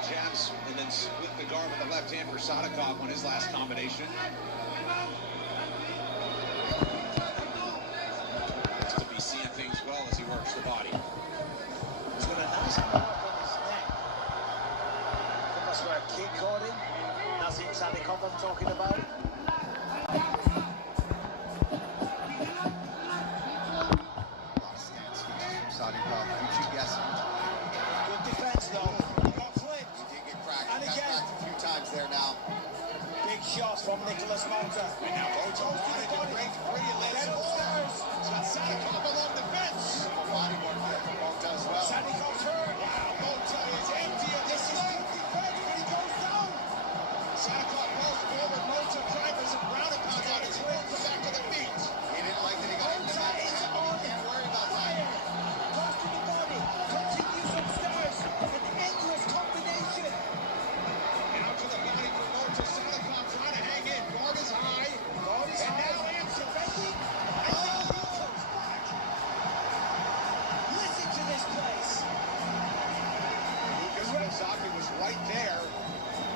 Jabs and then split the guard with the left hand for Sadikov on his last combination. Looks to be seeing things well as he works the body. He's got a nice mark on his neck. That's where a kick caught him. That's it, Sadikov I'm talking about. Sadikov, you guessing. Good defense though. There now. Big shot from Nicholas Mota. And now Mota wanted to break free and let it upstairs. He's got Sadikov along the fence. Simple body work there from Mota as well. Sadikov's hurt. Wow, Mota is empty of this leg. Defense, but he goes down. Sadikov rolls forward. Mota trying for some ground and pound on his legs. Come back to the feet. He didn't like that he got hit in the back of the head, but he can't worry about that. Cross to the body. Continues upstairs. An endless combination. Out to the body for Mota. Sadikov trying to hang in. Guard is high. Guard is high. And now answer. Defending. And now he comes back. Listen to this place. Lucas Kozaki was right there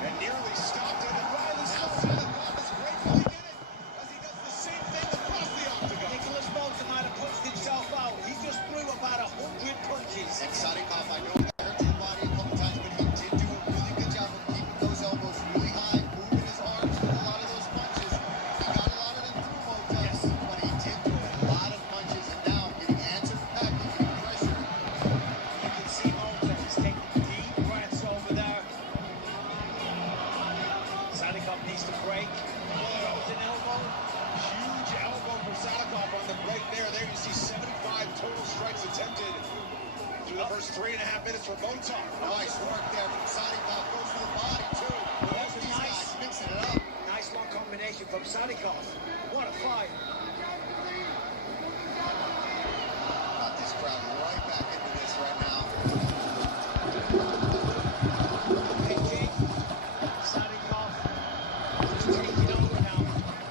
and nearly stopped it. And Riley Sadikov is gratefully did it as he does the same thing across the octagon. Nicholas Mota might have punched himself out. He just threw about 100 punches. And Sadikov, I know he hurt his body a couple times, but he did do a really good job of keeping those elbows really high, moving his arms with a lot of those punches. He got a lot of them through Mota, yes, but he did do a lot of punches, and now getting answered back, getting pressure. You can see Mota, he's taking deep breaths over there. Sadikov needs to break. Throws an elbow. Huge elbow for Sadikov on the break there. There you see 75 total strikes attempted through the first 3.5 minutes for Mota. Nice work there from Sadikov. Goes for the body, too. That's a nice, mixing it up. Nice long combination from Sadikov. What a fight. Got this crowd right back into this right now. Big kick. Sadikov is taking over now.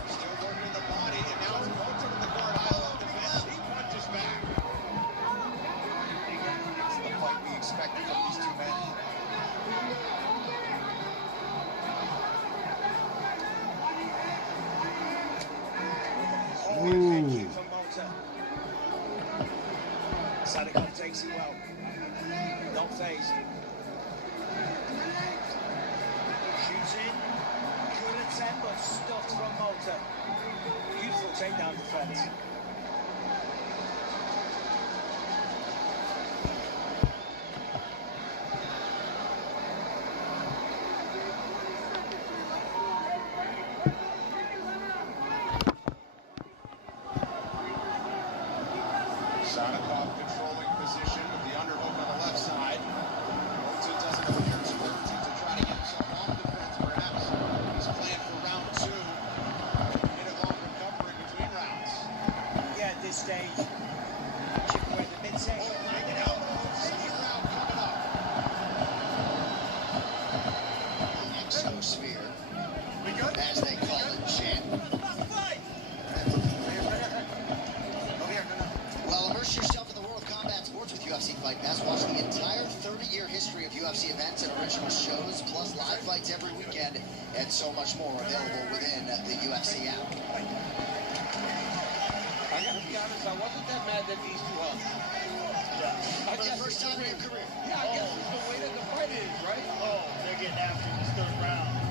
Still working the body, and now it's Mota with the guard high along the fence. He punches back. It's the fight we expected from these two men. Big kick from Mota. Sadikov takes it well. Not phased. Shoots in. Good attempt, but stuffed from Mota. Beautiful takedown defense. Sadikov controlling position with the underhook on the left side. Mota doesn't appear too urgent to try to get himself on defense, perhaps. He's playing for round 2. Minute-long recovery between rounds. Yeah, at this stage, chip away the midsection. An elbow. Second round coming up. The exosphere, as they call it, champ. Well, immerse yourself in the world of combat sports with UFC Fight Pass. Watch the entire 30-year history of UFC events and original shows, plus live fights every weekend, and so much more available within the UFC app. I gotta be honest, I wasn't that mad that these two up. For the first time in your career. Yeah, I guess it's the way that the fight is, right? Oh, they're getting after this third round.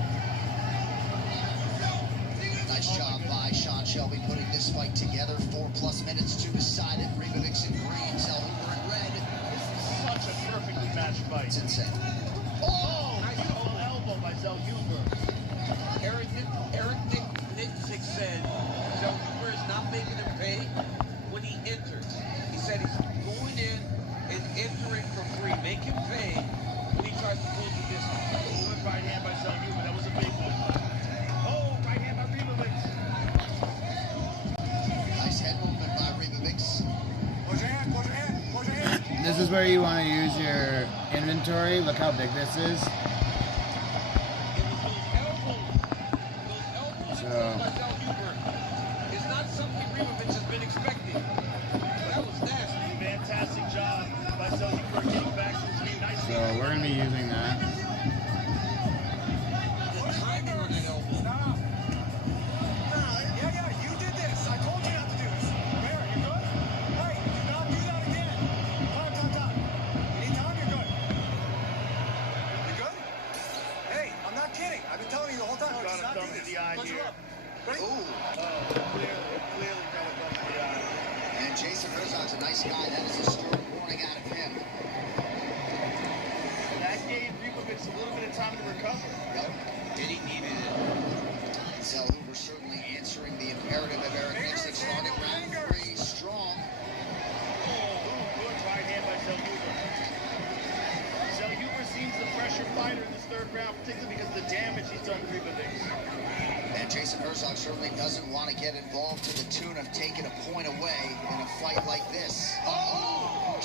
Nice job by Sean Shelby putting this fight together. 4+ minutes to decide it. Reba Vixen green, Selhooper in red. fight. It's insane. Oh, nice elbow by Zellhuber. Eric Nixick said Zellhuber is not making him pay when he enters. He said he's going in and entering for free. Make him pay when he tries to close the distance. Good right hand by Zellhuber. That was a big one. Oh, right hand by Ribovic. Nice head movement by Ribovic. Close your hand, close your hand, close your hand. This is where you want to use your inventory. Look how big this is. So, It's not something Ribovic has been expecting. That was nasty. Fantastic job by Zellhuber getting back to his feet. Nice. so we're going to be using that. The timing on that elbow. Yeah, you did this. I told you not to do this. Bear, you good? Hey, do not do that again. Time. Anytime, you're good. You good? Hey, I'm not kidding. I've been telling you the whole time. Got a thumb to the eye here. Ready? Ooh. Clearly got a thumb to the eye. And Jason Herzog's a nice guy. That is a strong warning out of him. And that gave Ribovic a little bit of time to recover. Yep. And he needed it. Zellhuber certainly answering the imperative of Eric Nixick. Starting round 3 strong. Good right hand by Zellhuber. Zellhuber seems the fresher fighter in this third round, particularly because of the damage he's done to Ribovic. And Jason Herzog certainly doesn't want to get involved to the tune of taking a point away in a fight like this. Oh!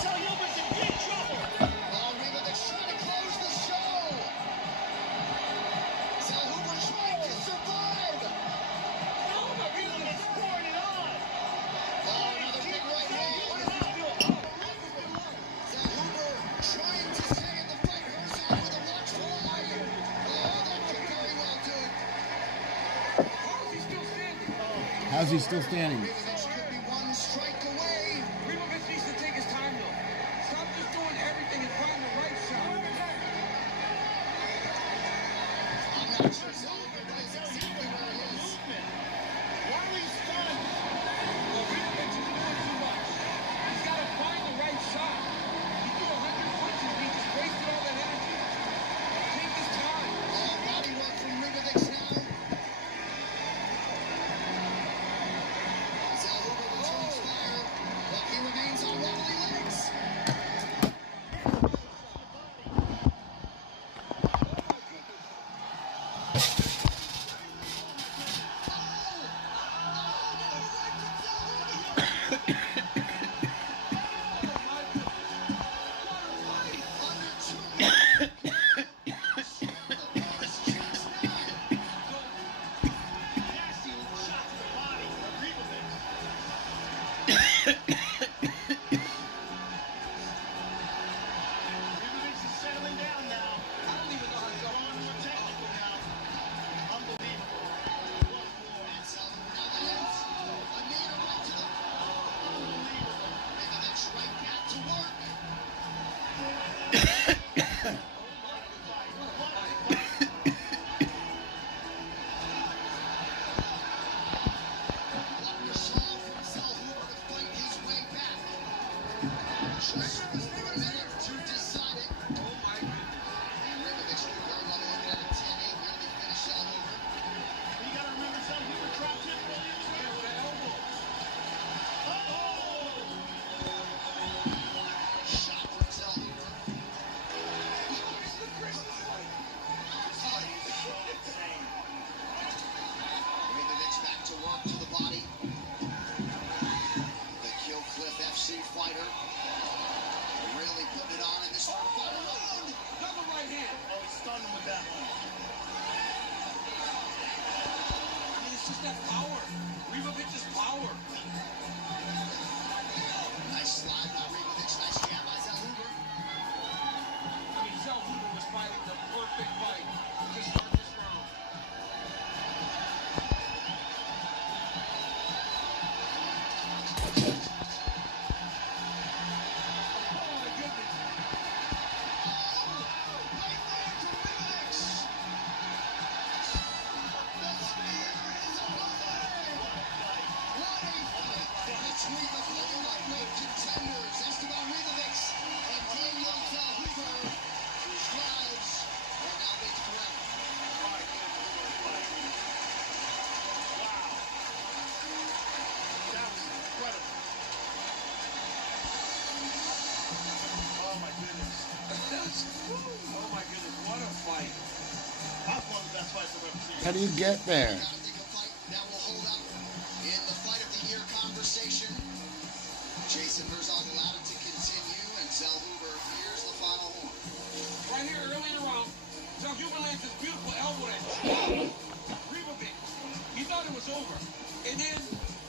Zellhuber's in big trouble. Oh, Ribovic's trying to close the show. Zellhuber trying to survive. Ribovic's pouring it on. Oh, another big right hand. Zellhuber trying to stay in the fight. Herzog with a watchful eye. Oh, that could very well do it. How's he still standing? Ribovic could be one strike away. Ribovic needs to take his time, though. Stop just doing everything and find the right shot. I'm not sure Zellhuber knows exactly where he is. Wiley's stunned. Well, Ribovic is doing too much. He's got to find the right shot. He threw 100 punches and he just wasted all that energy. Take his time. Oh, body work from Ribovic now. Yes. Oh my goodness, what a fight. That's one of the best fights I've ever seen. How do you get there? That will hold up in the fight of the year conversation. Jason Herzog allowed it to continue until Hoover hears the final horn. Right here, early in the round, so Hoover lands this beautiful elbow that Ribovic. He thought it was over. And then,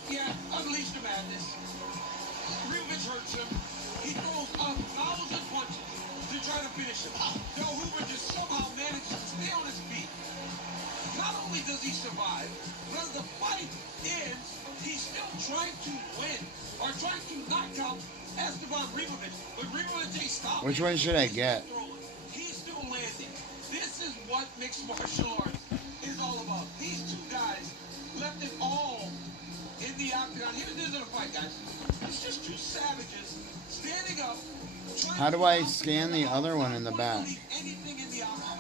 yeah, unleashed the madness. Ribovic hurts him. He throws 1,000 punches to try to finish him. Del Hoover just somehow manages to stay on his feet. Not only does he survive, but as the fight ends, he's still trying to win or trying to knock out Esteban Ribovic. But Ribovic ain't stopping. Which one should I get? He's still landing. This is what mixed martial arts is all about. These two guys left it all in the octagon. Here's the end of the fight, guys. It's just two savages standing up. How do I scan the other one in the back? Anything in the octagon.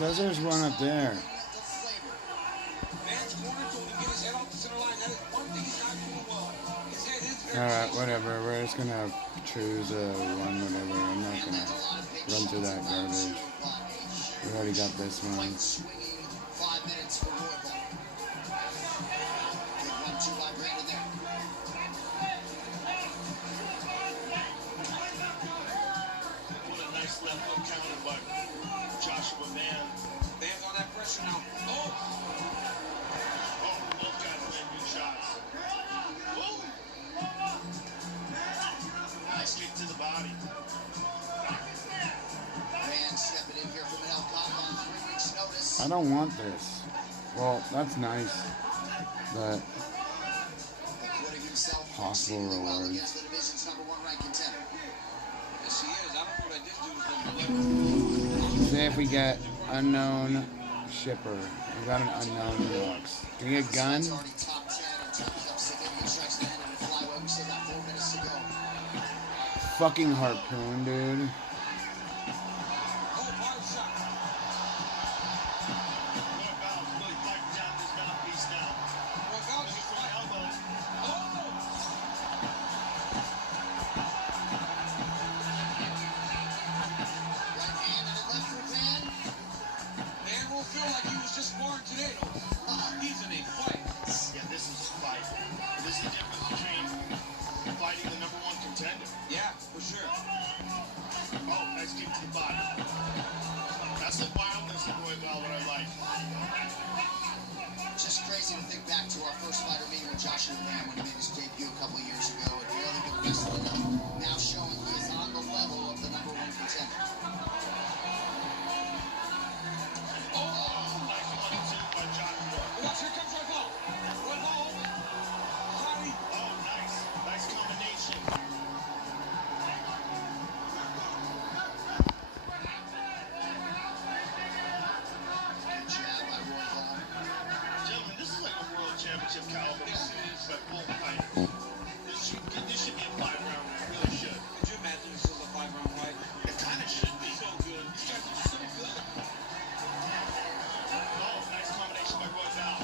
Says there's one up there. Alright, whatever. We're just gonna choose one, whatever. I'm not gonna run through that garbage. We already got this one. 5 minutes for Royval. Big 1-2 by Brandon there. What a nice left hook counter by Joshua Van. Van's on that pressure now. Oh! Oh, both guys land good shots. Boom! Nice kick to the body. Van stepping in here from El Cop on 3 weeks' notice. I don't want this. Well, that's nice, but possible reward. Against the division's #1 ranked contender. Yes, he is. I don't know what this dude's going to do. See if we get unknown shipper. We got an unknown box. Can we get a gun? Already top 10 in terms of significant strikes to end in the flyweight. We still got 4 minutes to go. Fucking harpoon, dude. Just crazy to think back to our first fighter meeting with Joshua Van when he made his debut a couple of years ago and really good wrestling. Now showing he is on the level of the #1 contender. Watch, here comes Royval. Royval. Sorry. Oh, nice. Nice combination. Gentlemen, this is like a world championship caliber. Yes, it is. But both fighters. This should be a 5-round round. It really should. Could you imagine this was a 5-round fight? It kind of should be. So good. These guys are so good. Oh, nice combination by Royval.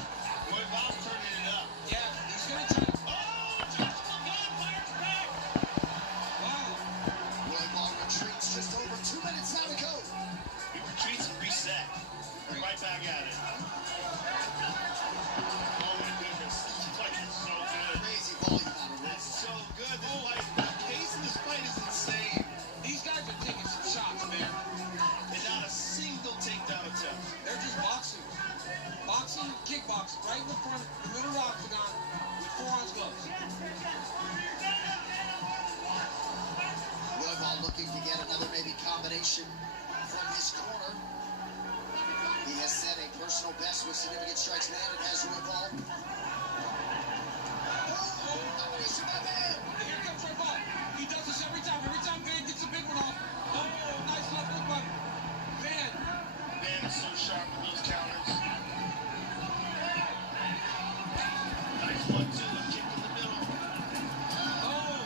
Royval's turning it up. Yeah, he's going to try. Oh, Joshua Van fires back. Wow. Royval retreats just over 2 minutes now to go. He retreats and reset. We're right back at it. Oh my goodness, this fight is so good. Crazy volume out of It's this. so good. This fight, the pace of this fight is insane. These guys are taking some shots, man. And not a single takedown attempt. They're just boxing. Boxing, kickboxing, right in the front, the middle of the octagon with 4-ounce gloves. Royval looking to get another maybe combination from his corner. He has set a personal best with significant strikes landed as Royval. Combination by Van. Here comes Royval. He does this every time. Every time Van gets a big one off. Oh, nice left hook by Van. Van is so sharp with these counters. Nice one, too. A kick in the middle. Oh.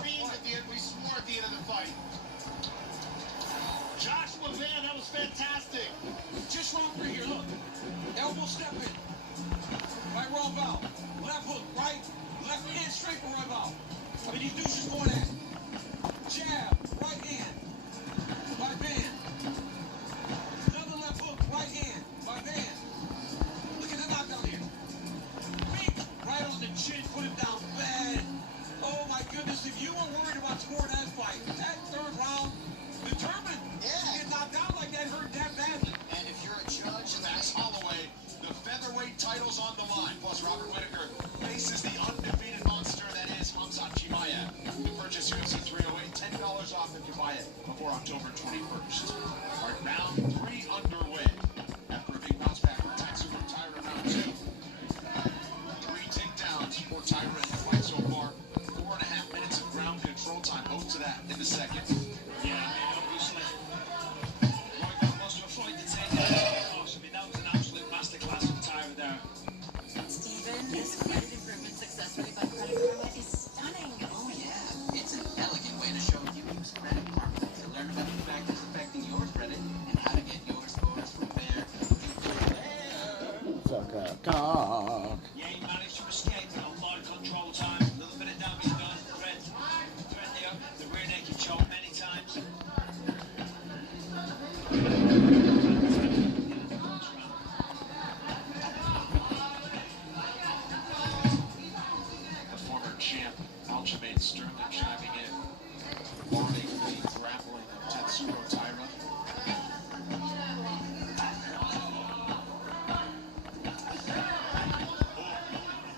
fiend at the end. We swore at the end of the fight. Joshua Van, that was fantastic. Just run through here, look. Elbow step in. Right Royval. Left hook, right. Left hand straight for Royval. I mean, these dudes just going at it. Jab, right hand. By Van. Another left hook, right hand. By Van. Look at the knockdown here. Big, right on the chin, put him down bad. Oh my goodness, if you were worried about scoring that fight, that third round, determined. Yeah. Get knocked out like that hurt that badly. And if you're a judge, that's Holloway. The featherweight title's on the line. Plus, Robert Whittaker faces the undefeated monster that is Hamzat Chimaev. To purchase UFC 308, $10 off if you buy it before October 21st. All right, round 3 underway. After a big bounce back from Tatsuro Taira round 2. 3 takedowns for Taira in the fight so far. 4.5 minutes of ground control time. Hope to that in the second. Yeah, I mean, obviously, Royval lost to a fight to take that loss. I mean, that was an absolute masterclass from Tyra there. Stephen, this credit improvement success rate by Credit Karma is stunning. Oh yeah, it's an elegant way to show you use Credit Karma to learn about the factors affecting your credit and how to get your scores from there to there. Suck a cock. Yeah, he managed to escape with a lot of control time. A little bit of damage done. Thread the rear naked choke many times. The former champ, Aljamain Sterling, chiming in. Warning the grappling of Tatsuro Taira.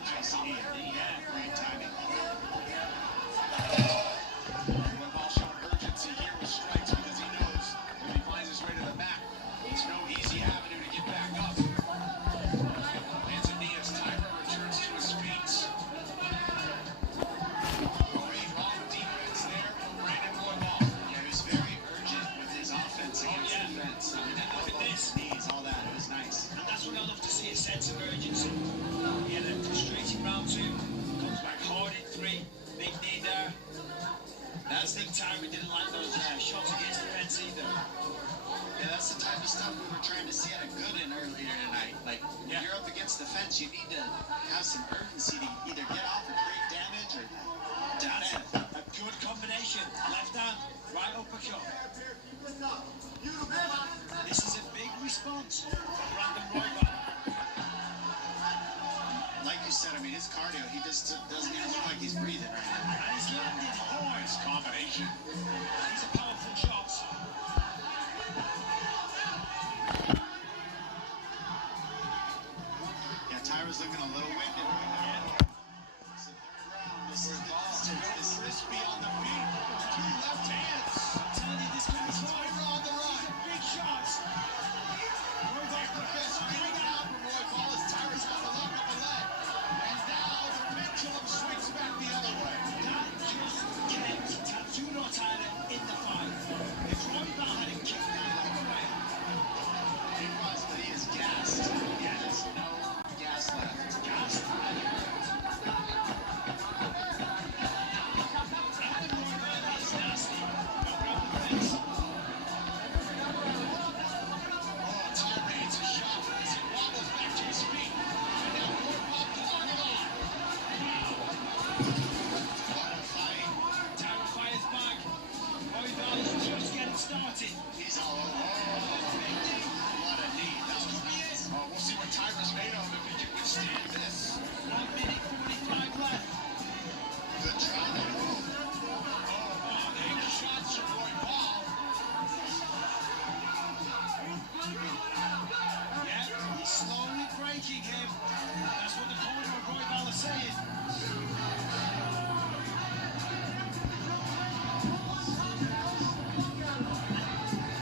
Just in, yeah, great timing. Royval showing urgency here with strikes because he knows if he finds his way to the back, it's no easy avenue to get back up. Lands a knee as Taira returns to his feet. Going off defense there, Brandon Royval. Yeah, he was very urgent with his offense against defense. I mean, Look at this. knees, all that. It was nice. And that's what I love to see, a sense of urgency. He had a frustrating round 2, comes back hard in 3, big knee there. I don't think Tyra didn't like those shots against the fence either. Yeah, that's the type of stuff we were trying to see out of Gooden earlier tonight. Like, when you're up against the fence, you need to have some urgency to either get off and create damage or That's a good combination. Left hand, right uppercut. This is a big response from Brandon Royval. like you said, I mean, his cardio, he just doesn't even look like he's breathing right now. And he's landed hard. Nice combination. These are powerful shots. Yeah, Tyra's looking a little winded right now. It's the third round. This is the distance. This crispy on the feet. 2 left hands. I'm telling you, this could be fun. Tyra on the run. These are big shots. Royval's the best feeling out from Royval as Tyra's got the lock up the leg. And now the pendulum swings back the other way. That just kept Tatsuro Taira in the fight. If Royval had him kicked out of the way, He was, but he is gassed. He has no gas left. Gas. Brandon Royval is nasty. Now grab the fence. Oh, Tyra hits a shot as he wobbles back to his feet. And now Royval pulling it on. What a fight. Tyra fires back. Royval is just getting started. He's all over. What a knee. This could be it. Oh, we'll see what Tyra's made of if he can withstand this. 1 minute 45 left. Good try there. Oh, big shots from Royval. Yeah, he's slowly breaking him. That's what the corner of Royval is saying.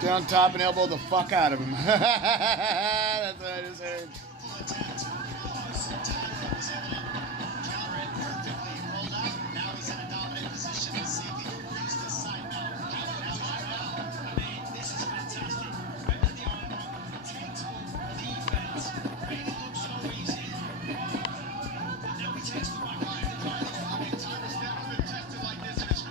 Get on top and elbow the fuck out of him. That's what I just heard. Attempt. Tyra was able to counter it perfectly. Rolled out. Now he's in a dominant position. Let's see if he can use this side mount. I mean, this is fantastic. Remember the armor, tactical defense. Made it look so easy. But now he takes the back line. I mean, Tyra's never been tested like this in his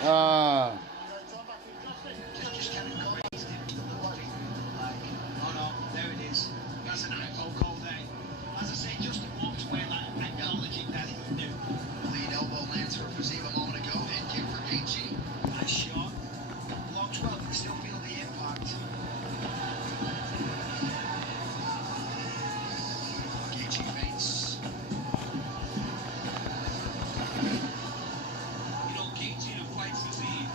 Just kind of grazed him with the body. Like, oh no, there it is. That's an eyeball call there. As I say, Justin walked away like acknowledging that he knew. Lead elbow lands for Fazim a moment ago. Head kick for Gaethje. Nice shot. Blocked well, but still feel the impact. Gaethje feints. You know, Gaethje to fight Fazim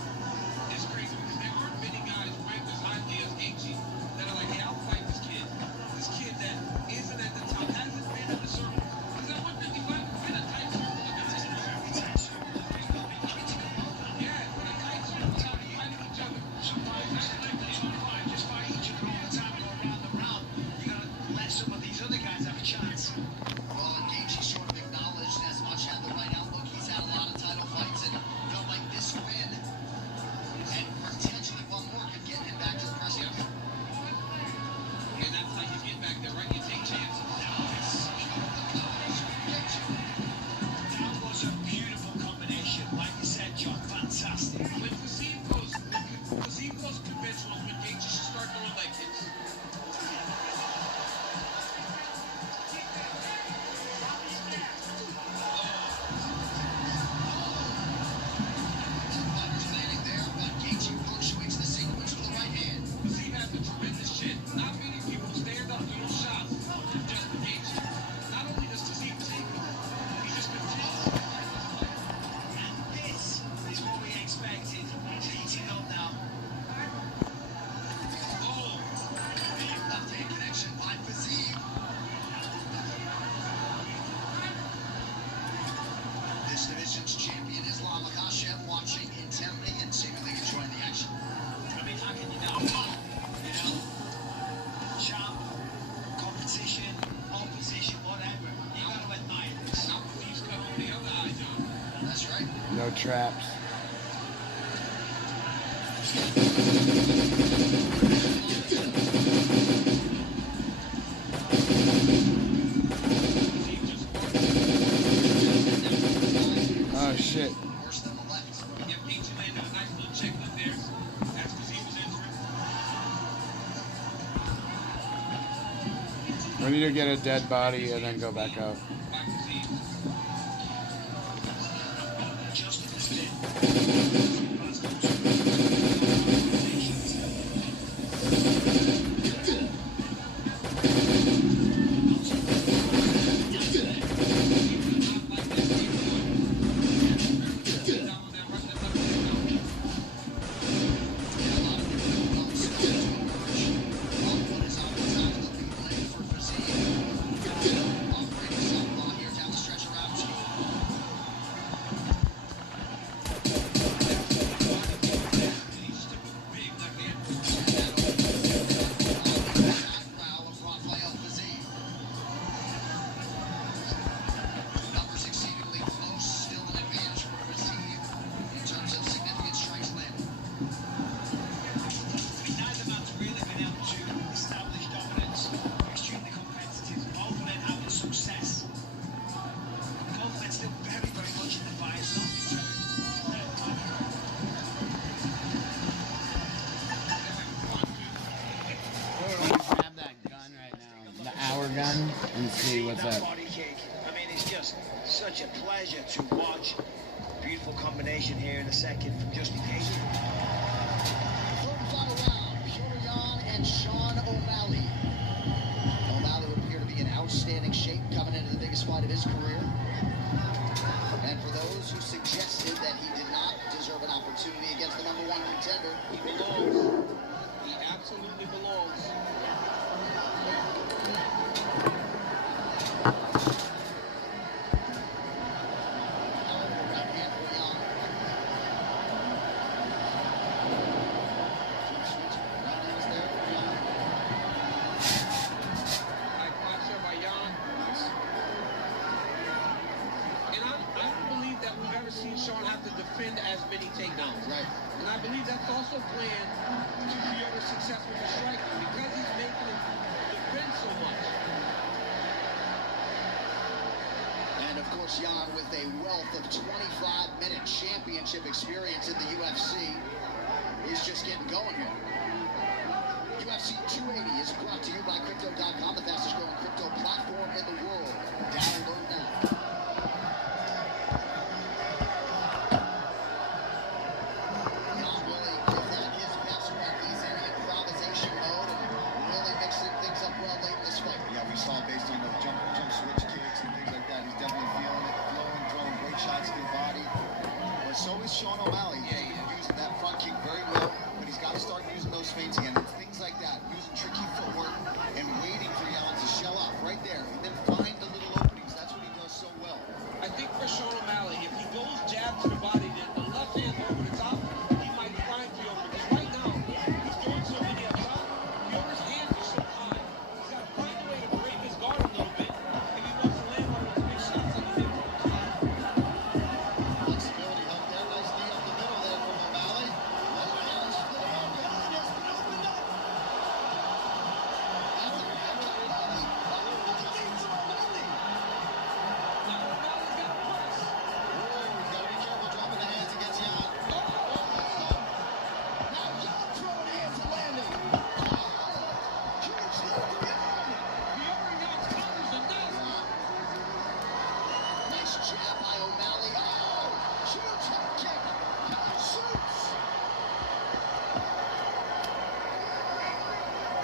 is crazy because there aren't many guys ranked as highly as Gaethje that are like, hey, I'll fight this kid. This kid that isn't at the top, hasn't been in the circle. Because at 155, been a tight circle. Yeah, been a tight circle. Fighting each other. Sometimes it's like the top five just fight each other all the time and go round and round. You gotta let some of these other guys have a chance. Well, Gaethje sort of acknowledged as much had the right outlook. He's had a lot of title fights and felt like this win and potentially one more could get him back to the press conference. And that's how you get back there, right? You take chances. That was a beautiful combination. Like you said, John, fantastic. When Fazim goes conventional, when Gaethje should start throwing leg kicks. Fighters landing there, but Gaethje punctuates the sequence with the right hand. Fazim has a tremendous chin. Not many people stand up doing shots just for Gaethje. Not only does Fazim take them, he just continues. And this is what we expected. It's heating up now. Oh, Left hand connection by Fazim. This division's champion Islam Makhachev watching intently and seemingly enjoying the action. I mean, how can you not? You know, champ, competition, opposition, whatever. You gotta admire this. now Fazim's covering the other eye, John. That's right. No traps. Oh shit. Worse than the left. Yep, Gaethje landed a nice little check up there. That's Fazim was entering. We need to get a dead body and then go back out. By Fazim. Justin is fit. Numbers exceedingly close, still an advantage for Fazim in terms of significant strikes landed. Neither man's really been able to establish dominance. Extremely competitive, both of them having success. Both men still very, very much in the fight. It's not grab that gun right now, the hour gun, and see what's up. Body cake. I mean, it's just such a pleasure to watch. Beautiful combination here in the second from Justin Gaethje. Third and final round, Petr Yan and Sean O'Malley. O'Malley would appear to be in outstanding shape coming into the biggest fight of his career. And for those who suggested that he did not deserve an opportunity against the number one contender, He belongs. He absolutely belongs. right hand for Yan. Right hands there for Yan. Like posture by Yan. And I don't believe that we've ever seen Sean have to defend as many takedowns. Right. And I believe that's also planned to create a success with the striking because he's making him defend so much. And of course, Yan with a wealth of 25-minute championship championship experience in the UFC is just getting going here. UFC 280 is brought to you by Crypto.com, the fastest growing crypto platform in the world. Download now. Jan really gives that his best when he's in improvisation mode and really mixing things up well late in this fight. Yeah, we saw based on those jump switch kicks and things like that. He's definitely feeling it, flowing, throwing great shots to the body. But so is Sean O'Malley. He's using that front kick very well, but he's got to start using those feints again. It's things like that, using tricky footwork and waiting for Jan to shell off right there, and then find the little openings. That's what he does so well. I think for Sean O'Malley, if he goes jab to the body, then the left hand over the top, he might find Fiona. Because right now, he's throwing so many up top, Fiona's hands are so high. He's got to find a way to break his guard a little bit if he wants to land one of those big shots like he did from the top. Flexibility up there, nice knee up the middle there from O'Malley. O'Malley split out behind us, but opened up. That's a head kick. Jab by O'Malley. Oh, huge head kick. Jan shoots.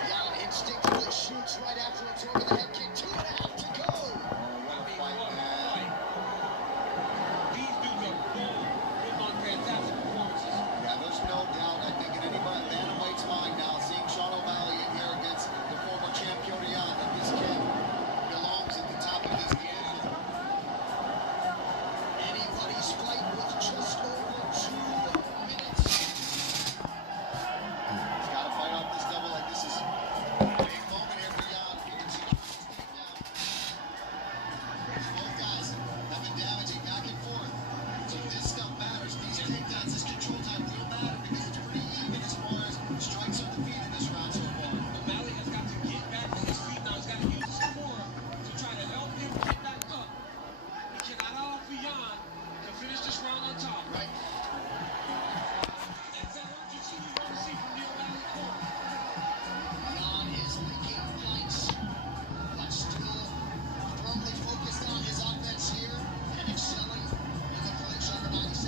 Jan instinctively shoots right after it's over the head kick. 2.5 to go. What a fight, man. These dudes are bold, putting on fantastic performances. Yeah, there's no doubt. I think in anybody bantamweight's mind now, seeing Sean O'Malley in here against the former champ Jan, that this kid belongs at the top of his game. Anybody's fight with just over 2 minutes. He's got to fight off this double like this is a big moment here for Jan. He can see both guys have been damaging back and forth. So this stuff matters. These takedowns, this control time will matter because it's pretty even as far as strikes on the feet in this round so far. O'Malley has got to get back to his feet now. He's got to use his forum to try to help him get back up. He cannot allow Fion to finish this round on top. Right. That's that urgency you want to see from the O'Malley corner. Jan is leaking points, but still firmly focused on his offense here and excelling in the clinch on the 96.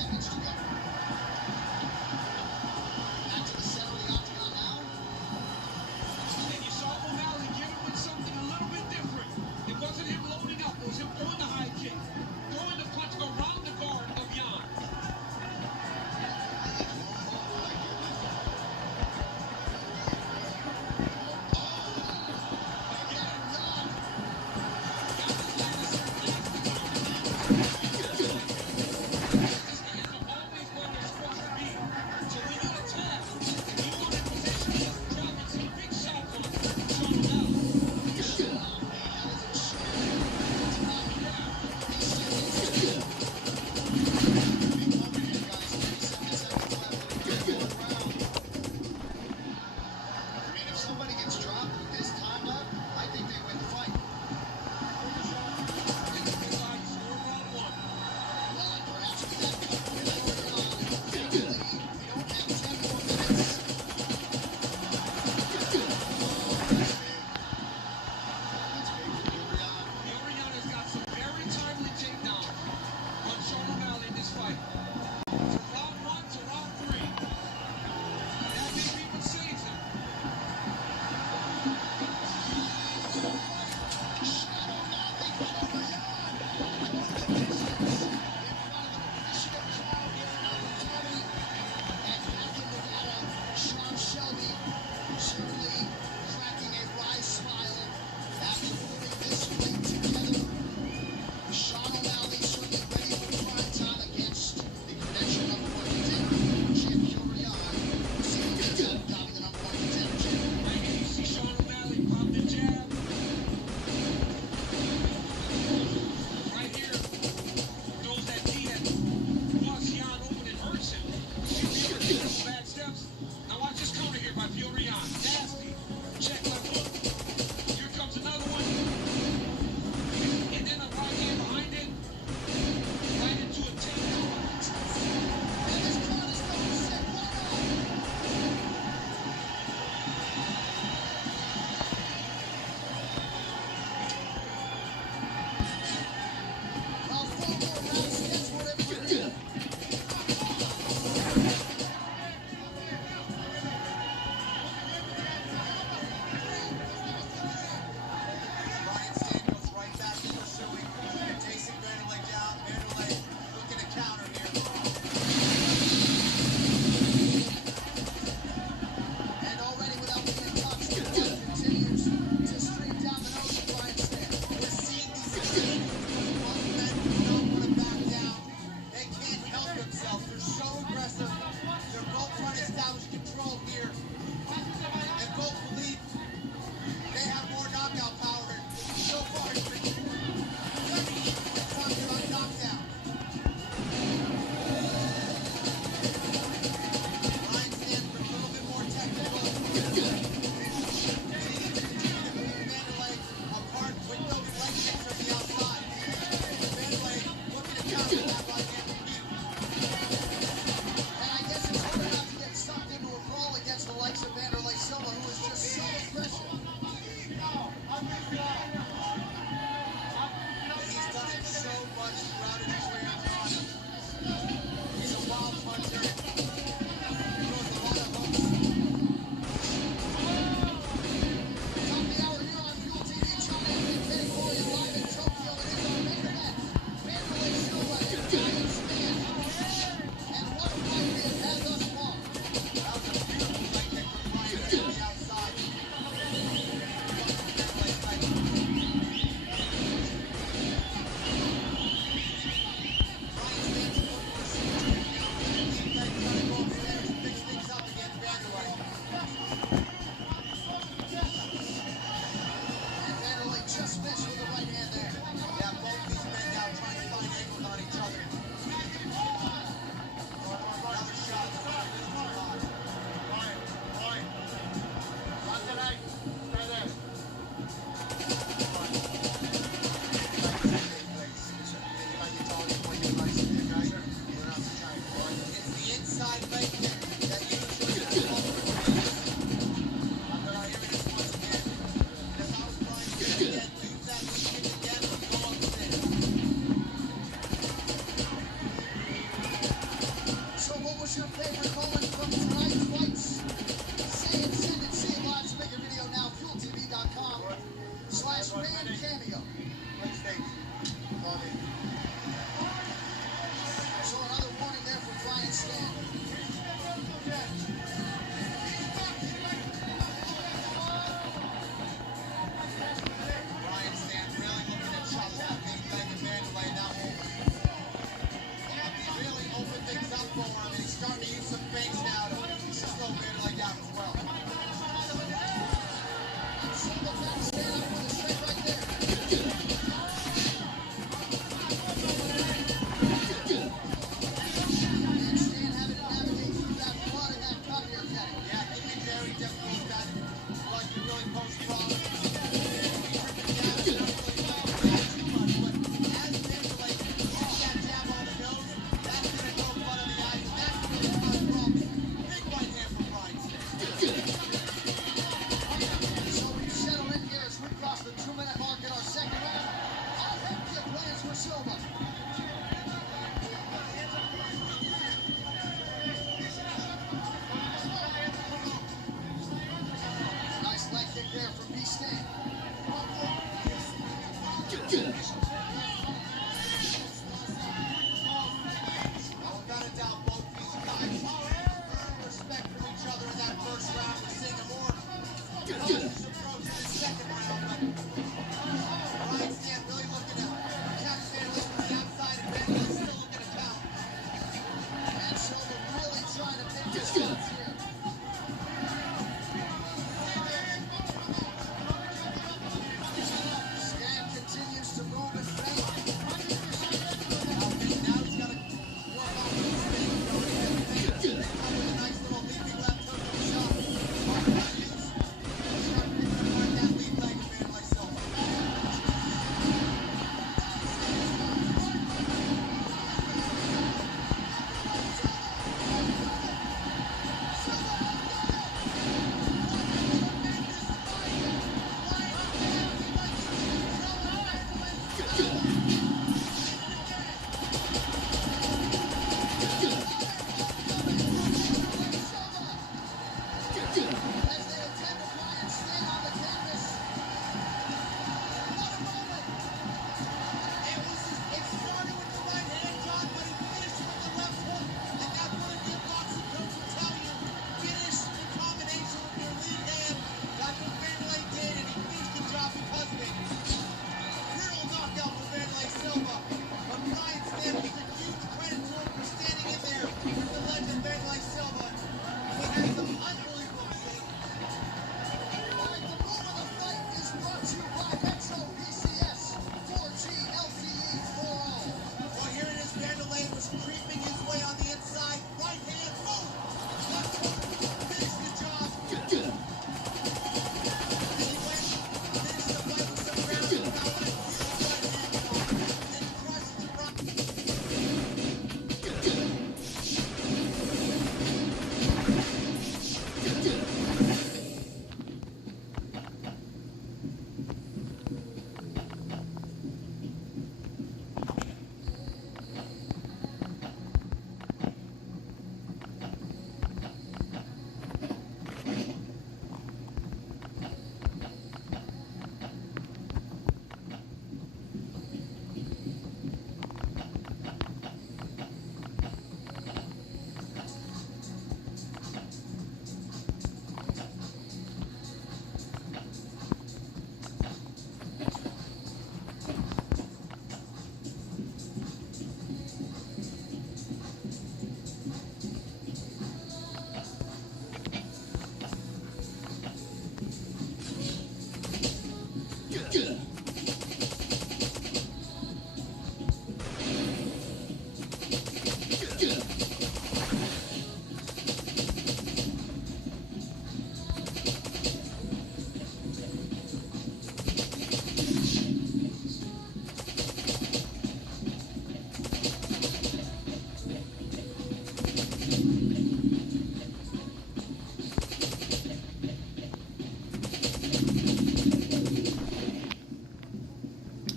was your favorite moment from tonight's fights? Say it, send it, see it live. So make your video now. FuelTV.com/FanCameo. So another warning there for Brian Stan. Brian Stan really looking to chop that big leg of Mandalay now. Really open things up for him, and he's starting to use some feints now to slow Mandalay down as well. See the back stand up with a straight right there.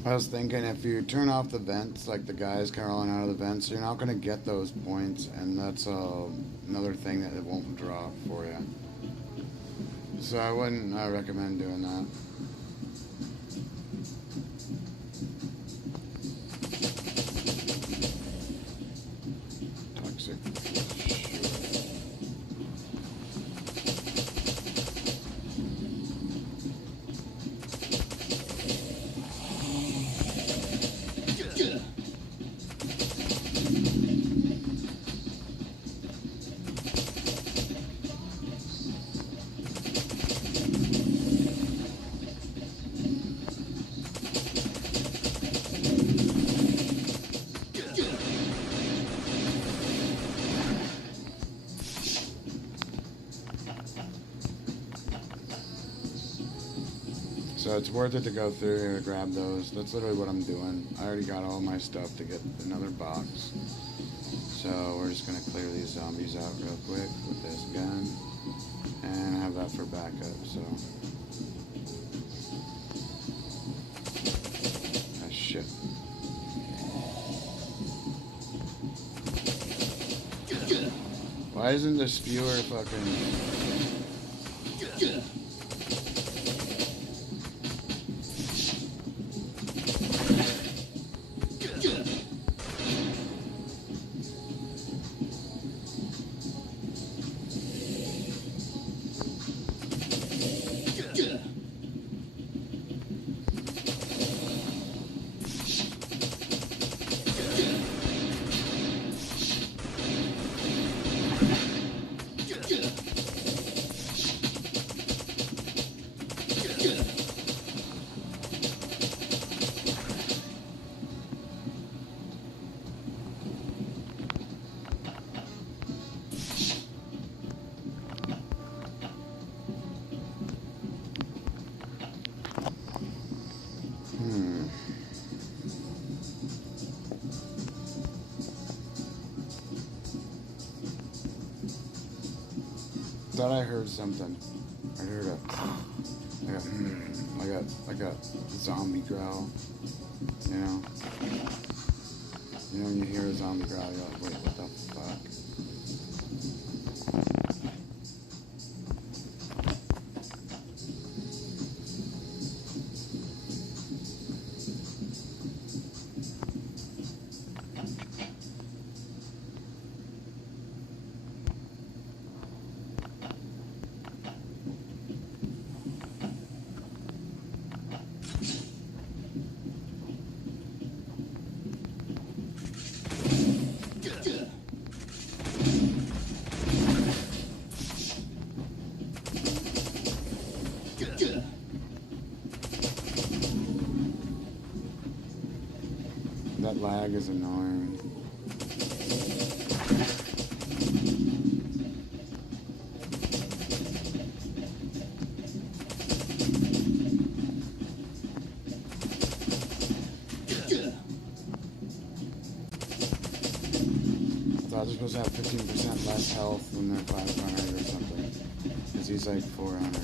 I was thinking if you turn off the vents, like the guys crawling out of the vents, you're not going to get those points, and that's another thing that it won't drop for you. So I wouldn't recommend doing that. Toxic. So it's worth it to go through here to grab those. That's literally what I'm doing. I already got all my stuff to get another box. So we're just going to clear these zombies out real quick with this gun. And have that for backup, so. Ah, shit. Why isn't the spewer fucking... Thought I heard something. I heard like a zombie growl. You know? You know when you hear a zombie growl, you're like, wait, what the fuck? That lag is annoying. I was supposed to have 15% less health when they're 500 or something. Because he's like 400.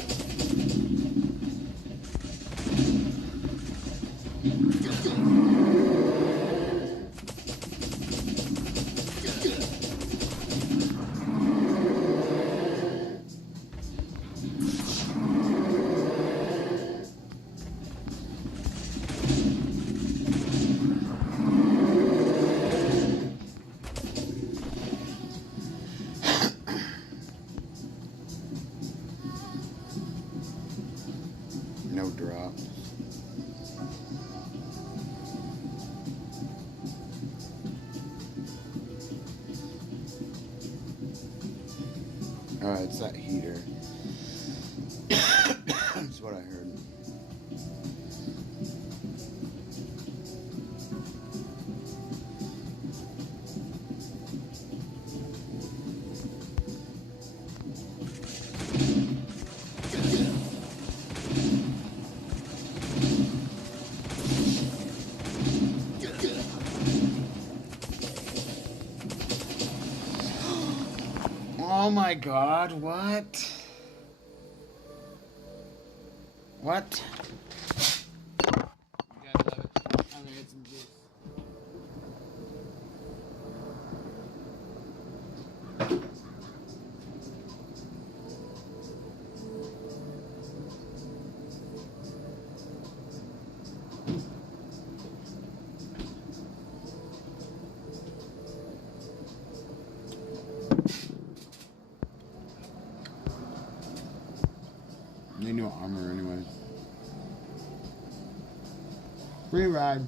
No drop. It's that heater. That's what I heard. Oh my god, what? What? You gotta love it. need new armor anyway. Free ride.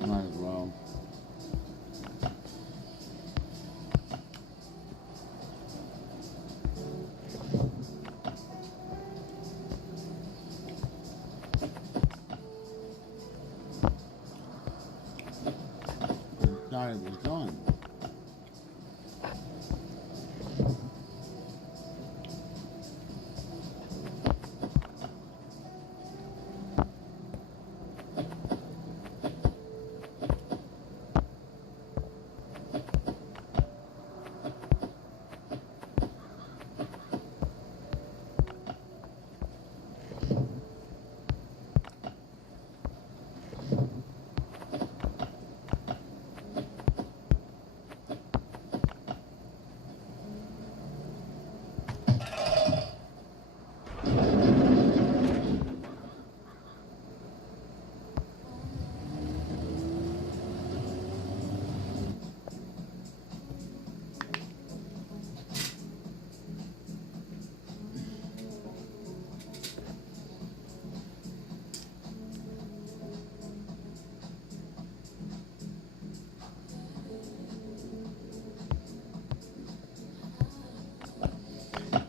Might as well. Thought it was gone.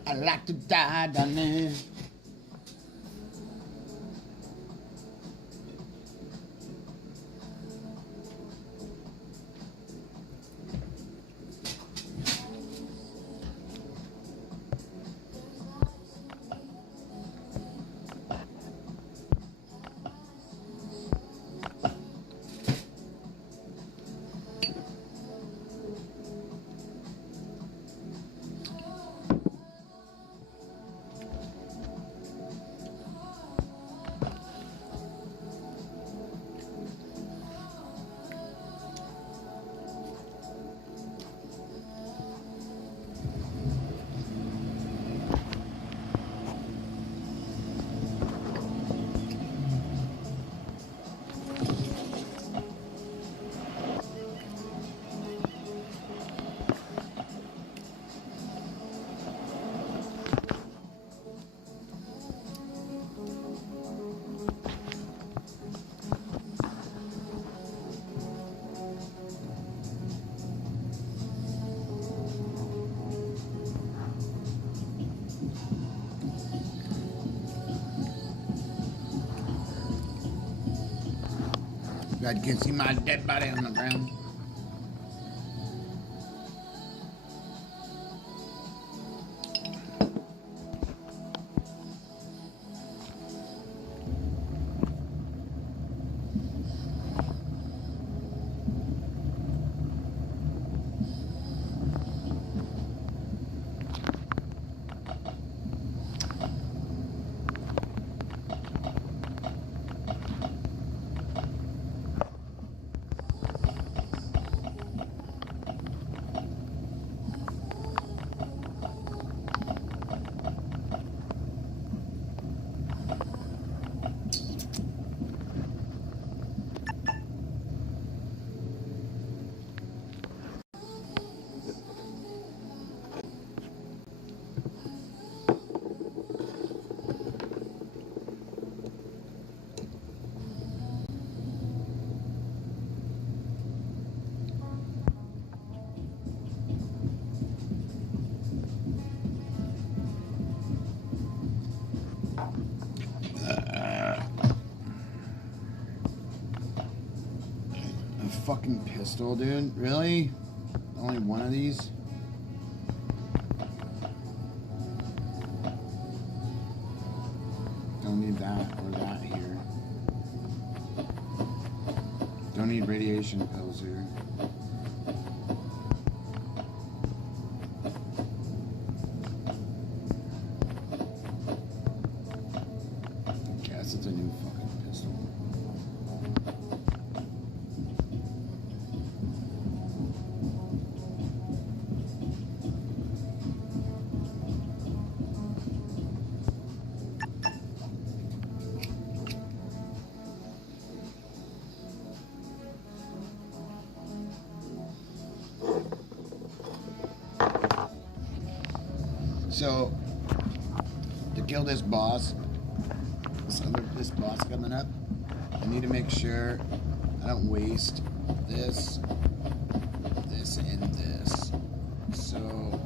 I like to die down there. God can see my dead body on the ground. Fucking pistol, dude. Really? Only one of these? Don't need that or that here. Don't need radiation pills here. I guess it's a new fucking pistol. So, to kill this boss, this boss coming up, I need to make sure I don't waste this, and this. So,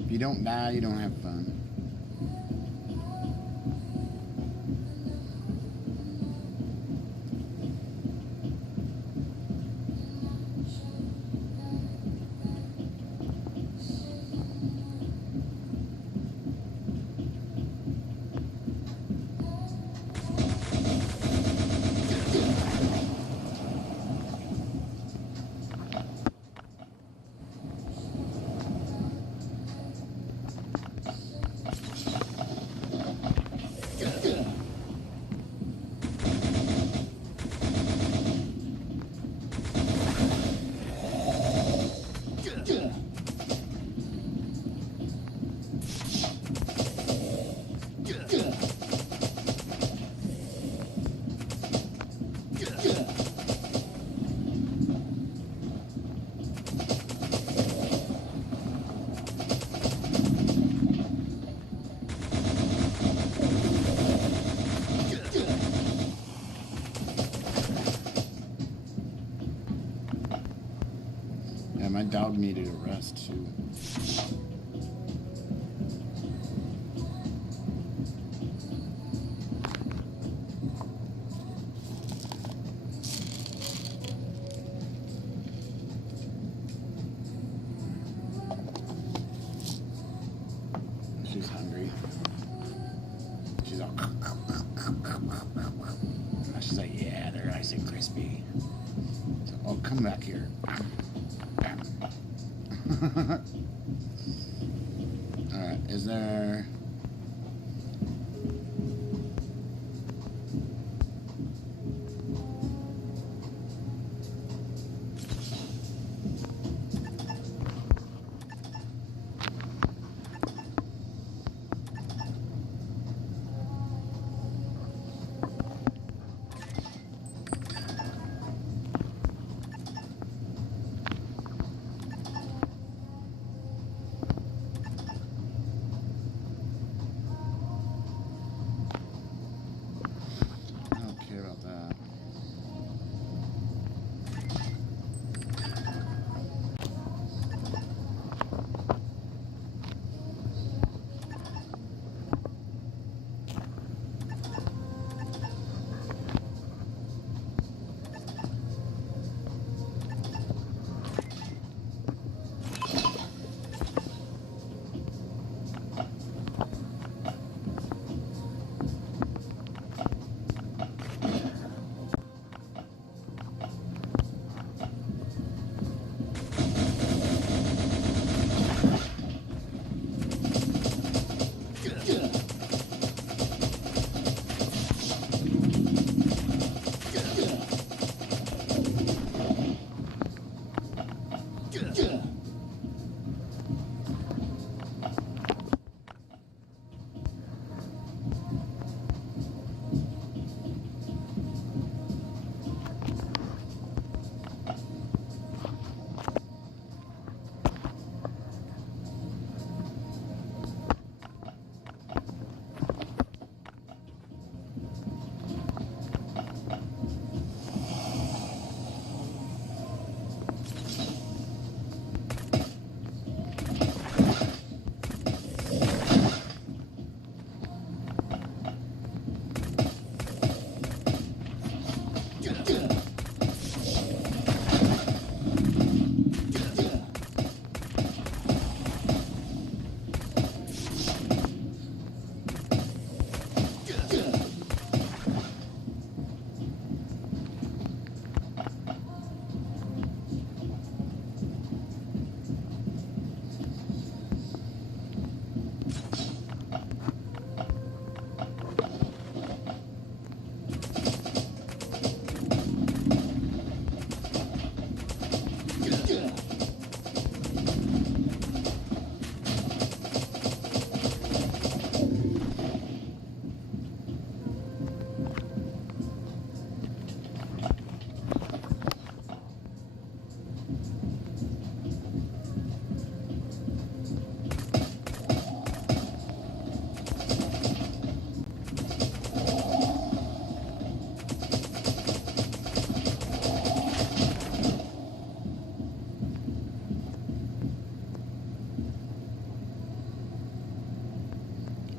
if you don't die, you don't have fun. Yeah, my dog needed a rest too. She's hungry. She's all. She's like, yeah, they're nice and crispy. So, oh, come back here. Alright, is there...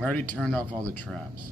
already turned off all the traps.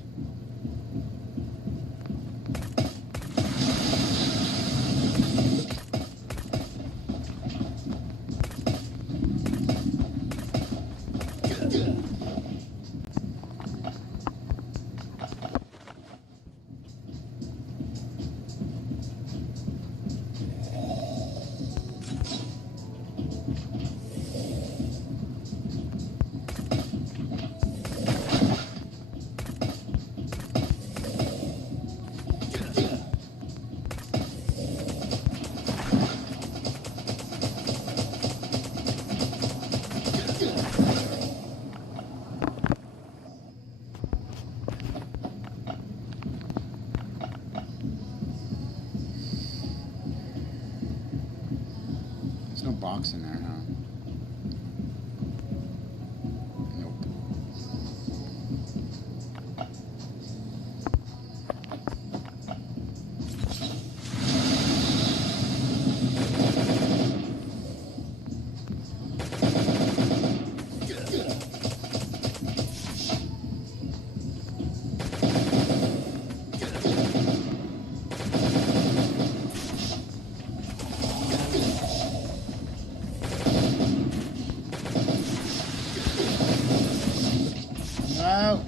There's no box in there, huh? Nope. No.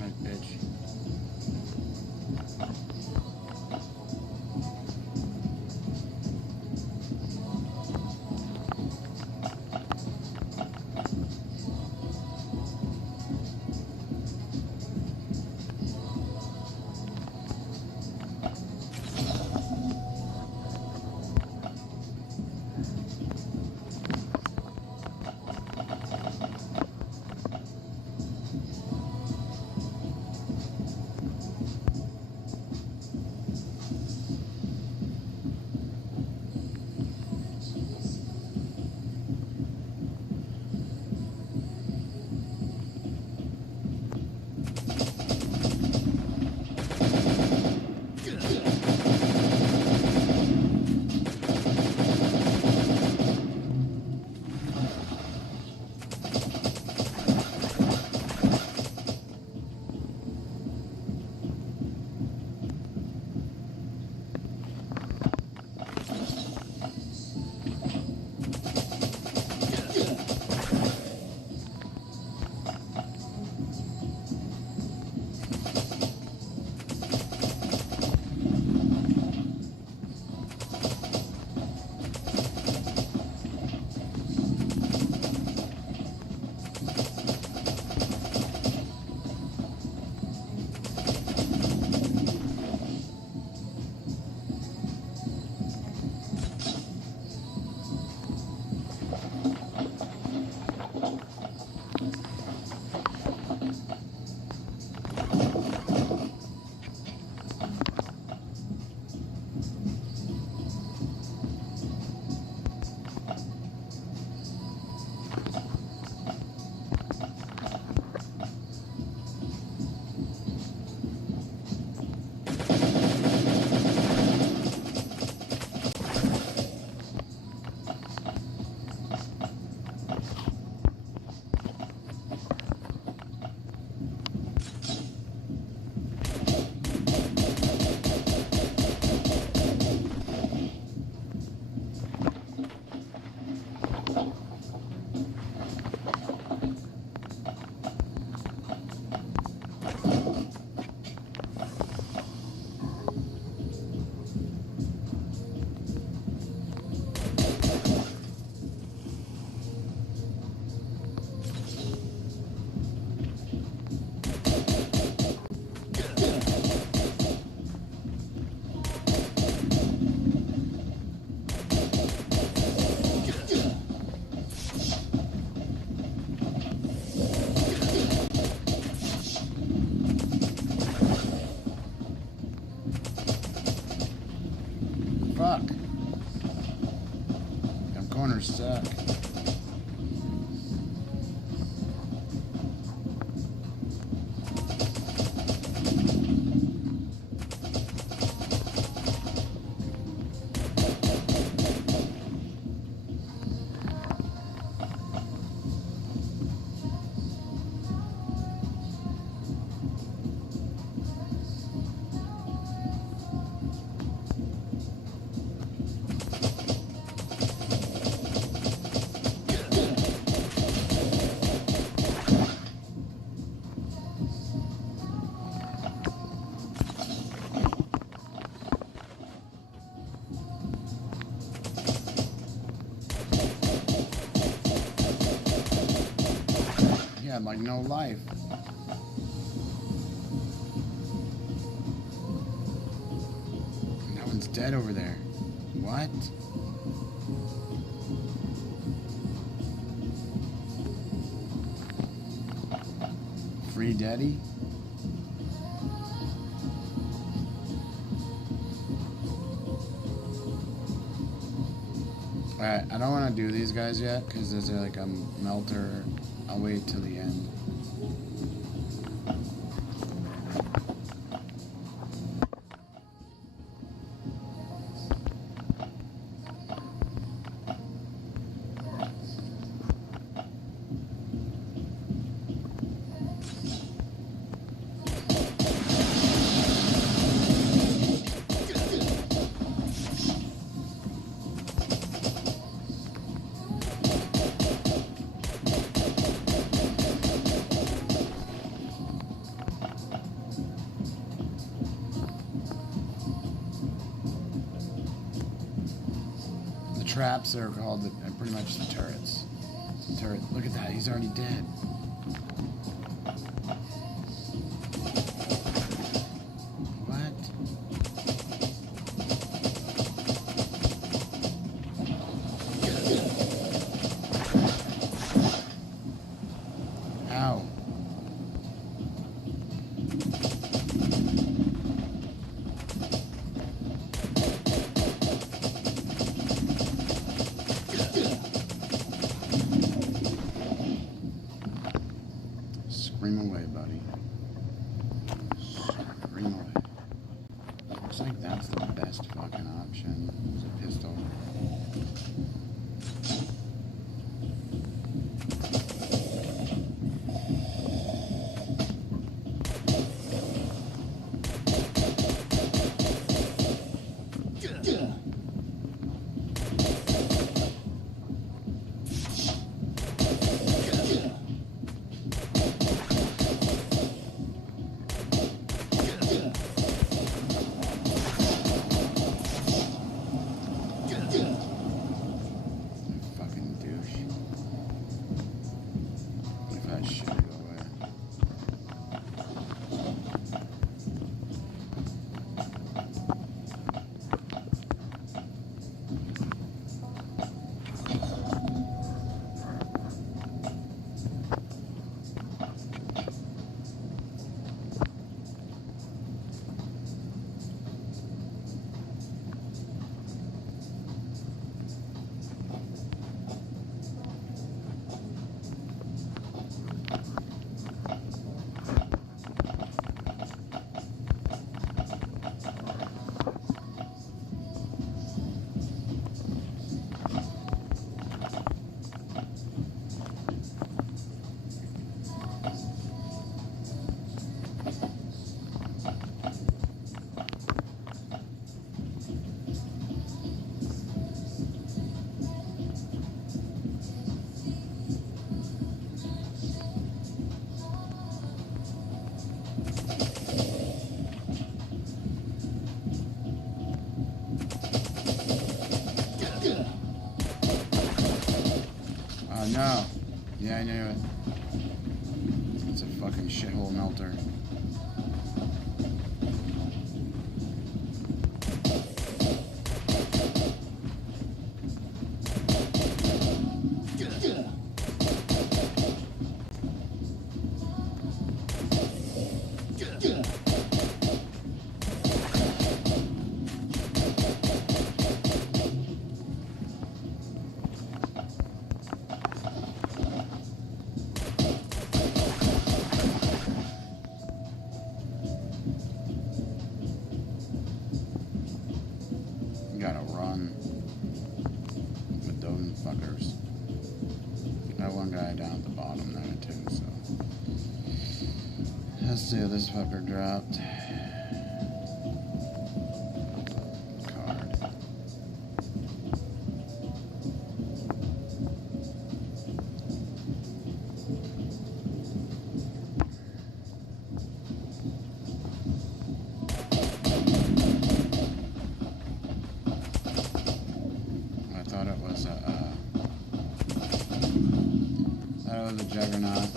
Nice bitch. Fuck. Them corners suck. had like no life. And that one's dead over there. What? Free Daddy? Alright, I don't want to do these guys yet because there's like a melter. I'll wait till the end. Traps are called pretty much the turrets. Turret. Look at that. He's already dead. What? Ow. Scream away, buddy. Scream away. Looks like that's the best fucking option. Is a pistol. Fucking douche. If that shit go away. Oh no. Yeah, I knew it. It's a fucking shithole melter. Gotta run with those fuckers. Got one guy down at the bottom there too, so. Let's see if this fucker dropped. Card. I thought it was a juggernaut.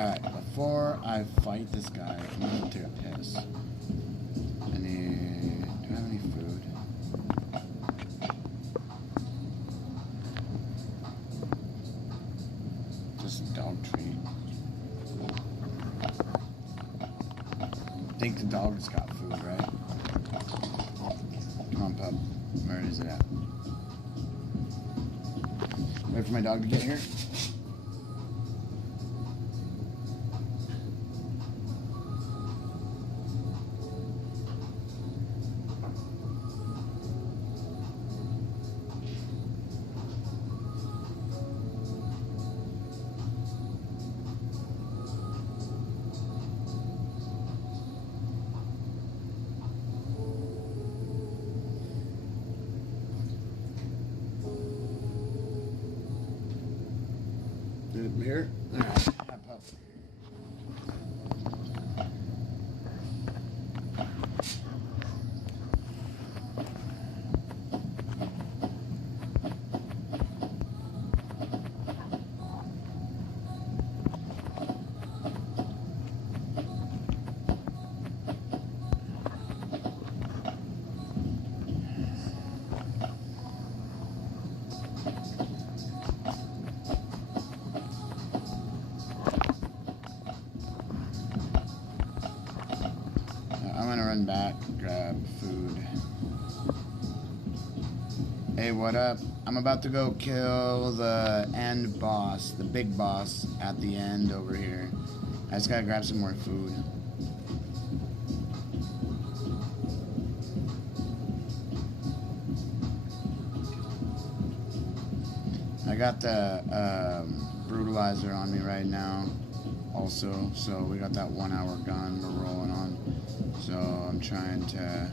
Alright, before I fight this guy, I'm gonna take a piss. Do I have any food? Just dog treat. I think the dog's got food, right? Come on, pup. Where is it at? Wait for my dog to get here. Here. All right. Hop up. Run back, grab food. Hey, what up? I'm about to go kill the end boss, the big boss at the end over here. I just gotta grab some more food. I got the brutalizer on me right now also, so we got that 1 hour gun we're rolling on. So I'm trying to,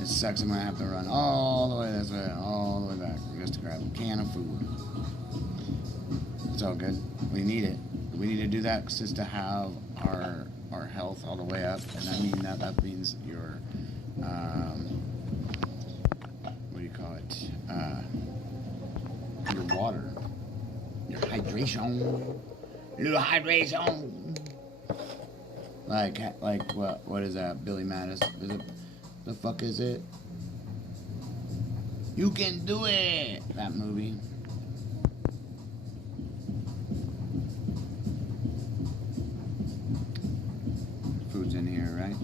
it sucks I'm gonna have to run all the way this way, all the way back, just to grab a can of food. It's all good. We need it. We need to do that just to have our health all the way up, and I mean that means your, what do you call it? Your water, your hydration, little hydration. Like what is that? Billy Mattis? Is it, the fuck is it? You can do it. That movie. Food's in here, right?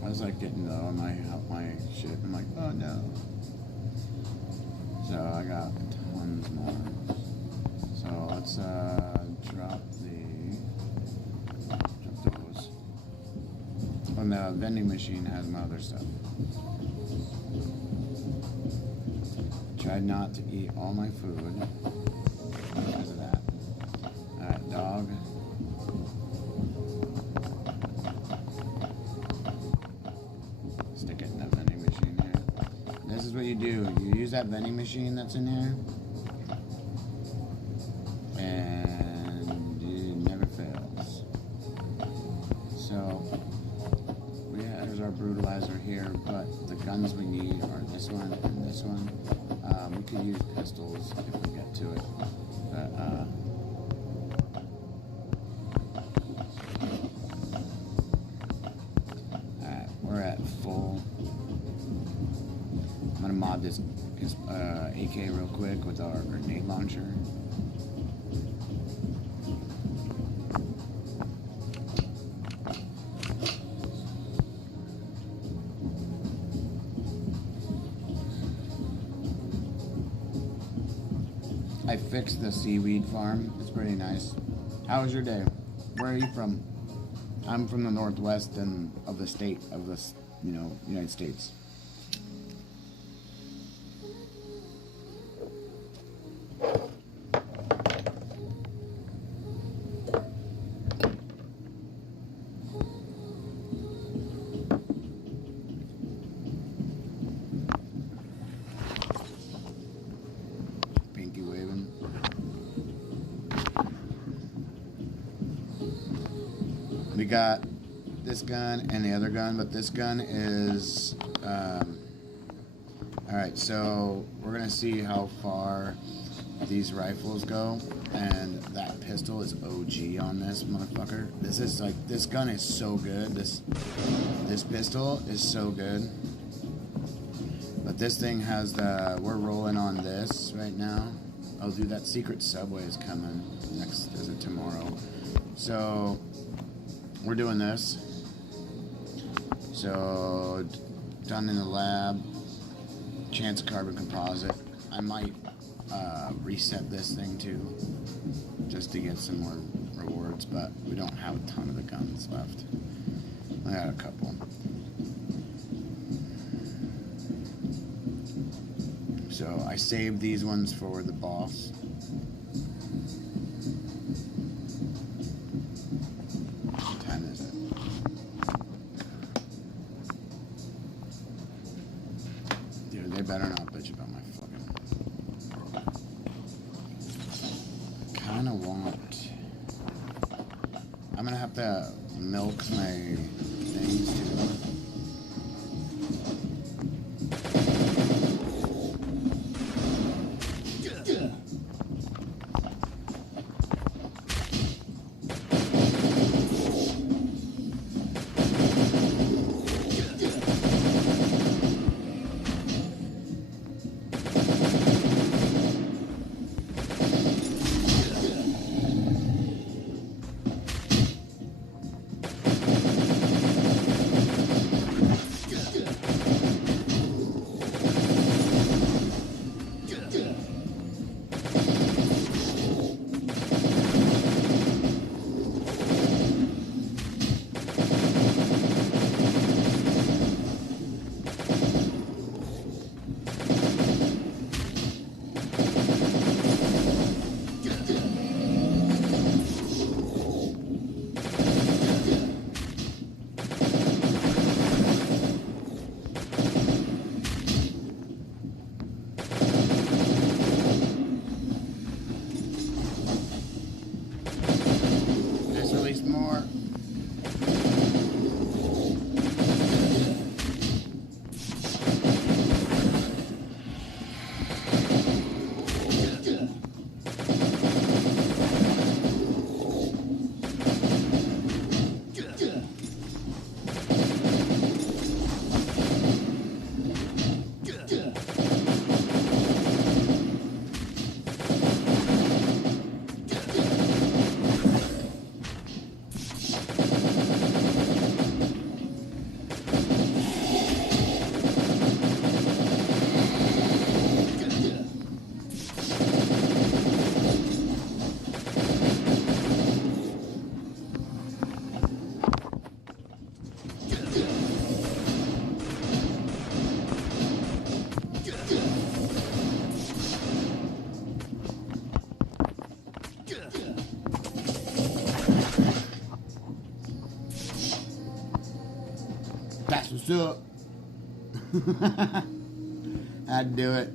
I was like getting low on my shit. I'm like, oh no. So I got tons more. So let's drop those. And the vending machine has my other stuff. Tried not to eat all my food because of that. Alright, dog. Stick it in that vending machine here. This is what you do. You use that vending machine that's in here, and it never fails. So, there's our brutalizer here, but the guns we need are this one and this one. We could use pistols if we get to it, but alright, we're at full. I'm gonna mod this AK real quick with our grenade launcher. I fixed the seaweed farm. It's pretty nice. How was your day? Where are you from? I'm from the northwest and of the state of the, United States. Pinky waving. got this gun and the other gun, but this gun is alright, so we're gonna see how far these rifles go, and that pistol is OG on this motherfucker. This is like, this gun is so good. This pistol is so good. But this thing has the, we're rolling on this right now. Oh dude, that secret subway is coming next, is it tomorrow? So we're doing this. So done in the lab, chance carbon composite. I might reset this thing too, just to get some more rewards, but we don't have a ton of the guns left. I got a couple. So I saved these ones for the boss. What time is it? Dude, they better not bitch about my fucking... Kinda want... I'm gonna have to milk my things too. More. That's what's up. Had to do it.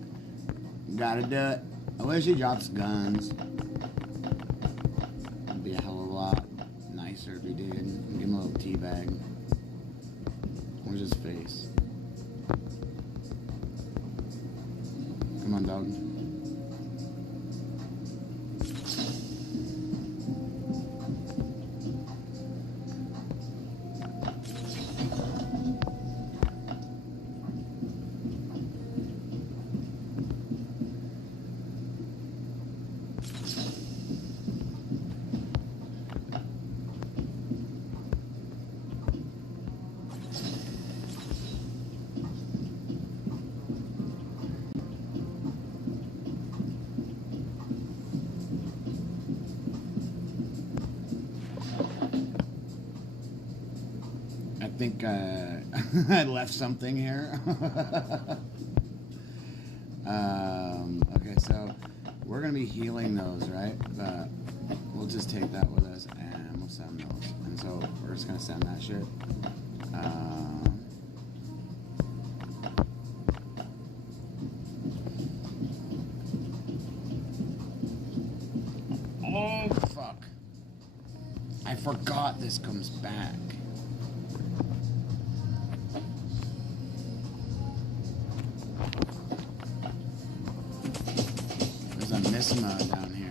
Gotta do it. I wish he drops guns. It'd be a hell of a lot nicer if he did. Give him a little teabag. Where's his face? Come on, dog. I think I left something here. Okay, so we're gonna be healing those, right? But we'll just take that with us and we'll send those. And so we're just gonna send that shit. Oh fuck! I I forgot this comes back. There's a Misma down here.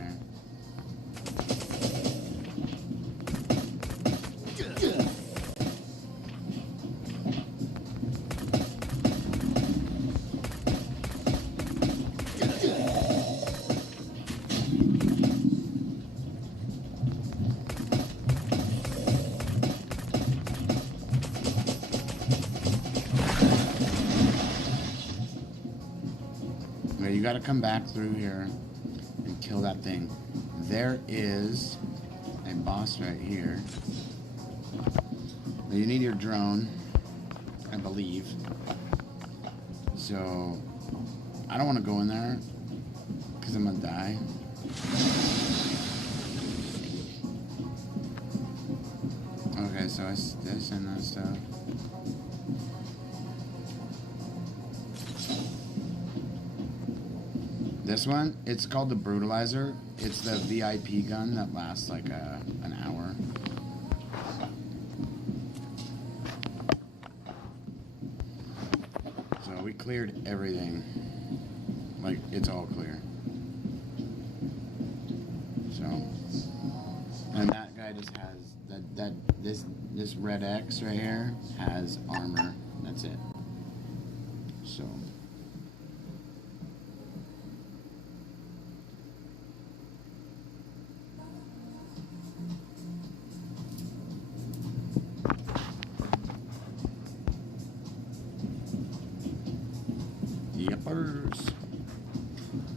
You gotta come back through here and kill that thing. There is a boss right here. Now you need your drone, I believe. So I don't want to go in there because I'm gonna die. Okay, so I send that stuff. This one, it's called the Brutalizer. It's the VIP gun that lasts like an hour. So we cleared everything. Like, it's all clear. So, and that guy just has this red X right here has armor. That's it. So.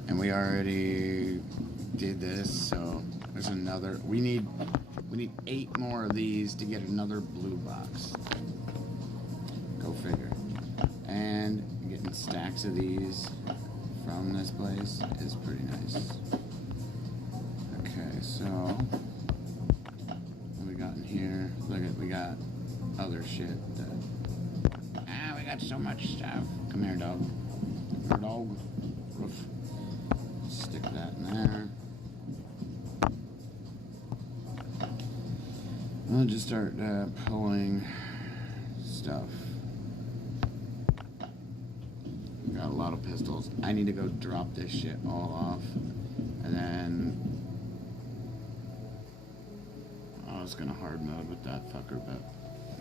And we already did this, so there's another. We need 8 more of these to get another blue box. Go figure. And getting stacks of these from this place is pretty nice. Okay, so what we got in here? Look at, we got other shit that, we got so much stuff. Come here, dog. Our dog. Oof. Stick that in there. I'll just start pulling stuff. Got a lot of pistols. I need to go drop this shit all off. And then I was gonna hard mode with that fucker, but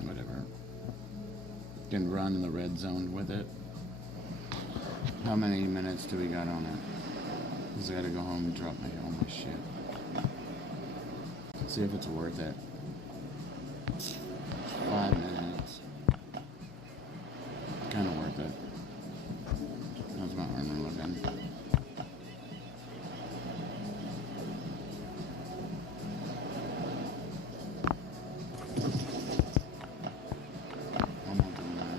whatever. Can run in the red zone with it. How many minutes do we got on it? Because I gotta go home and drop all my shit. Let's see if it's worth it. 5 minutes. Kinda worth it. How's my armor looking? I'm not doing that.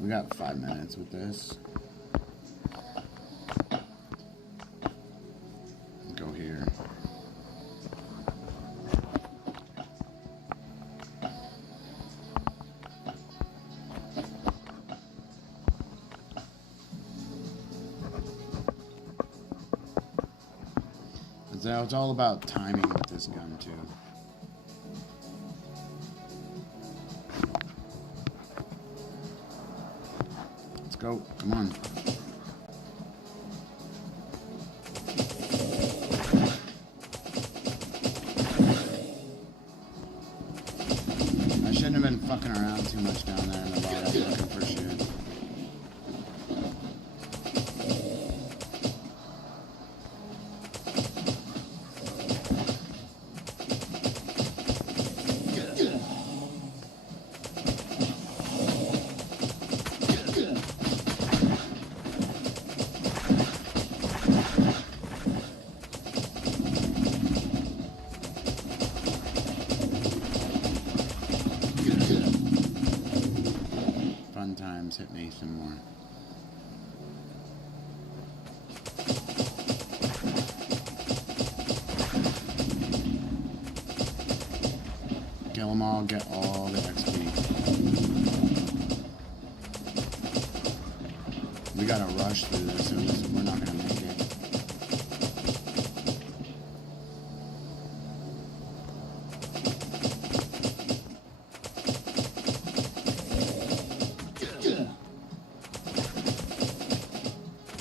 We got 5 minutes with this. Go here. So it's all about timing with this gun too. Let's go. Come on. I shouldn't have been fucking around too much down there in the bottom looking for shit. Fun times, hit me some more. Kill them all, get all the XP. We gotta rush through this, or we're not gonna make it.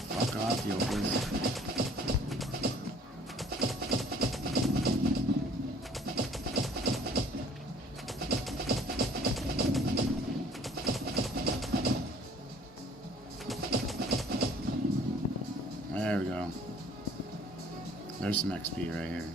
Fuck off, yokers. There we go. There's some XP right here.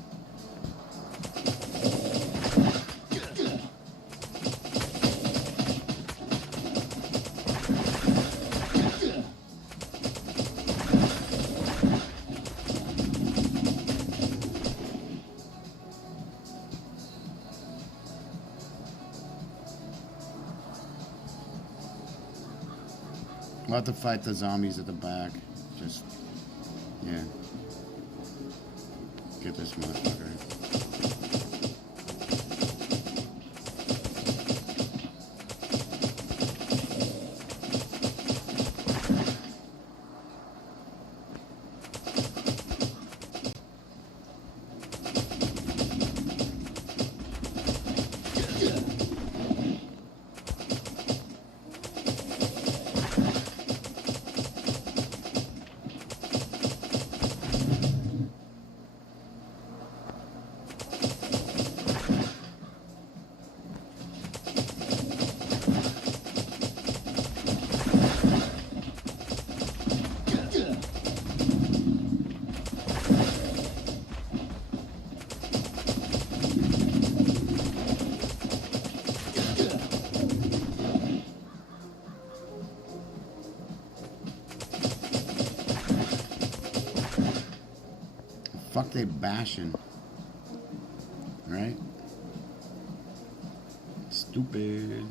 We'll have to fight the zombies at the back. Just, yeah. Get this motherfucker. Fuck they bashing. Right? Stupid.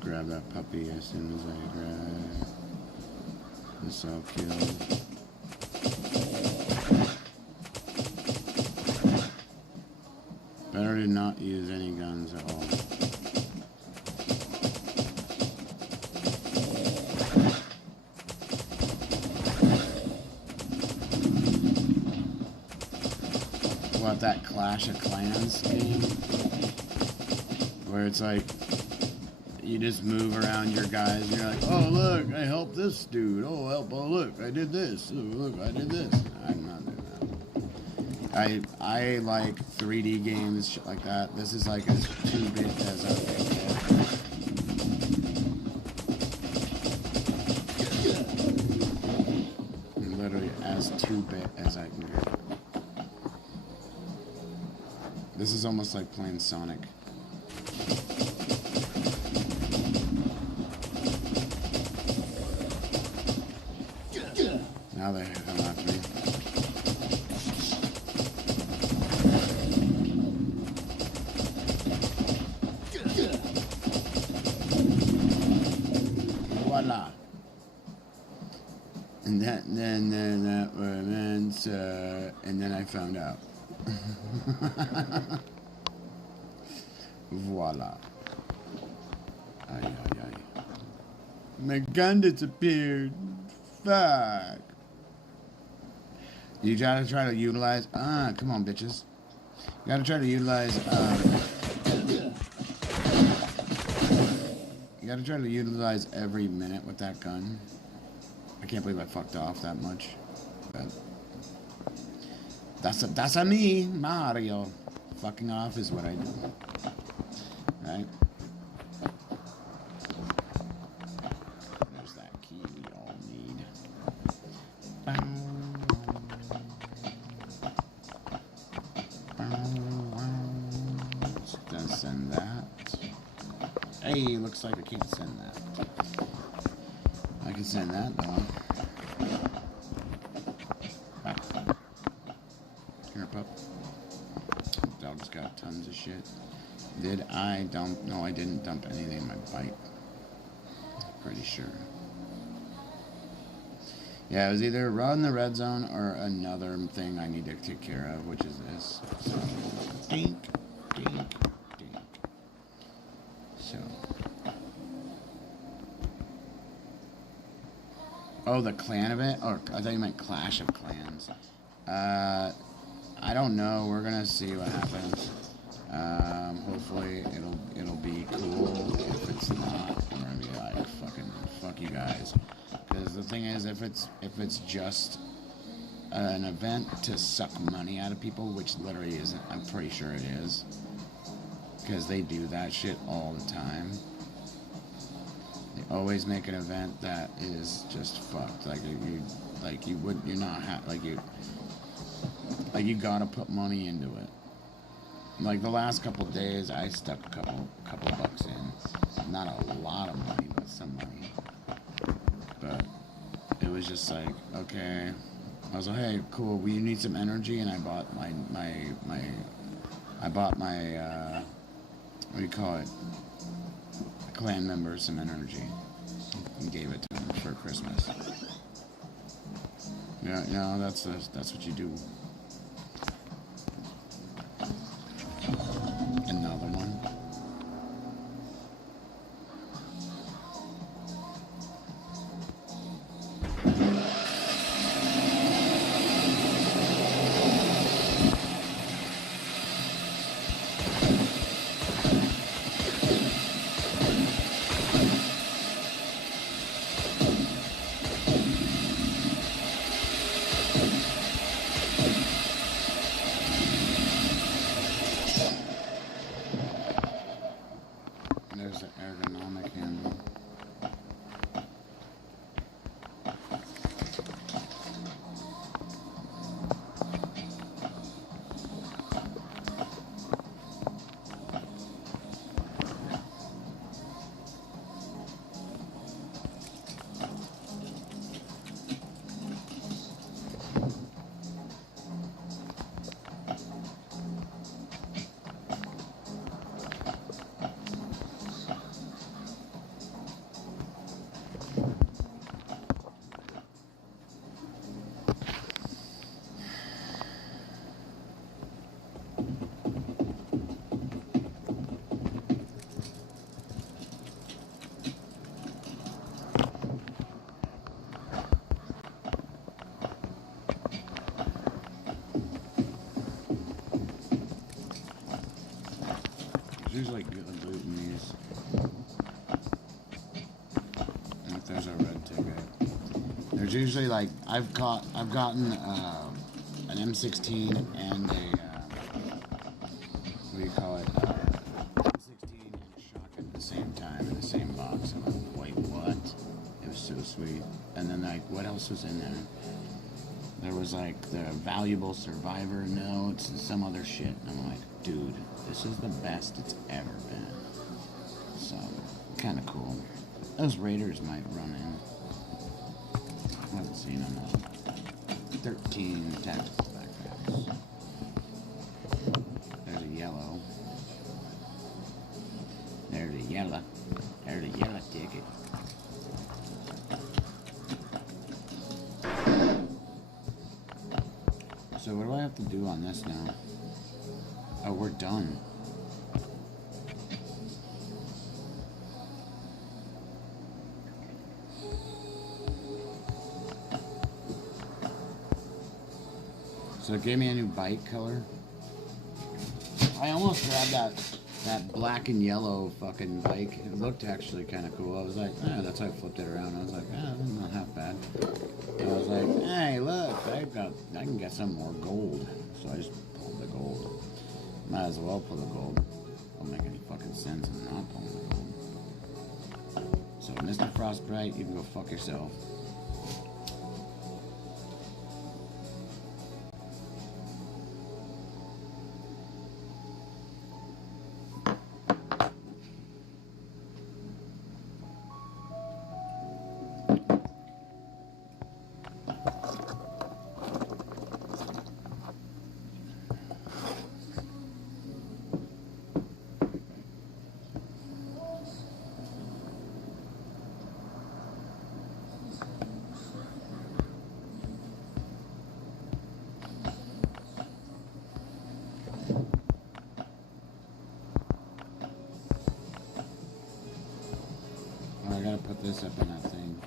Grab that puppy as soon as I grab this, I'll kill. Better to not use any guns at all. What, that Clash of Clans game? Where it's like, you just move around your guys and you're like, oh look, I helped this dude. Oh, help, oh look, I did this. Oh, look, I did this. I'm not doing that. I like 3D games, shit like that. This is like as 2-bit as I can get. Literally as 2-bit as I can get. This is almost like playing Sonic. Now they come after me. Voila. And then I found out. Voila. Ay, ay, ay. My gun disappeared. Fuck. You gotta try to utilize. Come on, bitches. You gotta try to utilize. You gotta try to utilize every minute with that gun. I can't believe I fucked off that much. But that's a me, Mario. Fucking off is what I do. Right? There's that key we all need. Let's send that. Hey, looks like I can't send that. I can send that though. Here, pup. Dog's got tons of shit. Did I dump? No, I didn't dump anything in my bike. Pretty sure. Yeah, it was either run the red zone or another thing I need to take care of, which is this. So, dink, dink, dink. So. Oh, the clan event? Or I thought you meant Clash of Clans. I don't know. We're gonna see what happens. Hopefully it'll be cool. If it's not, I'm gonna be like, fucking fuck you guys. Because the thing is, if it's just an event to suck money out of people, which literally isn't, I'm pretty sure it is, because they do that shit all the time. They always make an event that is just fucked. You gotta put money into it. Like the last couple days, I stuck a couple bucks in. Not a lot of money, but some money. But it was just like, okay. I was like, hey, cool. We need some energy, and I bought my what do you call it? Clan members some energy and gave it to them for Christmas. Yeah, that's what you do. Another one. There's the ergonomic handle. There's usually good loot in these. If there's a red ticket. There's usually like I've gotten an M16 and a what do you call it? M16 and a shotgun at the same time in the same box. I'm like, wait, what? It was so sweet. And then like, what else was in there? There was like the valuable survivor notes and some other shit. And I'm like, dude, this is the best it's ever been. So, kind of cool. Those raiders might run in. I haven't seen them. 13 tactical backpacks. There's a yellow. There's a yellow. There's a yellow ticket. So what do I have to do on this now? Oh, we're done. So it gave me a new bike color. I almost grabbed that black and yellow fucking bike. It looked actually kind of cool. I was like, that's how I flipped it around. I was like, that's not half bad. And I was like, hey, look, I can get some more gold. So I just pulled the gold. Might as well pull the gold. Don't make any fucking sense in not pulling the gold. So, Mr. Frostbite, you can go fuck yourself. I gotta put this up in that thing.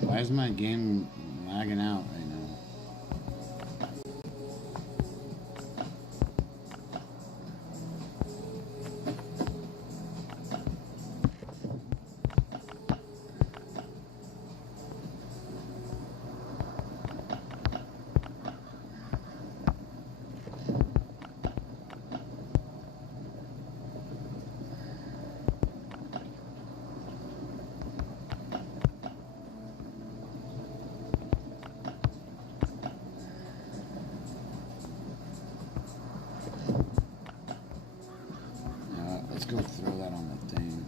Why is my game lagging out right now? Let's go throw that on the thing.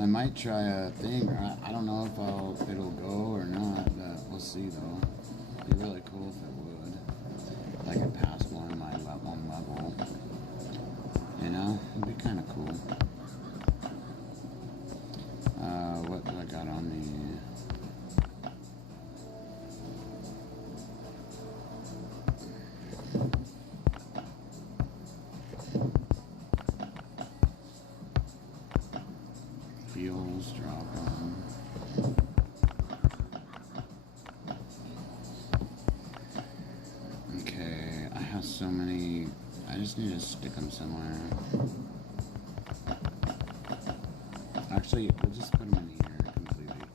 I might try a thing. I don't know if it'll go or not, but we'll see though. It'd be really cool if it would. Like it passed one level. You know, it'd be kind of cool. What do I got on me? Fuels drop on. Okay, I have so many. I just need to stick them somewhere. Actually, we'll just put them in here completely,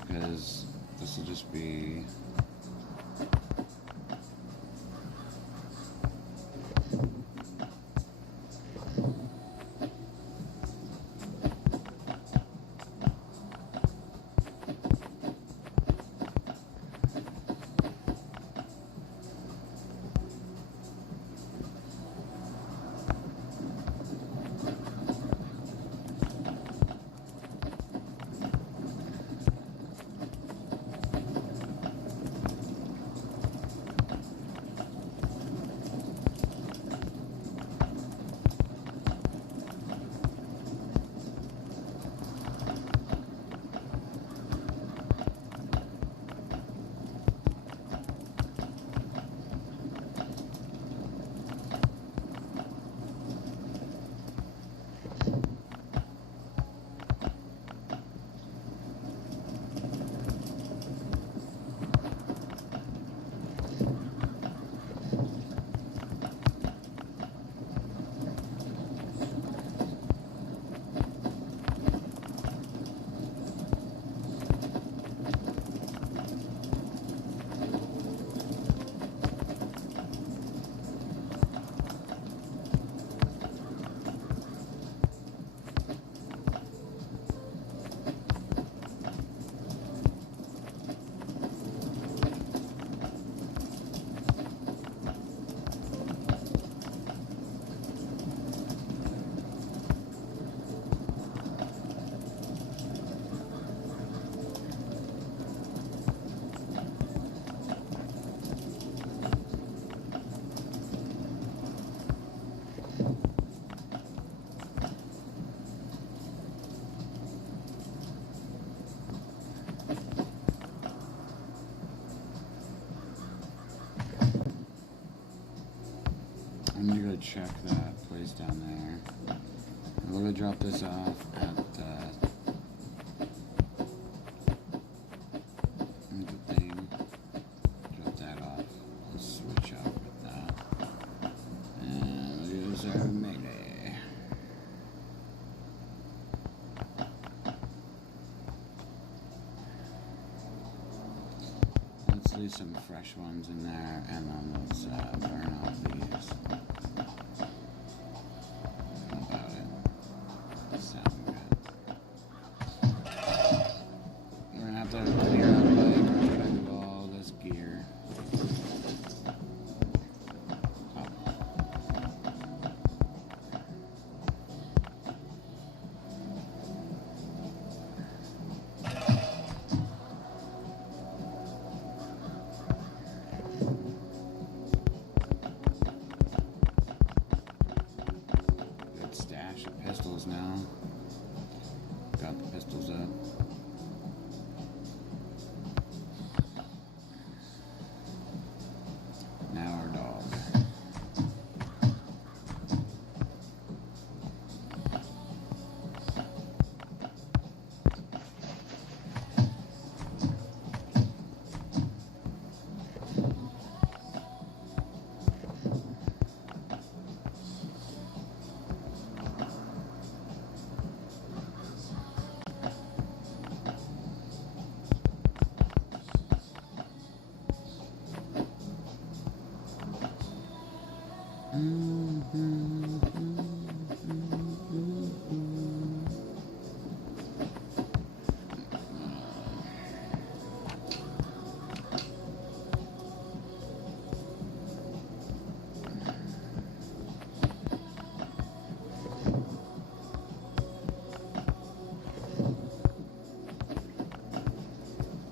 because this will just be. I'm gonna go check that place down there. We're gonna drop this off at the thing. Drop that off. Let's switch out with that. And we'll use our melee. Let's leave some fresh ones in there, and then let's burn off these. How about it? Sound good. We're gonna have to clear out like get rid of all this gear. got the pistols up. Now our dog.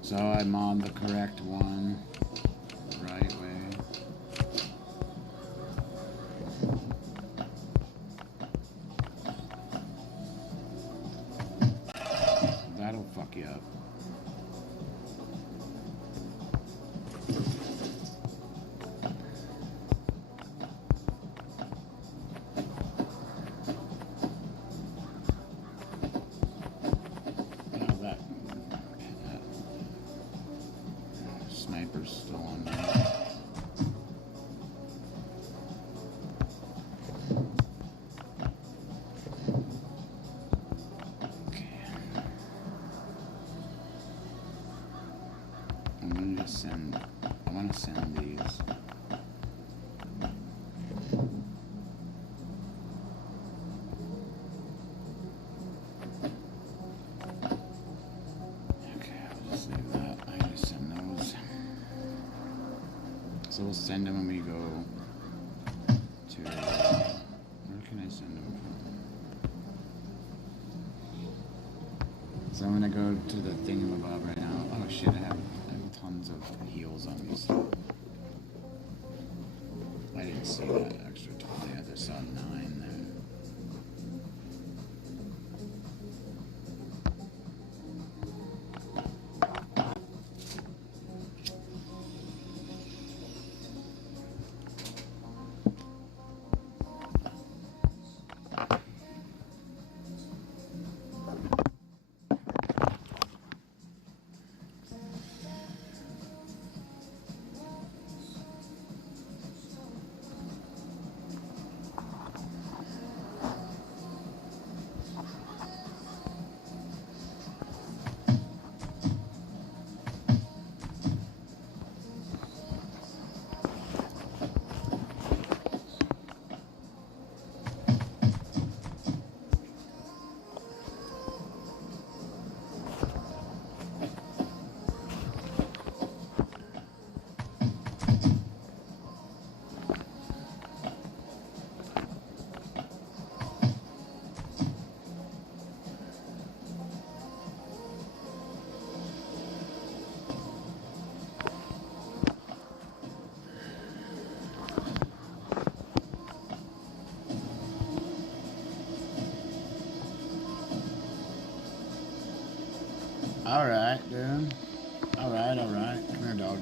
So I'm on the correct one, right way. That'll fuck you up. Sniper's still on there. Okay. I'm gonna just send, I want to send these. Okay, I'll just leave that. I just send those. So we'll send them when we go to, where can I send them from? So I'm gonna go to the thingamabob right now. Oh shit, I have tons of heals on these. I didn't see that extra 20, I just saw 9 there. Alright, dude. Alright, alright. Come here, dog.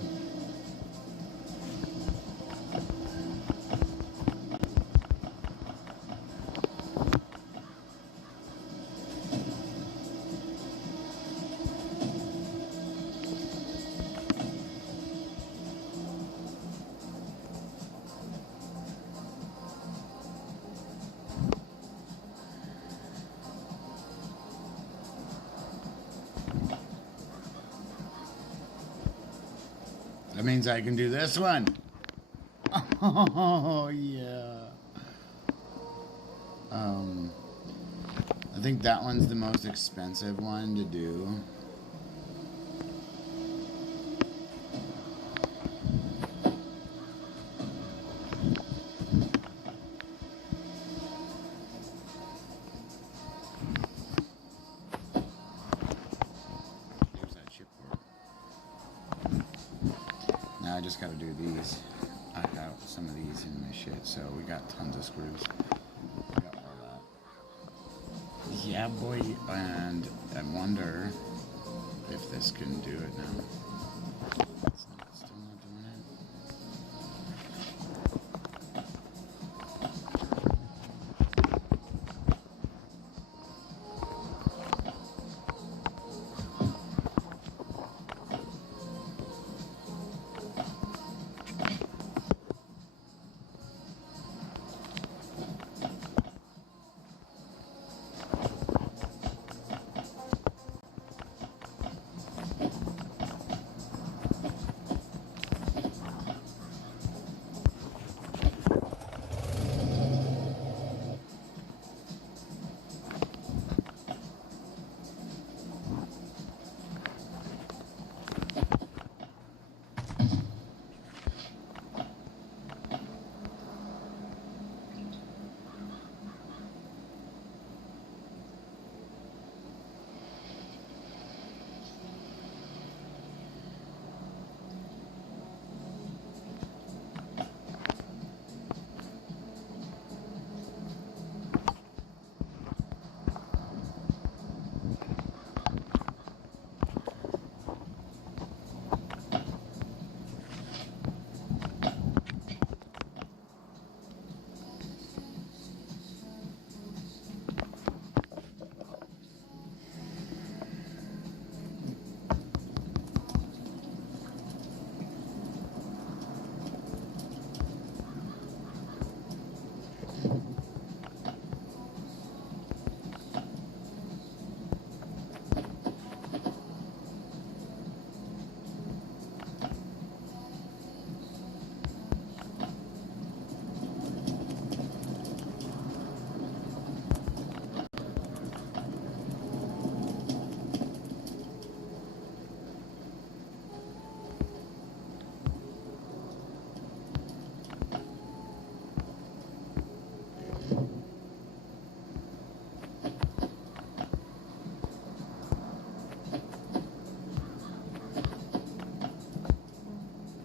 That means I can do this one. Oh, yeah. I think that one's the most expensive one to do. I just gotta do these. I got some of these in my shit, so we got tons of screws. We got all that. Yeah, boy, and I wonder if this can do it now. It's still not doing it.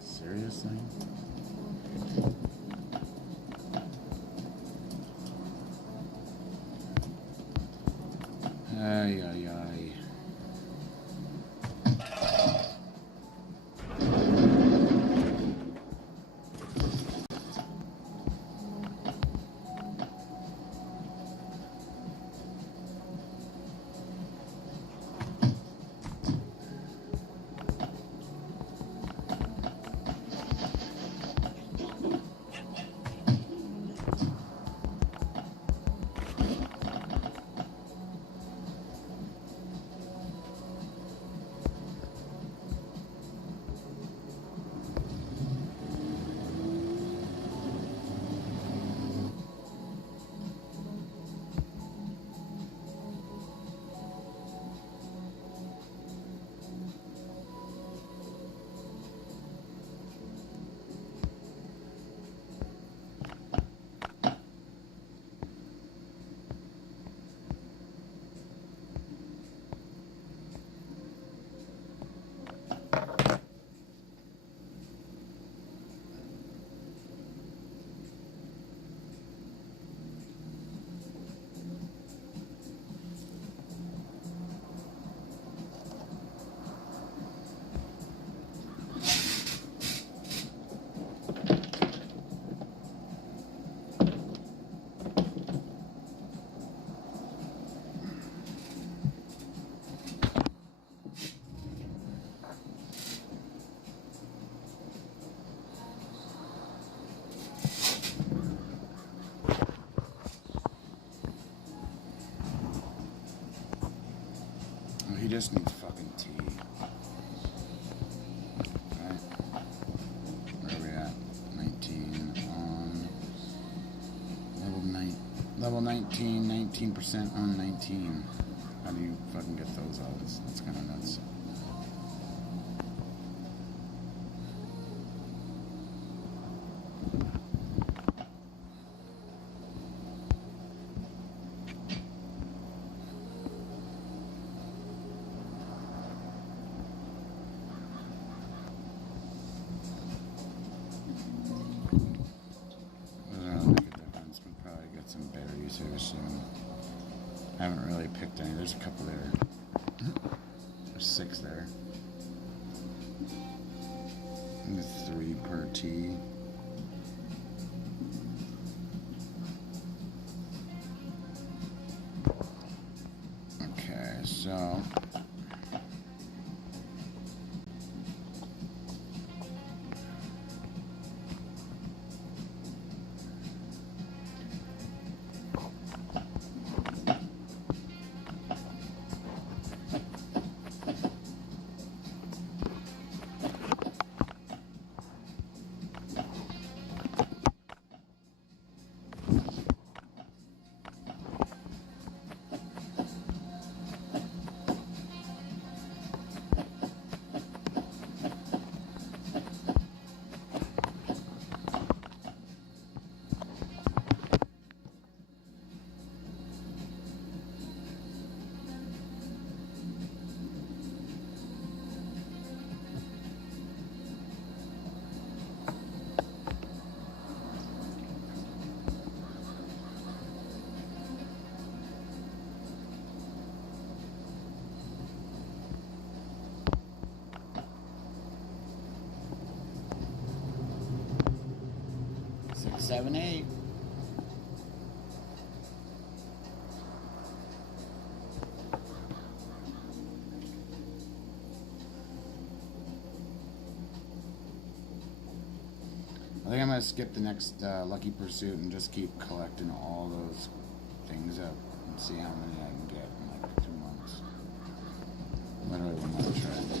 Seriously? Ay, ay, ay. He just needs fucking tea. Alright. Where are we at? 19 on level 19, 19% on 19. How do you fucking get those odds? That's kind of nuts. I haven't really picked any. There's a couple there. There's 6 there. There's 3 per tee. Okay, so seven, 8. I think I'm gonna skip the next Lucky Pursuit and just keep collecting all those things up and see how many I can get in like 2 months. Literally, what I'm gonna try to do.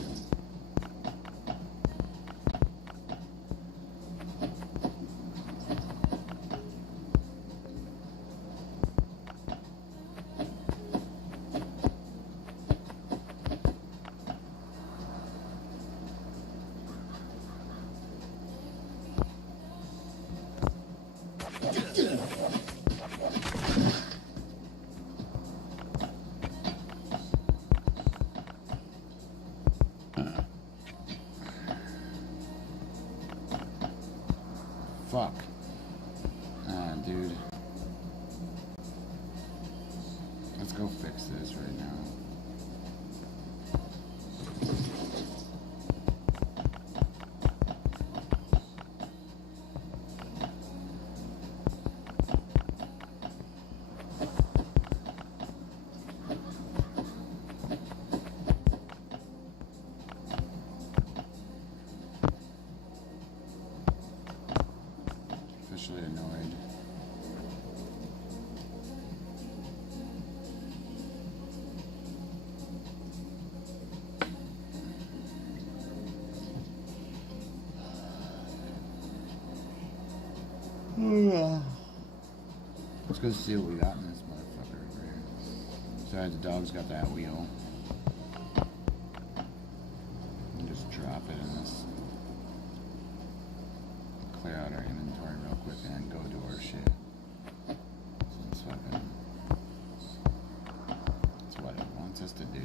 Fuck. Ah, dude. Let's go fix this right now. Officially annoyed. Let's go see what we got in this motherfucker over here. Besides, the dog's got that wheel. And just drop it in this. Clear out our inventory real quick and then go do our shit. So it's fucking. It's what it wants us to do.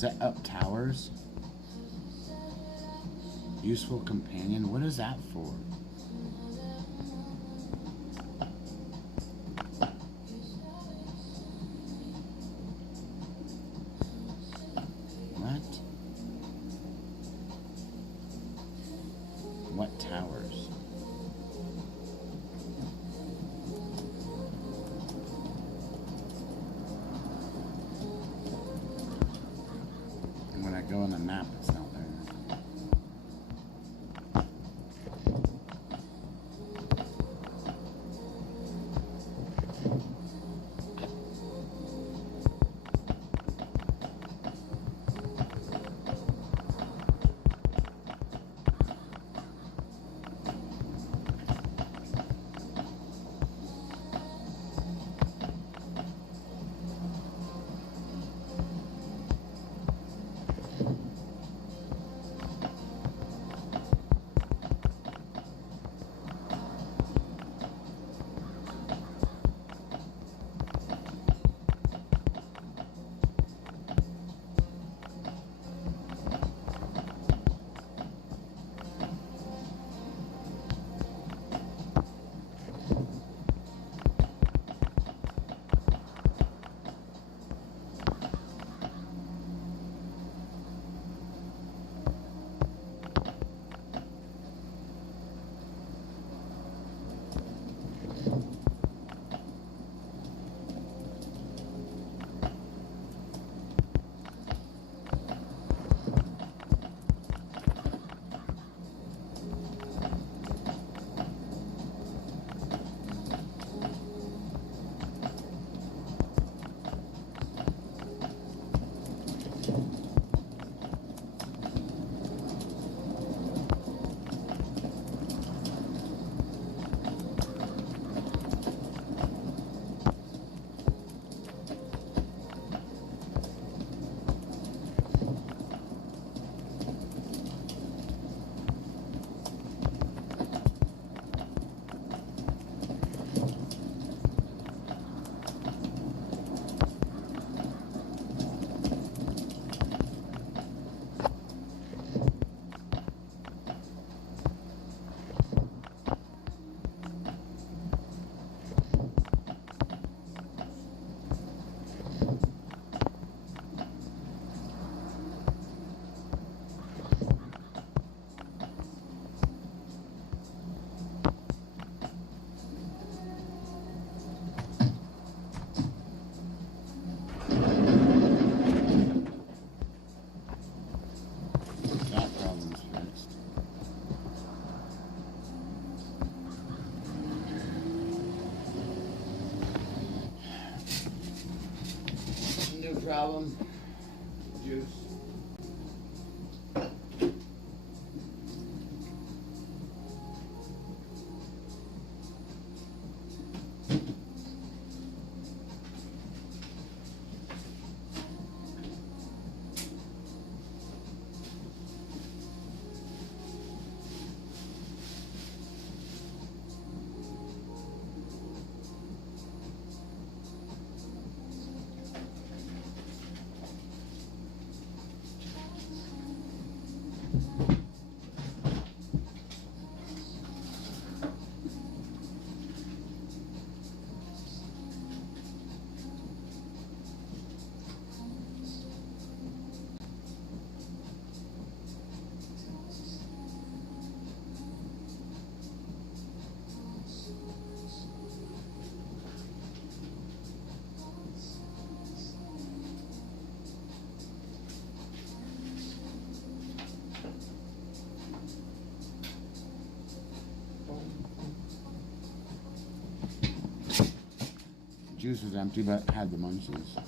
Set up towers. Useful companion. What is that for? What? What towers? And when I go on the map, it's not there. Problem. Juice. Juice was empty, but had the munchies.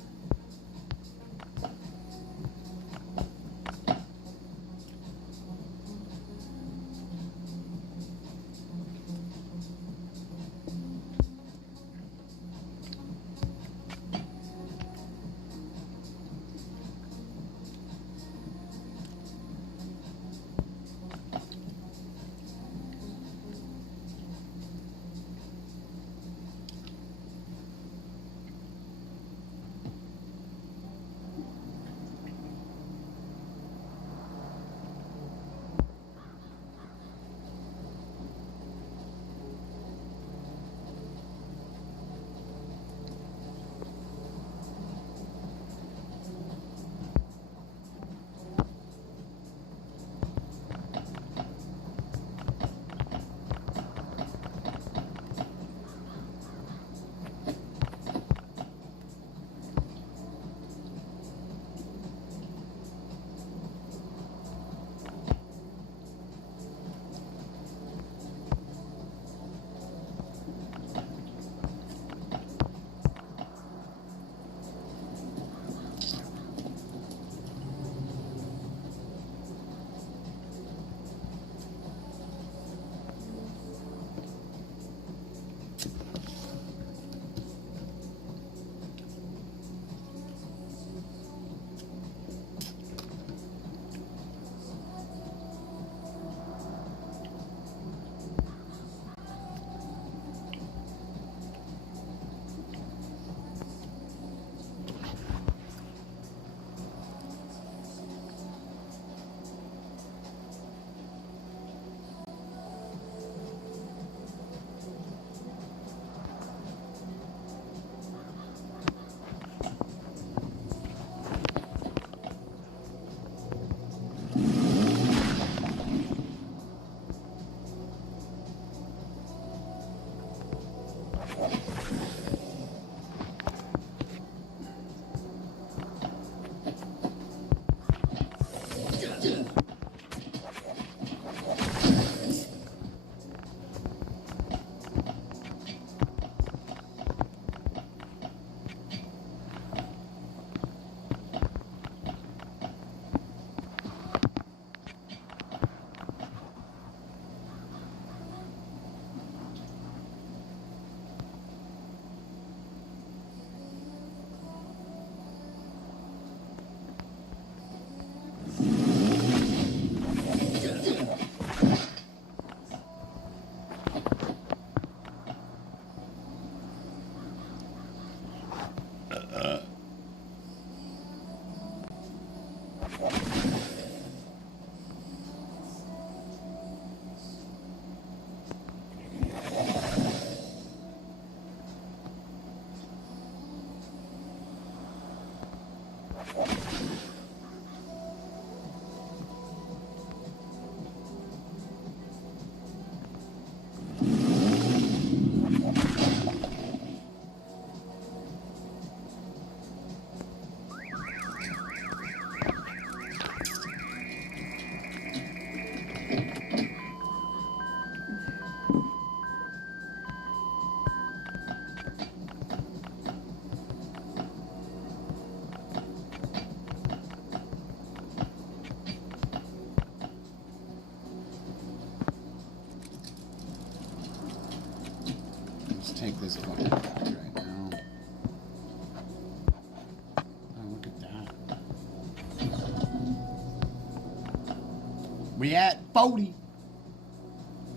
Let's take this fucking back right now. Oh, look at that. We at 40.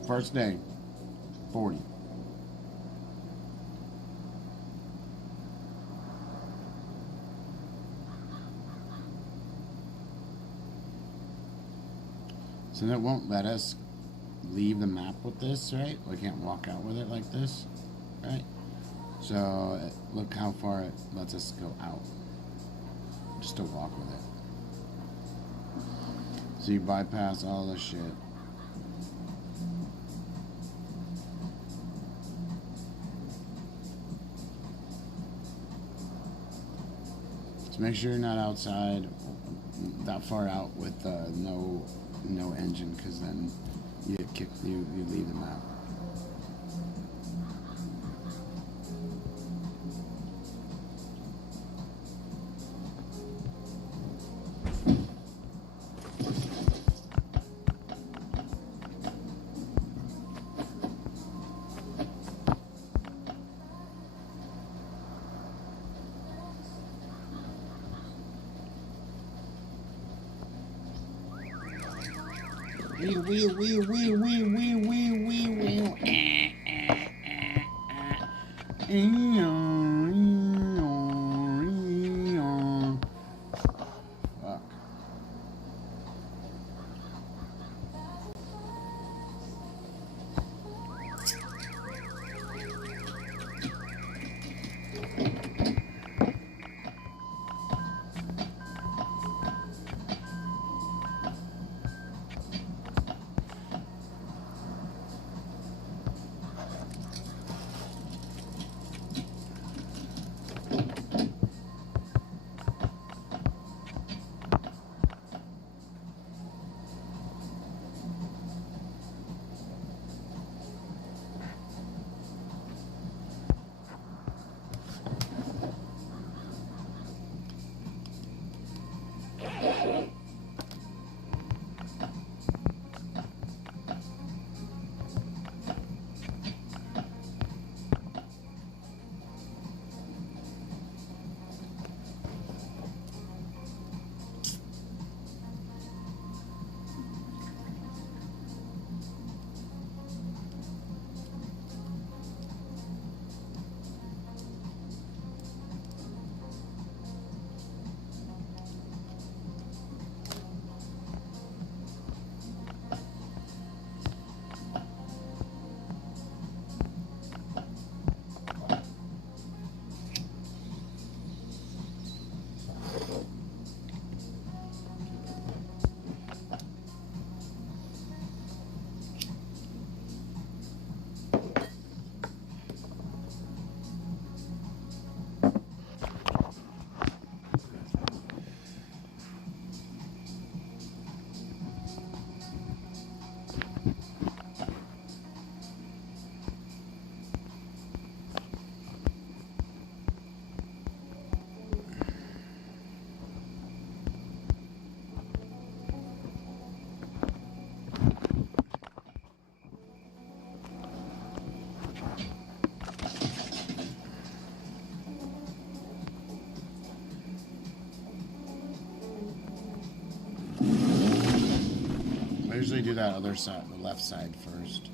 First day. 40. So that won't let us leave the map with this, right? We can't walk out with it like this, right? So look how far it lets us go out just to walk with it. So you bypass all this shit. So make sure you're not outside that far out with no engine, because then you leave the map. I usually do that other side, the left side first.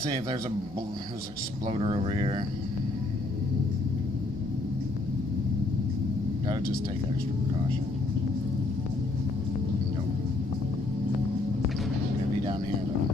See if there's there's an exploder over here. Gotta just take extra precaution. Nope. Gonna be down here though.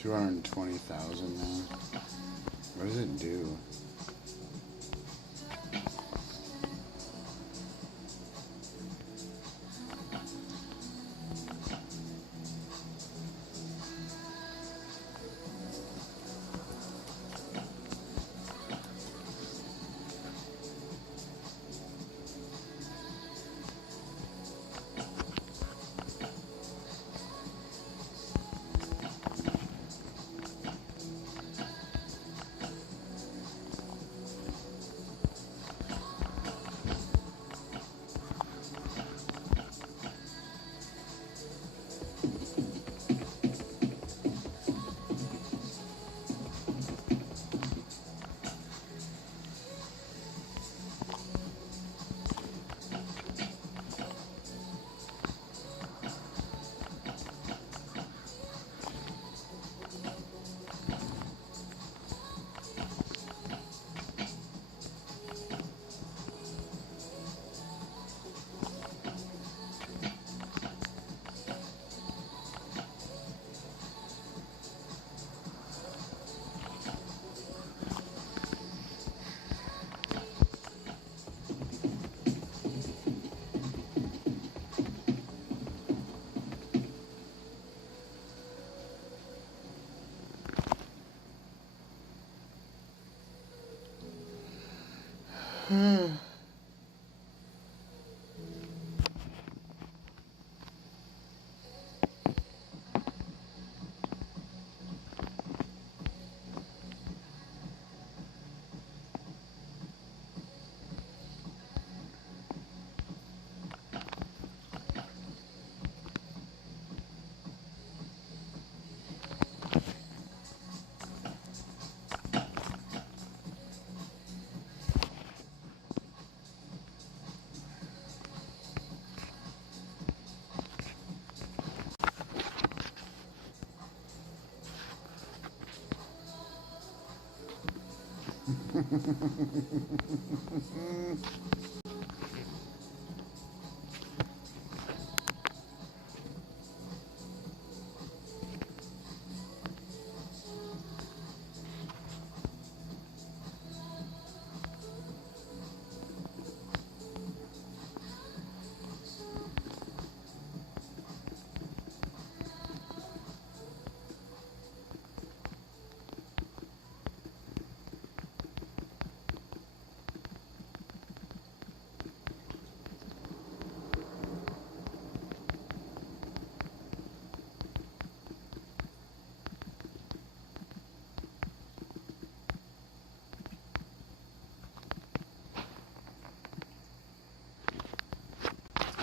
220,000 now. What does it do?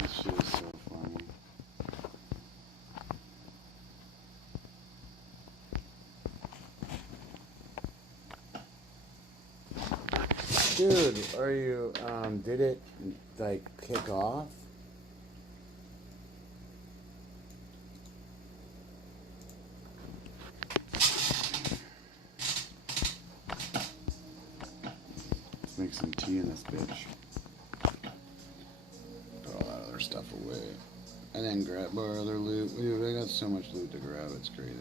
This shit is so funny. Dude, are you, did it, like, kick off? Let's make some tea in this bitch. Put all that other stuff away. And then grab our other loot. Dude, I got so much loot to grab, it's crazy.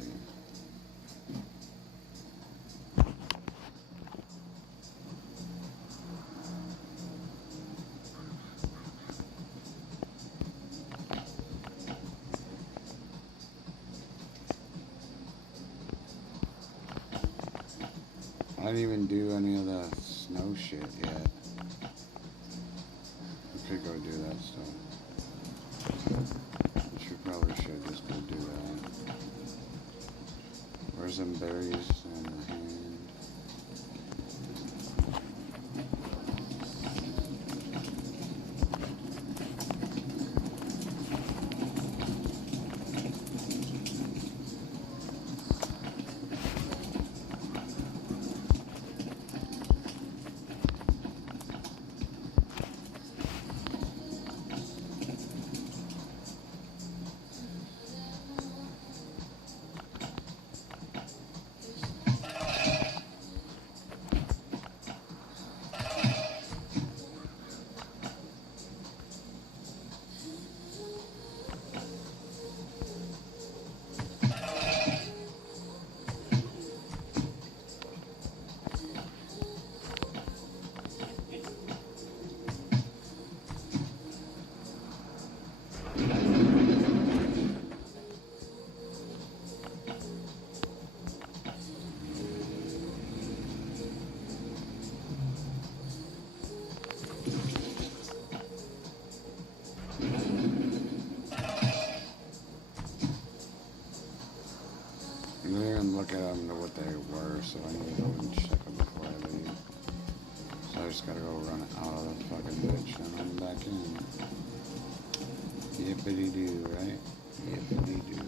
I didn't even do any of the snow shit yet. I could go do that stuff. Probably should just go do that. Where's some berries in the hand? didn't look at them to what they were, so I need to go and check them before I leave. So I just gotta go run out of the fucking bitch and I'm back in. Yippity-doo, right? Yippity-doo.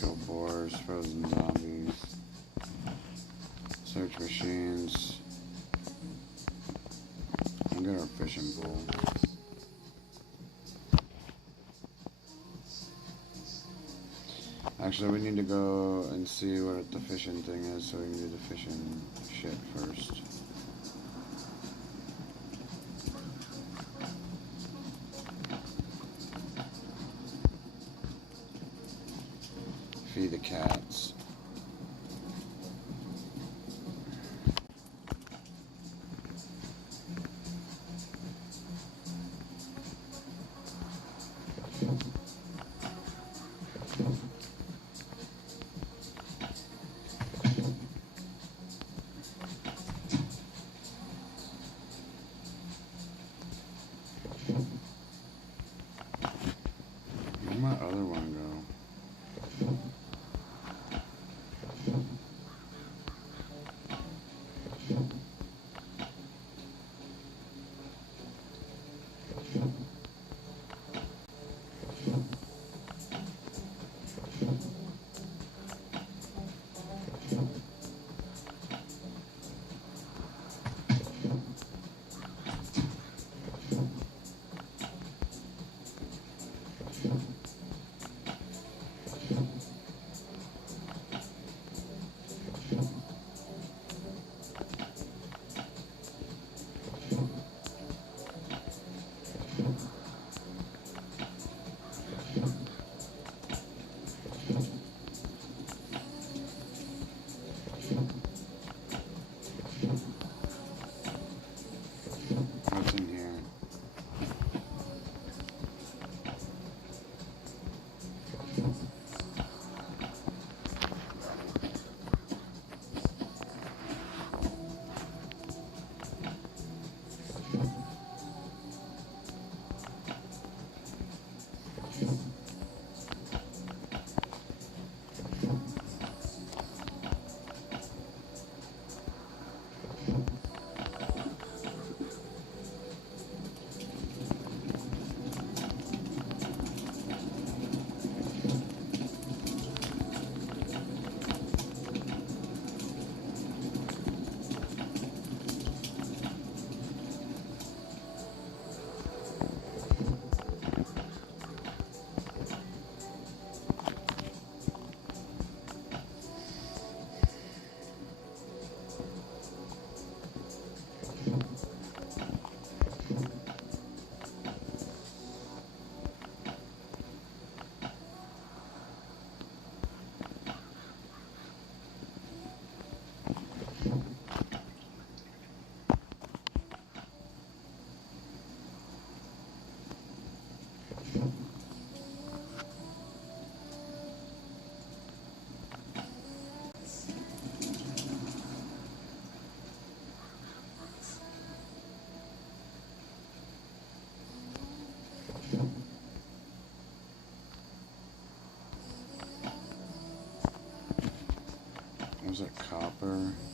Kill boars, frozen zombies, search machines. I'll get our fishing pole. Actually, we need to go and see what the fishing thing is, so we can do the fishing shit first. Feed the cats. Where'd my other one go? Copper.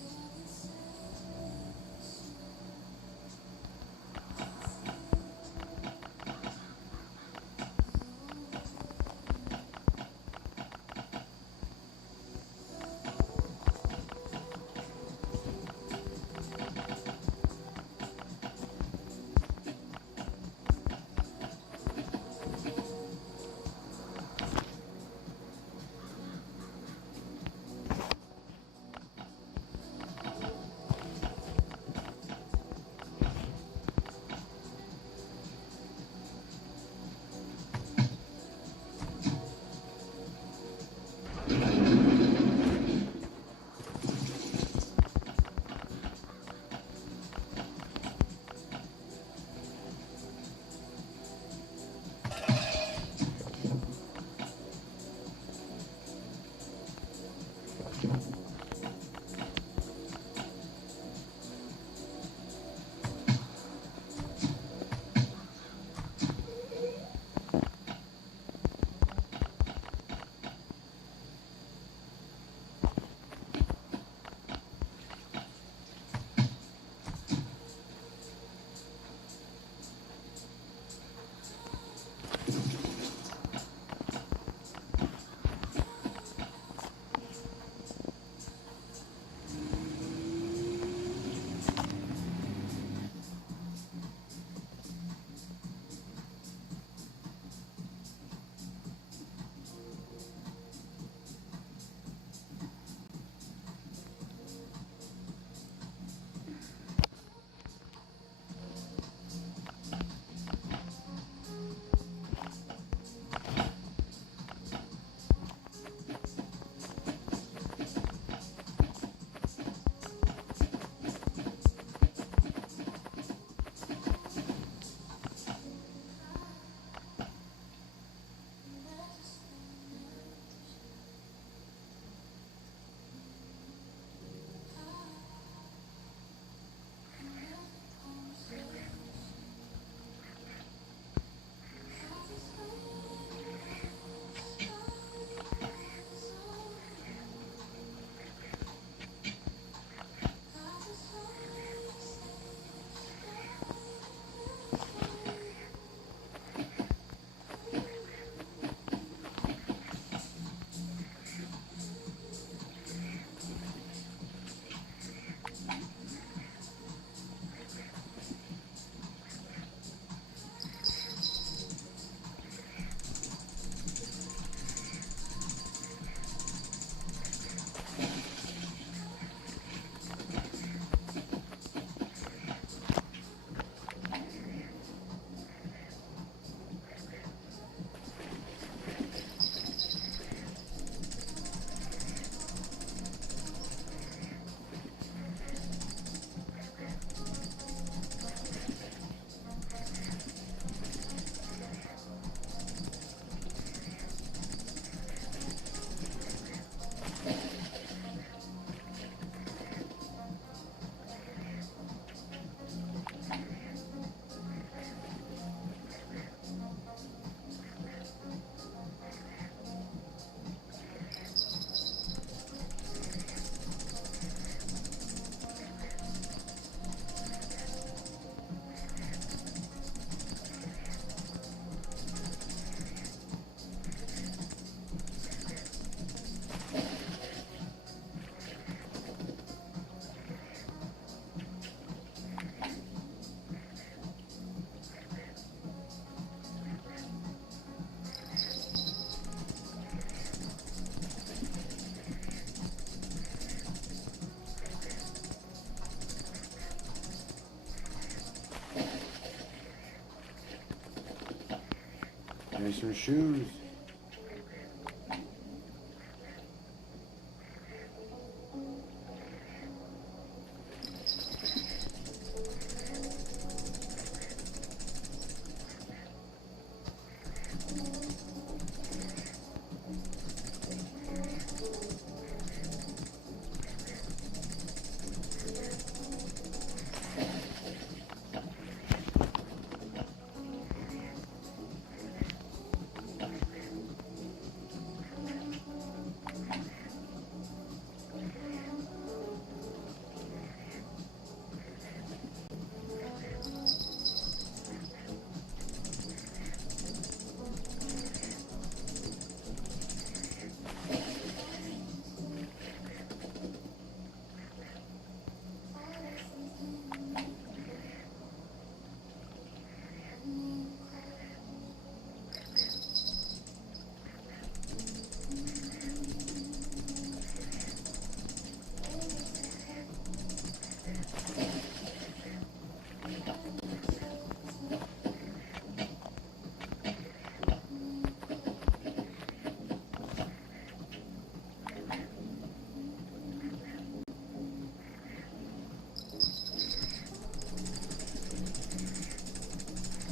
Nicer shoes.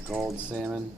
Gold salmon.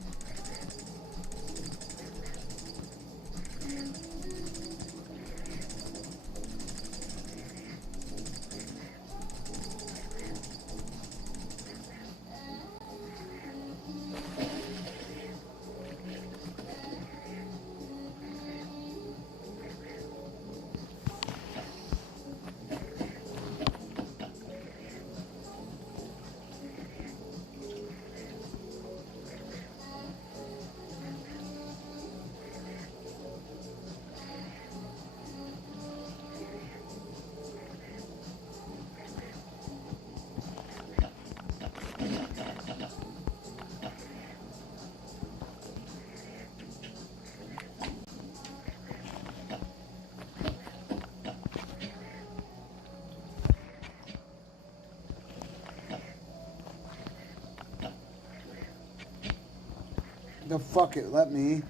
No, fuck it, let me.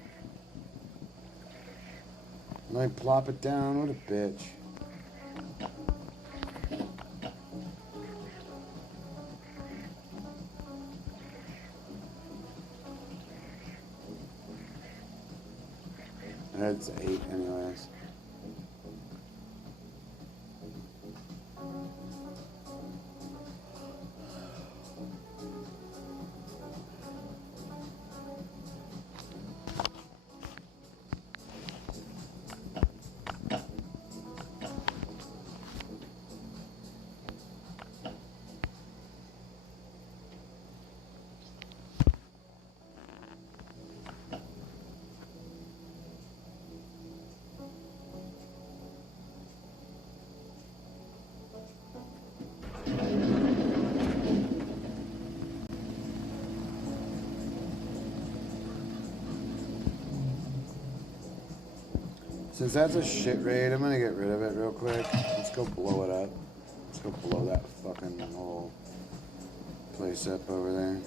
Let me plop it down, what a bitch. That's 8 anyways. Since that's a shit raid, I'm gonna get rid of it real quick. Let's go blow it up. Let's go blow that fucking whole place up over there.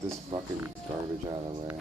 get this fucking garbage out of the way.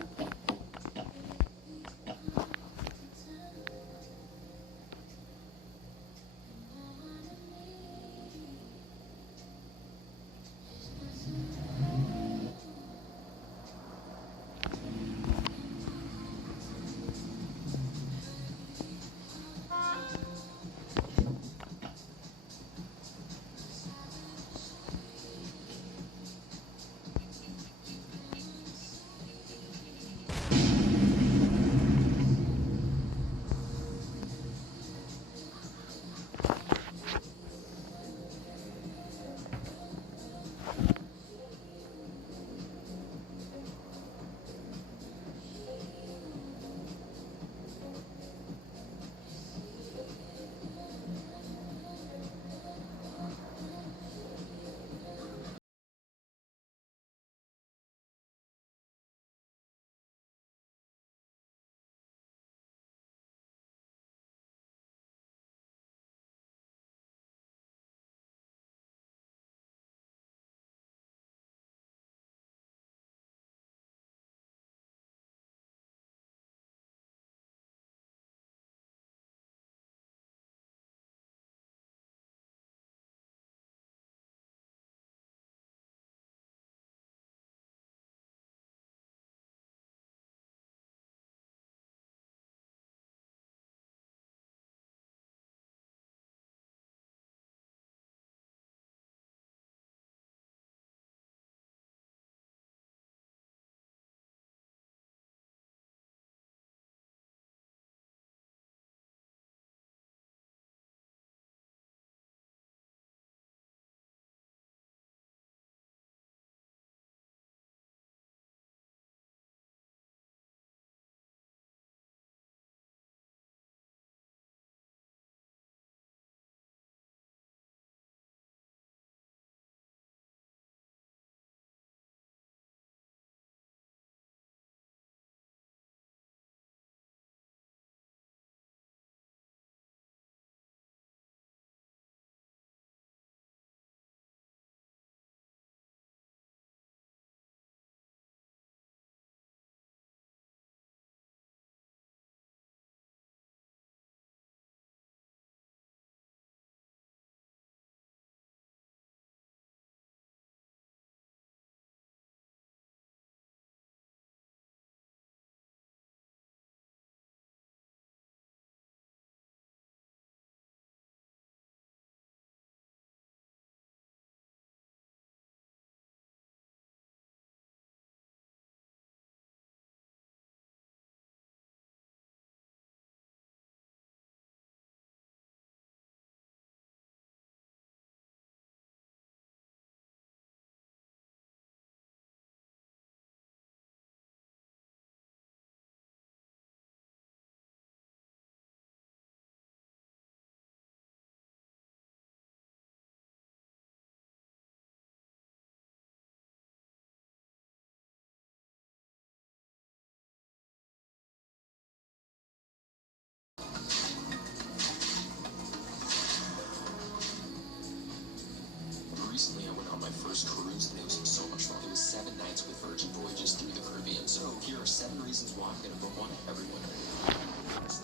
Recently, I went on my first cruise, and it was so much fun. It was 7 nights with Virgin Voyages through the Caribbean. So here are 7 reasons why I'm going to book one every winter.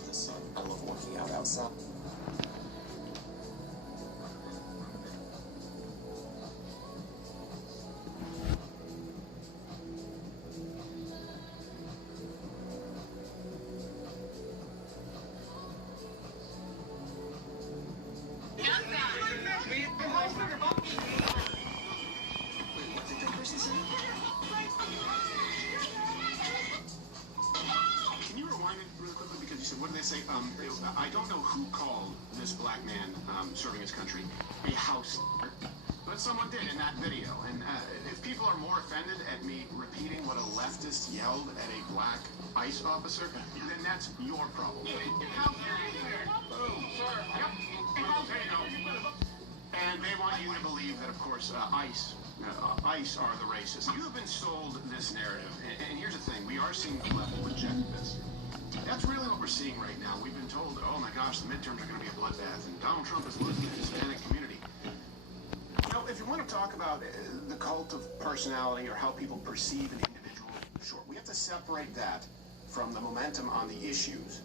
The sun. I love working out outside. Can you rewind it really quickly? Because you said, what did they say? I don't know who called this black man serving his country a house, but someone did in that video. And if people are more offended at me repeating what a leftist yelled at a black ICE officer, then that's your problem. And they want you to believe that, of course, ICE are the racists. You have been sold this narrative, and here's the thing: we are seeing the left reject this. That's really what we're seeing right now. We've been told, oh my gosh, the midterms are going to be a bloodbath, and Donald Trump is losing the Hispanic community. You know, if you want to talk about the cult of personality or how people perceive and separate that from the momentum on the issues,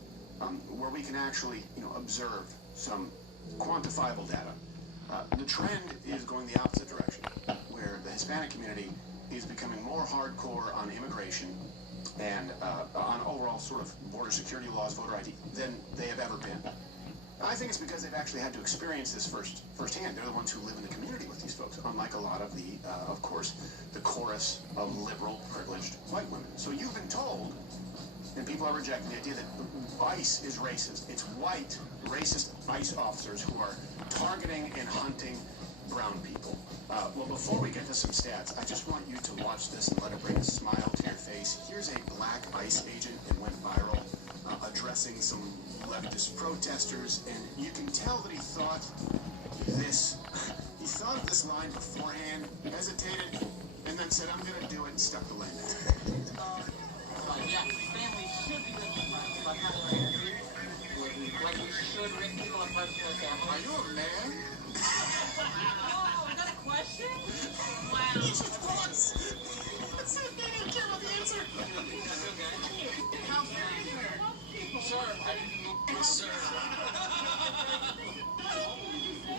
where we can actually, observe some quantifiable data, the trend is going the opposite direction, where the Hispanic community is becoming more hardcore on immigration and on overall sort of border security laws, voter ID, than they have ever been. I think it's because they've actually had to experience this firsthand. They're the ones who live in the community with these folks, unlike a lot of the, of course, the chorus of liberal, privileged white women. So you've been told, and people are rejecting the idea that ICE is racist. It's white, racist ICE officers who are targeting and hunting brown people. Well, before we get to some stats, I just want you to watch this and let it bring a smile to your face. Here's a black ICE agent that went viral, addressing some leftist protesters, and you can tell that he thought of this line beforehand, hesitated, and then said, I'm gonna do it, and stuck the landing. Yeah, families should be living by color and creed. Like we should rip people apart for families. Are you a man? Oh, is that a question? Wow. He just wants. That's it, they don't care about the answer. How fair is it? Sir, Sir.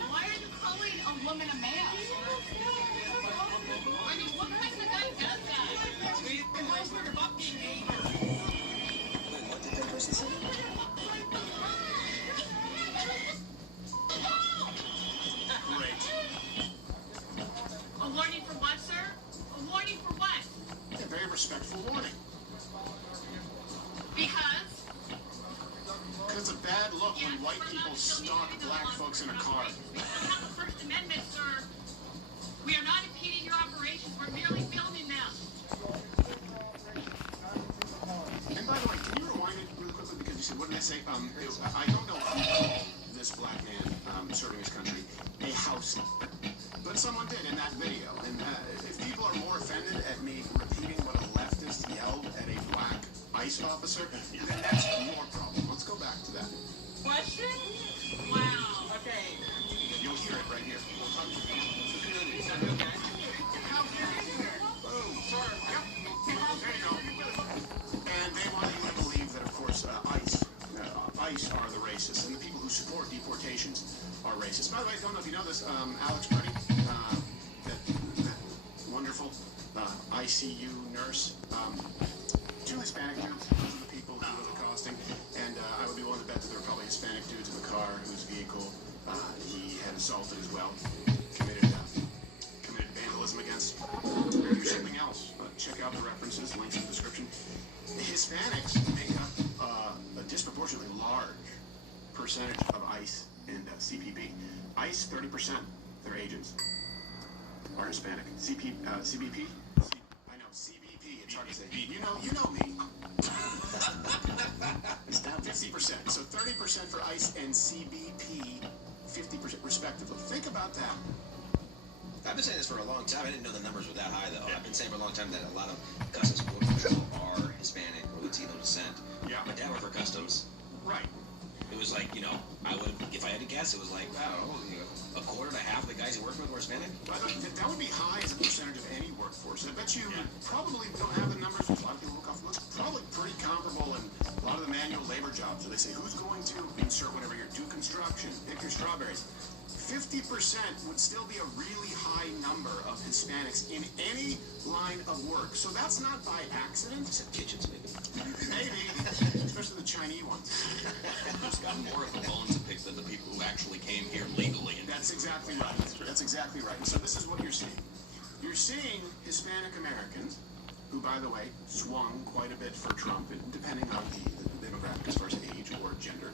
Why are you calling a woman a man? I mean, what kind of guy does that? And where's your fucking neighbor? Wait, what did that person say? Great. A warning for what, sir? A warning for what? A very respectful warning. Because? Because it's a bad look when white people stalk black folks in a car. We have the First Amendment, sir. We are not impeding your operations. We're merely filming them. And by the way, can you rewind it really quickly? Because you said, what did I say? I don't know who called this black man serving his country a house. But someone did in that video. And if people are more offended at me repeating what a leftist yelled at a black ICE officer, then that's your problem. Let's go back to that. Question? Wow. Okay. You'll hear it right here. How fair is it? Oh, sorry. Yep. There you go. And they want you to believe that, of course, ICE are the racists, and the people who support deportations are racist. By the way, I don't know if you know this, Alex Purdy, that wonderful ICU nurse, two Hispanic dudes, those are the people who was accosting, and I would be willing to bet that there were probably Hispanic dudes in the car whose vehicle he had assaulted as well, committed vandalism against. Here's something else. Check out the references, links in the description. The Hispanics make up a disproportionately large percentage of ICE and CBP. ICE, 30%, their agents are Hispanic. CBP? I know, CBP, it's hard to say. You know me. It's down 50%. So 30% for ICE and CBP, 50% respectively. Think about that. I've been saying this for a long time. I didn't know the numbers were that high, though. I've been saying for a long time that a lot of Customs and Border Patrol are Hispanic or Latino descent. Yeah. My dad worked for Customs. Right. It was like, I would, if I had to guess, it was like, I don't know, a quarter to half of the guys he worked with were Hispanic. That would be high as a percentage of any workforce. I bet you probably don't have the numbers, which a lot of people look off. Looks probably pretty comparable in a lot of the manual labor jobs where they say, who's going to insert whatever here, do construction, pick your strawberries. 50% would still be a really high number of Hispanics in any line of work. So that's not by accident. Except kitchens, maybe. Maybe, especially the Chinese ones. There's got more of a bone to pick than the people who actually came here legally. That's exactly right. That's exactly right. And so this is what you're seeing. You're seeing Hispanic Americans, who, by the way, swung quite a bit for Trump, depending on the demographic as far as age or gender.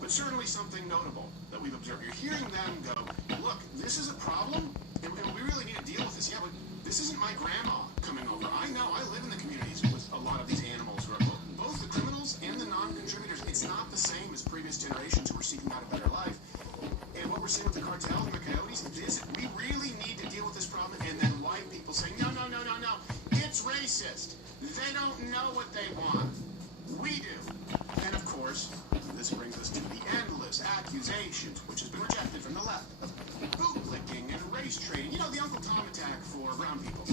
But certainly something notable that we've observed. You're hearing them go, look, this is a problem, and we really need to deal with this. Yeah, but this isn't my grandma coming over. I know, I live in the communities with a lot of these animals who are both the criminals and the non-contributors. It's not the same as previous generations who are seeking out a better life. And what we're seeing with the cartels and the coyotes is we really need to deal with this problem. And then white people saying, no, it's racist. They don't know what they want. We do. And of course, this brings us to the endless accusations, which has been rejected from the left, of bootlicking and race trading. The Uncle Tom attack for brown people.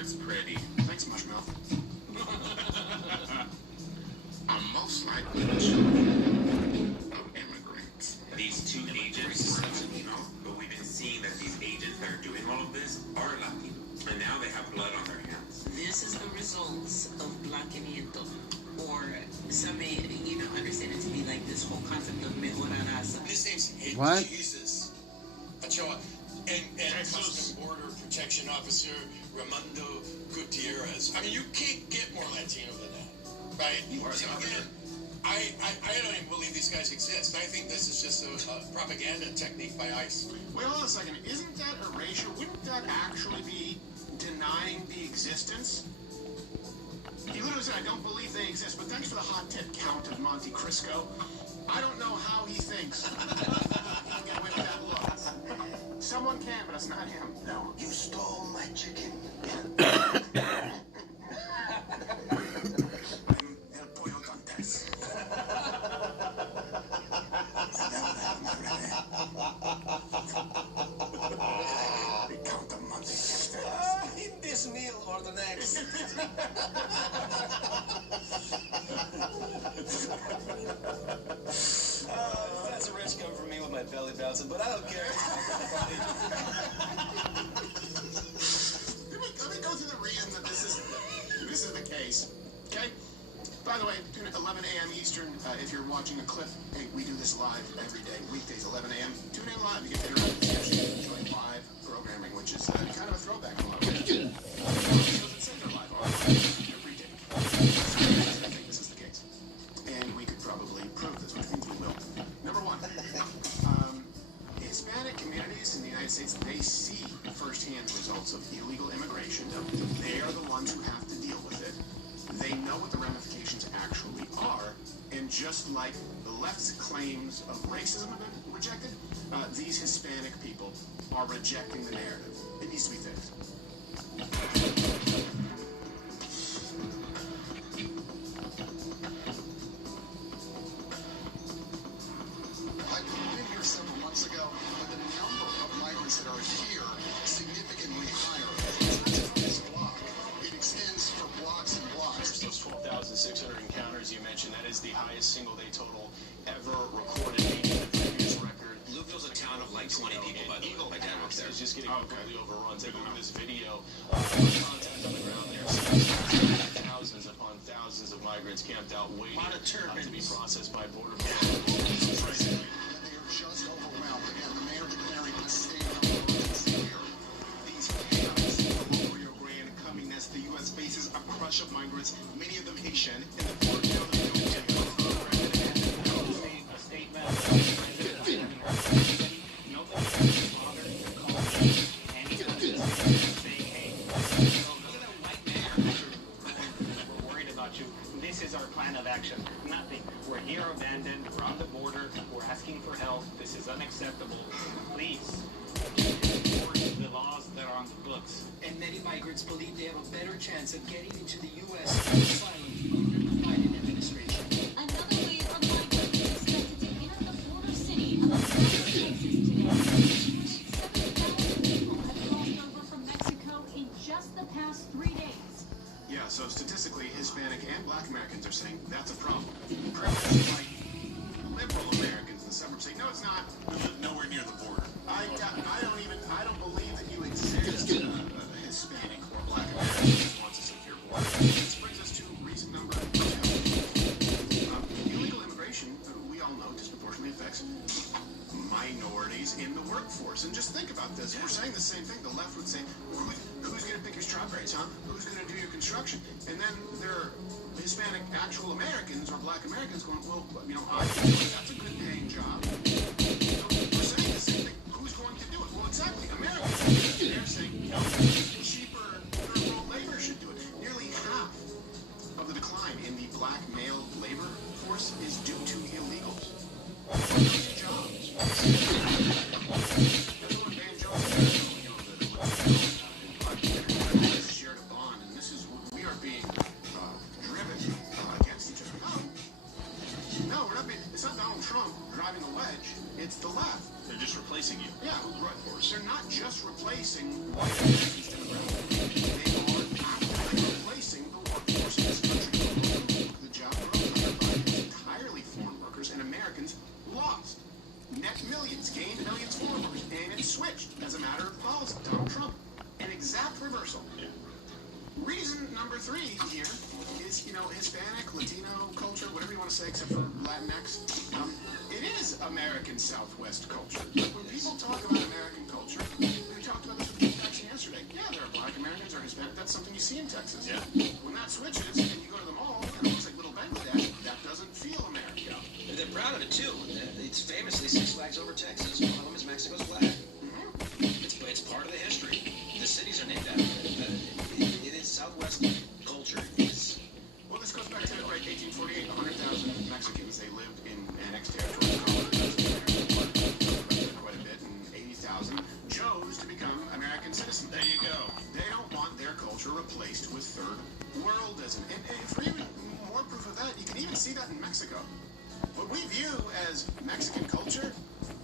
it's pretty. Thanks, Mushmouth. I'm most likely the children of immigrants. These two agents, but we've been seeing that these agents that are doing all of this are Latino. And now they have blood on their hands. This is the results of blanqueamiento, or some may, understand it to be like this whole concept of mejor raza. His name's What? Jesus. Ochoa. And Customs Border Protection Officer Ramondo Gutierrez. I mean, you can't get more Latino than that, right? So again, I don't even believe these guys exist. I think this is just a propaganda technique by ICE. Wait, hold on a second. Isn't that erasure? Wouldn't that actually be denying the existence? He literally said, I don't believe they exist, but thanks for the hot tip, Count of Monte Cristo. I don't know how he thinks he can get away with that look. Someone can, but it's not him. No, you stole my chicken. El pollo dantes. Count of Monte Cristo. In this meal or the next. That's a rich come from me with my belly bouncing, but I don't care. Let me go through the reasons that this is the case. Okay? By the way, tune in at 11 a.m. Eastern. If you're watching a clip, hey, we do this live every day, weekdays, 11 a.m. Tune in live. You get to interact with the session and enjoy live programming, which is kind of a throwback in a lot of ways. It doesn't say they're live on every day. I think this is the case. And we could probably prove this, which means we will. Number one, Hispanic communities in the United States, they see firsthand results of illegal immigration. They are the ones who have to deal with it. They know what the ramifications actually are, and just like the left's claims of racism have been rejected, these Hispanic people are rejecting the narrative. It needs to be fixed. I've been here several months ago, but the number of migrants that are here significantly higher. It's not just on this block. It extends for blocks and blocks. Those 12,600 encounters you mentioned, that is the highest single-day total ever recorded, beating the previous record. Lukeville's a town of like 20 people, by the way. My dad works there. It's just getting completely overrun. Take a look at this video. Contact on the ground there. Thousands upon thousands of migrants camped out waiting to be processed by Border Patrol. They are just overwhelmed. Again, the mayor declaring a state of emergency here. These chaos along Rio Grande coming as the U.S. faces a crush of migrants, many of them Haitian, in the port town of a statement nobody has bothered to call me any of this saying, hey, look at that white mayor. We're worried about you. This is our plan of action. Nothing. We're here abandoned. We're on the border. We're asking for help. This is unacceptable. Please, enforce the laws that are on the books. And many migrants believe they have a better chance of getting into the U.S. through asylum under the Biden administration. Another wave of migrants is expected to enter the border city of Texas today. 7,000 people have crossed over from Mexico in just the past 3 days. Yeah, so statistically, Hispanic and Black Americans are saying that's a problem. Privileged, like liberal Americans in the suburbs say, no, it's not. We live nowhere near the border. I don't believe that you exist, a Hispanic or Black American who wants a secure border. This brings us to reason number 2. Illegal immigration, we all know, disproportionately affects minorities in the workforce. And just think about this. We're saying the same thing. The left would say, who's going to pick your strawberries, huh? Who's going to do your construction? And then there are Hispanic actual Americans or Black Americans going, well, I think that's a good paying job. We're saying the same thing. Who's going to do it? Well, exactly. Americans. They're saying, no, cheaper third world labor should do it. Nearly half of the decline in the Black male labor force is due to illegals. Jobs. Shared a bond, and this is we are being driven against each other. No, we're not being. It's not Donald Trump driving a wedge. It's the left. They're just replacing you. Yeah, right. They're not just replacing white Americans, They are actively replacing the workforce in this country. The job growth hired by is entirely foreign workers, and Americans lost. Net millions, gained millions foreign workers, and it switched as a matter of policy. Donald Trump, an exact reversal. Reason number 3 here is, Hispanic, Latino culture, whatever you want to say, except for Latinx. It is American Southwest culture. When people talk about American culture, we talked about this with Jackson yesterday. Yeah, there are black Americans or Hispanic. That's something you see in Texas. Yeah. When that switches and you go to the mall and it looks like little Bangladesh, that doesn't feel American. They're proud of it too. It's famously Six Flags Over Texas. One of them is Mexico's flag. It's part of the history. The cities are named after it. It is Southwest culture. Well, this goes back to 1848. 100,000 Mexicans. They lived in annexed territories. Quite a bit, and 80,000 chose to become American citizens. There you go. They don't want their culture replaced with third worldism. And for even more proof of that, you can even see that in Mexico. What we view as Mexican culture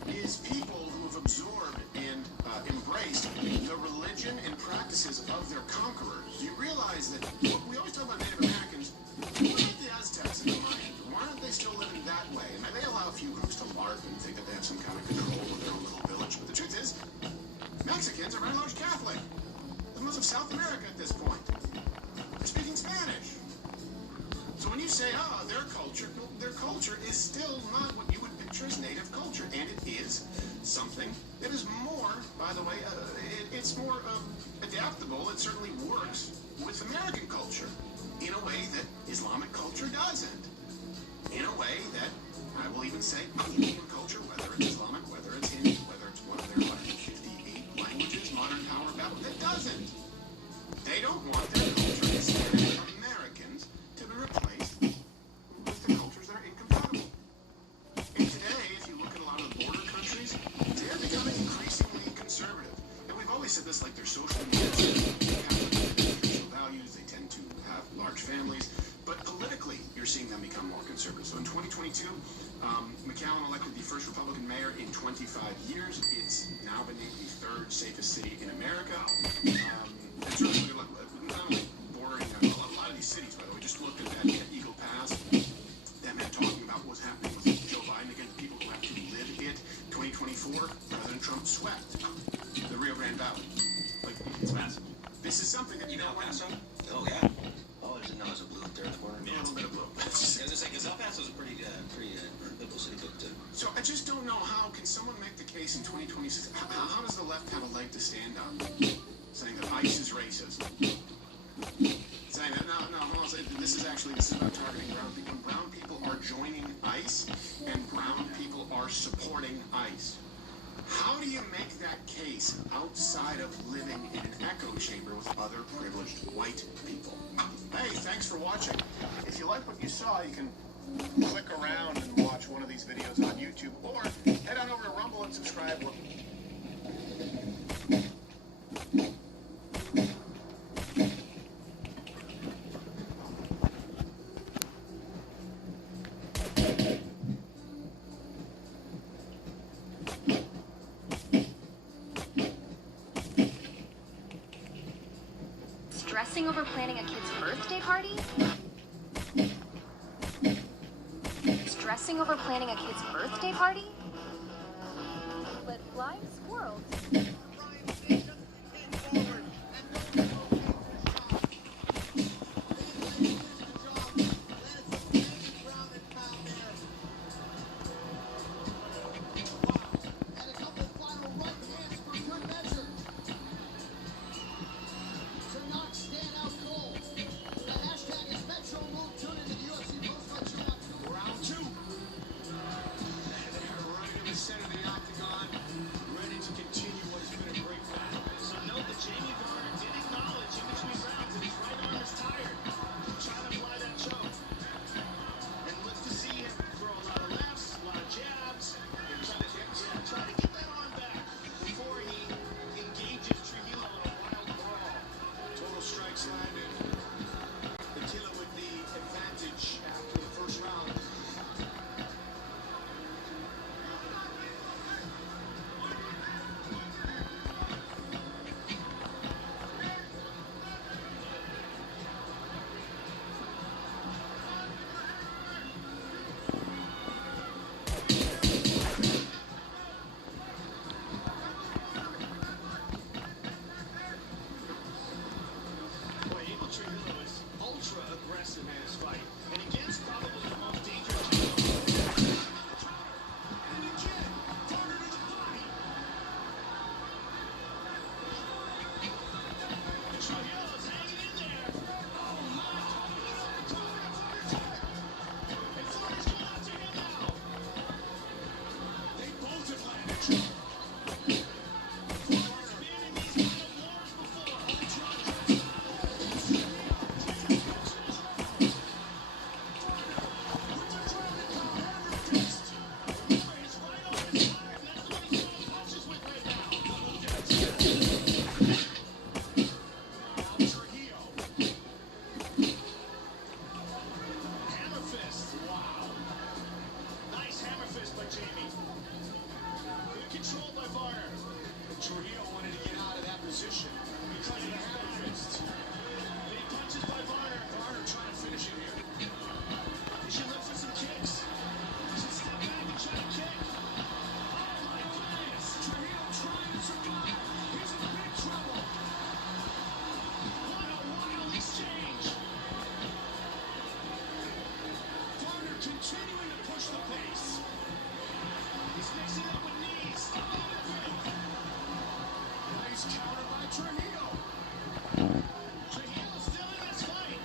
is people who have absorbed and embraced the religion and practices of their conquerors. Do you realize that we always talk about Native Americans? What about the Aztecs and the Mayans? Why aren't they still living that way? And they allow a few groups to LARP and think that they have some kind of control with their own little village. But the truth is, Mexicans are very large Catholic. They're most of South America at this point. They're speaking Spanish. So when you say, their culture is still not what you would picture as native culture. And it is something that is more, by the way, it's more adaptable. It certainly works with American culture in a way that Islamic culture doesn't. In a way that, I will even say, Indian culture, whether it's Islamic, whether it's Hindu, whether it's one of their 158 languages, modern power battle, that doesn't. They don't want their culture, Hispanic Americans, to be replaced with the cultures that are incompatible. And today, if you look at a lot of the border countries, they're becoming increasingly conservative. And we've always said this, like their social media, traditional values, they tend to have large families. But politically, you're seeing them become more conservative. So in 2022, McAllen elected the first Republican mayor in 25 years. It's now been named the 3rd safest city in America. It's really not only bordering a lot of these cities, by the way. Just looked at that Eagle Pass. Them talking about what's happening with Joe Biden against people who have to live it. 2024, President Trump swept the Rio Grande Valley. Like, it's massive. This is something that you know. El Paso? Oh yeah. Oh, there's a blue there in the corner. Yeah, a little bit of blue. I was gonna say, because El Paso's a pretty liberal city, but. So I just don't know how can someone make the case in 2026? How does the left have a leg to stand on, saying that ICE is racist? Saying that no, hold on, this is about targeting brown people. When brown people are joining ICE and brown people are supporting ICE, how do you make that case outside of living in an echo chamber with other privileged white people? Hey, thanks for watching. If you like what you saw, you can click around and watch one of these videos on YouTube, or head on over to Rumble and subscribe. Stressing over planning a kid's birthday party? Stressing over planning a kid's birthday party? But flying squirrels. Continuing to push the pace. He's mixing up with knees. Nice counter by Trujillo. Trujillo still in this fight.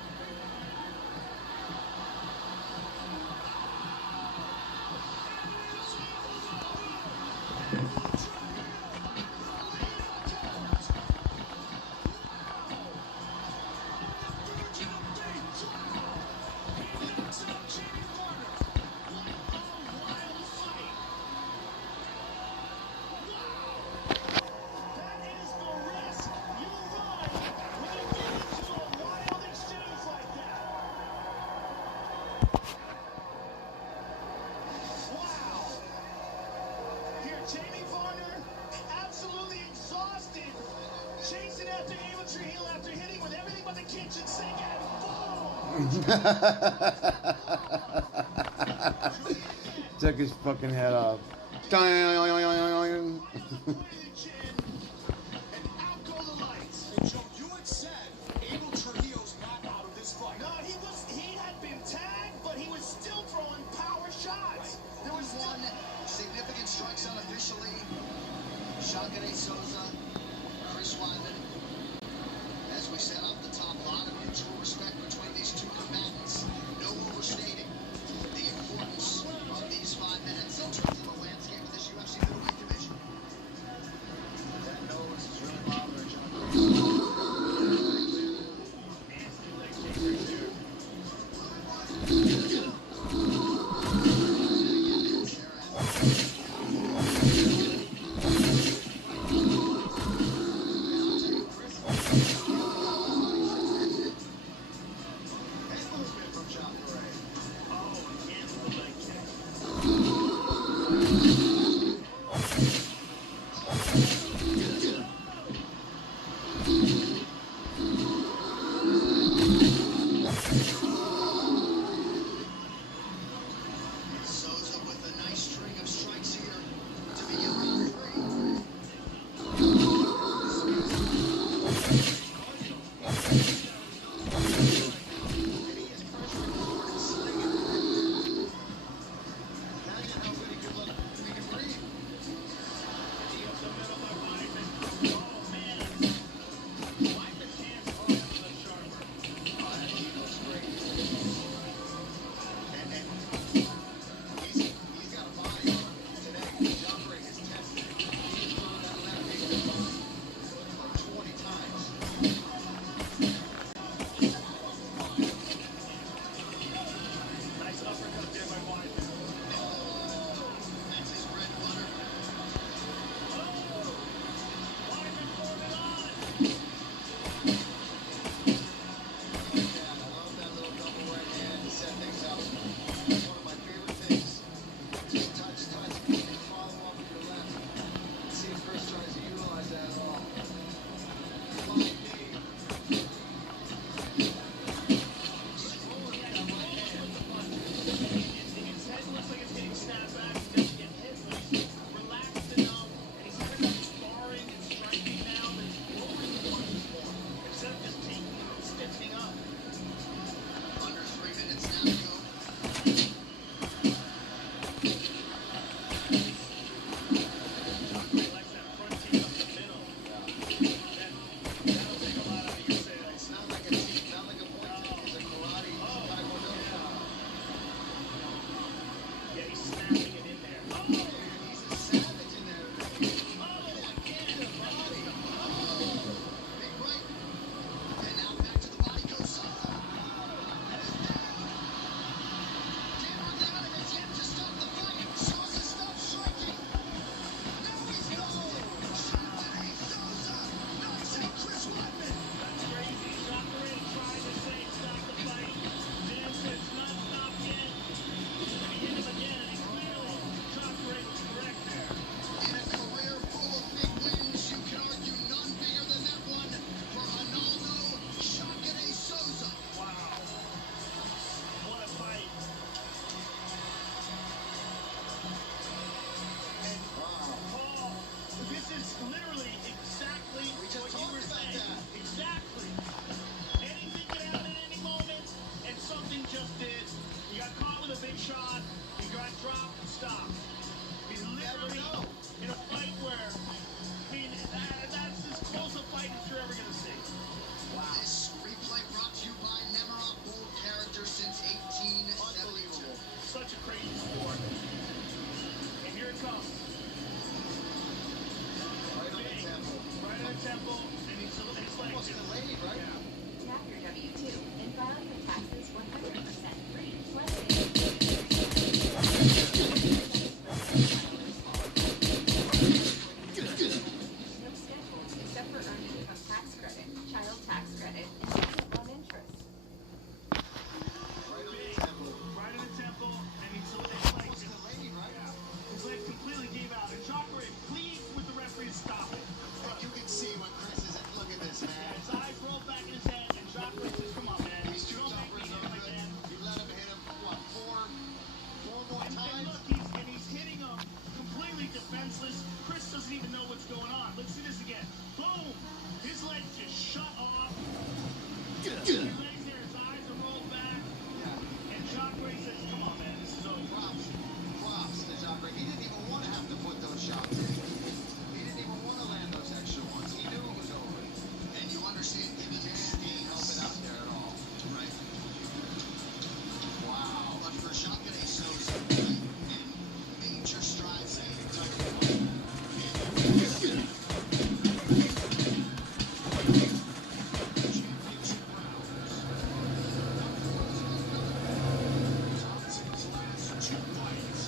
Jamie Varner, absolutely exhausted, chasing after Amateur Heel after hitting with everything but the kitchen sink and boom! Took his fucking head off. And out go the lights. And Joe, you had said Abel Trujillo's not out of this fight. No, he had been tagged, but he was still throwing power shots. There was one significant strike zone officially. Shakare Souza, Chris Wyman. As we said off the top, a lot of mutual respect between these two combatants. No overstating the importance of these 5 minutes in terms of the landscape of this UFC middleweight division. That nose is really bothering John. shot, he got dropped and stopped. He's literally in a fight where, I mean, that's as close a fight as you're ever going to see. Wow. This replay brought to you by Nemiroff, bold character since 1872. Such a crazy sport. And here it comes. Right on the temple. Right on the temple, and he's like... Almost gonna lay, right? Yeah. Tap your W-2 and file your taxes 100% free. Plus no schedules except for earned income tax credit, child tax credit, and student loan interest. Right on the temple. Right in the temple, and he's like... His legs completely gave out, and Chakra pleads with the referee to stop it. You can see when Chris is... Look at this, man. Yeah, his eyes roll back in his head, and Chakra says, come on, man. These two Don't make me jumpers hit are him good. again. You let him hit him, what, four more And times? look, he's hitting him completely defenseless. Chris doesn't even know what's going on. Let's see this again. Boom! His legs just shut off. He lays there, his eyes are rolled back. Yeah. And Chakra says, come on, man, this is over. Props to Jacques. He didn't even want to have to put those shots in. He didn't even want to land those extra ones. He knew it was over. And you understand he didn't help it out there at all. Right. Wow. But for Jacques, he shows major strides in title. Championship rounds. Thompson's last two fights.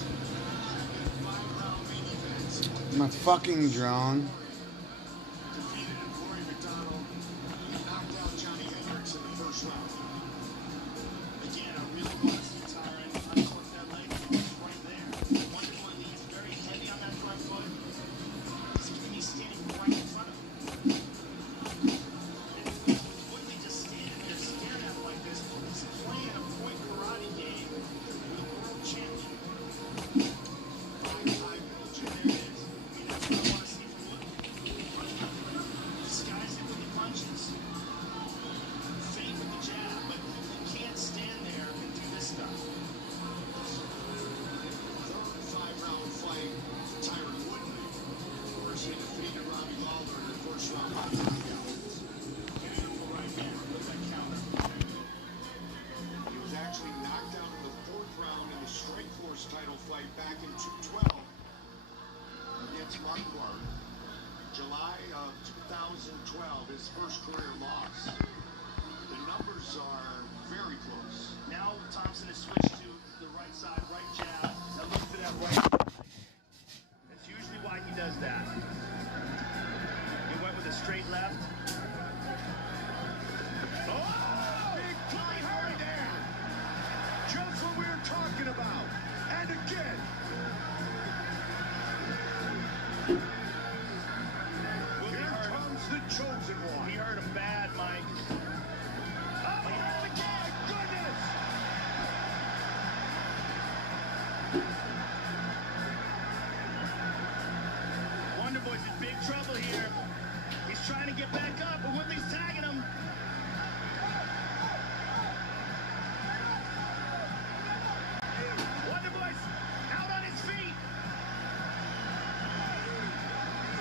Five-round main events. My fucking drone. Defeated Corey McDonald. He knocked out Johnny Hendricks in the first round. Again, a real rusty tyrant. Uncork that leg right there. Wonder why he's very heavy on that front foot. He's standing right in front of him. Wouldn't he just stand there staring at him like this? He's playing a point karate game with a world champion. Five-time world champion. There it is. I mean, that's what I want to see from Wood. Disguise it with the punches. Fake with the jab, but you can't stand there and do this stuff. Third five-round fight. Tyron Woodley. Of course, he defeated Robbie Lawler in the first round by knockouts. Beautiful right hand with that counter. He was actually knocked out in the fourth round in the Strikeforce title fight back in 2012 against Mark Clark. July of 2012, his first career loss. The numbers are very close. Now Thompson has switched to the right side, right jab. Now look for that right. That's usually why he does that. He went with a straight left. Oh! Big play right there! Just what we were talking about. And again. Here comes the chosen one. He hurt him bad, Mike. Oh, my goodness! Wonder Boy's in big trouble here. He's trying to get back up, but Woodley's tagging him. Wonder Boy's out on his feet.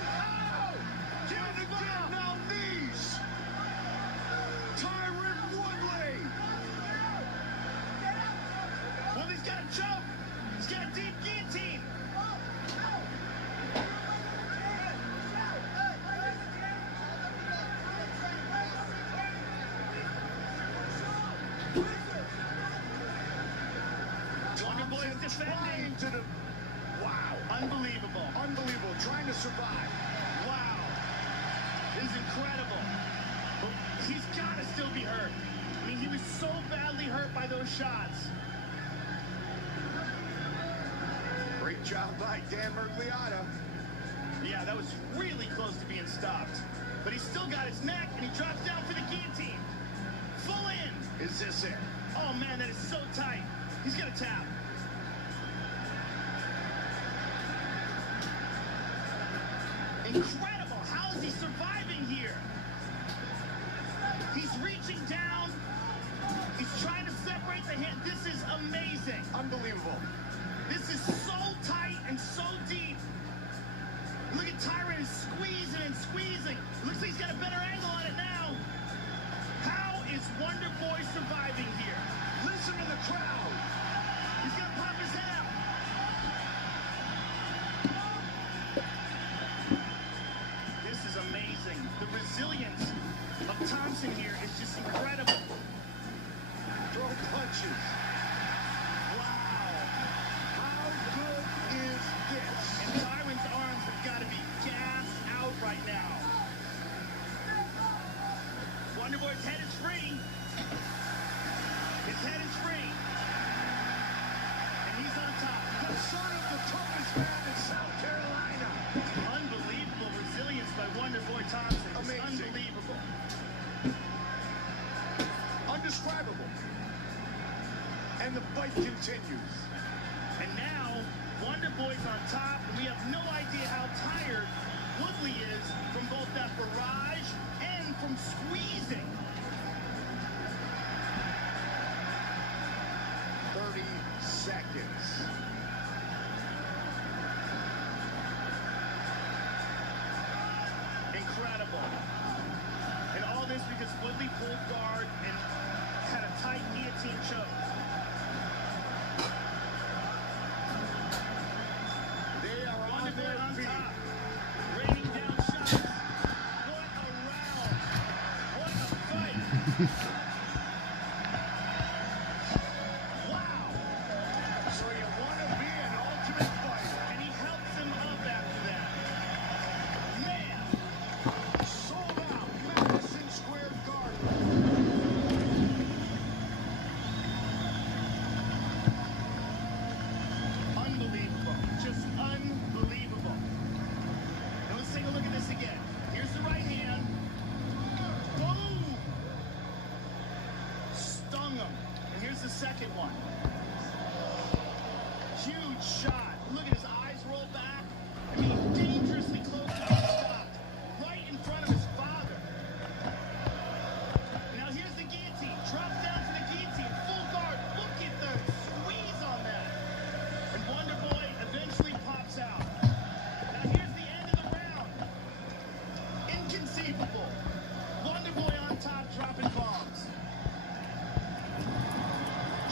Oh! And again, now knees! Tyron Woodley! Woodley's got a choke. He's got a deep guillotine. Wonder Boy's defending. To the... Wow. Unbelievable. Unbelievable. Trying to survive. Wow. This is incredible. But he's got to still be hurt. I mean, he was so badly hurt by those shots. Great job by Dan Mergliata. Yeah, that was really close to being stopped. But he's still got his neck, and he drops down for the guillotine. Full in. Is this it? Oh, man, that is so tight. He's going to tap. Incredible. How is he surviving here? He's reaching down. He's trying to separate the hand. This is amazing. amazing. Unbelievable. This is so tight and so deep. Look at Tyron squeezing and squeezing. Looks like he's got a better angle on it now. How is Wonder Boy surviving here? Listen to the crowd. He's gonna pop his head out. This is amazing. The resilience of Thompson here is just incredible. Throw punches. Wow. How good is this? And Tyron's arms have got to be gassed out right now. Wonder Boy's head is free. His head is free. And he's on top. The son of the toughest man in South Carolina. Unbelievable resilience by Wonder Boy Thompson. It's Amazing. unbelievable. Undescribable. And the fight continues. And now, Wonder Boy's on top, and we have no idea how tired Woodley is from both that barrage and from squeezing. 30 seconds. Incredible. And all this because Woodley pulled guard and had a tight guillotine choke. They are on Wonder Boy their on feet. top, raining down shots. What a round. What a fight. Wow. So you want to be an ultimate fighter. And he helps him up after that. Man. Sold out Madison Square Garden. Unbelievable. Just unbelievable. Now let's take a look at this again. Here's the right hand. Boom! Stung him. And here's the second one. Huge shot. Look at his eyes roll back. I mean, dangerously close to being stopped. Right in front of his father. Now here's the guillotine. Drops down to the guillotine. Full guard. Look at the squeeze on that. And Wonder Boy eventually pops out. Now here's the end of the round. Inconceivable. Wonder Boy on top, dropping bombs.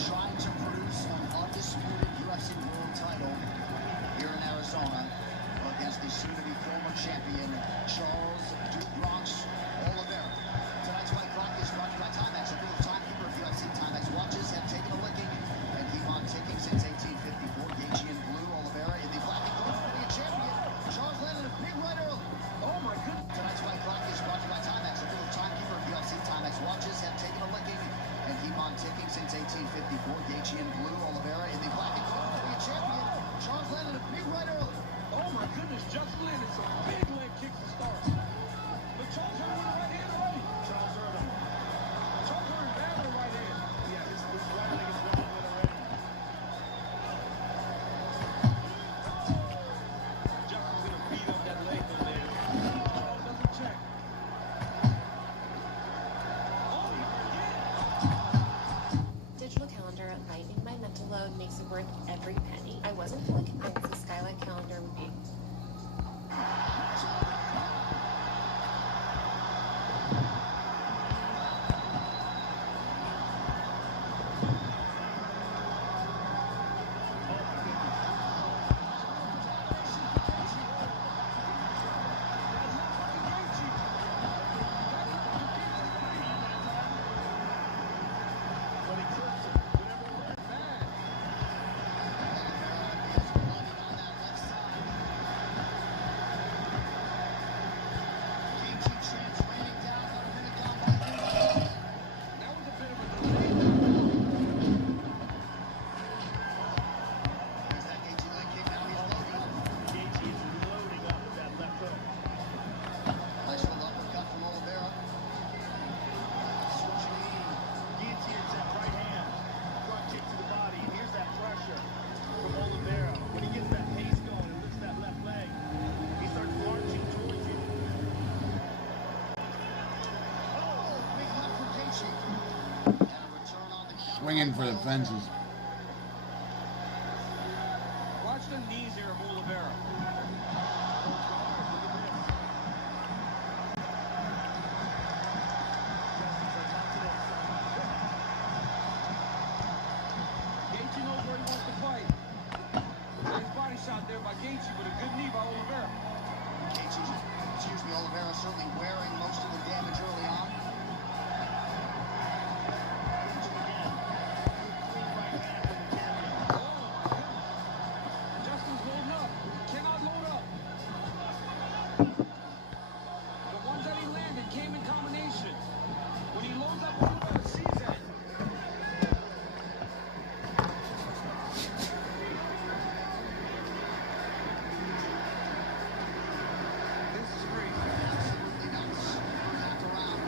Trying to produce an undisputed UFC world title here in Arizona against the soon-to-be former champion Charles Bronx Oliveira. Tonight's fight clock is brought to you by Timex, a real timekeeper of UFC. Timex watches have taken a licking and keep on ticking since 1854. Gaethje in blue, Oliveira in the black and gold, the champion. Charles landed a big right early. Oh my goodness! Tonight's fight clock is brought to you by Timex, a real timekeeper of UFC. Timex watches have taken a licking and keep on ticking since 1854. Gaethje in blue, Oliveira in the black and gold, the champion. Charles landed a big right early. Oh my goodness, just landed some big leg kicks to start. But Charles hurt with a right hand already. Charles hurt him. Charles hurt him bad with a right hand. Yeah, this right leg is rolling with already. Justin's gonna beat up that leg though, man. Charles doesn't check. Oh, yeah. Digital calendar lightening my mental load makes it worth every penny. I wasn't fully convinced the Skylight calendar would be. But he clips him. Whatever worked, bad. Swinging for the fences. Good knees here of Oliveira. Gaethje knows where he wants to fight. Nice body shot there by Gaethje, but a good knee by Oliveira. Oliveira certainly wearing most of the damage early on. Justin's loading up. Cannot load up. The ones that he landed came in combination. When he loads up, Oliveira sees it. This is crazy. Absolutely nuts. Back around.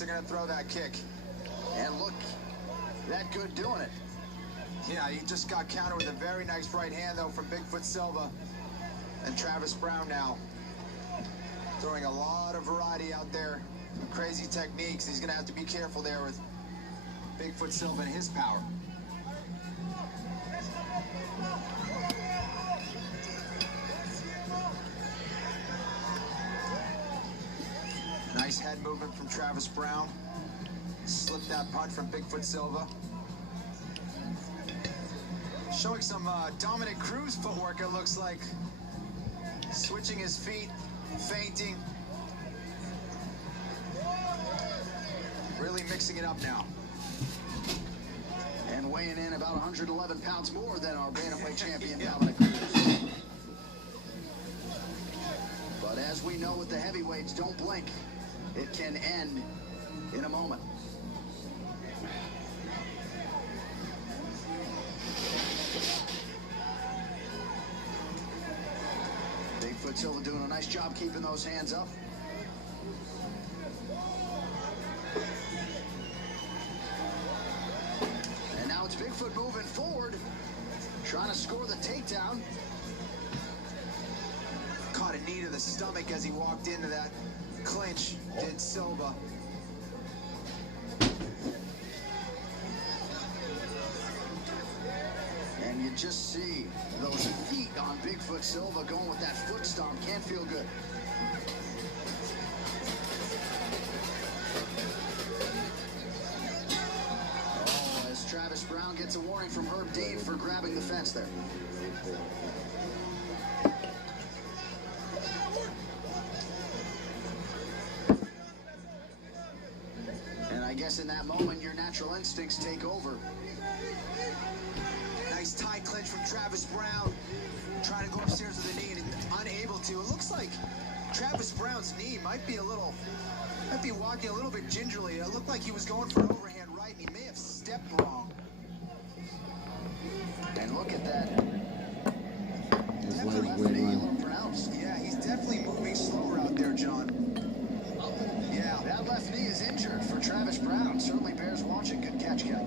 Are going to throw that kick. And look, that good doing it. Yeah, he just got countered with a very nice right hand, though, from Bigfoot Silva. And Travis Brown now throwing a lot of variety out there. Crazy techniques. He's going to have to be careful there with Bigfoot Silva and his power. Nice head movement from Travis Brown. Slipped that punch from Bigfoot Silva. Showing some Dominic Cruz footwork, it looks like. Switching his feet, feinting. Really mixing it up now. And weighing in about 111 pounds more than our bantamweight champion, Dominic Cruz. But as we know with the heavyweights, don't blink. It can end in a moment. Bigfoot Silva doing a nice job keeping those hands up. And now it's Bigfoot moving forward, trying to score the takedown. Caught a knee to the stomach as he walked into that clinch, did Silva. And you just see those feet on Bigfoot Silva going with that foot stomp. Can't feel good. Oh, as Travis Brown gets a warning from Herb Dean for grabbing the fence there. guess in that moment, your natural instincts take over. Nice tight clinch from Travis Brown. Trying to go upstairs with the knee and unable to. It looks like Travis Brown's knee might be walking a little bit gingerly. It looked like he was going for an overhand right, and he may have stepped wrong. And look at that. His leg way wrong. Yeah, he's definitely moving slower out there, John. Yeah, that left knee is injured for Travis Brown. Certainly bears watching. Good catch, Cal.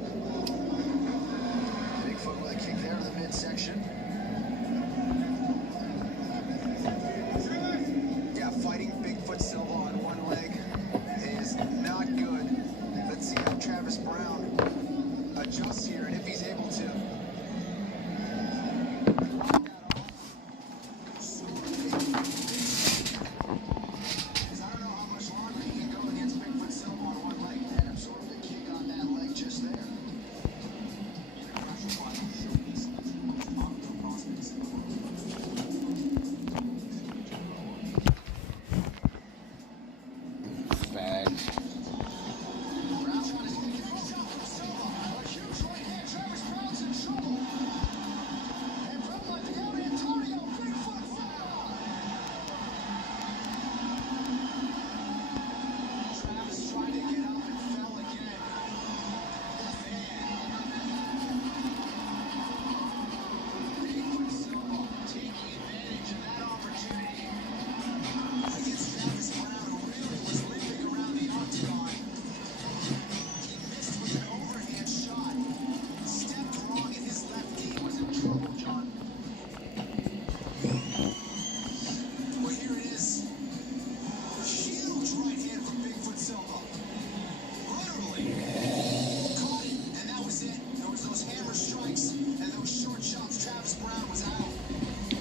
Bigfoot with a kick there to the midsection. Yeah, fighting Bigfoot Silva on one leg is not good. Let's see how Travis Brown adjusts here and if he's able to.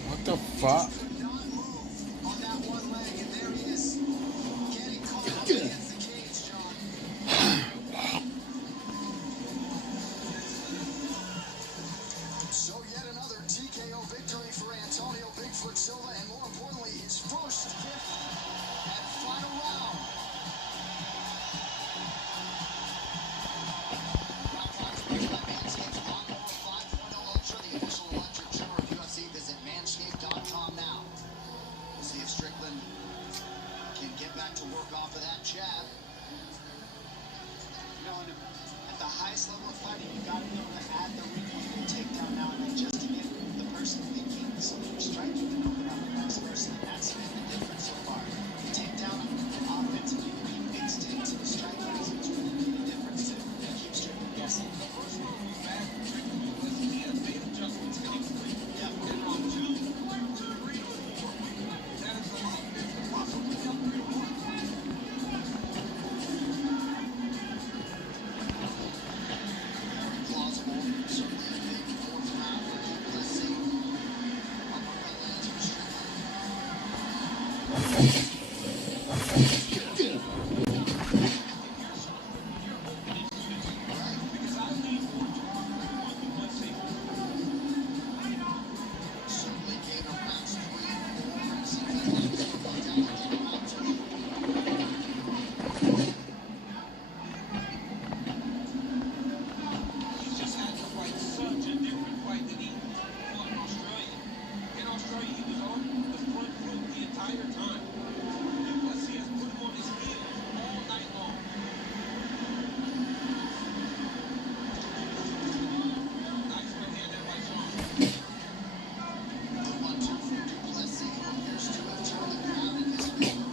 What the fuck? So yet another TKO victory for Antonio Bigfoot Silva, and more importantly, his first, fifth, and final round. The official electric trimmer of UFC. Visit manscaped.com now. We'll see if Strickland can get back to work off of that jab. You know, at the highest level of fighting, you got to be able to add the recoil and takedown now and then just to get the person thinking something you're striking and open up the next person. That's been the difference so far. The takedown offensively, big mistakes in the striking is really made a difference to keep Strickland guessing. The first round was bad for Strickland because he has made adjustments constantly. Yeah. In round 2, 3, 4, that is a lot different. Possibly up 3-1. Plausible, certainly a big fourth round for Duplessis. Uppercut lands for certainly gave him rounds 3 and 4 and round 2. He's just had to fight such a different fight than he fought in Australia. In Australia, he was on the front foot the entire time. Duplessis has put him on his heels all night long. Nice right hand there by Sean. The 1-2 for Duplessis, who appears to have turned the crowd in his favor.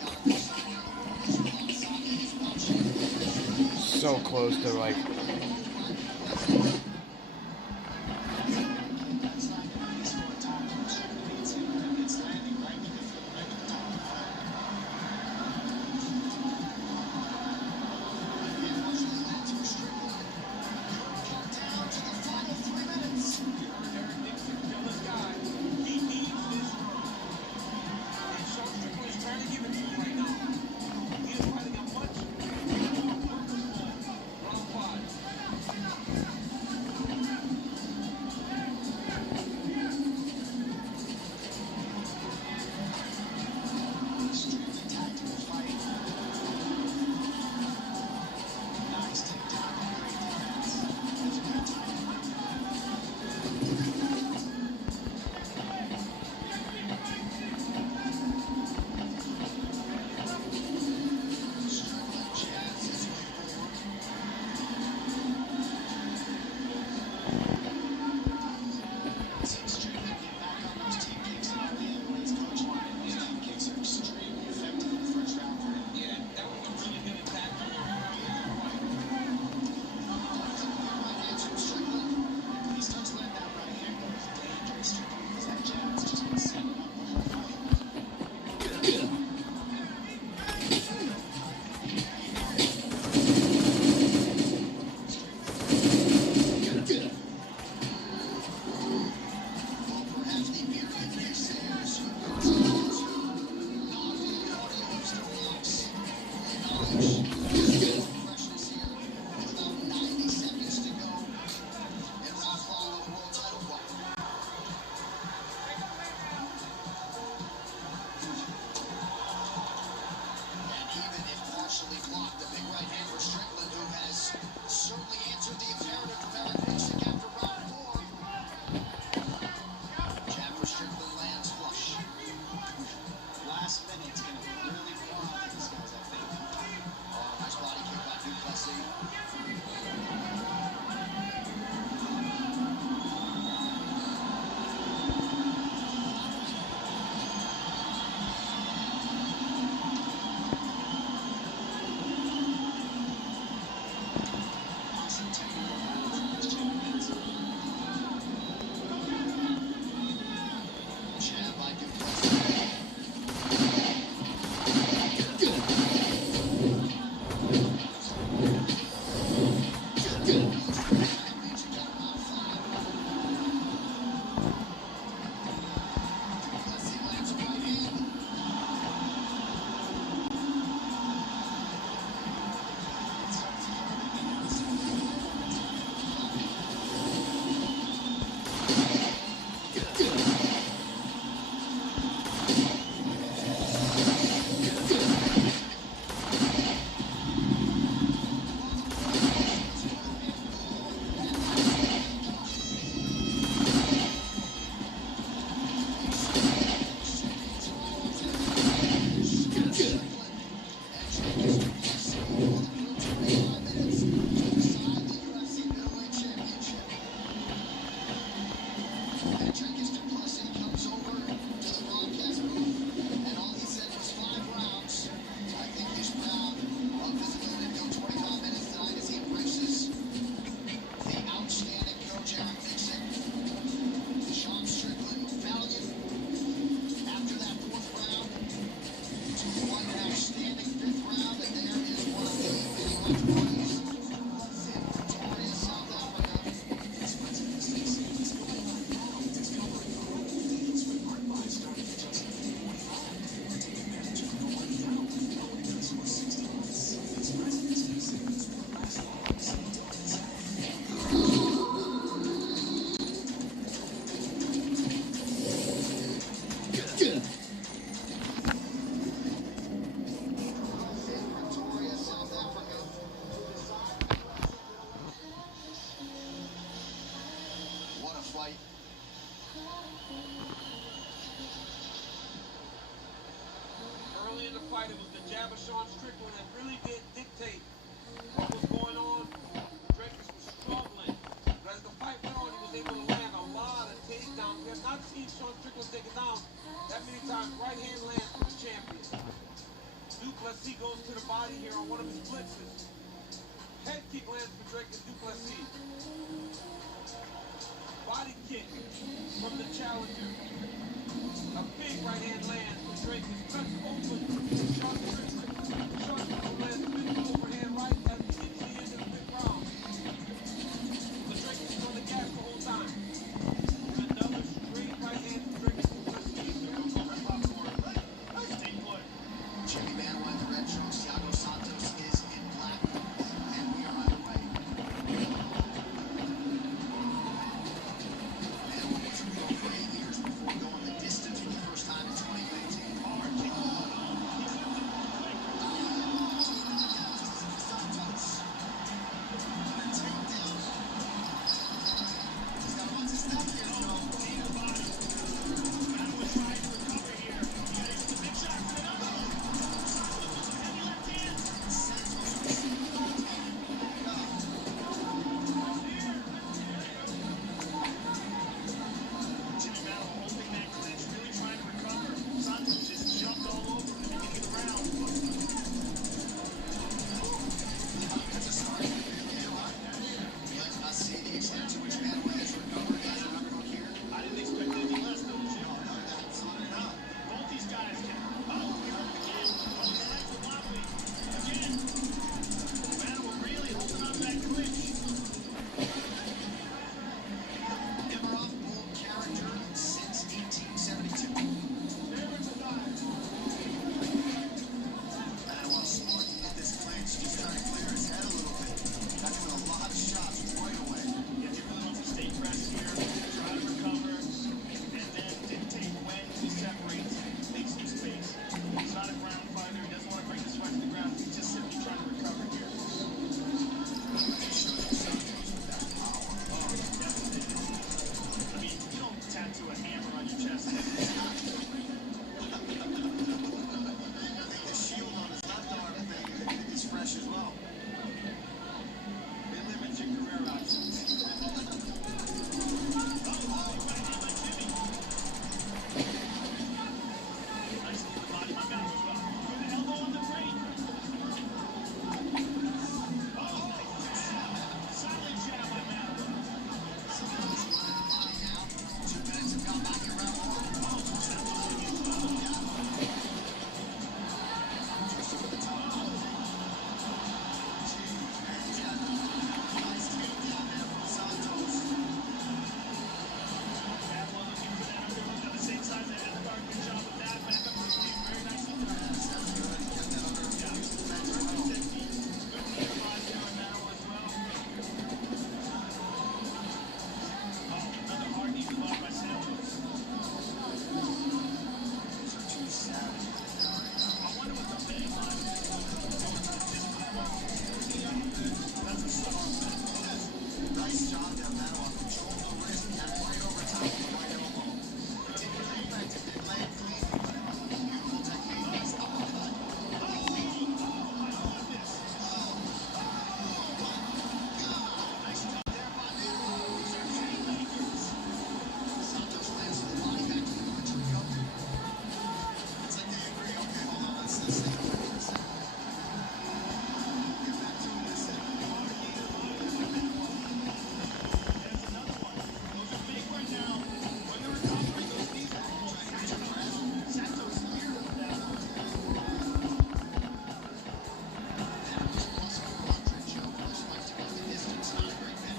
Got a good shot on the board alongside his well-shaped. So close to like. Right now. He is fighting a much more purposeful round 5. fight. It was the jab of Sean Strickland that really did dictate what was going on. Dreyfus was struggling. But as the fight went on, he was able to land a lot of takedowns. We have not seen Sean Strickland take it down that many times. Right hand lands for the champion. Duplessis goes to the body here on one of his blitzes. Head kick lands for Dreyfus Duplessis. Body kick from the challenger. A big right hand lands for Dreyfus. Cuts open Sean Strickland. Sean Strickland lands a big overhand right as he gets to the end of the fifth round. The Dreyfus is on the gas the whole time. Another straight right hand from Dreyfus Duplessis. Stay put. Jimmy Manuel in the red trunks, Thiago Santos is in black, and we are underway. Manuel was a pro for 8 years before going the distance for the first time in 2019. Hard kick. Santos. And a takedown. He's got lots of stuff here, Joe. Manuel's trying to recover here. He got into the big shot for another. Heavy left hand. Jimmy Manuel holding that clinch, really trying to recover. Santos just jumped all over him at the beginning of the round. That's a start. Let us see the extent to which Manuel has recovered. Guys, remember from here? I didn't expect anything less, though, Jim. No, absolutely not. Both these guys can. Oh, he hurt again. Oh, his legs are wobbly. Again. Manuel really holding on to that clinch. Nemiroff, bold character since 1872. Never to die. Manuel smart to hit this clinch, just trying to clear his head a little bit. Got him a lot of shots right away. Yeah, he really wants to stay pressed here, try to recover, and then dictate when to separate, make some space. He's not a ground fighter. He doesn't want to bring this fight to the ground. He's just simply trying to recover here. Just showed you Santos with that power. Oh, definitely. I mean, you don't tattoo a hammer on your chest. I think the shield on his left arm is fresh as well. It limits your career options. Nice to the body by Manuel as well. With an elbow on the brain. Oh, solid jab by Manuel. Santos running the body now. 2 minutes have gone back around one. Just over the top. Jeez, man, he's got a nice takedown there from Santos. Manuel looking for that underhook on the same side as that other guard. Good job with that. Back up to his feet. Very nicely done. Sounds good. Kept that under his defense as well. Good knee applied there on Manuel as well. Oh, another hard knee blocked by Santos. These are two savages now right now. I wonder what the betting line is. That's a star. Nice job there, Manuel. Controlled the wrist, got right over top of the right elbow. Particularly effective. Didn't land clean. Beautiful technique. Nice uppercut. Nice job there by Manuel. These are haymakers. Santos lands to the body, back to the clinch recovery. It's like they agree. Okay, hold on. Let's stay here for a second. Get back to him this second. There's another one. Those are big right now. When they're recovering, those knees are all Santos speared him with that one. Manuel's plus 400, Joe. Most like to go the distance. Not a great bet.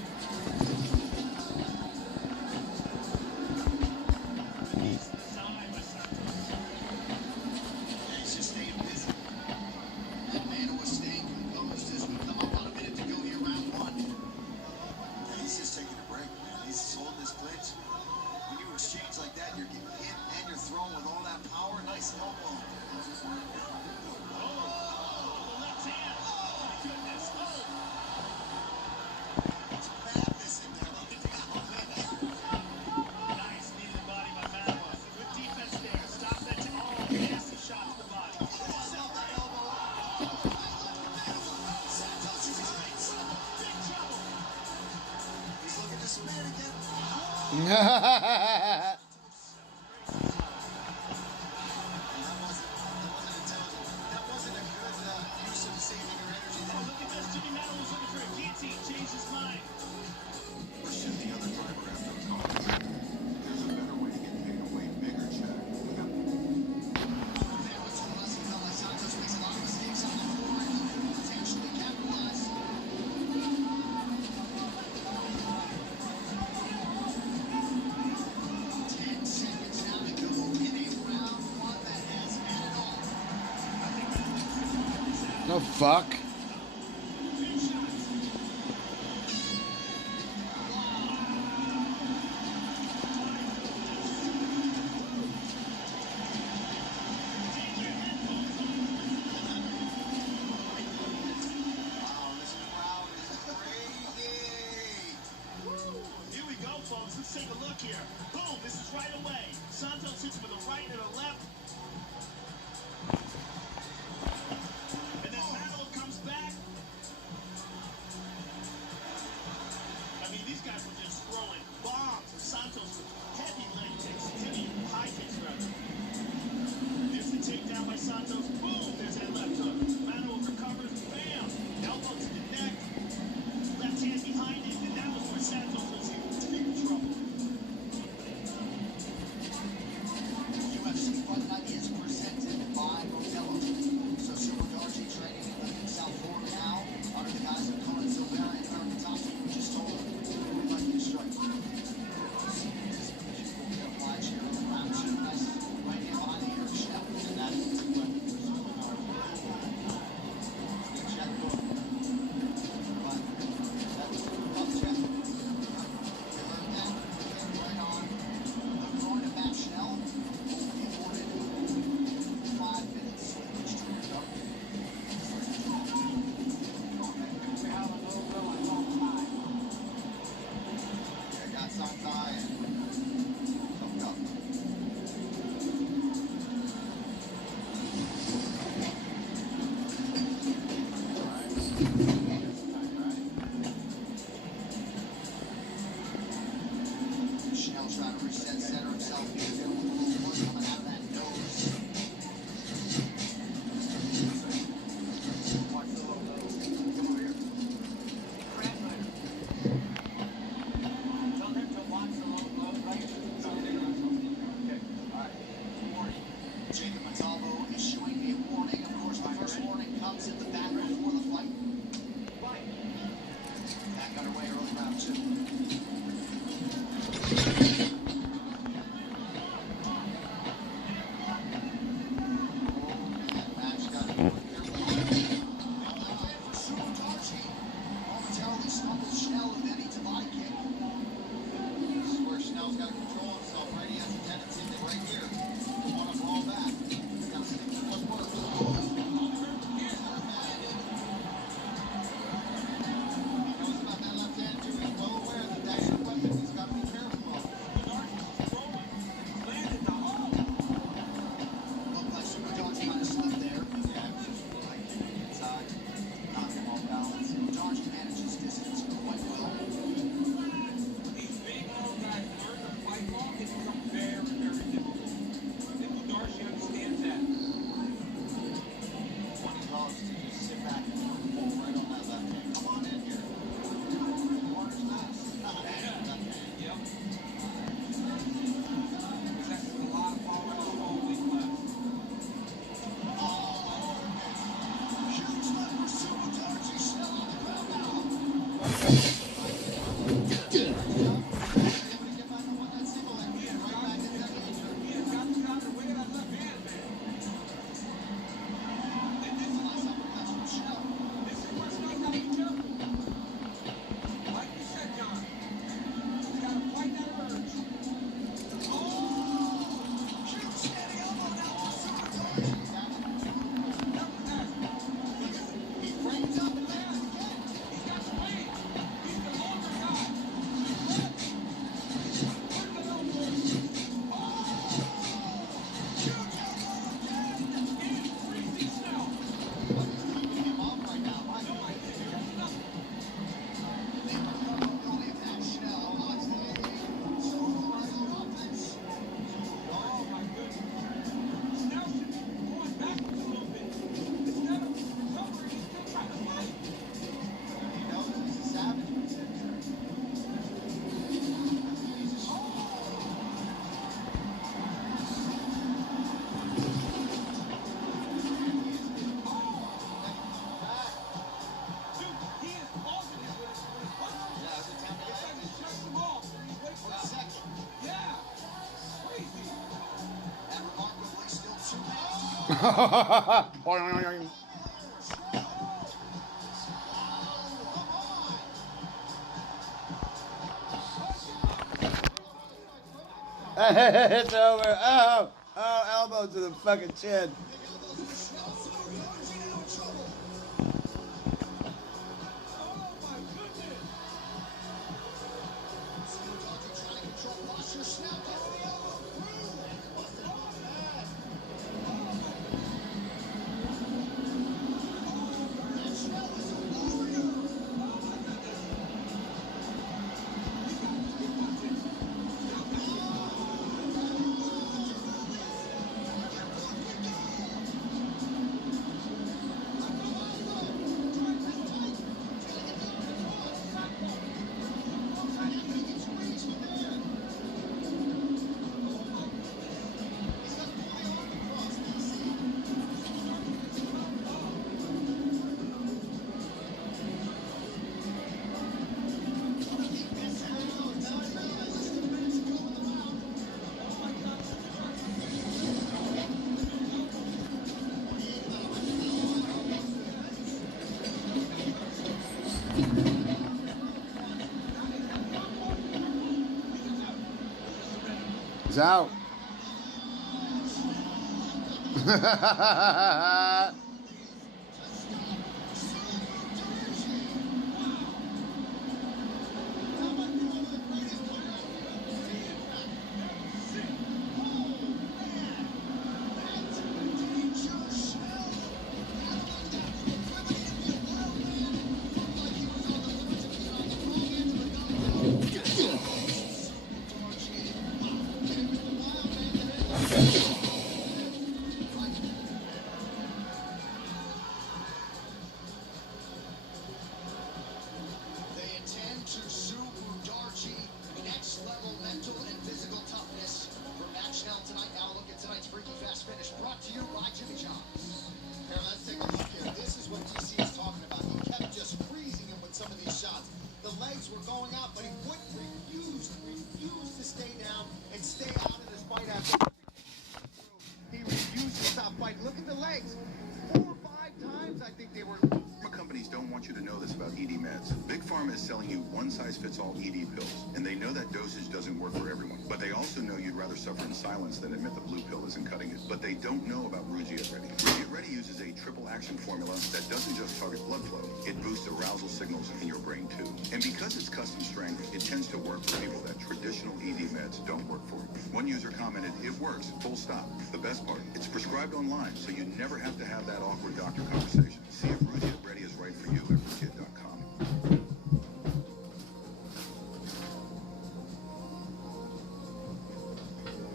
Knees to the side by Santos. Yeah, he's just staying busy. And Manuel staying composed as we come up on a minute to go here, round one. Yeah, he's just taking a break, man. He's holding his clinch. When you exchange like that, you're getting hit and you're thrown with all that power. Nice elbow. Oh, the left hand. Oh, my goodness. Oh. Some madness in there. Nice knee to the body by Manuel. Good defense there. Stop that. Oh, nasty shot to the body. Oh, Oh, fuck. Here we go, folks. Let's take a look here. Boom, this is right away. Santos hits with a right and a left. And then Manuel comes back. I mean, these guys were just throwing bombs. Santos with heavy leg kicks, heavy high kicks, rather. There's the takedown by Santos. Boom, there's that left hook. Manuel recovers. Bam, elbow to the neck. Left hand behind it, and that was where Santos was in big trouble. UFC Fight Night is presented by Modelo. So Super Darcy training in South Florida now under the guys of Conan Silvera and Eric Thompson, who just told him we'd like you to strike. Oblige here in round 2. Nice right hand behind the ear shell. And that is what check book. But that was a tough check. You heard that? Came right on. Looking on to Matt Schnell. He awarded 5 minutes. Which turned up. Yeah, got some guy and hooked up. Schnell trying to reset center himself. He's feeling a little blood coming out of that nose. Watch the logo. Come over here. Tell him to watch the low blow, right? Okay, all right. Warning. Jacob Montalvo issuing a warning. Of course, the first warning comes in the back before the fight. Right. Back underway early round 2. Match got for Super Darcy. Momentarily stumbles Schnell and then he to body kick. This is where Schnell's got to control himself, right? He has a tendency to right here. Want to brawl back. Got to stick to what works. He knows about that left hand too. He's well aware that that's the weapon he's got to be careful of. Looked like Super Darcy kind of slipped there. Yeah, it was just like inside, knocked him off balance. Super Darcy manages distance quite well. These big old guys learn to fight long and become very, very difficult. Nico Darcy understands that. When he loves to just sit back and pull right on that left hand. Come on in here. Corner's nice. Yep. Possesses a lot of power in the whole weight class. Huge left for Super Darcy. Schnell on the ground now. He has got to out the way of that left hand, man. And this is where Snell's got to be careful. Like you said, John, he's got to fight that urge. Huge standing elbow now on Super Darcy. He frames up and lands again. He's got the weight. He's the longer guy. Put the elbow. Huge elbow again. And freezing Snell. Keeping him off right now. Why do I think there's nothing? Schnell locks the leg. So far, offense. Oh my goodness. Snell should be going backwards a little bit. Instead of recovering, he's still trying to fight. He knows he's a savage. Dude, he is pausing it with his punches. Yeah, it's a tempo. It's like he shuts him off. He's waiting for A second. Yeah. Crazy. And remarkably, still 2 minutes to go. Boing. Schnell It's over. Oh, elbow to the fucking chin. He's out. One-size-fits-all ED pills, and they know that dosage doesn't work for everyone. But they also know you'd rather suffer in silence than admit the blue pill isn't cutting it. But they don't know about Get Ready. Get Ready uses a triple action formula that doesn't just target blood flow, it boosts arousal signals in your brain too. And because it's custom strength, it tends to work for people that traditional ED meds don't work for. One user commented, "It works, full stop." The best part, it's prescribed online, so you never have to have that awkward doctor conversation. See if Get Ready is right for you at rugit.com.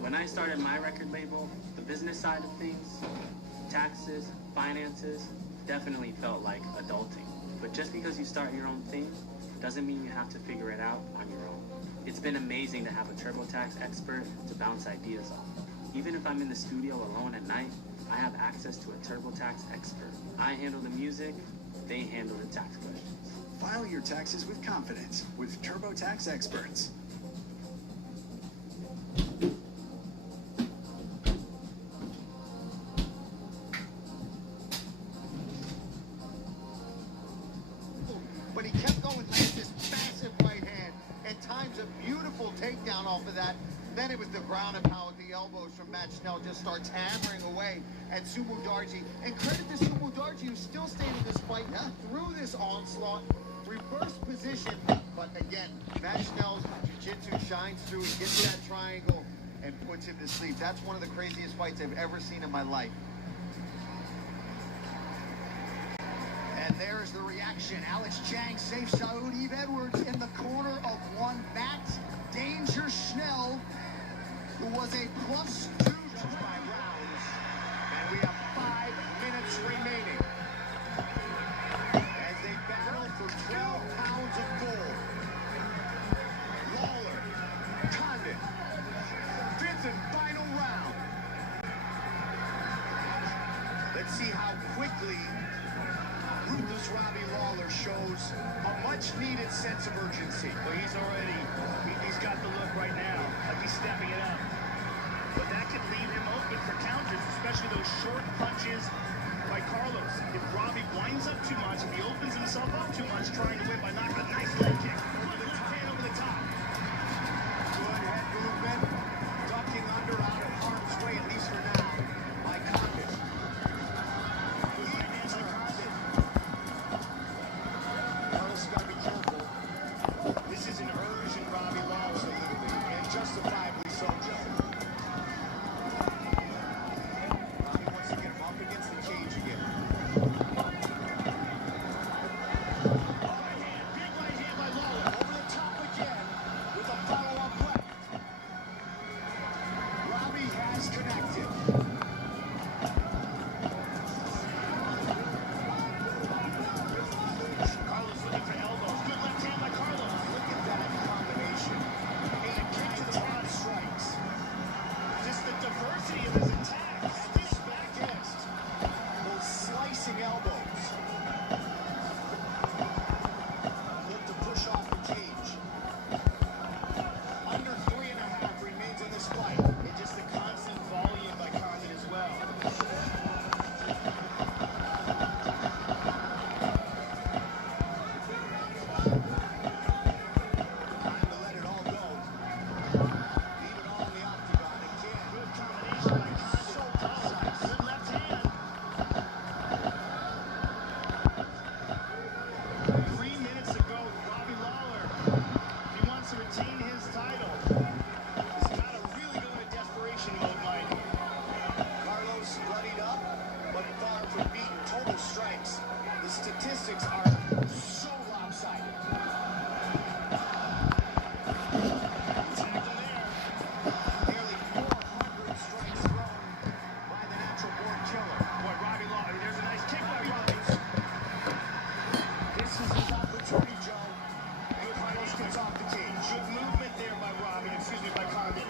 When I started my record label, the business side of things, taxes, finances, definitely felt like adulting. But just because you start your own thing, doesn't mean you have to figure it out on your own. It's been amazing to have a TurboTax expert to bounce ideas off. Even if I'm in the studio alone at night, I have access to a TurboTax expert. I handle the music, they handle the tax questions. File your taxes with confidence with TurboTax experts. But he kept going like this massive right hand. At times, a beautiful takedown off of that. Then it was the ground and pound with the elbows from Matt Schnell just starts hammering away at Sumo Darji. And credit to Sumo Darji, who still stayed in this fight through this onslaught. Reverse position, but again, Matt Schnell's jiu-jitsu shines through. He gets that triangle and puts him to sleep. That's one of the craziest fights I've ever seen in my life. And there's the reaction. Alex Chang saves Saudi Edwards in the corner of one. Matt Danger Schnell, who was a +2 judged by rounds. And we have 5 minutes remaining as they battle for 12 pounds of gold. Lawler, Condon, 5th and final round. Let's see how quickly ruthless Robbie Lawler shows a much-needed sense of urgency. Well, he's got the look right now, like he's stepping it up. But that could leave him open for counters, especially those short punches by Carlos. If Robbie winds up too much, if he opens himself up too much, trying to win by knocking a nice leg kick. Good left hand over the top. Good head movement. Tough for beaten total strikes. The statistics are so lopsided. Nearly 400 strikes thrown by the natural born killer. Boy, Robbie Law, there's a nice kick by Robbie. This is his opportunity, Joe. Good Carlos gets off the cage. Good movement there by Robbie, by Condit.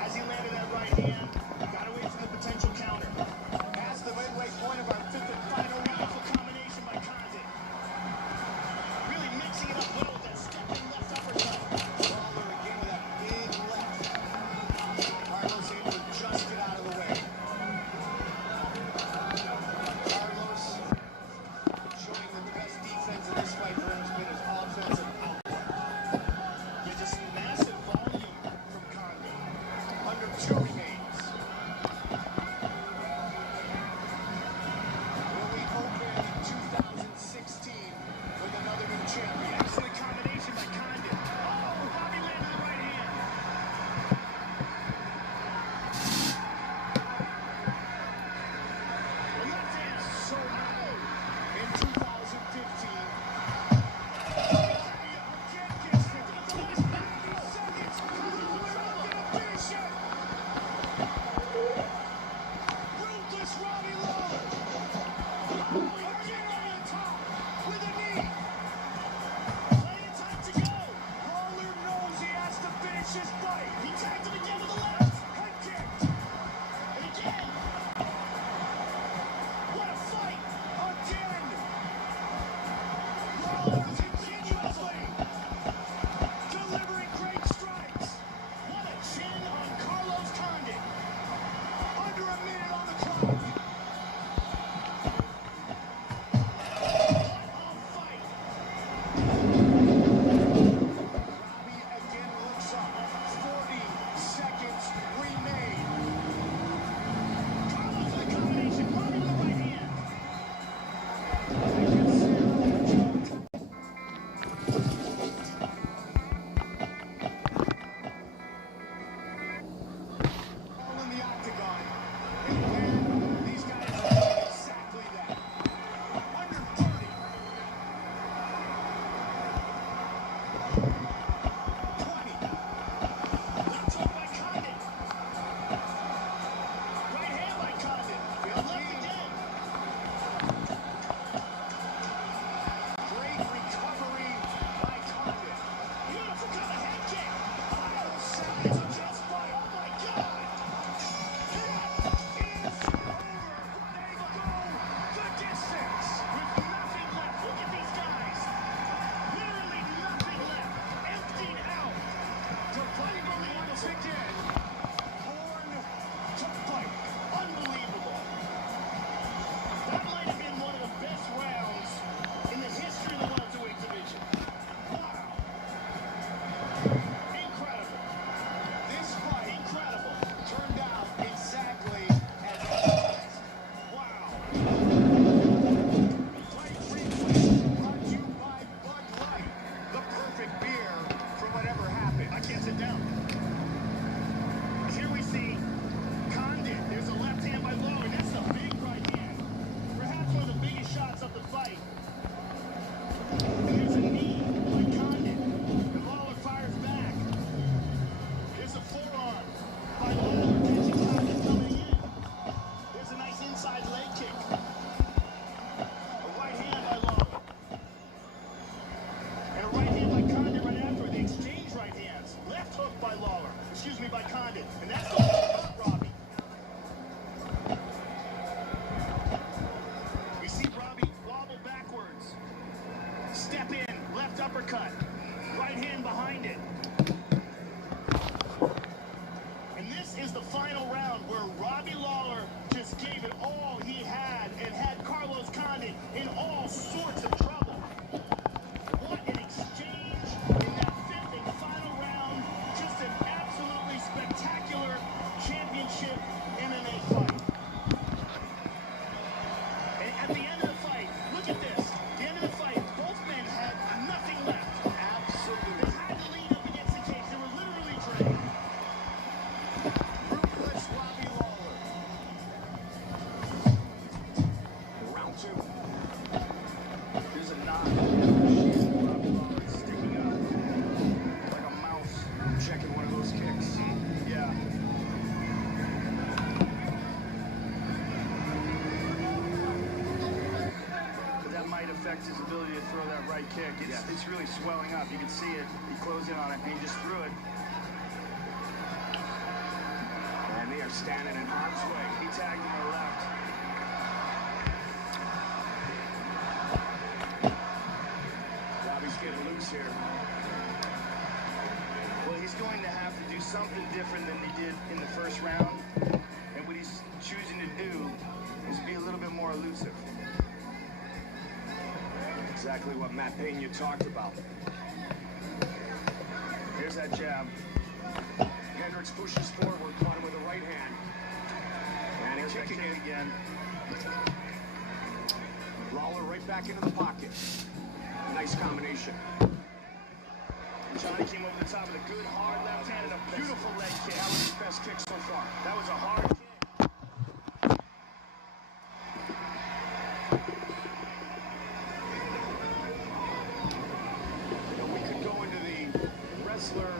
As he landed that right hand, got away from the potential counter. Past the midway point of our fifth and final round for combination by Condit. Really mixing it up well with that stepping left uppercut. Lawler again with that big left. Carlos able to just get out of the way. Carlos showing that the best defense in this fight for him has been his offensive output. There's just massive volume from Condit. Under 2 remains. Will we open 2016 with another new champion? Excellent combination by Condit. Oh, Robbie landed the right hand. The left hand so high in 2015. Ruthless Robbie Lawler. Again on the top with a knee. Plenty of time to go. Lawler knows he has to finish his fight. He tagged him again with the left. Head kick. And again. What a fight. Again. Lawler continuously delivering great strikes. What a chin on Carlos Condit. Under a minute on the clock. What a fight. Robbie again looks up. 40 seconds remain. Carlos with the combination. Robbie with the right hand. All in the octagon. And where these guys are doing exactly that. Under 30. 20. Left hook by Condit. Right hand by Condit. Left again. Great recovery by Condit. Beautiful kind of head kick. Oh, signs of just fight. Oh my God. That is over. Ready to go the distance with nothing left. Look at these guys. Literally nothing left. Emptied out. To fight once again. Born to fight. Unbelievable. That might have been one of the best rounds in the history of the welterweight division. Wow. Incredible. This fight, incredible, turned out exactly as advertised. Wow. Fight replay brought to you by Bud Light, the perfect beer for whatever happened. I can't sit down. Here we see Condit. There's a left hand by Lawler. That's a big right hand. Perhaps one of the biggest shots of the fight. And there's a knee by Condit. And Lawler fires back. There's a forearm by Lawler catching Condit coming in. There's a nice inside leg kick. A right hand by Lawler. And a right hand by Condit right after. They exchange right hands. Left hook by Lawler. Excuse me, by Condit. And that's the left hook, Robbie. We see Robbie wobble backwards. Step in. Left uppercut. Right hand behind it. And this is the final round where Robbie Lawler just gave it all he had and had Carlos Condit in all sorts of trouble. What an exchange in that fifth and final round. Just an absolutely spectacular championship MMA fight. And at the end of the fight, look at this. The end of the fight, both men had nothing left. Absolutely. They had to lead up affect his ability to throw that right kick. It's really swelling up. You can see it. He closed in on it, and he just threw it. And they are standing in harm's way. He tagged him on the left. Robbie's getting loose here. Well, he's going to have to do something different than he did in the first round. And what he's choosing to do is be a little bit more elusive. Exactly what Matt Pena talked about. Here's that jab. Hendricks pushes forward, caught him with a right hand. And here's kicking it again. Lawler right back into the pocket. Nice combination. Johnny came over the top with a good hard left hand and a beautiful leg kick. That was his best kick so far. That was a hard kick. We could go into the wrestler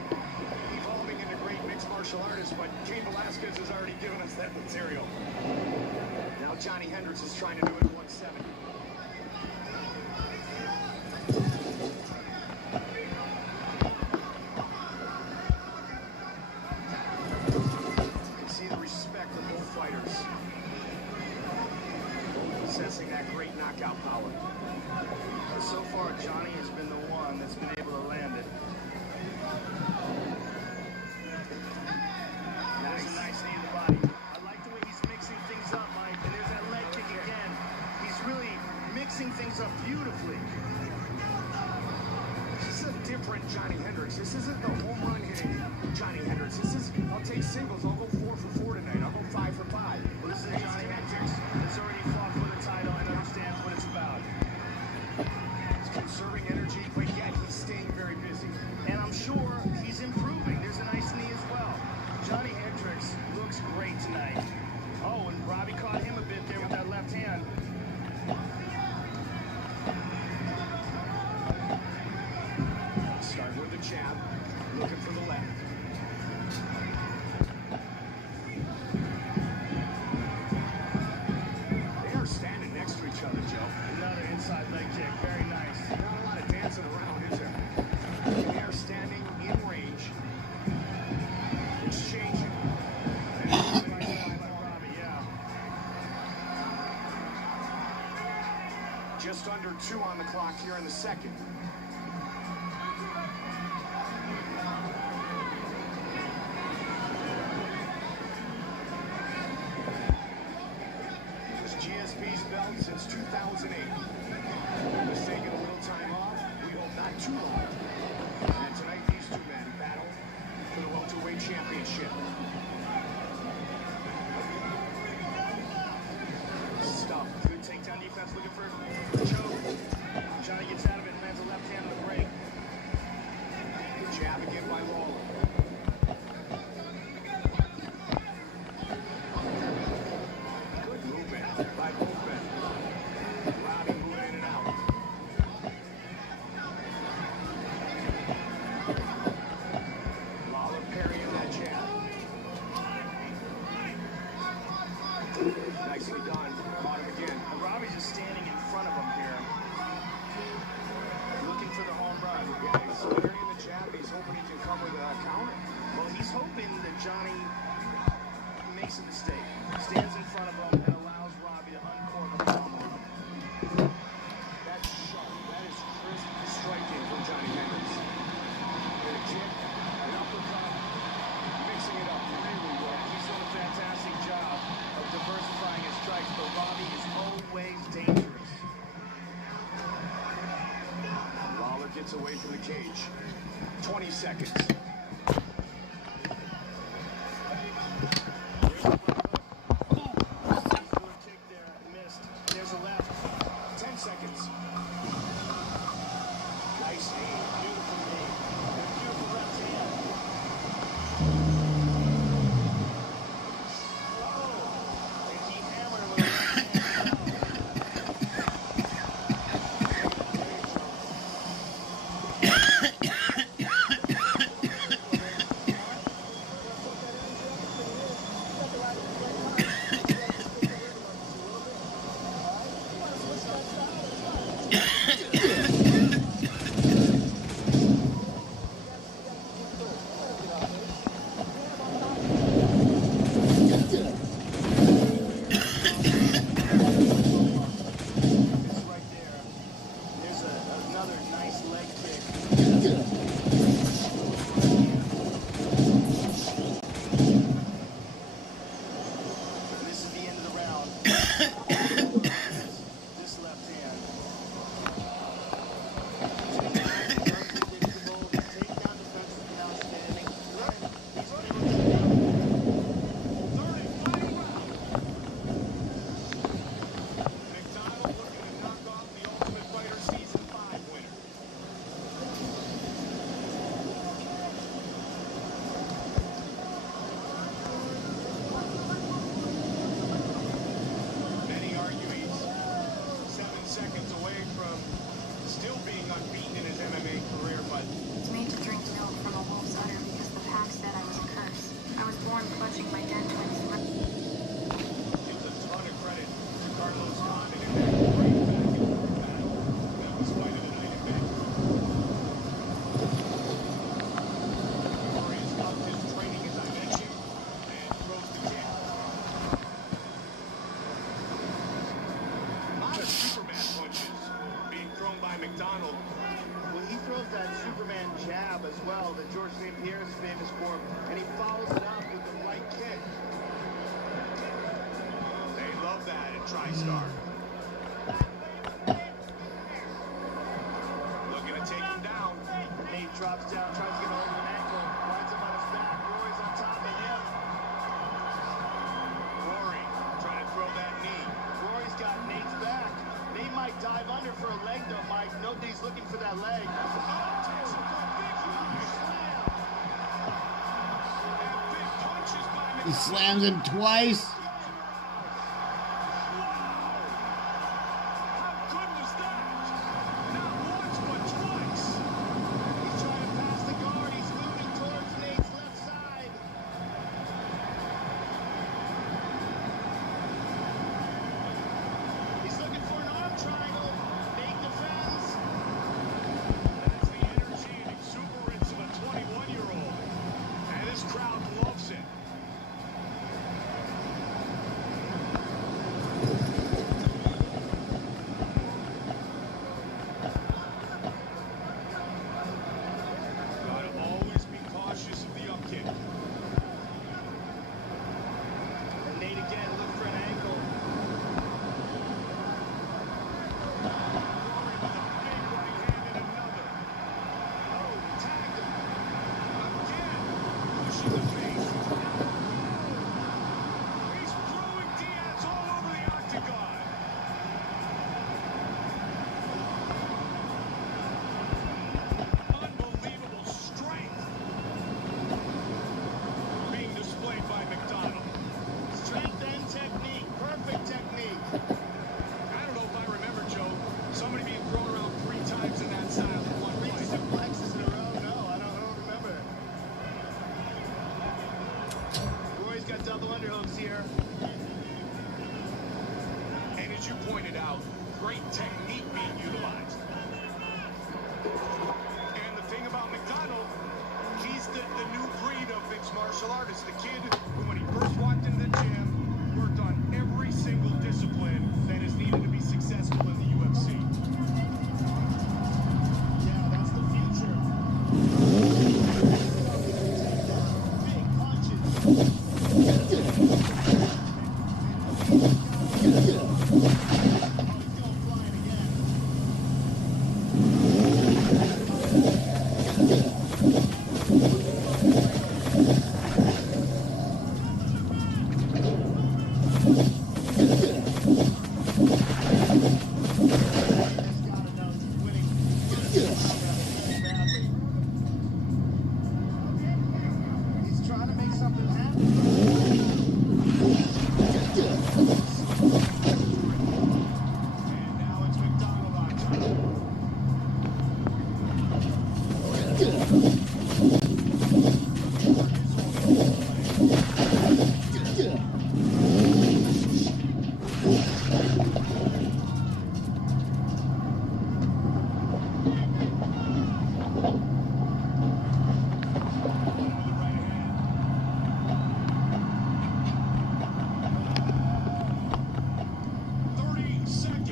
evolving into great mixed martial artist, but Cain Velasquez has already given us that material. Now Johnny Hendricks is trying to do it at 170. Possessing that great knockout power. So far, Johnny has been the one that's been able to land it. There's a nice knee in the body. I like the way he's mixing things up, Mike. And there's that leg kick again. He's really mixing things up beautifully. This is a different Johnny Hendricks. This isn't the home run hitting Johnny Hendricks. This is, I'll take singles. I'll go 4 for 4 tonight. I'll go 5 for 5. Well, this is Johnny Hendricks that's already fought for the title and understands what it's about. He's conserving energy, but yet he's staying very busy. And I'm sure he's improving. There's a nice knee as well. Johnny Hendricks looks great tonight. Oh, and Robbie caught him a bit there with that left hand. Start with the jab, looking for the left. They are standing next to each other, Joe. Another inside leg kick, very nice. Not a lot of dancing around, is there? They are standing in range, exchanging. Just under 2 on the clock here in the second. GSP's belt since 2008. Just taking a little time off. We hope not too long. And tonight, these two men battle for the welterweight championship. Stuff. Good takedown defense, looking for choke. Johnny gets out of it and lands a left hand on the break. Good jab again by Lawler. By both men. Robbie moving in and out. Lawler parrying that jab. Nicely done. Caught him again. And Robbie's just standing in front of him here. Looking for the home run. Yeah, he's parrying the jab. He's hoping he can come with a counter. Well, he's hoping that Johnny makes a mistake. Stands in front of him and allows Robbie to uncork a palm on him. That's sharp. That is crisp striking from Johnny Hendricks. And a kick, an uppercut, mixing it up really well. He's done a fantastic job of diversifying his strikes, but Robbie is always dangerous. Lawler gets away from the cage. 20 seconds. There's a left. 10 seconds. Nice knee. Beautiful knee. And a beautiful left hand. Whoa. And he hammered him with a left hand. TriStar. Looking to take him down. Nate drops down, tries to get a hold of an ankle, winds him on his back. Rory's on top of him. Rory trying to throw that knee. Rory's got Nate's back. Nate might dive under for a leg though, Mike. Nobody's looking for that leg. He slams him twice.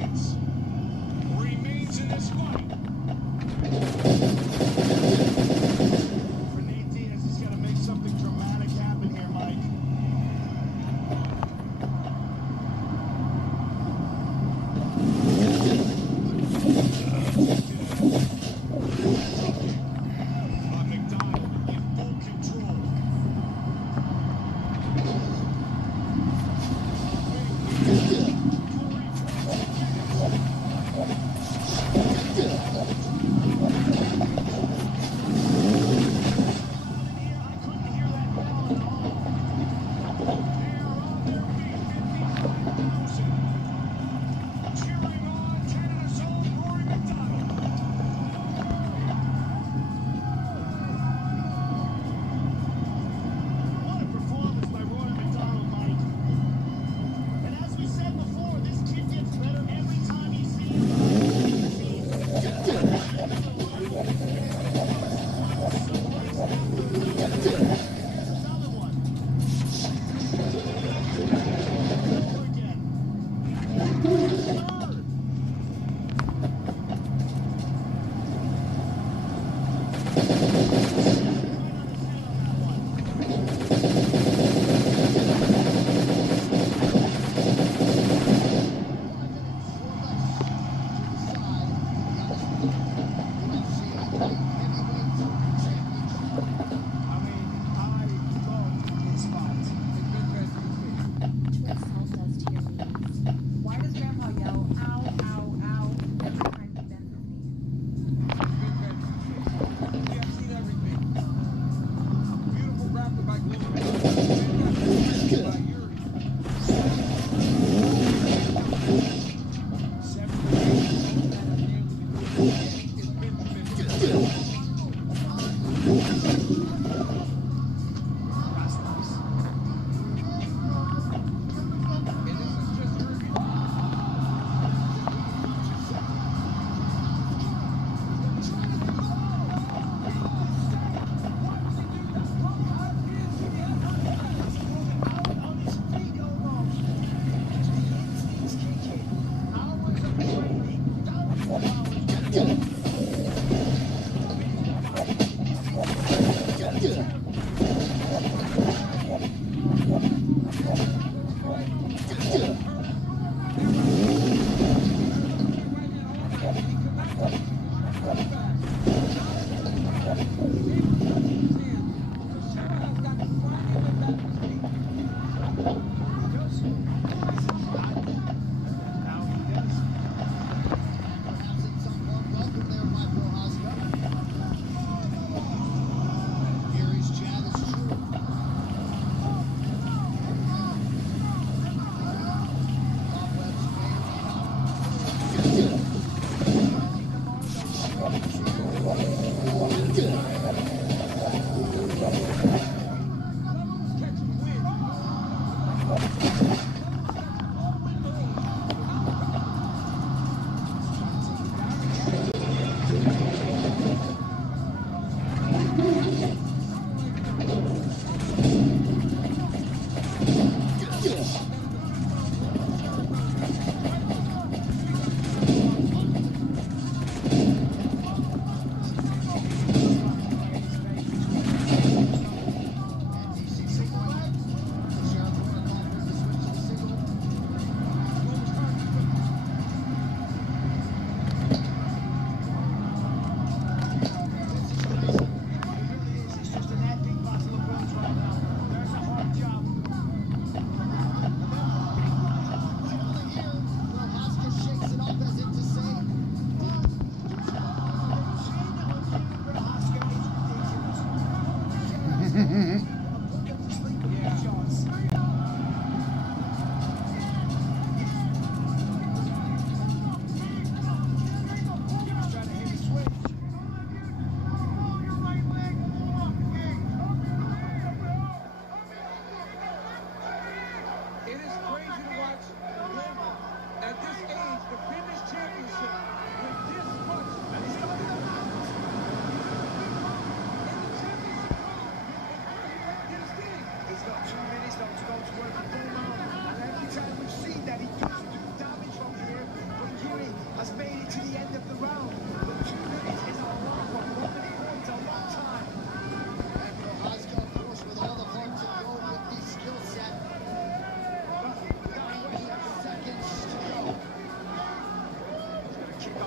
seconds remains in this fight. For Nate Diaz, he's got to make something dramatic happen here, Mike. McDonald in full control.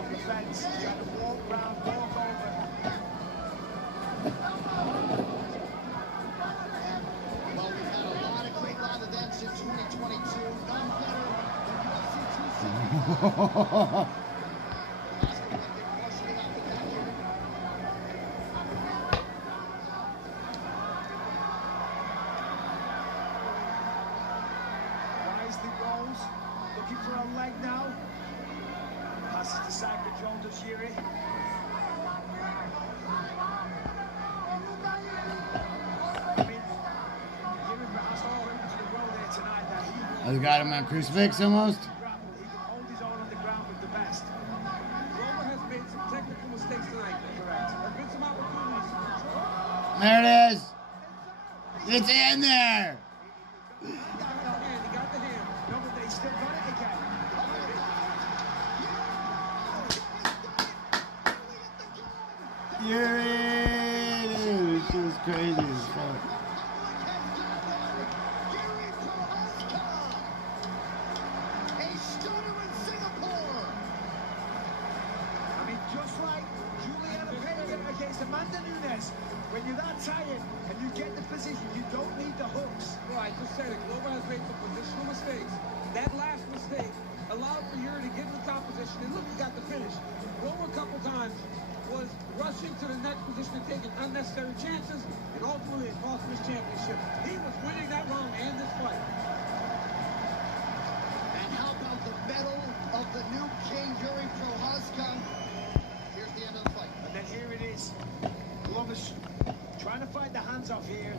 off the fence. He's trying to walk round, walk over. Well, we've had a lot of great live events in 2022. None better than UFC 260. Wisely rolls, looking for a leg now. Passes to Cypher Jones Yuri. I've got him on crucifix almost. He can hold his own on the ground with the best. Roma has made some technical mistakes tonight. Correct. There have been some opportunities to control. There it is. It's in there. He got the hand. No, but they still got it again. Yuri! It's just crazy as fuck. When you're that tired and you get the position, you don't need the hooks. Well, I just said it. Glover has made some positional mistakes. That last mistake allowed for Yuri to get in the top position. And look, he got the finish. Glover a couple times was rushing to the next position and taking unnecessary chances, and ultimately it cost him his championship. He was winning that round and this fight. And how about the medal of the new king, Yuri Prochazka? Here's the end of the fight. And then here it is. Glover's trying to fight the hands off here,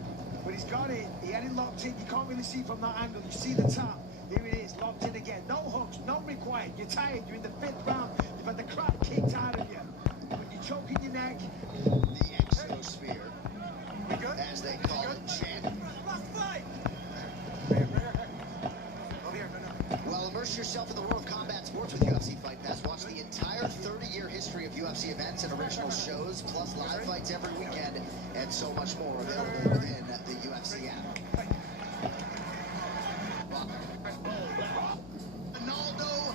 but he's got it. He had it locked in. You can't really see from that angle. You see the top. Here it is, locked in again. No hooks, no required. You're tired. You're in the 5th round. You've had the crap kicked out of you. When you're choking your neck. The exosphere, as they call it, champ. Well, immerse yourself in the world of combat sports with UFC Fight Pass. Watch the entire 30-year history of UFC events and original shows, plus live fights every weekend, and so much more available within the UFC app. Ronaldo.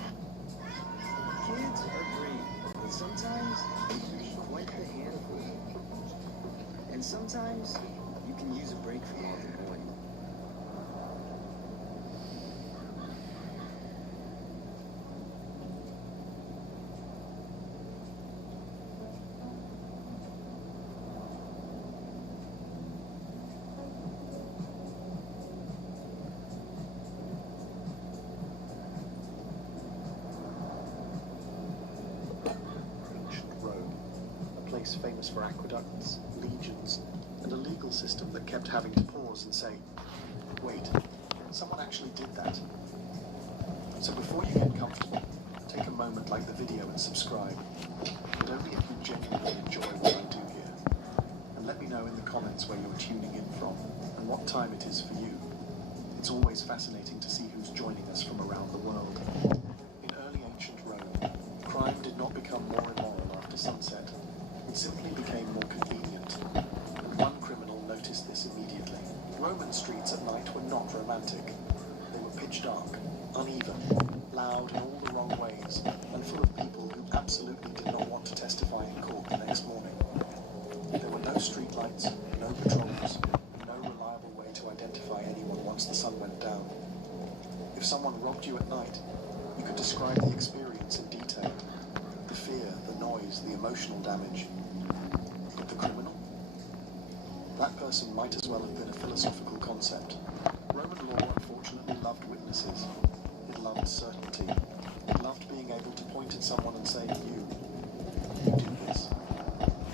Kids are great, but sometimes they can be quite the handful. And sometimes you can use a break from all the boy. Famous for aqueducts, legions, and a legal system that kept having to pause and say, wait, someone actually did that. So before you get comfortable, take a moment like the video and subscribe, but only if you genuinely enjoy what I do here. And let me know in the comments where you're tuning in from and what time it is for you. It's always fascinating to see who's joining us from around the world. In early ancient Rome, crime did not become more immoral after sunset. It simply became more convenient, and one criminal noticed this immediately. Roman streets at night were not romantic. They were pitch dark, uneven, loud in all the wrong ways, and full of people who absolutely did not want to testify in court the next morning. There were no streetlights, no patrols, no reliable way to identify anyone once the sun went down. If someone robbed you at night, you could describe the experience in detail. The fear, the noise, the emotional damage. But the criminal? That person might as well have been a philosophical concept. Roman law unfortunately loved witnesses. It loved certainty. It loved being able to point at someone and say, you did this.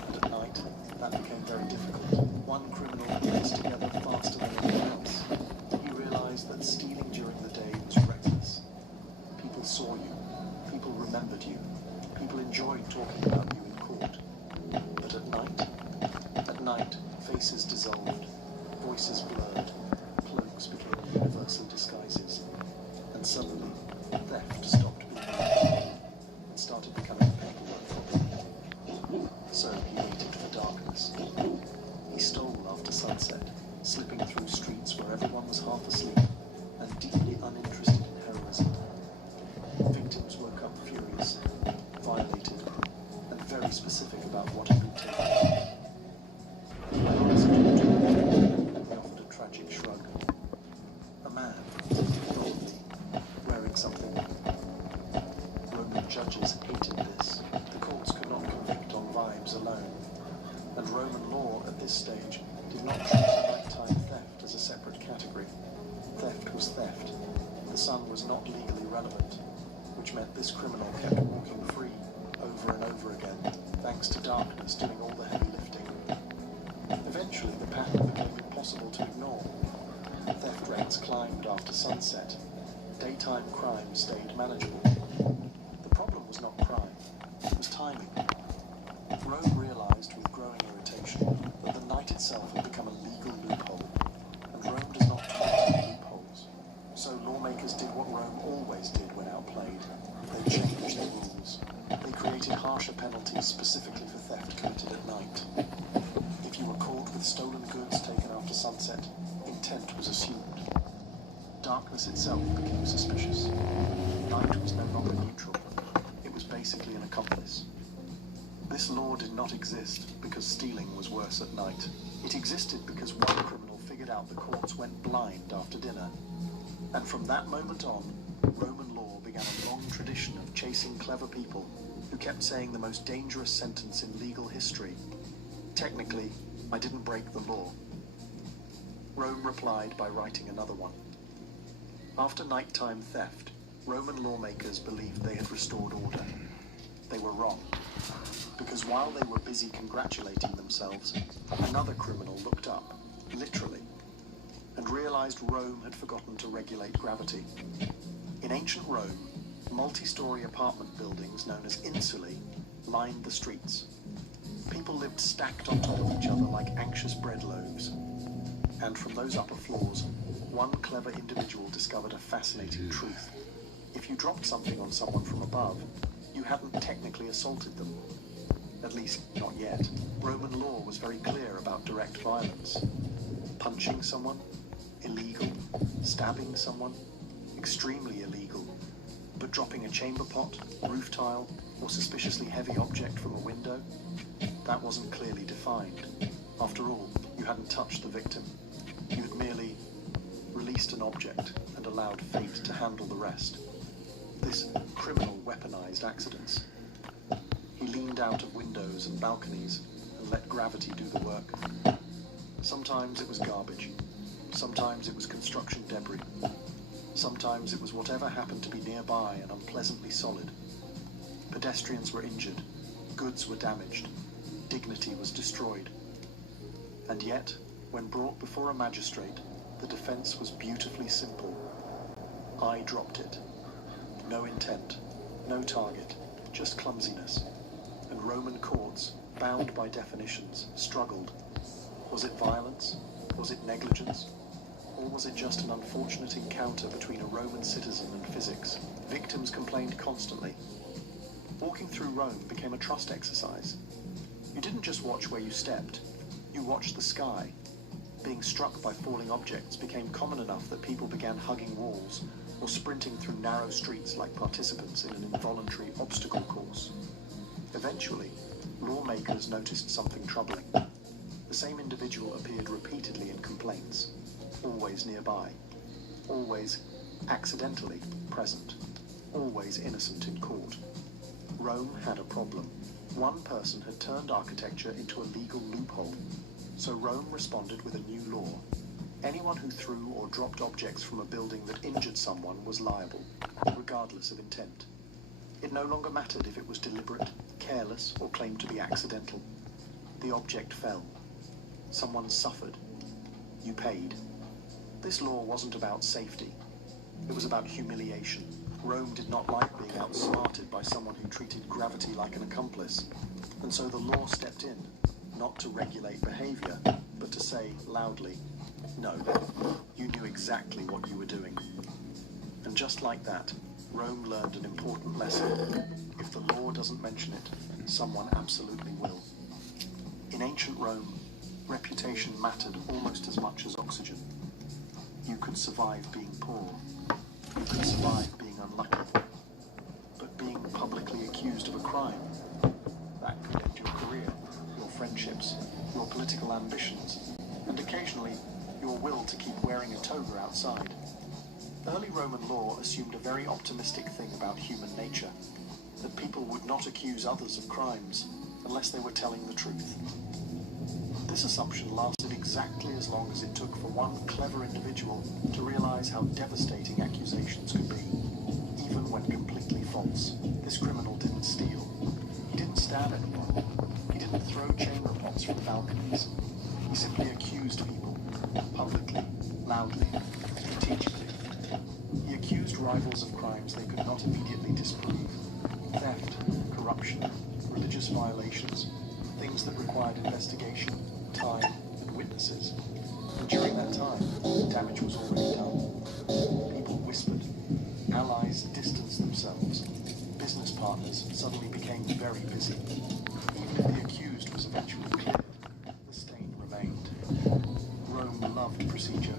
And at night, that became very difficult. One criminal put this together faster than anyone else. He realized that stealing during the day was reckless. People saw you. People remembered you. People enjoyed talking about you in court. But at night, faces dissolved, voices blurred, cloaks became universal disguises, and suddenly, theft stopped being and started becoming paperwork. So he waited for darkness. He stole after sunset, slipping through streets where everyone was half asleep and deeply uninterested in heroism. Victims woke up furious, violated, judges hated this. The courts could not convict on vibes alone. And Roman law at this stage did not treat nighttime theft as a separate category. Theft was theft. The sun was not legally relevant, which meant this criminal kept walking free over and over again, thanks to darkness doing all the heavy lifting. Eventually, the pattern became impossible to ignore. Theft rates climbed after sunset. Daytime crime stayed manageable. The problem was not crime, it was timing. Rome realized with growing irritation that the night itself had become a legal loophole, and Rome does not tolerate loopholes. So lawmakers did what Rome always did when outplayed. They changed the rules. They created harsher penalties specifically for theft committed at night. If you were caught with stolen goods taken after sunset, intent was assumed. Darkness itself became suspicious. Night was no longer neutral. It was basically an accomplice. This law did not exist because stealing was worse at night. It existed because one criminal figured out the courts went blind after dinner. And from that moment on, Roman law began a long tradition of chasing clever people who kept saying the most dangerous sentence in legal history. Technically, I didn't break the law. Rome replied by writing another one. After nighttime theft, Roman lawmakers believed they had restored order. They were wrong, because while they were busy congratulating themselves, another criminal looked up, literally, and realized Rome had forgotten to regulate gravity. In ancient Rome, multi-story apartment buildings known as insulae lined the streets. People lived stacked on top of each other like anxious bread loaves. And from those upper floors, one clever individual discovered a fascinating truth. If you dropped something on someone from above, you hadn't technically assaulted them. At least, not yet. Roman law was very clear about direct violence. Punching someone, illegal. Stabbing someone, extremely illegal. But dropping a chamber pot, roof tile, or suspiciously heavy object from a window, that wasn't clearly defined. After all, you hadn't touched the victim. You had merely released an object and allowed fate to handle the rest. This criminal weaponized accidents. He leaned out of windows and balconies and let gravity do the work. Sometimes it was garbage. Sometimes it was construction debris. Sometimes it was whatever happened to be nearby and unpleasantly solid. Pedestrians were injured. Goods were damaged. Dignity was destroyed. And yet, when brought before a magistrate, the defense was beautifully simple. I dropped it. No intent, no target, just clumsiness. And Roman courts, bound by definitions, struggled. Was it violence? Was it negligence? Or was it just an unfortunate encounter between a Roman citizen and physics? Victims complained constantly. Walking through Rome became a trust exercise. You didn't just watch where you stepped, you watched the sky. Being struck by falling objects became common enough that people began hugging walls or sprinting through narrow streets like participants in an involuntary obstacle course. Eventually, lawmakers noticed something troubling. The same individual appeared repeatedly in complaints, always nearby, always accidentally present, always innocent in court. Rome had a problem. One person had turned architecture into a legal loophole, so Rome responded with a new law. Anyone who threw or dropped objects from a building that injured someone was liable, regardless of intent. It no longer mattered if it was deliberate, careless, or claimed to be accidental. The object fell. Someone suffered. You paid. This law wasn't about safety. It was about humiliation. Rome did not like being outsmarted by someone who treated gravity like an accomplice, and so the law stepped in, not to regulate behavior, but to say loudly, no, you knew exactly what you were doing. And just like that, Rome learned an important lesson. If the law doesn't mention it, someone absolutely will. In ancient Rome, reputation mattered almost as much as oxygen. You could survive being poor. You could survive being unlucky. But being publicly accused of a crime, that could end your career, your friendships, your political ambitions, and occasionally your will to keep wearing a toga outside. Early Roman law assumed a very optimistic thing about human nature. that people would not accuse others of crimes unless they were telling the truth. This assumption lasted exactly as long as it took for one clever individual to realize how devastating accusations could be, even when completely false. This criminal didn't steal. He didn't stab anyone. He didn't throw chamber pots from balconies. He simply accused people, publicly, loudly, strategically. He accused rivals of crimes they could not immediately disprove. Theft, corruption, religious violations, things that required investigation, time, and witnesses. And during that time, damage was already done. People whispered. Allies distanced themselves. Business partners suddenly became very busy. Even if the accused was eventually cleared, the stain remained. Rome loved procedure.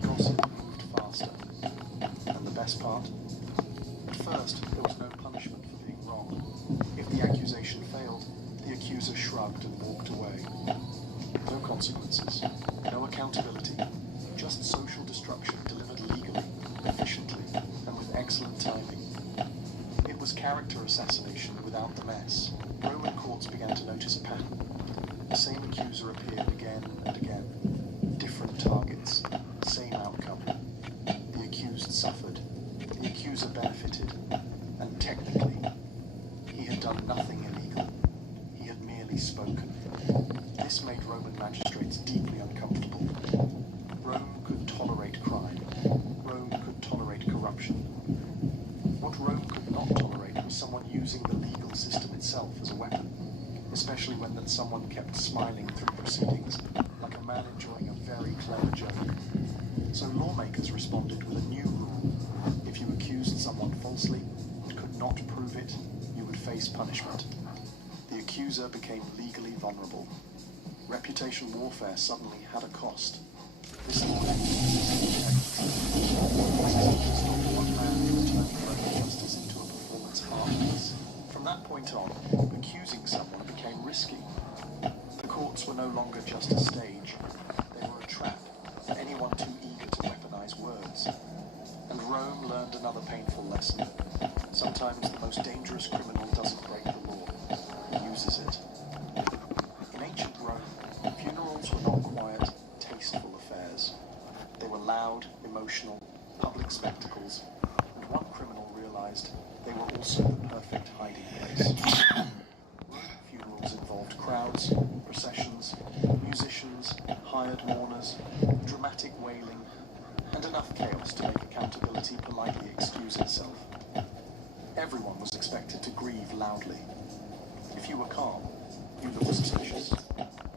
Gossip moved faster. And the best part? At first, there was no punishment for being wrong. If the accusation failed, the accuser shrugged and walked away. No consequences, no accountability, just social destruction delivered legally, efficiently, and with excellent timing. It was character assassination without the mess. Roman courts began to notice a pattern. The same accuser appeared again and again. Different targets, same outcome. The accused suffered. The accuser benefited. And technically, he had done nothing illegal. He had merely spoken. This made Roman magistrates deeply uncomfortable. Rome could tolerate crime. Rome could tolerate corruption. What Rome could not tolerate was someone using the legal system itself as a weapon, especially when that someone kept smiling through proceedings, like a man enjoying a very clever joke. So lawmakers responded with a new rule. If you accused someone falsely and could not prove it, you would face punishment. The accuser became legally vulnerable. Reputation warfare suddenly had a cost. This law one man from turning Roman justice into a performance art piece. From that point on, accusing someone became risky. The courts were no longer just a stage. They were a trap for anyone too eager to weaponize words. And Rome learned another painful lesson. Sometimes the most dangerous criminal doesn't break the law. He uses it. In ancient Rome, funerals were not quiet, tasteful affairs. They were loud, emotional, public spectacles, and one criminal realized they were also the perfect hiding place. Roman funerals involved crowds, processions, musicians, hired mourners, dramatic wailing, and enough chaos to make accountability politely excuse itself. Everyone was expected to grieve loudly. If you were calm, you looked suspicious.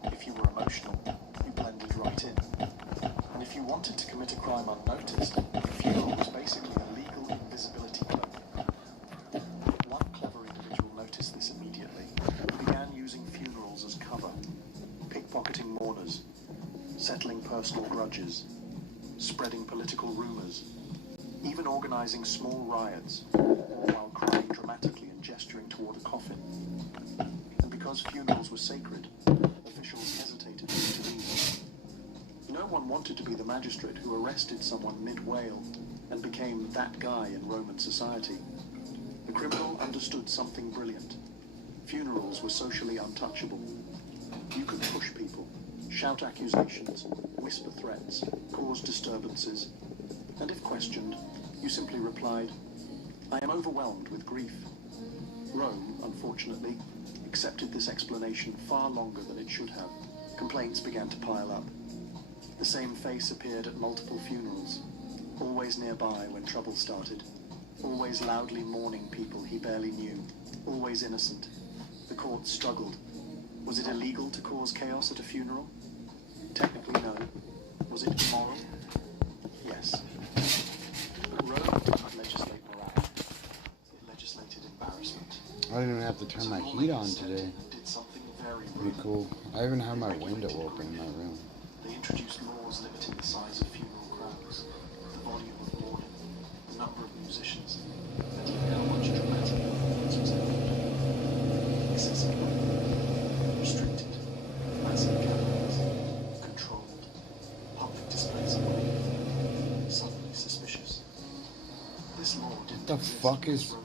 If you were emotional, you blended right in. And if you wanted to commit a crime unnoticed, a funeral was basically a legal invisibility cloak. One clever individual noticed this immediately and began using funerals as cover, pickpocketing mourners, settling personal grudges, spreading political rumors, even organizing small riots, all while crying dramatically and gesturing toward a coffin. And because funerals were sacred, officials hesitated to intervene. No one wanted to be the magistrate who arrested someone mid-wail and became that guy in Roman society. The criminal understood something brilliant. Funerals were socially untouchable. You could push people, shout accusations, whisper threats, cause disturbances, and if questioned, you simply replied, "I am overwhelmed with grief." Rome, unfortunately, accepted this explanation far longer than it should have. Complaints began to pile up. The same face appeared at multiple funerals, always nearby when trouble started, always loudly mourning people he barely knew, always innocent. The court struggled. Was it illegal to cause chaos at a funeral? Technically, no. Was it immoral? Yes. But Rome did not legislate morality. It legislated embarrassment. I didn't even have to turn my heat on today. Did something very Pretty cool. I even have my window open in my room. They introduced laws limiting the size of funeral crowds, the volume of mourning, the number of musicians, and even how much dramatic performance was allowed. Excessive lighting, restricted, massive gatherings, controlled, public displays of wealth, suddenly suspicious. This law didn't What the fuck is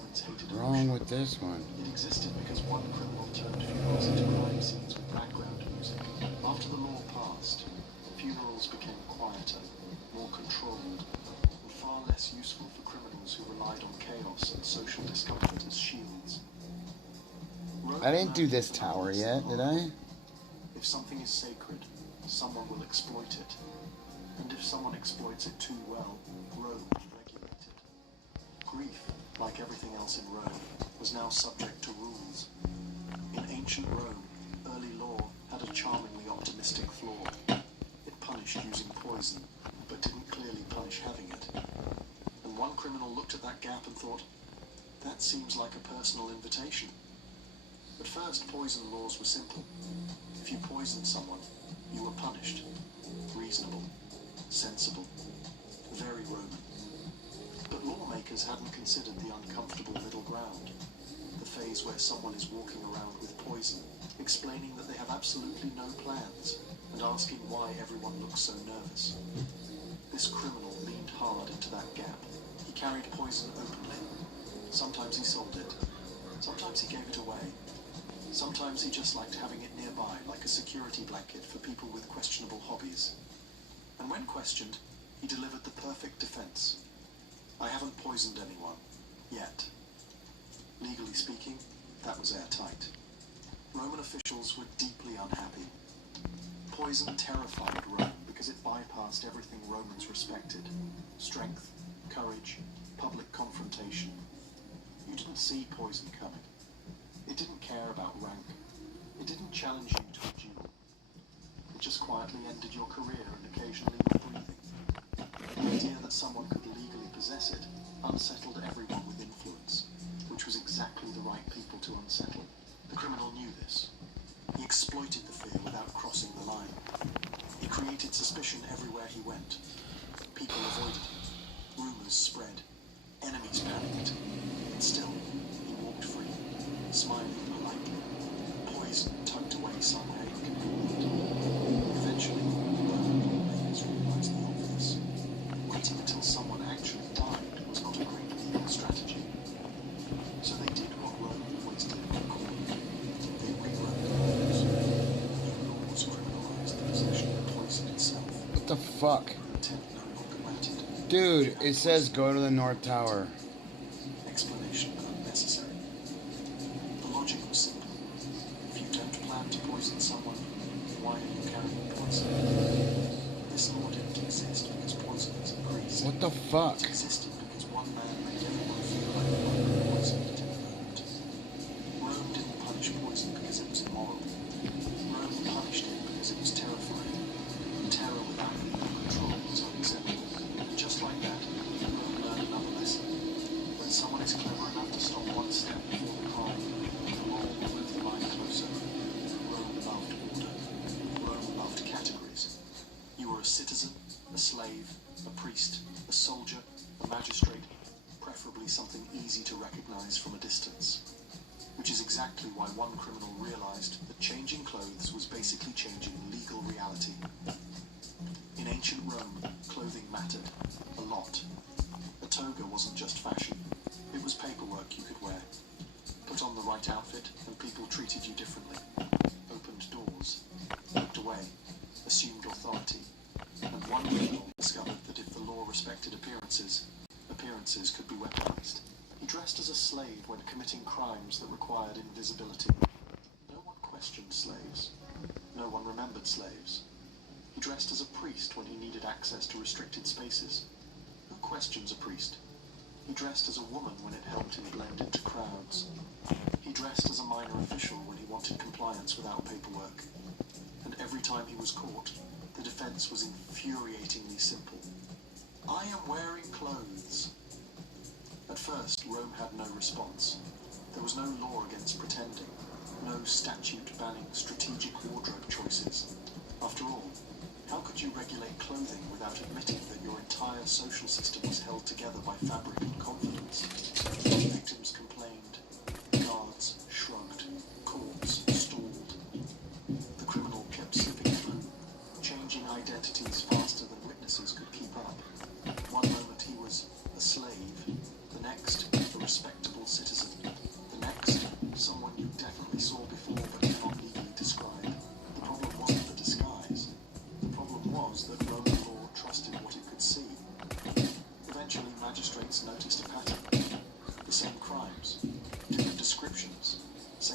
wrong wrong with this one? It existed because one criminal turned funerals into crime scenes with background music. After the law passed, funerals became quieter, more controlled, and far less useful for criminals who relied on chaos and social discomfort as shields. I didn't do this tower yet, did I? If something is sacred, someone will exploit it. And if someone exploits it too well, Rome will regulate it. Grief, like everything else in Rome, was now subject to rules. In ancient Rome, early law had a charmingly optimistic flaw. It punished using poison, but didn't clearly punish having it. And one criminal looked at that gap and thought, that seems like a personal invitation. At first, poison laws were simple. If you poisoned someone, you were punished. Reasonable, sensible, very Roman. But lawmakers hadn't considered the uncomfortable middle ground, the phase where someone is walking around with poison, explaining that they have absolutely no plans, and asking why everyone looks so nervous. This criminal leaned hard into that gap. He carried poison openly. Sometimes he sold it. Sometimes he gave it away. Sometimes he just liked having it nearby, like a security blanket for people with questionable hobbies. And when questioned, he delivered the perfect defense. I haven't poisoned anyone. Yet. Legally speaking, that was airtight. Roman officials were deeply unhappy. Poison terrified Rome because it bypassed everything Romans respected. Strength, courage, public confrontation. You didn't see poison coming. It didn't care about rank. It didn't challenge you to a duel. It just quietly ended your career and occasionally your breathing. The idea that someone could legally possess it unsettled everyone with influence, which was exactly the right people to unsettle. The criminal knew this. He exploited the fear without crossing the line. He created suspicion everywhere he went. People avoided him. Rumors spread. Enemies panicked. And still, he walked free, smiling politely. Poison tucked away somewhere inconvenient. Eventually, Roman lawmakers realized the obvious. Waiting until someone actually died was not a great legal strategy. So they did what Rome always did when cornered. They rewrote the laws. New laws criminalized the possession of poison itself. What the fuck? Intent no longer mattered. Dude, it says go to the North Tower. Explanation unnecessary. The logic was simple. If you don't plan to poison someone, why are you carrying poison? This law didn't exist because poison has increased. What the fuck? It existed because one man made everyone feel like they were poisoned until it hurt. Rome didn't punish poison because it was immoral. Rome punished it because it was terrifying. Terror without legal control was unacceptable. And just like that, Rome learned another lesson. When someone is clever enough to stop one step before the crime, the law will move the line closer. Rome loved order. Rome loved categories. You were a citizen, a slave, a priest, a soldier, a magistrate, preferably something easy to recognize from a distance. Which is exactly why one criminal realized that changing clothes was basically changing legal reality. In ancient Rome, clothing mattered. A lot. A toga wasn't just fashion. It was paperwork you could wear. Put on the right outfit and people treated you differently. Opened doors. Looked away. Assumed authority. And one criminal discovered that if the law respected appearances, appearances could be weaponized. He dressed as a slave when committing crimes that required invisibility. No one questioned slaves. No one remembered slaves. He dressed as a priest when he needed access to restricted spaces. Who questions a priest? He dressed as a woman when it helped him blend into crowds. He dressed as a minor official when he wanted compliance without paperwork. And every time he was caught, the defense was infuriatingly simple. I am wearing clothes. At first, Rome had no response. There was no law against pretending, no statute banning strategic wardrobe choices. After all, how could you regulate clothing without admitting that your entire social system was held together by fabric and confidence? Victims complained, guards shrugged, courts stalled. The criminal kept slipping through, changing identities faster than witnesses could keep up. One moment he was a slave, the next a respectable citizen.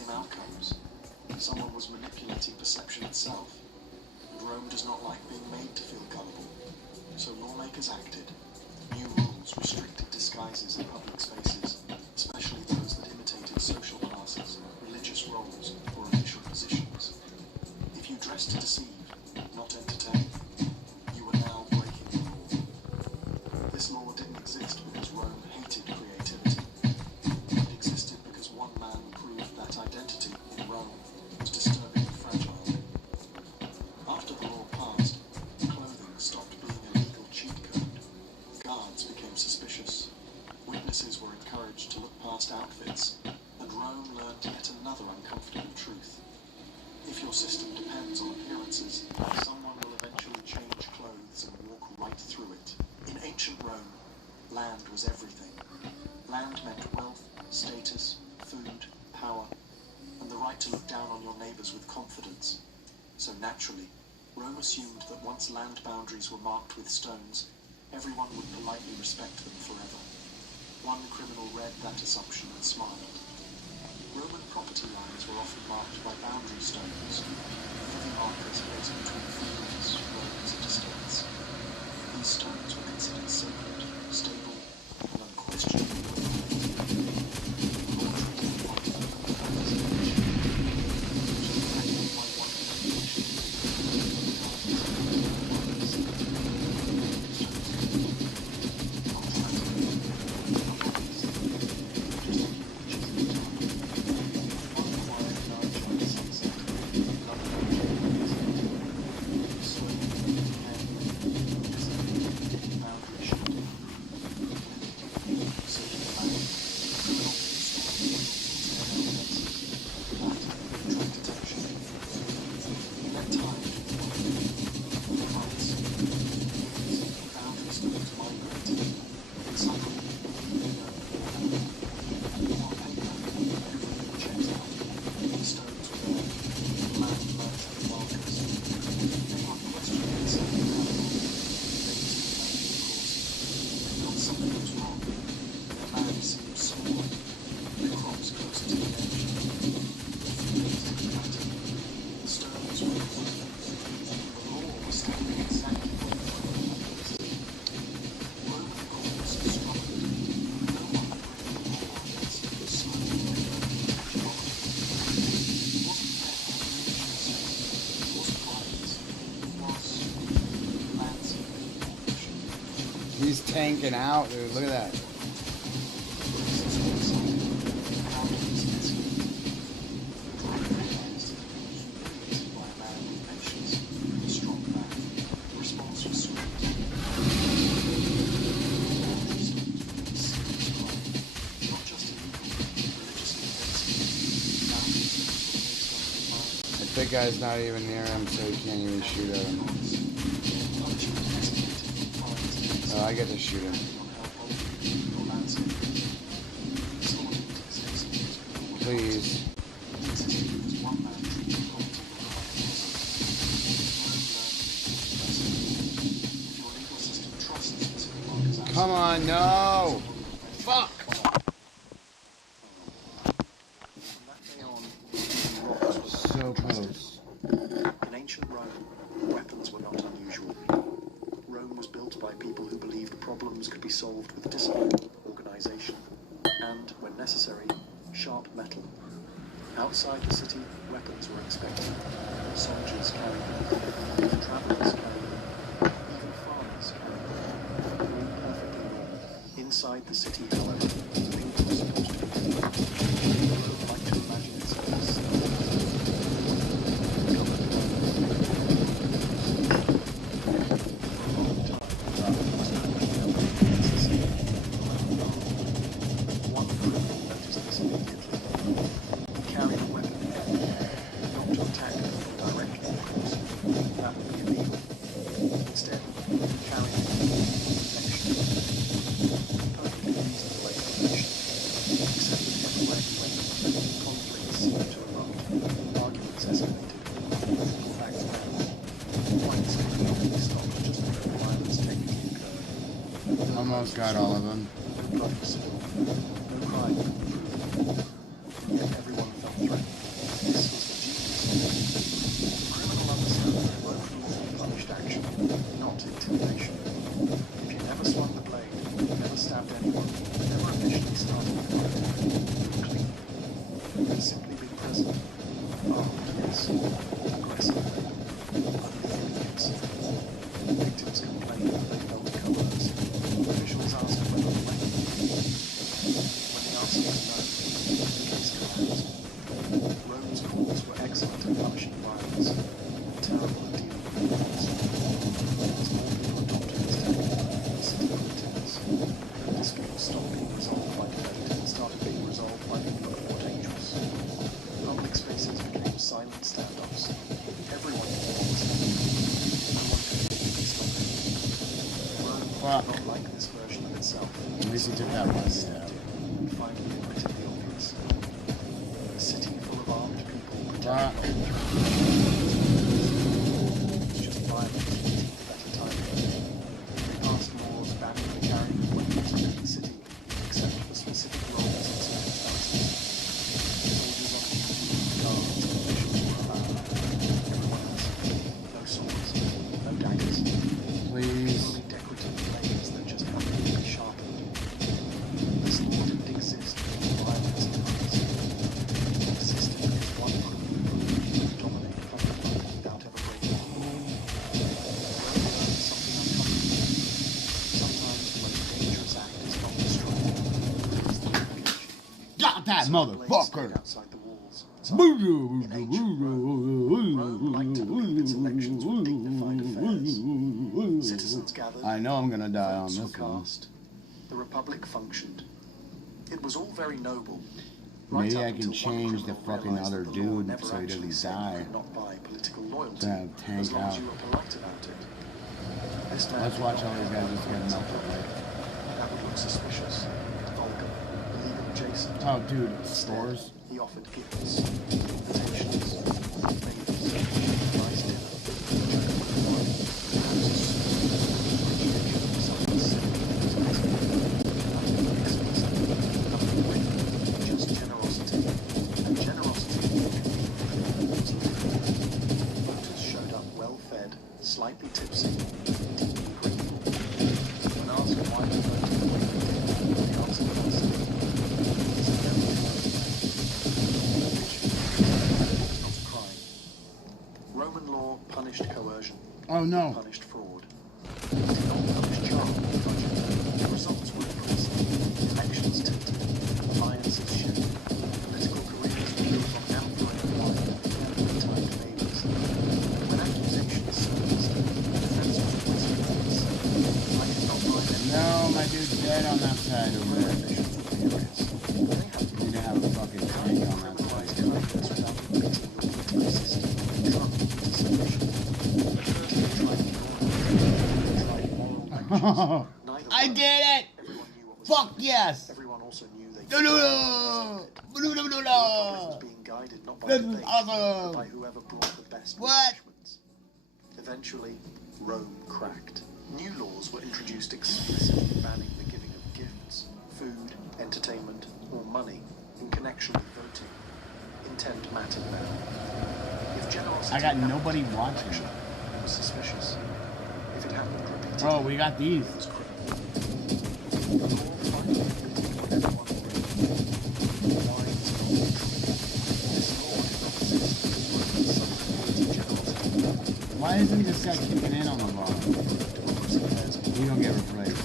same outcomes. Someone was manipulating perception itself, and Rome does not like being made to feel gullible. So lawmakers acted. New rules restricted disguises in public spaces, especially those that imitated social classes, religious roles, or official positions. If you dressed to deceive, not entertain, you were now breaking the law. This law didn't exist because Rome hated creativity. It existed because one man proved that identity in Rome was disturbingly fragile. After the law passed, clothing stopped being a legal cheat code. Guards became suspicious. Witnesses were encouraged to look past outfits, and Rome learned yet another uncomfortable truth. If your system depends on appearances, someone will eventually change clothes and walk right through it. In ancient Rome, land was everything. Land meant wealth, status, food, power, and the right to look down on your neighbors with confidence. So naturally, Rome assumed that once land boundaries were marked with stones, everyone would politely respect them forever. One criminal read that assumption and smiled. Roman property lines were often marked by boundary stones, heavy markers placed between fields, roads, and estates. These stones were considered sacred, stable, and unquestionably reliable. He's tanking out, dude. Look at that. That guy's not even near him, so he can't even shoot at him. Oh, I get to shoot him. Please. Come on, no! Fuck! So close. In ancient Rome, weapons were not unusual. Rome was built by people who believed problems could be solved with discipline, organization, and, when necessary, sharp metal. Outside the city, weapons were expected. Soldiers carried them, travelers carried them, even farmers carried them. All perfectly normal. Inside the city, however, things were supposed to be different. Rome liked to imagine itself as Almost got all of them. no crime, yet everyone felt threatened. Fuck. Not like this version of itself. At least he took that one step. And finally admitted the obvious. A city full of armed people Fuck. It's just violence at a time. We passed laws banning the carrying of weapons within the city, except for specific roles and circumstances. Soldiers on duty, guards, and officials were allowed. Everyone else, no swords, no daggers. Please. Only decorative blades that just happened to be sharpened. This law didn't exist because violence occurs. It existed because one group could dominate public life without ever breaking the law. Something uncomfortable. Sometimes the most dangerous act is not destroying, it's the wreckage. Got that motherfucker! Outside the walls. Rome liked to believe its elections were dignified affairs. Citizens gathered. I know I'm gonna die on Votes this were one. cast. The Republic functioned. It was all very noble. Maybe Right I up can until change one the criminal fucking realized other that the law dude never so he actually doesn't said die. you could not buy political loyalty To have tank as long as out. you were polite about it. This man Let's did watch not all these guys provide just get loyalty. melted. That would look suspicious, vulgar, illegal adjacent. Oh, dude, Instead, stores. he offered gifts, invitations, favors, nice dinner, wine, houses, just generosity. And generosity was lethal. Voters showed up well-fed, slightly tipsy, deeply grateful. When asked why they voted, the answer was it's very not a crime. Roman law punished coercion. Oh no. Punished fraud. It did not punish charm or budget. The results were impressive. Elections tilted. Alliances shed. Political careers were built on outgoing wine and timed neighbours. When accusations surfaced, defence was always furious. I did not mind any. No, my dude's dead on that side over there. Officials were furious. They had Need to have a fucking tank on that criminalised side. kindness without admitting your political system. Trump was solution. First they tried moral Neither I worked. did it! Everyone knew what was Fuck happening. yes! Everyone also knew they No, no, no! No, no, no, The Republic no! was being guided not by This is debate, but awesome! by whoever brought the best What? refreshments. Eventually, Rome cracked. New laws were introduced explicitly banning the giving of gifts, food, entertainment, or money in connection with voting. Intent mattered now. If generosity I got happened nobody in an watching. election, it was suspicious. If it happened repeatedly, Bro, we got these. it was criminal. The law finally admitted what everyone agreed. Wines and all. This law did not exist because Romans suffered generosity. Why isn't this guy kicking in on the ball? Democracy cares more. We don't get replaced.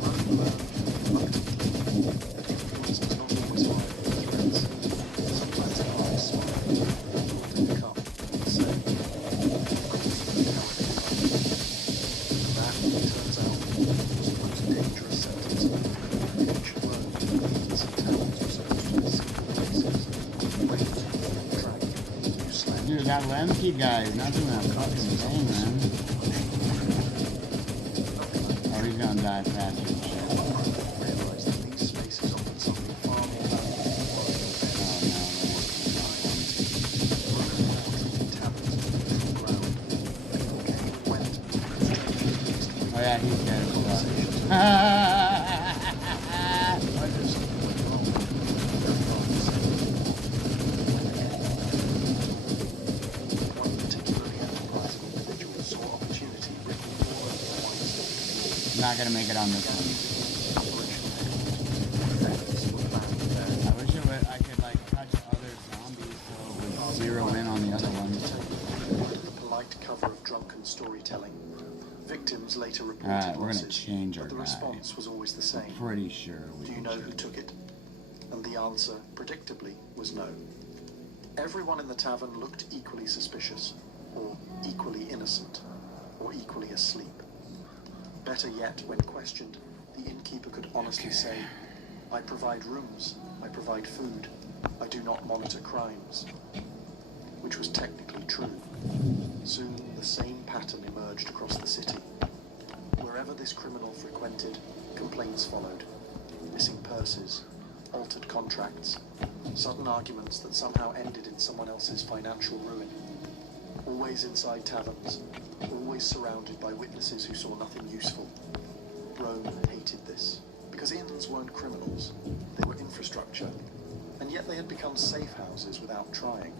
Rome learned reluctantly that influence was not always violent threats. Sometimes it was smart, people to become, say, that, it turns out, was the most dangerous sentence in ancient Rome. Inns and towns were supposed to be simple places. Waves, dragging, new slang. Dude, that Lemke guy is not doing that fucking thing, man. Oh, he's gonna die faster than shit. Realized that these spaces offered something far more valuable than foreign Oh yeah, he's dead as well. One particularly enterprising individual saw opportunity written all over the wines. Not gonna make it on this one. I wish I could like touch other zombies so it would zero in on the other one. Under the polite cover of drunken storytelling, victims later reported Alright, we're gonna losses, change our but the guy. response was always the same. Pretty sure we Do you can know who change. took it? And the answer, predictably, was no. Everyone in the tavern looked equally suspicious, or equally innocent, or equally asleep. Better yet, when questioned, the innkeeper could honestly say, I provide rooms, I provide food, I do not monitor crimes. Which was technically true. Soon the same pattern emerged across the city. wherever this criminal frequented, complaints followed. Missing purses, altered contracts, sudden arguments that somehow ended in someone else's financial ruin. Always inside taverns, always surrounded by witnesses who saw nothing useful. Rome hated this, because inns weren't criminals, they were infrastructure, and yet they had become safe houses without trying.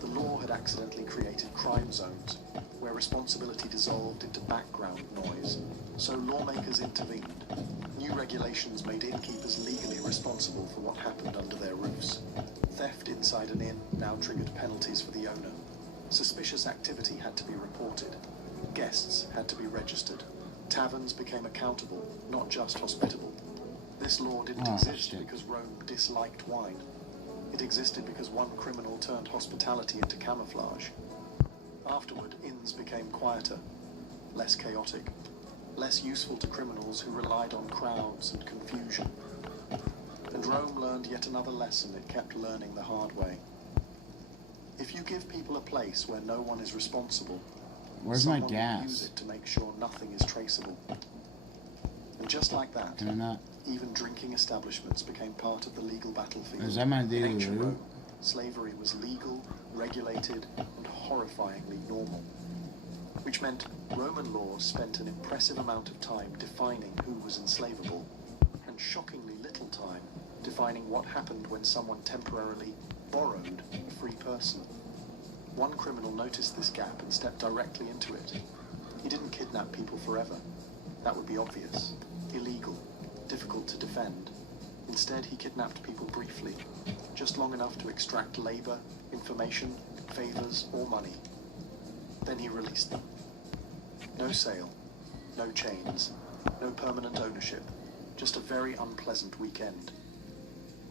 The law had accidentally created crime zones, where responsibility dissolved into background noise, so lawmakers intervened. New regulations made innkeepers legally responsible for what happened under their roofs. Theft inside an inn now triggered penalties for the owner. Suspicious activity had to be reported. Guests had to be registered. Taverns became accountable, not just hospitable. This law didn't exist because Rome disliked wine. It existed because one criminal turned hospitality into camouflage. Afterward, inns became quieter, less chaotic, less useful to criminals who relied on crowds and confusion. And Rome learned yet another lesson it kept learning the hard way. If you give people a place where no one is responsible, where's my someone will gas? use it to make sure nothing is traceable. And just like that, Can I not? even drinking establishments became part of the legal battlefield. Is that my In daily ancient loot? Rome, slavery was legal, regulated, and horrifyingly normal. Which meant Roman law spent an impressive amount of time defining who was enslavable, and shockingly little time defining what happened when someone temporarily borrowed a free person. One criminal noticed this gap and stepped directly into it. He didn't kidnap people forever. That would be obvious, illegal, difficult to defend. Instead, he kidnapped people briefly, just long enough to extract labor, information, favors, or money. Then he released them. No sale, no chains, no permanent ownership, just a very unpleasant weekend.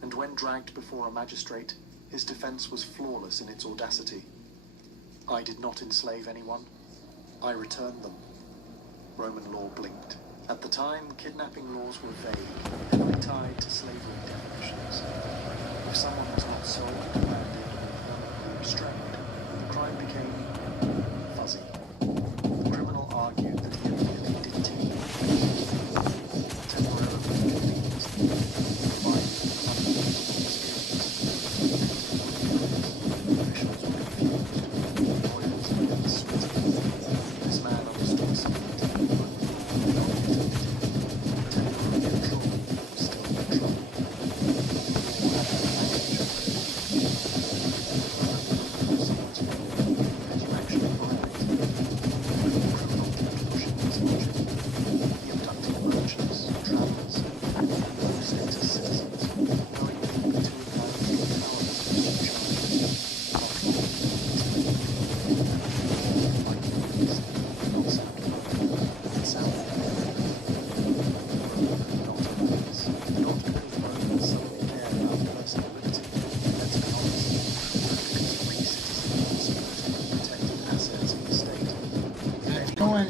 And when dragged before a magistrate, his defense was flawless in its audacity. I did not enslave anyone. I returned them. Roman law blinked. At the time, kidnapping laws were vague, heavily tied to slavery definitions. If someone was not sold, landed, or permanently restrained, the crime became fuzzy. The criminal argued that he had merely detained temporarily inconvenienced, provided officials were confused, lawyers were in the sweat. This man understood something.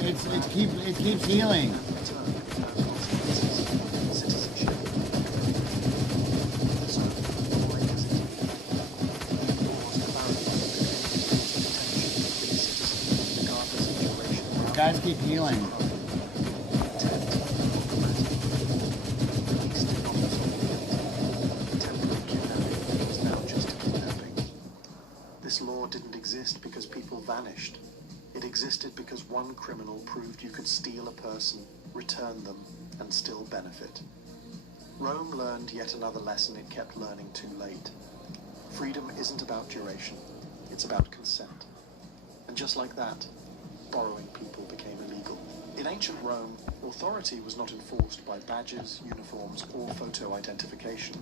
It keeps healing. Guys keep healing. This law didn't exist because people vanished. It existed because one criminal proved you could steal a person, return them, and still benefit. Rome learned yet another lesson it kept learning too late. Freedom isn't about duration, it's about consent. And just like that, borrowing people became illegal. In ancient Rome, authority was not enforced by badges, uniforms, or photo identification.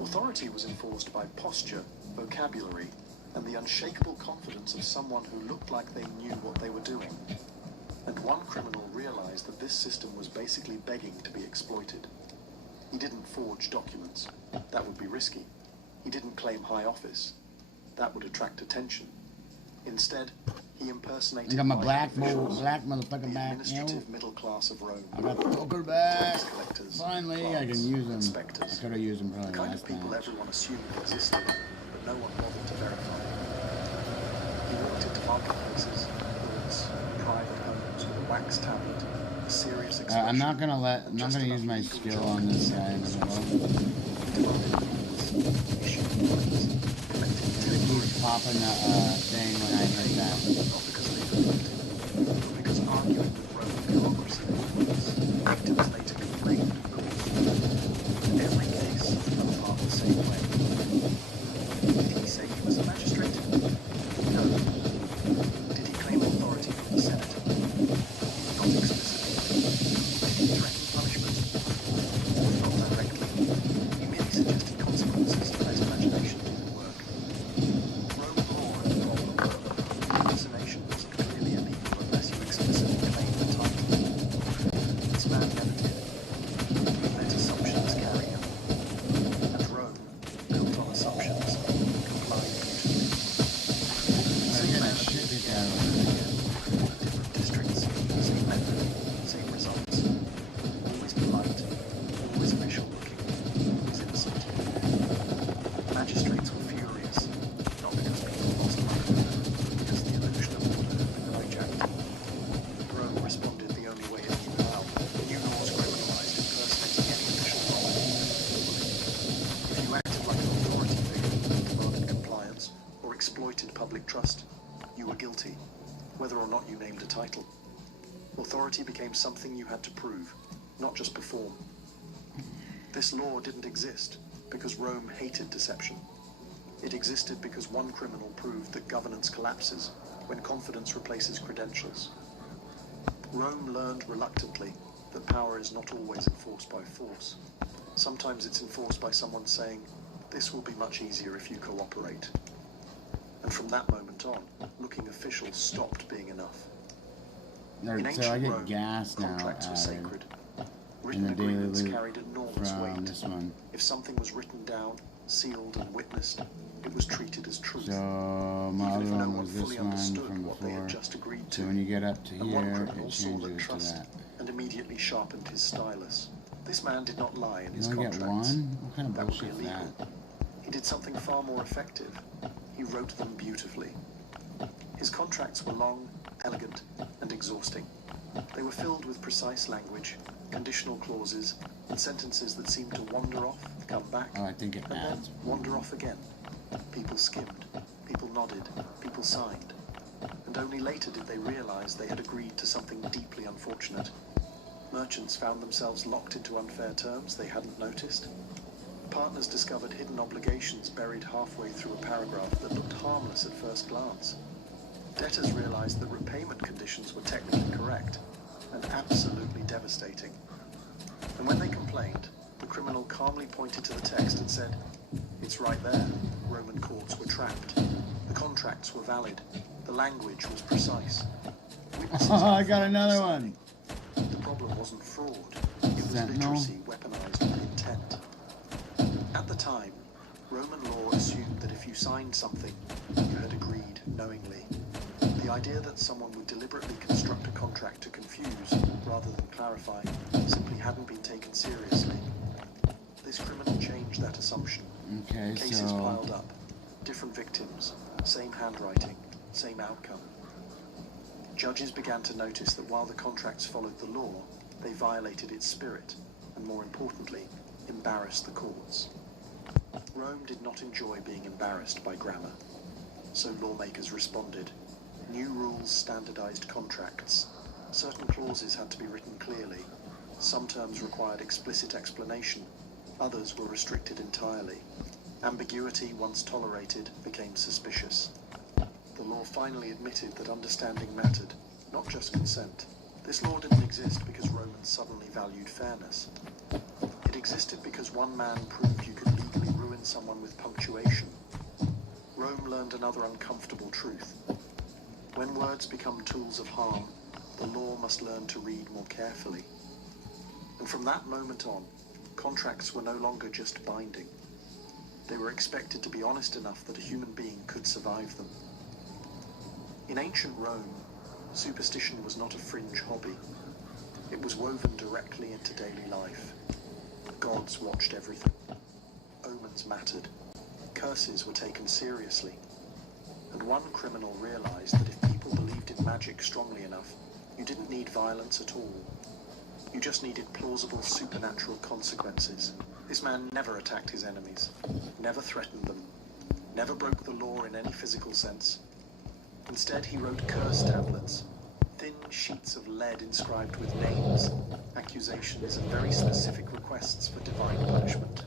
Authority was enforced by posture, vocabulary, and the unshakable confidence of someone who looked like they knew what they were doing. And one criminal realized that this system was basically begging to be exploited. He didn't forge documents. That would be risky. He didn't claim high office. That would attract attention. Instead, he impersonated I got my black motherfucking back. administrative middle class of Rome. I got poker back. Collectors, Finally, clerks, I can use them. inspectors. I could have used them The probably kind last of people time. everyone assumed existed, but no one bothered to verify. He walked into marketplaces, halls, private homes with a wax tablet, serious I'm not gonna use my skill on this guy in the middle. It keeps popping the thing when I hit that. Not because they believed it, but because arguing with Roman bureaucracy was. Victims later complained, of course. Every case fell apart the same way. Did he say he was a magistrate? No. Did he claim authority from the Senate? Not explicitly. Did he threaten punishment? Not directly. He merely suggested consequences and let imagination do the work. Roman law had a problem. Impersonation wasn't clearly illegal unless you explicitly claimed the title. This man never did. He let assumptions carry him. And Rome, built on assumptions, complied beautifully. Same man appeared again and again. Different districts, same method, same results. Always polite, always official looking, always innocent. Magistrates were furious, not because people lost money, but because the illusion of order had been hijacked. Rome responded the only way it knew how. New laws criminalized impersonating any official role. If you acted like an authority figure, demanded compliance, or exploited public trust, you were guilty, whether or not you named a title. Authority became something you had to prove, not just perform. This law didn't exist because Rome hated deception. It existed because one criminal proved that governance collapses when confidence replaces credentials. Rome learned reluctantly that power is not always enforced by force. Sometimes it's enforced by someone saying, "This will be much easier if you cooperate." And from that moment on, looking official stopped being enough. In So I ancient get Rome, gas now contracts were added sacred. in Written the daily agreements loot carried enormous from weight. this one. If something was written down, sealed, and witnessed, it was treated as truth. So my Even other if no one one was this fully one understood from what they had before. just agreed So to. when you get up to And one here, criminal it saw that changes to trust that. and immediately sharpened his stylus. This man did not lie in You his only get contracts. one? What kind of That would be bullshit is illegal. that? He did something far more effective. He wrote them beautifully. His contracts were long, elegant, and exhausting. They were filled with precise language, conditional clauses, and sentences that seemed to wander off, come back, Oh, I think it and then adds. wander off again. People skimmed, people nodded, people signed. And only later did they realize they had agreed to something deeply unfortunate. Merchants found themselves locked into unfair terms they hadn't noticed. Partners discovered hidden obligations buried halfway through a paragraph that looked harmless at first glance. Debtors realized that repayment conditions were technically correct and absolutely devastating. And when they complained, the criminal calmly pointed to the text and said, "It's right there." Roman courts were trapped. The contracts were valid. The language was precise. Witnesses I got another one. The problem wasn't fraud. It was literacy weaponized with intent. At the time, Roman law assumed that if you signed something, you had agreed knowingly. The idea that someone would deliberately construct a contract to confuse rather than clarify simply hadn't been taken seriously. This criminal changed that assumption. Okay, Cases so piled up, different victims, same handwriting, same outcome. Judges began to notice that while the contracts followed the law, they violated its spirit, and more importantly, embarrassed the courts. Rome did not enjoy being embarrassed by grammar, so lawmakers responded. New rules standardized contracts. Certain clauses had to be written clearly. Some terms required explicit explanation. Others were restricted entirely. Ambiguity, once tolerated, became suspicious. The law finally admitted that understanding mattered, not just consent. This law didn't exist because Romans suddenly valued fairness. It existed because one man proved you could legally ruin someone with punctuation. Rome learned another uncomfortable truth. When words become tools of harm, the law must learn to read more carefully. And from that moment on, contracts were no longer just binding. They were expected to be honest enough that a human being could survive them. In ancient Rome, superstition was not a fringe hobby. It was woven directly into daily life. Gods watched everything. Omens mattered. Curses were taken seriously. And one criminal realized that if people believed in magic strongly enough, you didn't need violence at all. You just needed plausible supernatural consequences. This man never attacked his enemies, never threatened them, never broke the law in any physical sense. Instead, he wrote curse tablets, thin sheets of lead inscribed with names, accusations, and very specific requests for divine punishment.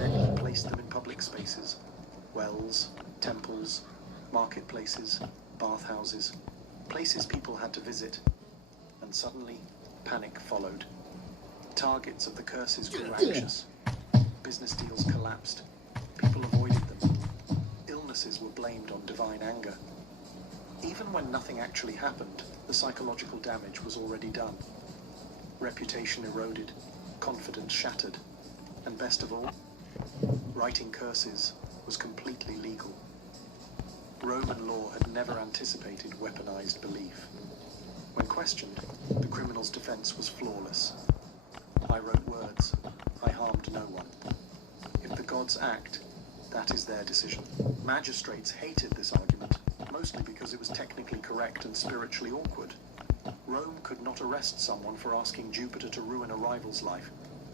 Then he placed them in public spaces, wells, temples, marketplaces, bathhouses, places people had to visit, and suddenly panic followed. Targets of the curses grew anxious. Business deals collapsed. People avoided them. Illnesses were blamed on divine anger. Even when nothing actually happened, the psychological damage was already done. Reputation eroded, confidence shattered, and best of all, writing curses was completely legal. Roman law had never anticipated weaponized belief. When questioned, the criminal's defense was flawless. I wrote words. I harmed no one. If the gods act, that is their decision. Magistrates hated this argument, mostly because it was technically correct and spiritually awkward. Rome could not arrest someone for asking Jupiter to ruin a rival's life,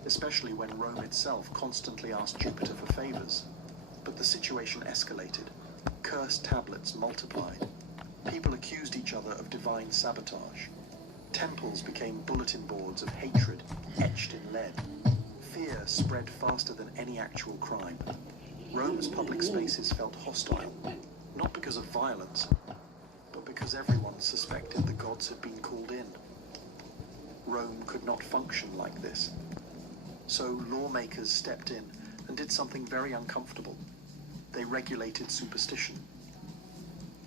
especially when Rome itself constantly asked Jupiter for favors. But the situation escalated. Cursed tablets multiplied. People accused each other of divine sabotage. Temples became bulletin boards of hatred, etched in lead. Fear spread faster than any actual crime. Rome's public spaces felt hostile, not because of violence, but because everyone suspected the gods had been called in. Rome could not function like this. So lawmakers stepped in and did something very uncomfortable. They regulated superstition.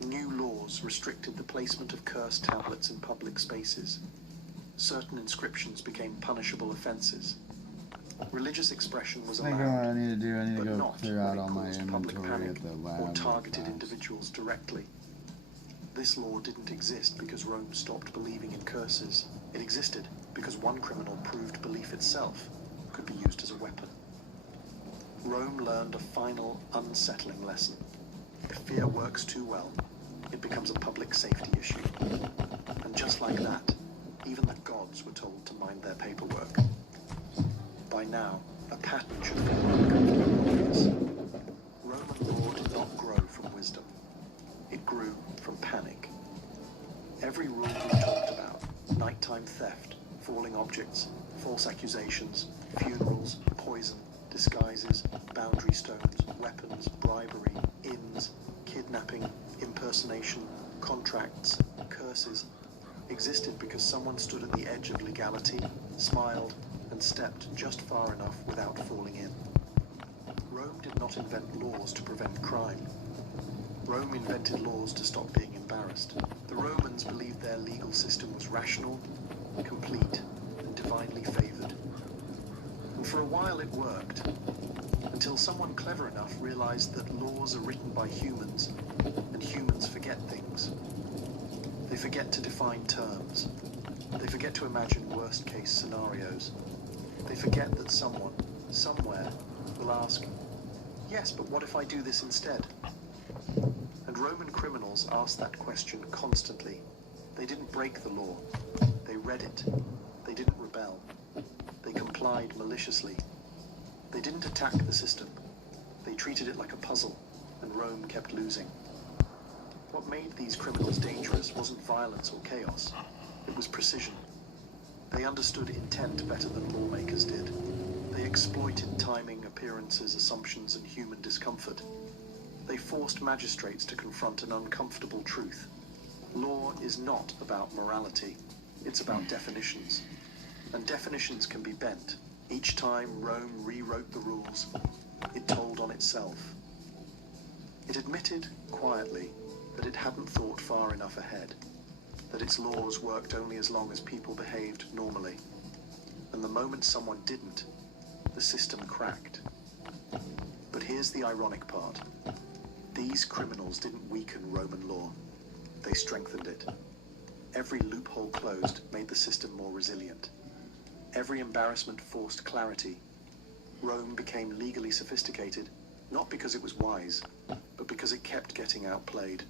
New laws restricted the placement of cursed tablets in public spaces. Certain inscriptions became punishable offenses. Religious expression was I think allowed, what I need to do, I need to but go not clear out when it all my caused public inventory panic at the lab. or targeted fast. individuals directly. This law didn't exist because Rome stopped believing in curses. It existed because one criminal proved belief itself could be used as a weapon. Rome learned a final, unsettling lesson. If fear works too well, it becomes a public safety issue. And just like that, even the gods were told to mind their paperwork. By now, a pattern should feel uncomfortably obvious. Roman law did not grow from wisdom. It grew from panic. Every rule we talked about, nighttime theft, falling objects, false accusations, funerals, poison, disguises, boundary stones, weapons, bribery, inns, kidnapping, impersonation, contracts, curses, existed because someone stood at the edge of legality, smiled, and stepped just far enough without falling in. Rome did not invent laws to prevent crime. Rome invented laws to stop being embarrassed. The Romans believed their legal system was rational, complete, and divinely favored. And for a while it worked, until someone clever enough realized that laws are written by humans, and humans forget things. They forget to define terms. They forget to imagine worst-case scenarios. They forget that someone, somewhere, will ask, yes, but what if I do this instead? And Roman criminals asked that question constantly. They didn't break the law. They read it. They didn't rebel. They complied maliciously. They didn't attack the system. They treated it like a puzzle, and Rome kept losing. What made these criminals dangerous wasn't violence or chaos. It was precision. They understood intent better than lawmakers did. They exploited timing, appearances, assumptions, and human discomfort. They forced magistrates to confront an uncomfortable truth. Law is not about morality. It's about definitions. And definitions can be bent. Each time Rome rewrote the rules, it told on itself. It admitted, quietly, that it hadn't thought far enough ahead, that its laws worked only as long as people behaved normally. And the moment someone didn't, the system cracked. But here's the ironic part. These criminals didn't weaken Roman law. They strengthened it. Every loophole closed made the system more resilient. Every embarrassment forced clarity. Rome became legally sophisticated, not because it was wise, but because it kept getting outplayed.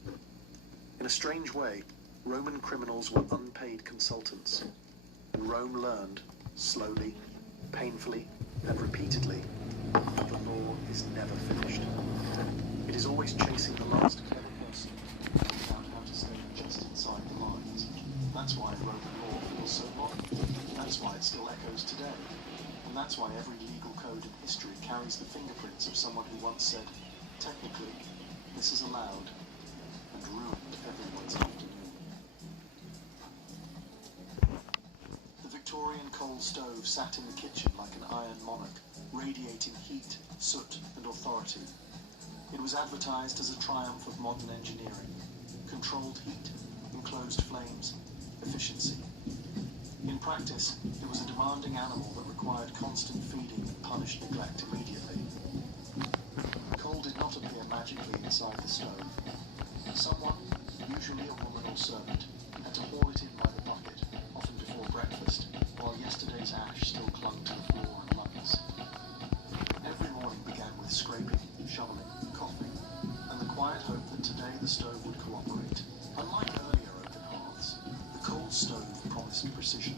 In a strange way, Roman criminals were unpaid consultants. And Rome learned, slowly, painfully, and repeatedly, that the law is never finished. It is always chasing the last clever person who figured out how to stay just inside the lines. That's why Roman law feels so modern. That's why it still echoes today. And that's why every legal code in history carries the fingerprints of someone who once said, technically, this is allowed, and ruined everyone's afternoon. The Victorian coal stove sat in the kitchen like an iron monarch, radiating heat, soot, and authority. It was advertised as a triumph of modern engineering. Controlled heat, enclosed flames, efficiency. In practice, it was a demanding animal that required constant feeding and punished neglect immediately. Coal did not appear magically inside the stove. Someone, usually a woman or servant, had to haul it in by the bucket, often before breakfast, while yesterday's ash still clung to the floor and lungs. Every morning began with scraping, shoveling, coughing, and the quiet hope that today the stove would cooperate. Unlike earlier open hearths, the coal stove promised precision.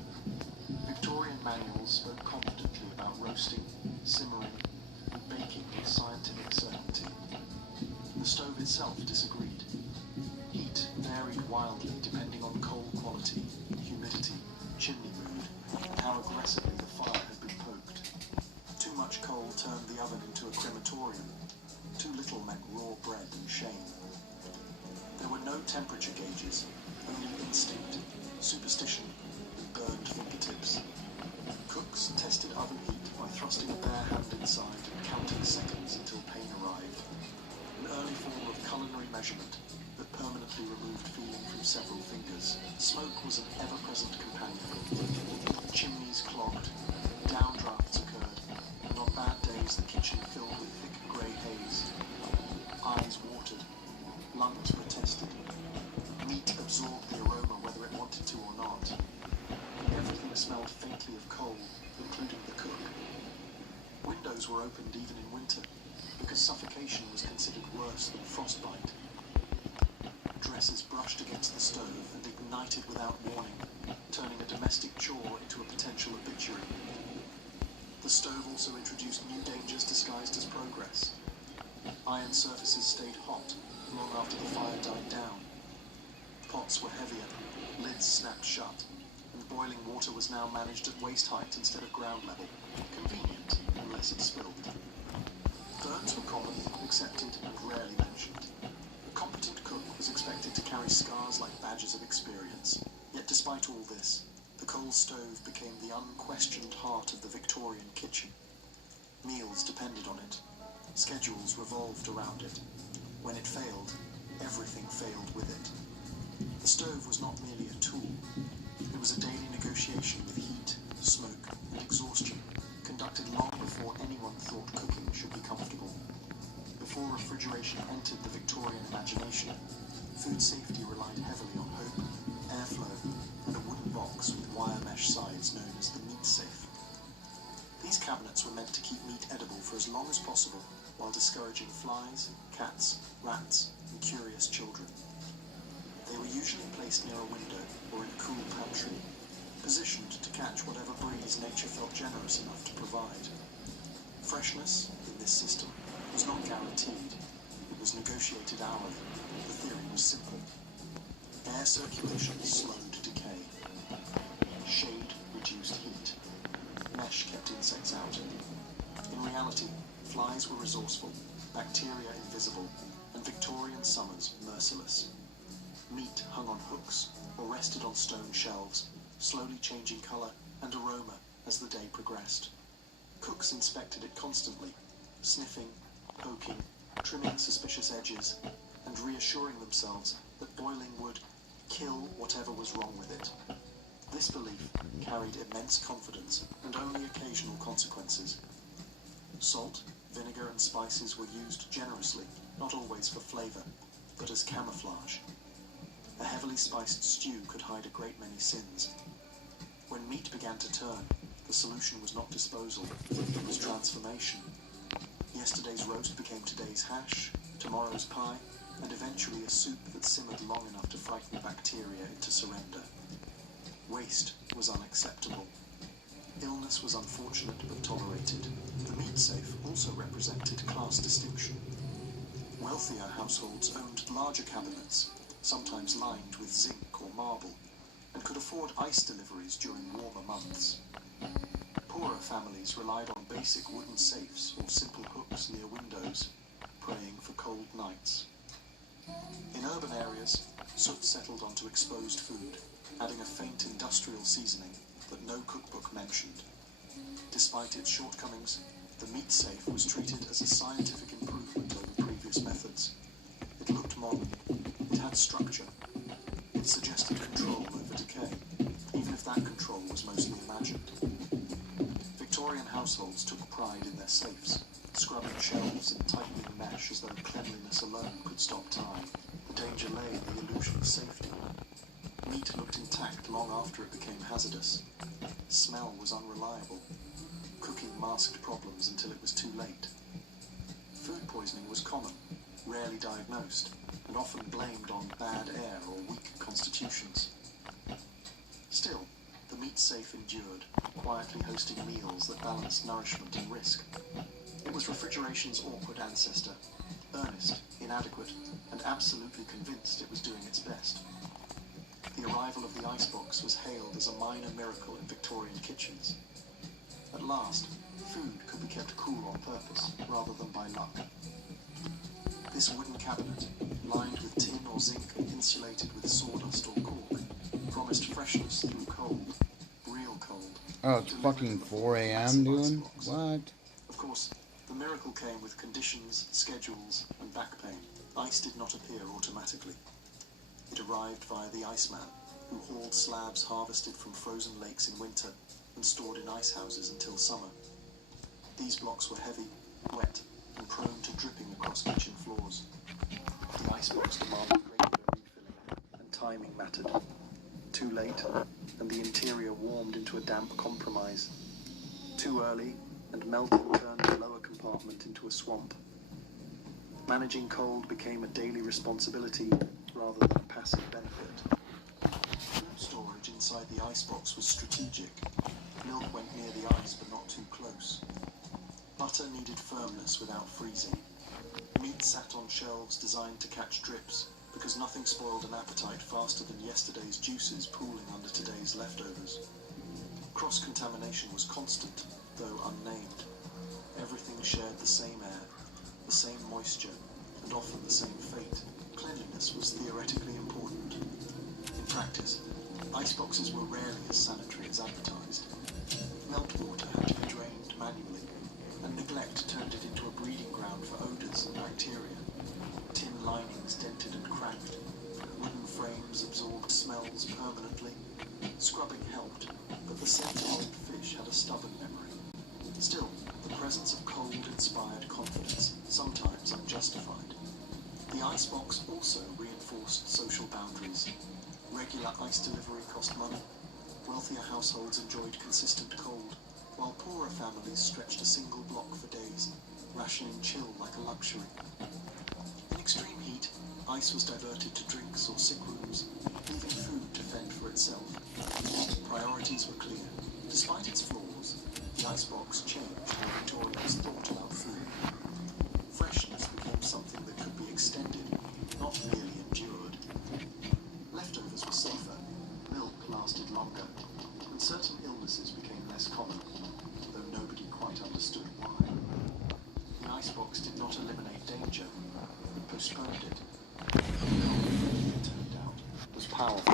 Victorian manuals spoke confidently about roasting, simmering, and baking with scientific certainty. The stove itself disagreed. Heat varied wildly depending on coal quality, humidity, chimney mood, and how aggressively the fire had been poked. Too much coal turned the oven into a crematorium. Too little meant raw bread and shame. There were no temperature gauges, only instinct, superstition, and burned fingertips. Cooks tested oven heat by thrusting a bare hand inside and counting seconds until pain arrived. An early form of culinary measurement that permanently removed feeling from several fingers. Smoke was an ever-present companion. Chimneys clogged, downdrafts occurred, and on bad days the kitchen filled with thick grey haze. Eyes watered, lungs protested. Meat absorbed the aroma whether it wanted to or not. Everything smelled faintly of coal, including the cook. Windows were opened even in winter, because suffocation was considered worse than frostbite. Dresses brushed against the stove and ignited without warning, turning a domestic chore into a potential obituary. The stove also introduced new dangers disguised as progress. Iron surfaces stayed hot long after the fire died down. Pots were heavier, lids snapped shut, and boiling water was now managed at waist height instead of ground level. Convenient, unless it spilled. Burns were common, accepted, and rarely mentioned. A competent cook was expected to carry scars like badges of experience. Yet despite all this, the coal stove became the unquestioned heart of the Victorian kitchen. Meals depended on it. Schedules revolved around it. When it failed, everything failed with it. The stove was not merely a tool. It was a daily negotiation with heat, smoke, and exhaustion, conducted long before anyone thought cooking should be comfortable. Before refrigeration entered the Victorian imagination, food safety relied heavily on hope, airflow, and a wooden box with wire mesh sides known as the meat safe. These cabinets were meant to keep meat edible for as long as possible, while discouraging flies, cats, rats, and curious children. They were usually placed near a window or in a cool pantry, positioned to catch whatever breeze nature felt generous enough to provide. Freshness, in this system, was not guaranteed. It was negotiated hourly. The theory was simple. Air circulation slowed decay. Shade reduced heat. Mesh kept insects out. In reality, flies were resourceful, bacteria invisible, and Victorian summers merciless. Meat hung on hooks or rested on stone shelves, slowly changing colour and aroma as the day progressed. Cooks inspected it constantly, sniffing, poking, trimming suspicious edges, and reassuring themselves that boiling would kill whatever was wrong with it. This belief carried immense confidence and only occasional consequences. Salt, vinegar, and spices were used generously, not always for flavour, but as camouflage. A heavily spiced stew could hide a great many sins. When meat began to turn, the solution was not disposal, it was transformation. Yesterday's roast became today's hash, tomorrow's pie, and eventually a soup that simmered long enough to frighten bacteria into surrender. Waste was unacceptable. Illness was unfortunate but tolerated. The meat safe also represented class distinction. Wealthier households owned larger cabinets, sometimes lined with zinc or marble, and could afford ice deliveries during warmer months. Poorer families relied on basic wooden safes or simple hooks near windows, praying for cold nights. In urban areas, soot settled onto exposed food, adding a faint industrial seasoning that no cookbook mentioned. Despite its shortcomings, the meat safe was treated as a scientific improvement over previous methods. It looked modern. It had structure. It suggested control over decay, even if that control was mostly imagined. Victorian households took pride in their safes, scrubbing shelves and tightening mesh as though cleanliness alone could stop time. The danger lay in the illusion of safety. Meat looked intact long after it became hazardous. Smell was unreliable. Cooking masked problems until it was too late. Food poisoning was common, rarely diagnosed, and often blamed on bad air or weak constitutions. Still, the meat safe endured, quietly hosting meals that balanced nourishment and risk. It was refrigeration's awkward ancestor, earnest, inadequate, and absolutely convinced it was doing its best. The arrival of the icebox was hailed as a minor miracle in Victorian kitchens. At last, food could be kept cool on purpose, rather than by luck. This wooden cabinet, lined with tin or zinc and insulated with sawdust or cork, promised freshness through cold, real cold. Oh, it's fucking 4 a.m., dude? What? Of course, the miracle came with conditions, schedules, and back pain. Ice did not appear automatically. It arrived via the Iceman, who hauled slabs harvested from frozen lakes in winter and stored in ice houses until summer. These blocks were heavy, wet, and prone to dripping across kitchen floors. The icebox demanded regular refilling, and timing mattered. Too late, and the interior warmed into a damp compromise. Too early, and melting turned the lower compartment into a swamp. Managing cold became a daily responsibility rather than a passive benefit. Food storage inside the icebox was strategic. Milk went near the ice but not too close. Butter needed firmness without freezing. Meat sat on shelves designed to catch drips, because nothing spoiled an appetite faster than yesterday's juices pooling under today's leftovers. Cross-contamination was constant, though unnamed. Everything shared the same air, the same moisture, and often the same fate. Cleanliness was theoretically important. In practice, iceboxes were rarely as sanitary as advertised. Meltwater had to be drained manually, and neglect turned it into a breeding ground for odours and bacteria. Tin linings dented and cracked. Wooden frames absorbed smells permanently. Scrubbing helped, but the scent of old fish had a stubborn memory. Still, the presence of cold inspired confidence, sometimes unjustified. The icebox also reinforced social boundaries. Regular ice delivery cost money. Wealthier households enjoyed consistent cold, while poorer families stretched a single block for days, rationing chill like a luxury. In extreme heat, ice was diverted to drinks or sick rooms, leaving food to fend for itself. Priorities were clear. Despite its flaws, the icebox changed how Victorians thought about food. Freshness became something that could be extended, not merely endured. Leftovers were safer, milk lasted longer, and certain illnesses became less common, though nobody quite understood why. The icebox did not eliminate danger, but postponed it. It turned out, was powerful.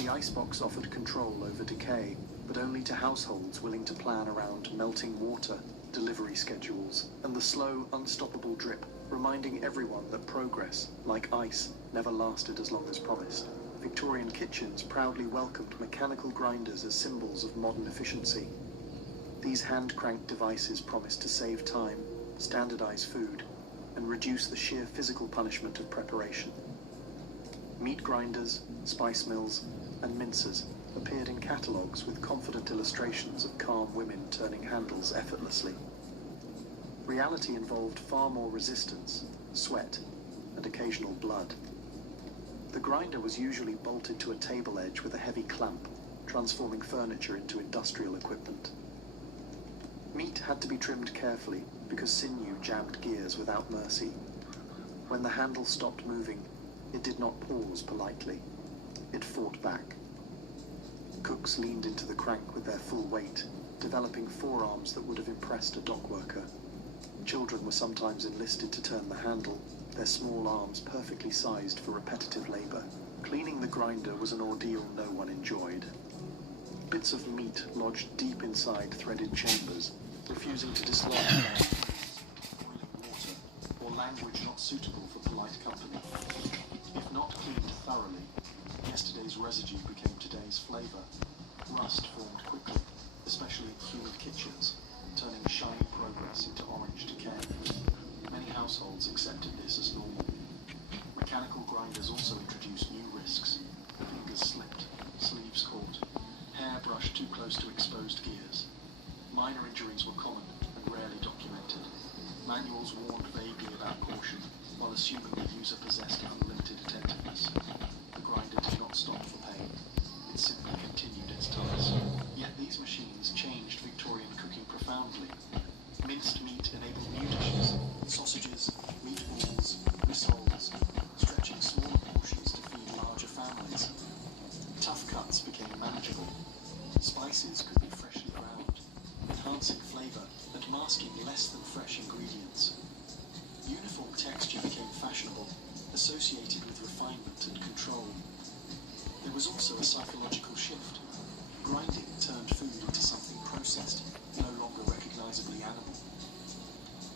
The icebox offered control over decay, but only to households willing to plan around melting water, delivery schedules, and the slow, unstoppable drip, reminding everyone that progress, like ice, never lasted as long as promised. Victorian kitchens proudly welcomed mechanical grinders as symbols of modern efficiency. These hand-cranked devices promised to save time, standardize food, and reduce the sheer physical punishment of preparation. Meat grinders, spice mills, and mincers appeared in catalogues with confident illustrations of calm women turning handles effortlessly. Reality involved far more resistance, sweat, and occasional blood. The grinder was usually bolted to a table edge with a heavy clamp, transforming furniture into industrial equipment. Meat had to be trimmed carefully because sinew jabbed gears without mercy. When the handle stopped moving, it did not pause politely. It fought back. Cooks leaned into the crank with their full weight, developing forearms that would have impressed a dock worker. Children were sometimes enlisted to turn the handle, their small arms perfectly sized for repetitive labor. Cleaning the grinder was an ordeal no one enjoyed. Bits of meat lodged deep inside threaded chambers, refusing to dislodge boiling water, or language not suitable for polite company. If not cleaned thoroughly, yesterday's residue became today's flavor. Rust formed quickly, especially in humid kitchens, turning shiny progress into orange decay. Many households accepted this as normal. Mechanical grinders also introduced new risks. Fingers slipped, sleeves caught, hair brushed too close to exposed gears. Minor injuries were common and rarely documented. Manuals warned vaguely about caution, while assuming the user possessed unlimited attentiveness. The grinder did not stop for pain. It simply continued its task. Yet these machines changed Victorian cooking profoundly. Minced meat enabled new dishes, sausages, meatballs, rissoles, stretching smaller portions to feed larger families. Tough cuts became manageable. Spices could be freshly ground, enhancing flavor and masking less than fresh ingredients. Uniform texture became fashionable, associated with refinement and control. There was also a psychological shift. Grinding turned food into something processed, no longer recognizably animal.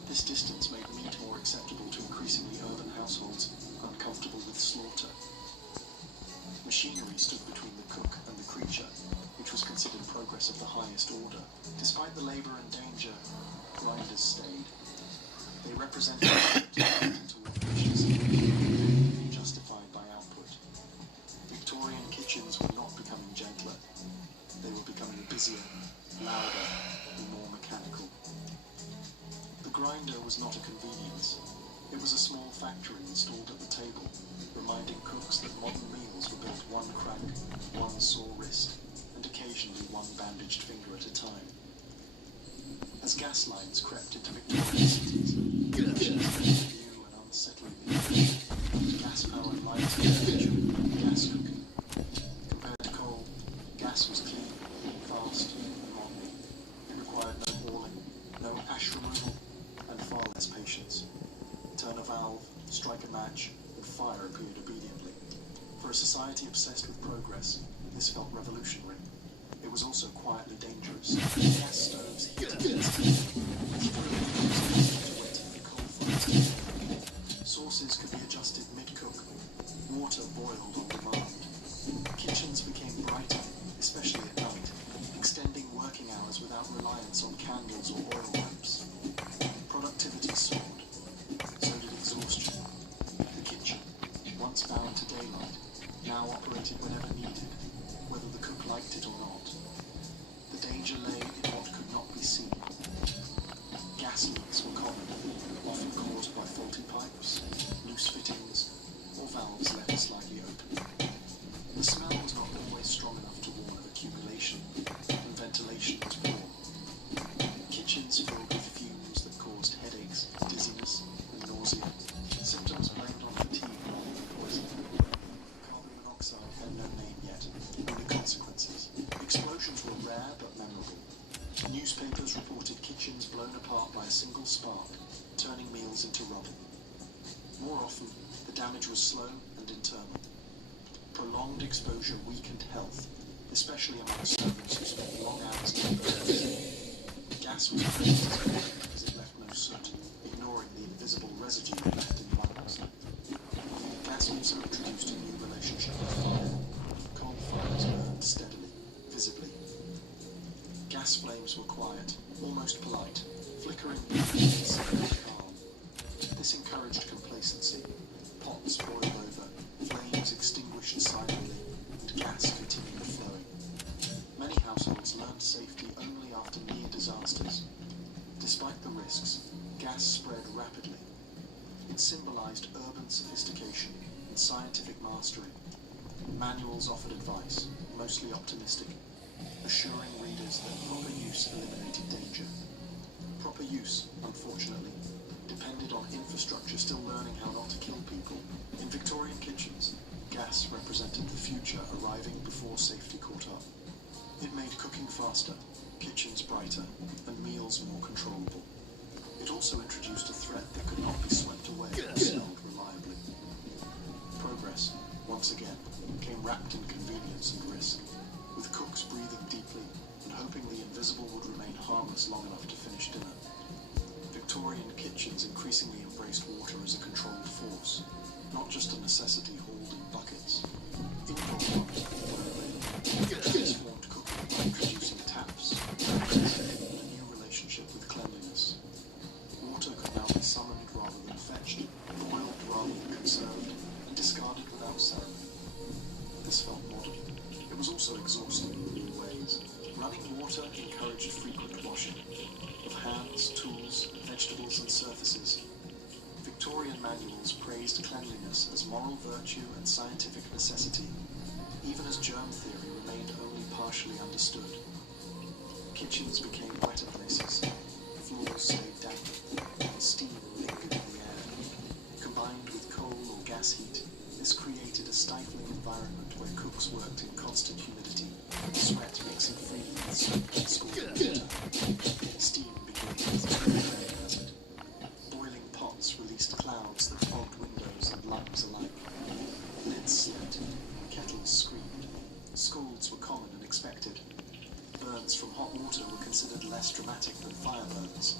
This distance made meat more acceptable to increasingly urban households uncomfortable with slaughter. Machinery stood between the cook and the creature, which was considered progress of the highest order. Despite the labor and danger, grinders stayed. They represented toward efficiency, justified by output. Victorian kitchens were not becoming gentler. They were becoming busier, louder, and more mechanical. The grinder was not a convenience. It was a small factory installed at the table, reminding cooks that modern meals were built one crack, one sore wrist, and occasionally one bandaged finger at a time. As gas lines crept into Victorian cities, kitchens became new and unsettlingly gas-powered lights gas cooking. Compared to coal, gas was clean, fast, and modern. It required no hauling, no ash removal, and far less patience. Turn a valve, strike a match, and fire appeared obediently. For a society obsessed with progress, this felt revolutionary. It was also quietly dangerous. Gas stoves heated Sauces could be adjusted mid-cook. Water boiled on demand. Kitchens became brighter, especially at night, extending working hours without reliance on candles or oil lamps. Productivity soared. So did exhaustion. The kitchen, once bound to daylight, now operated whenever needed, whether the cook liked it or not. The danger lay in what could not be seen. Gas leaks were common, often caused by faulty pipes, loose fittings, or valves left slightly open. The smell was not always strong enough to warn of accumulation, and ventilation was poor. Kitchens filled with fumes that caused headaches, dizziness, and nausea, symptoms blamed on fatigue rather than poison. Carbon monoxide had no name yet, only consequences. Explosions were rare but memorable. Newspapers reported kitchens blown apart by a single spark, turning meals into rubble. More often, the damage was slow and internal. Prolonged exposure weakened health, especially among servants who spent long hours in the gas was praised as good because it left no soot, ignoring the invisible residue left in lungs. Gas also introduced a new relationship with fire. Coal fires burned steadily, visibly. Gas flames were quiet, almost polite, flickering calm. This encouraged complacency. Pots boiled over, flames extinguished silently, and gas continued flowing. Many households learned safety only after near disasters. Despite the risks, gas spread rapidly. It symbolized urban sophistication and and scientific mastery. Manuals offered advice, mostly optimistic, assuring readers that proper use eliminated danger. Proper use, unfortunately, depended on infrastructure still learning how not to kill people. In Victorian kitchens, gas represented the future arriving before safety caught up. It made cooking faster, kitchens brighter, and meals more controllable. It also introduced a threat that could not be swept away or smelled reliably. Progress, once again, came wrapped in convenience and risk, with cooks breathing deeply and hoping the invisible would remain harmless long enough to finish dinner. Victorian kitchens increasingly embraced water as a controlled force, not just a necessity hauled in buckets. Indoor plumbing, transformed cooking by introducing taps, and a new relationship with cleanliness. Water could now be summoned rather than fetched, boiled rather than conserved, and discarded without ceremony. This felt modern. It was also exhausting in new ways. Running water encouraged frequent washing of hands, tools, vegetables, and surfaces. Victorian manuals praised cleanliness as moral virtue and scientific necessity, even as germ theory remained only partially understood. Kitchens became wetter places, floors stayed damp, and steam lingered in the air. Combined with coal or gas heat, this created a stifling environment where cooks worked in constant humidity, sweat mixing freely with soap and scalding water. Steam became a hazard. Boiling pots released clouds that fogged windows and lungs alike. Lids slipped, kettles screamed. Scalds were common and expected. Burns from hot water were considered less dramatic than fire burns,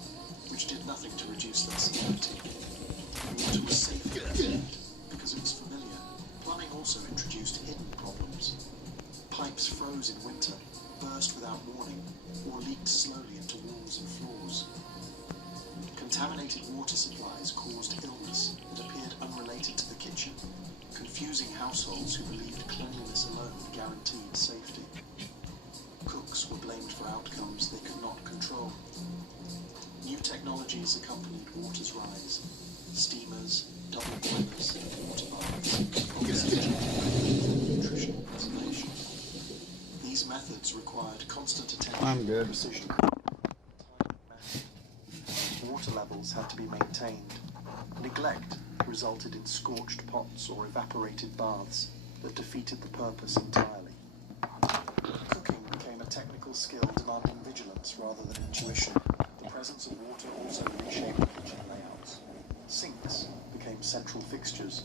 which did nothing to reduce their severity. Water was safer because it was familiar. Plumbing also introduced hidden problems. Pipes froze in winter, burst without warning, or leaked slowly into walls and floors. Contaminated water supplies caused illness that appeared unrelated to the kitchen, confusing households who believed cleanliness alone guaranteed safety. Cooks were blamed for outcomes they could not control. New technologies accompanied water's rise. Steamers, double boilers, water baths, oxygen, nutritional preservation. These methods required constant attention and precision. Water levels had to be maintained. Neglect resulted in scorched pots or evaporated baths that defeated the purpose entirely. Cooking became a technical skill demanding vigilance rather than intuition. The presence of water also reshaped kitchen layouts. Sinks became central fixtures.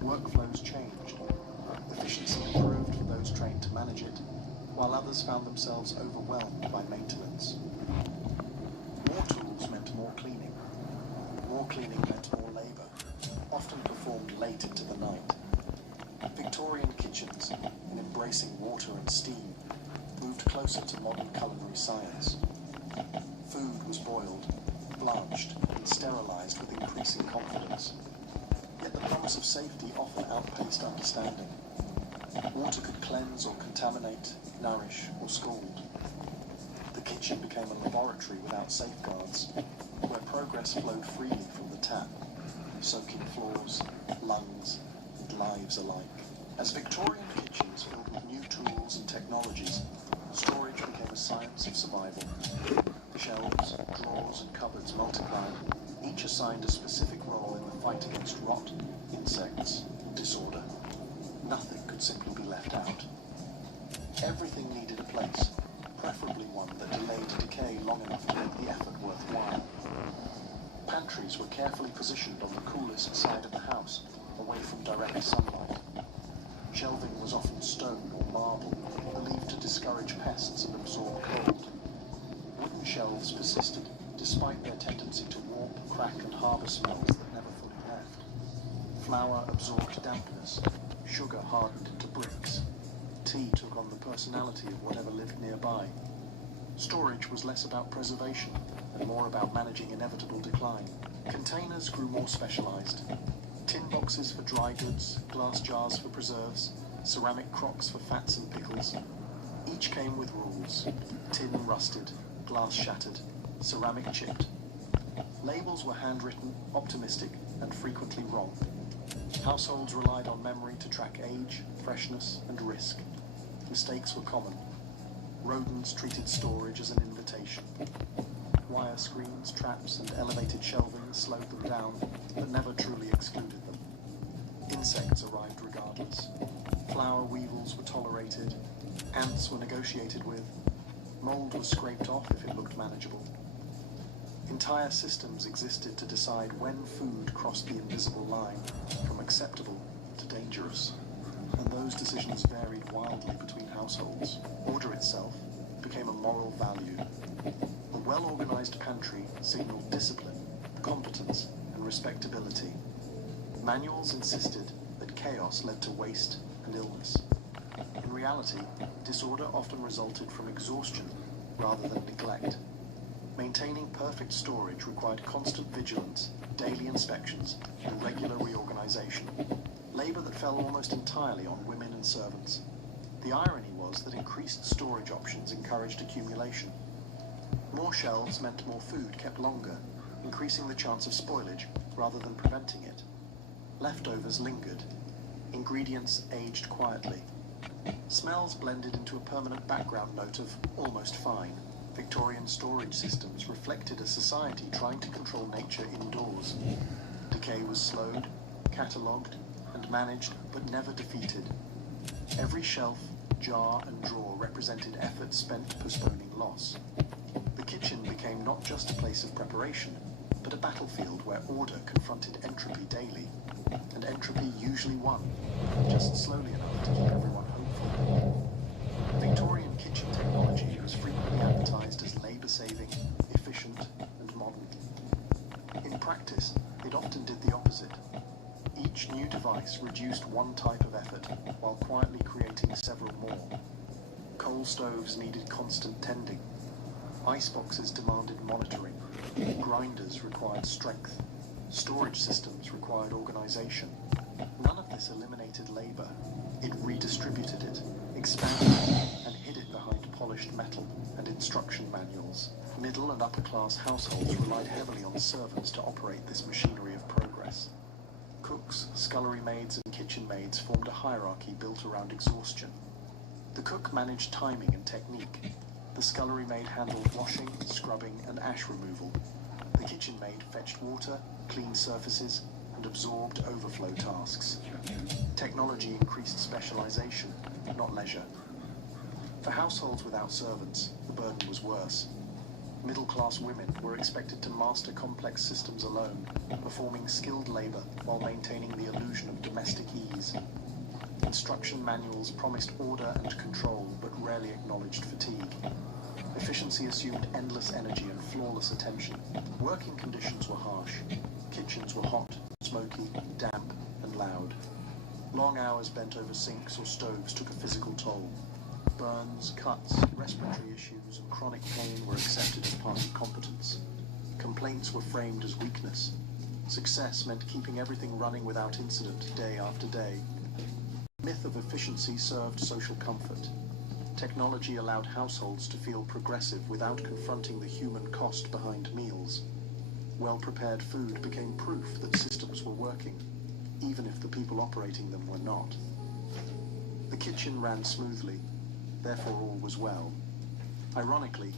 Workflows changed. Efficiency improved for those trained to manage it, while others found themselves overwhelmed by maintenance. More tools meant more cleaning. More cleaning meant more labour, often performed late into the night. Victorian kitchens, in embracing water and steam, moved closer to modern culinary science. Food was boiled, blanched, and sterilised with increasing confidence. Yet the promise of safety often outpaced understanding. Water could cleanse or contaminate, nourish or scald. The kitchen became a laboratory without safeguards, where progress flowed freely from the tap, soaking floors, lungs, and lives alike. As Victorian kitchens filled with new tools and technologies, storage became a science of survival. Shelves, drawers, and cupboards multiplied, each assigned a specific role in the fight against rot, insects, and disorder. Nothing could simply be left out. Everything needed a place, preferably one that delayed decay long enough to make the effort worthwhile. Pantries were carefully positioned on the coolest side of the house, away from direct sunlight. Shelving was often stone or marble, believed to discourage pests and absorb cold. Wooden shelves persisted, despite their tendency to warp, crack, and harbour smells that never fully left. Flour absorbed dampness, sugar hardened into bricks. Tea took on the personality of whatever lived nearby. Storage was less about preservation and more about managing inevitable decline. Containers grew more specialised. Tin boxes for dry goods, glass jars for preserves, ceramic crocks for fats and pickles. Each came with rules. Tin rusted, glass shattered, ceramic chipped. Labels were handwritten, optimistic, and frequently wrong. Households relied on memory to track age, freshness, and risk. Mistakes were common. Rodents treated storage as an invitation. Wire screens, traps, and elevated shelving slowed them down, but never truly excluded them. Insects arrived regardless. Flower weevils were tolerated. Ants were negotiated with. Mold was scraped off if it looked manageable. Entire systems existed to decide when food crossed the invisible line from acceptable to dangerous. And those decisions varied wildly between households. Order itself became a moral value. A well-organized pantry signaled discipline, competence, and respectability. Manuals insisted that chaos led to waste and illness. In reality, disorder often resulted from exhaustion rather than neglect. Maintaining perfect storage required constant vigilance, daily inspections, and regular reorganization. Labor that fell almost entirely on women and servants. The irony was that increased storage options encouraged accumulation. More shelves meant more food kept longer, increasing the chance of spoilage rather than preventing it. Leftovers lingered. Ingredients aged quietly. Smells blended into a permanent background note of almost fine. Victorian storage systems reflected a society trying to control nature indoors. Decay was slowed, catalogued, and managed, but never defeated. Every shelf, jar, and drawer represented effort spent postponing loss. The kitchen became not just a place of preparation, but a battlefield where order confronted entropy daily. And entropy usually won, just slowly enough to keep everyone hopeful. Victorian kitchen technology was frequently advertised as labor-saving, efficient, and modern. In practice, it often did the opposite. Each new device reduced one type of effort, while quietly creating several more. Coal stoves needed constant tending. Iceboxes demanded monitoring. Grinders required strength. Storage systems required organization. None of this eliminated labor. It redistributed it, expanded it, and hid it behind polished metal and instruction manuals. Middle and upper class households relied heavily on servants to operate this machinery of progress. Cooks, scullery maids, and kitchen maids formed a hierarchy built around exhaustion. The cook managed timing and technique. The scullery maid handled washing, scrubbing, and ash removal. The kitchen maid fetched water, cleaned surfaces, and absorbed overflow tasks. Technology increased specialization, not leisure. For households without servants, the burden was worse. Middle-class women were expected to master complex systems alone, performing skilled labor while maintaining the illusion of domestic ease. Instruction manuals promised order and control, but rarely acknowledged fatigue. Efficiency assumed endless energy and flawless attention. Working conditions were harsh. Kitchens were hot, smoky, damp, and loud. Long hours bent over sinks or stoves took a physical toll. Burns, cuts, respiratory issues, and chronic pain were accepted as part of competence. Complaints were framed as weakness. Success meant keeping everything running without incident day after day. The myth of efficiency served social comfort. Technology allowed households to feel progressive without confronting the human cost behind meals. Well-prepared food became proof that systems were working, even if the people operating them were not. The kitchen ran smoothly, therefore all was well. Ironically,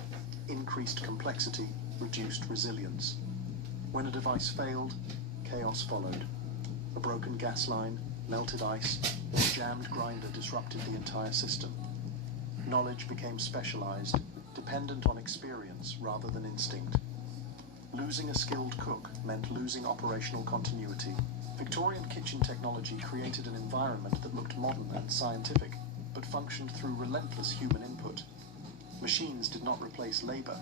increased complexity reduced resilience. When a device failed, chaos followed. A broken gas line, melted ice, or a jammed grinder disrupted the entire system. Knowledge became specialized, dependent on experience rather than instinct. Losing a skilled cook meant losing operational continuity. Victorian kitchen technology created an environment that looked modern and scientific, but functioned through relentless human input. Machines did not replace labor,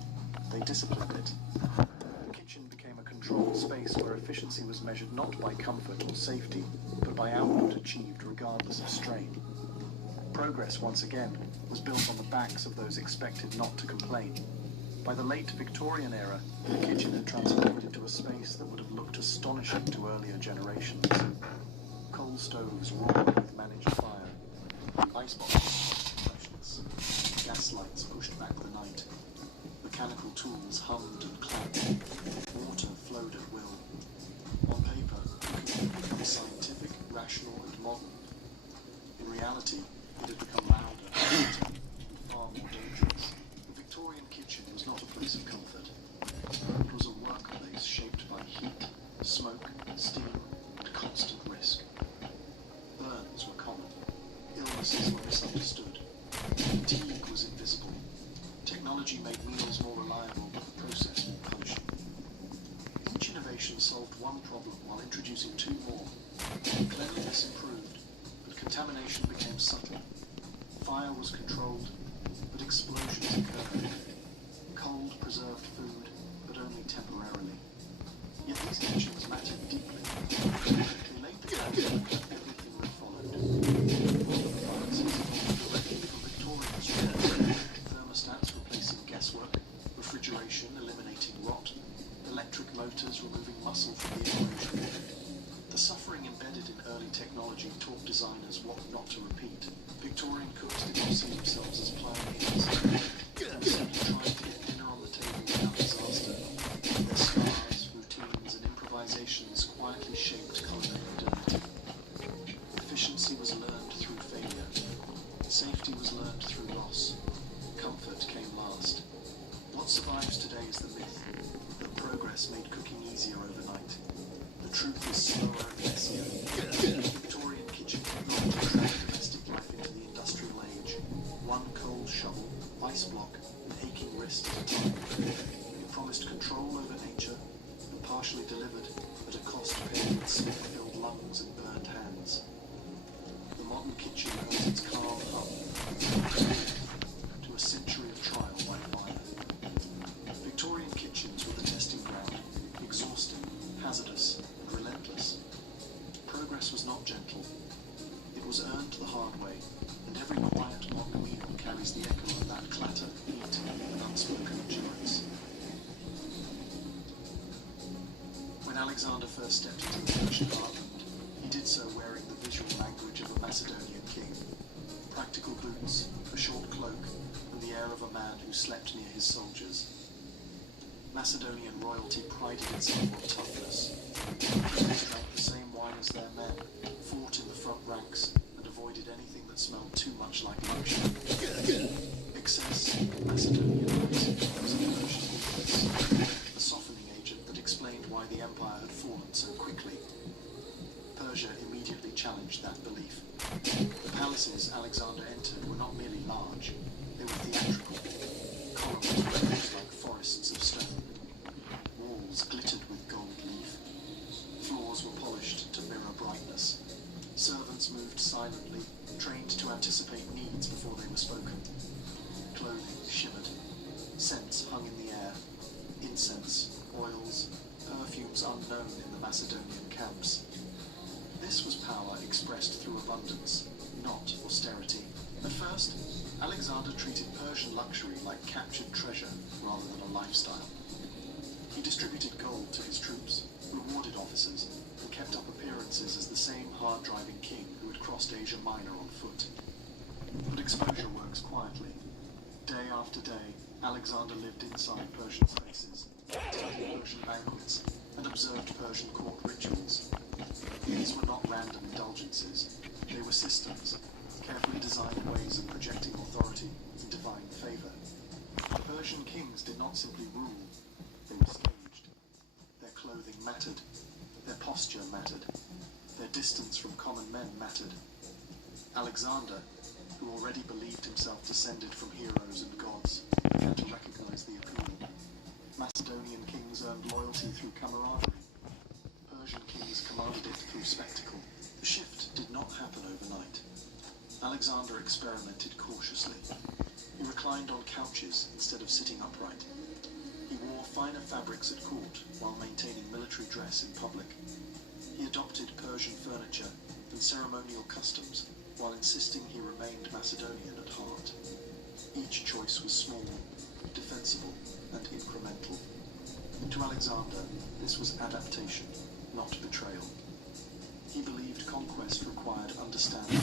they disciplined it. The kitchen became a controlled space where efficiency was measured not by comfort or safety, but by output achieved regardless of strain. Progress, once again, was built on the backs of those expected not to complain. By the late Victorian era, the kitchen had transformed into a space that would have looked astonishing to earlier generations. Coal stoves roared with managed fire. Iceboxes touched freshness. Gas lights pushed back the night. Mechanical tools hummed and clapped. Water flowed at will. On paper, cooking had become scientific modern. In reality, it had become louder, hotter, and far more dangerous. The Victorian kitchen was not a place of comfort. It was a workplace shaped by heat, smoke, steam, and constant risk. Burns were common. Illnesses were misunderstood. Fatigue was invisible. Technology made meals more reliable, but the process more punishing. Each innovation solved one problem while introducing two more. Cleanliness improved, but contamination became subtle. Fire was controlled, but explosions occurred. Cold preserved food, but only temporarily. Yet these kitchens mattered deeply. They laid the groundwork for everything that followed. Modern appliances evolved directly from Victorian strengths. Thermostats replacing guesswork, refrigeration eliminating rot, electric motors removing muscle from the equation. The suffering embedded in early technology taught designers what not to repeat. Victorian cooks did not see themselves as pioneers. They simply tried to get dinner on the table without disaster. Their scars, routines, and improvisations quietly shaped culinary modernity. Efficiency was learned through failure. Safety was learned through loss. Comfort came last. What survives today is the myth that progress made cooking easier overnight. The truth is slower and messier. Victorian kitchen technology dragged domestic life into the industrial age. One cold shovel, ice block, and aching wrist at a time. It promised control over nature and partially delivered at a cost paid with smoke-filled lungs and burned hands. The modern kitchen owes its calm hum to a century of trial by fire. Victorian kitchens were the testing ground, exhausting, hazardous, and relentless. Progress was not gentle. It was earned the hard way, and every quiet modern meal carries the echo of that clatter, heat, and unspoken endurance. When Alexander first stepped into the Persian heartland, he did so wearing the visual language of a Macedonian king. Practical boots, a short cloak, and the air of a man who slept near his soldiers. Macedonian royalty prided itself on toughness. They drank the same wine as their men, fought in the front ranks, and avoided anything that smelled too much like luxury. Excess in Macedonian was a Persian weakness, a softening agent that explained why the empire had fallen so quickly. Persia immediately challenged that belief. The palaces Alexander entered were not merely large, they were theatrical. Columns rose like forests of stone. Walls glittered with gold leaf. Floors were polished to mirror brightness. Servants moved silently, trained to anticipate needs before they were spoken. Clothing shimmered. Scents hung in the air. Incense, oils, perfumes unknown in the Macedonian camps. This was power expressed through abundance, not austerity. At first, Alexander treated Persian luxury like captured treasure rather than a lifestyle. He distributed gold to his troops, rewarded officers, and kept up appearances as the same hard-driving king who had crossed Asia Minor on foot. But exposure works quietly. Day after day, Alexander lived inside Persian spaces, attended Persian banquets, and observed Persian court rituals. These were not random indulgences. They were systems, carefully designed ways of projecting authority and divine favor. Persian kings did not simply rule, they were staged. Their clothing mattered, their posture mattered, their distance from common men mattered. Alexander, who already believed himself descended from heroes and gods, began to recognize the appeal. Macedonian kings earned loyalty through camaraderie. Persian kings commanded it through spectacle. The shift did not happen overnight. Alexander experimented cautiously. He reclined on couches instead of sitting upright. He wore finer fabrics at court while maintaining military dress in public. He adopted Persian furniture and ceremonial customs while insisting he remained Macedonian at heart. Each choice was small, defensible, and incremental. To Alexander, this was adaptation, not betrayal. He believed conquest required understanding.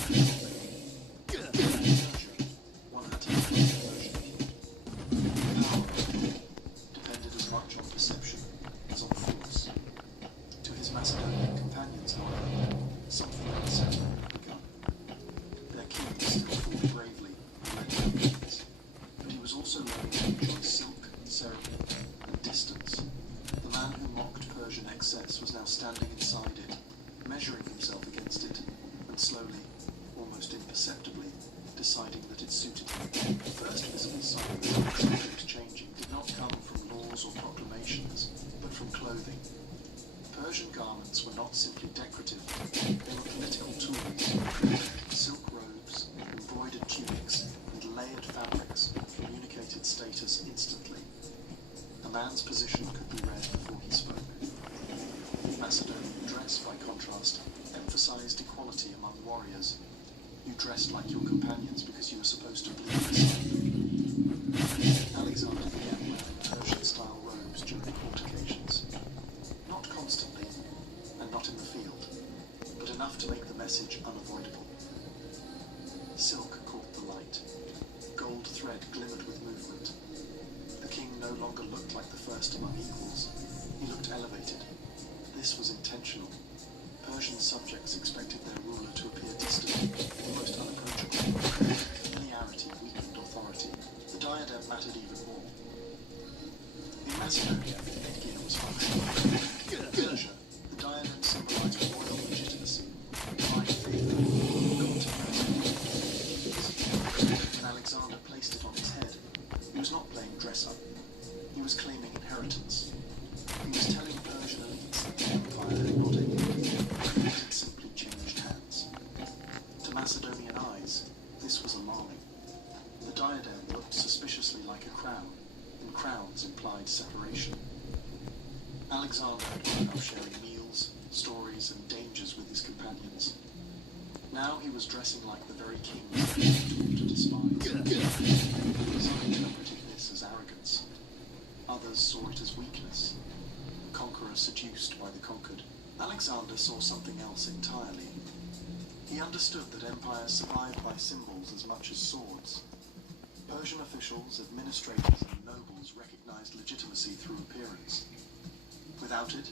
One had to become Persian. Power depended as much on perception as on force. To his Macedonian Macedonian companions, however, something unsettling had begun. Their king still fought bravely and led campaigns, but he was also learning to enjoy silk, ceremony, and distance. The man who mocked Persian excess was now standing inside it, measuring himself against it, and slowly, almost imperceptibly, deciding that it suited him. The first visible sign that something was changing did not come from laws or proclamations, but from clothing. Persian garments were not simply decorative, they were political tools. Silk robes, embroidered tunics, and layered fabrics communicated status instantly. A man's position could be read before he spoke. Macedonian dress, by contrast, emphasized equality among warriors. You dressed like your companions because you were supposed to bleed beside them. Alexander began wearing Persian-style robes during altercations. Not constantly, and not in the field, but enough to make the message unavoidable. Silk caught the light. Gold thread glimmered with movement. The king no longer looked like the first among equals. He looked elevated. This was intentional. Persian subjects expected their ruler to appear distant, almost unapproachable. Familiarity weakened authority. The diadem mattered even more. In Macedonia, headgear was functional. In Persia, the diadem symbolized royal legitimacy, divine favor, continuity. When Alexander placed it on his head, he was not playing dress-up. He was claiming inheritance. He was telling Persian elites that the empire had not ended. It had simply changed hands. To Macedonian eyes, this was alarming. The diadem looked suspiciously like a crown, and crowns implied separation. Alexander had grown up sharing meals, stories, and dangers with his companions. Now he was dressing like the very kings he had been taught to despise. Some interpreted this as arrogance. Others saw it as weakness. The conqueror seduced by the conquered. Alexander saw something else entirely. He understood that empires survived by symbols as much as swords. Persian officials, administrators, and nobles recognized legitimacy through appearance. Without it,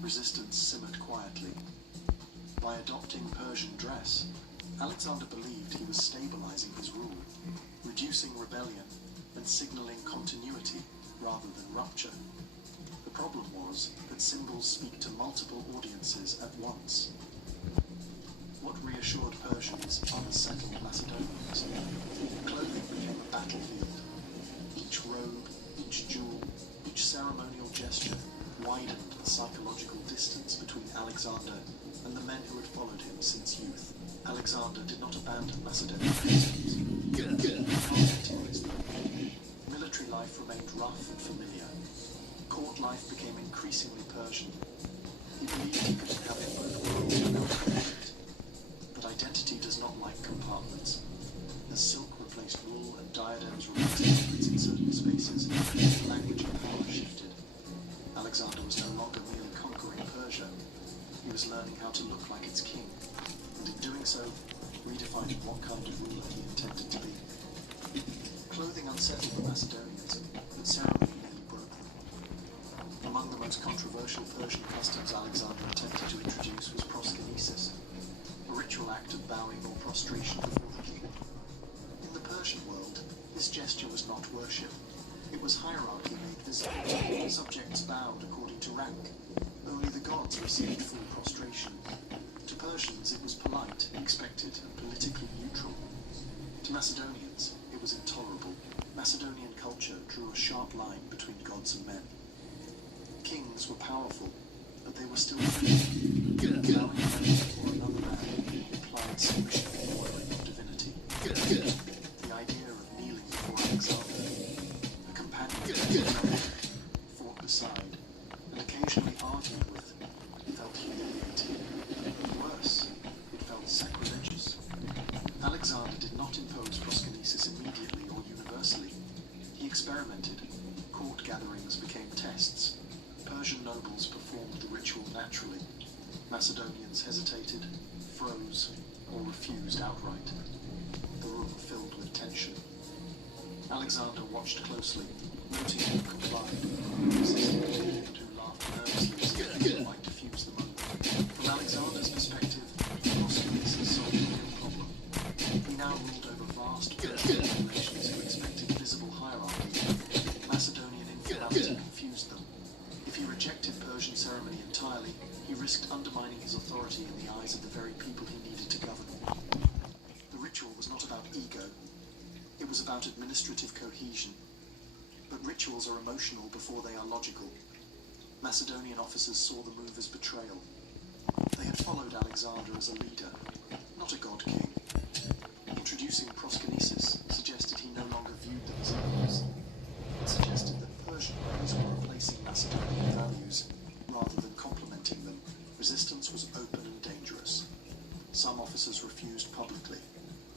resistance simmered quietly. By adopting Persian dress, Alexander believed he was stabilizing his rule, reducing rebellion, and signaling continuity rather than rupture. The problem was that symbols speak to multiple audiences at once. What reassured Persians unsettled Macedonians. Clothing became a battlefield. Each robe, each jewel, each ceremonial gesture widened the psychological distance between Alexander and the men who had followed him since youth. Alexander did not abandon Macedonian customs. He continued them. Military life remained rough and familiar. Court life became increasingly Persian. He believed he could inhabit both worlds without conflict. But identity does not like compartments. As silk replaced wool and diadems replaced helmets in certain spaces, the language of power shifted. Alexander was no longer merely conquering Persia. He was learning how to look like its king, and in doing so, redefining what kind of ruler he intended to be. Clothing unsettled the Macedonians, but ceremony nearly broke them. Among the most controversial Persian customs Alexander attempted to introduce was proskynesis, a ritual act of bowing or prostration before the king. In the Persian world, this gesture was not worship. It was hierarchy made visible. Subjects bowed according to rank. Only the gods received full prostration. To Persians, it was polite, expected, and politically neutral. To Macedonians, it was intolerable. Macedonian culture drew a sharp line between gods and men. Kings were powerful, but they were still human. Bowing before another man implied submission or divinity. The idea of kneeling before Alexander, a companion fought beside, and occasionally argued with, felt humiliating. Worse, it felt sacrilegious. Alexander did not impose proskynesis immediately or universally. He experimented. Court gatherings became tests. Persian nobles performed the ritual naturally. Macedonians hesitated, froze, or refused outright. The room filled with tension. Alexander watched closely, noting who complied, resisting, and who laughed nervously as if he might diffuse the moment. authority in the eyes of the very people he needed to govern. The ritual was not about ego, it was about administrative cohesion. But rituals are emotional before they are logical. Macedonian officers saw the move as betrayal. They had followed Alexander as a leader, not a god king. Introducing proskynesis suggested he no longer viewed them as equals. It suggested that Persian ways were replacing Macedonian values, rather than complementing them. Resistance was open and dangerous. Some officers refused publicly,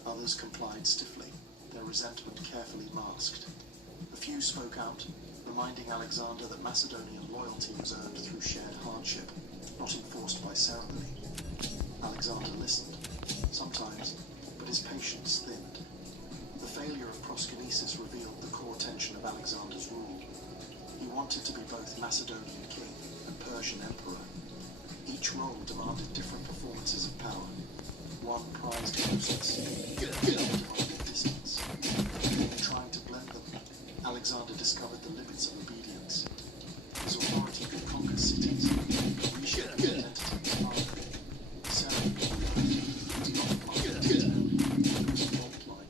others complied stiffly, their resentment carefully masked. A few spoke out, reminding Alexander that Macedonian loyalty was earned through shared hardship, not enforced by ceremony. Alexander listened, sometimes, but his patience thinned. The failure of proskynesis revealed the core tension of Alexander's rule. He wanted to be both Macedonian king and Persian emperor. Each role demanded different performances of power. One prized closeness, the other demanded distance. In trying to blend them, Alexander discovered the limits of obedience. His authority could conquer cities, reshape the identity of his father. Ceremony was not a blind detail, it was a fault line.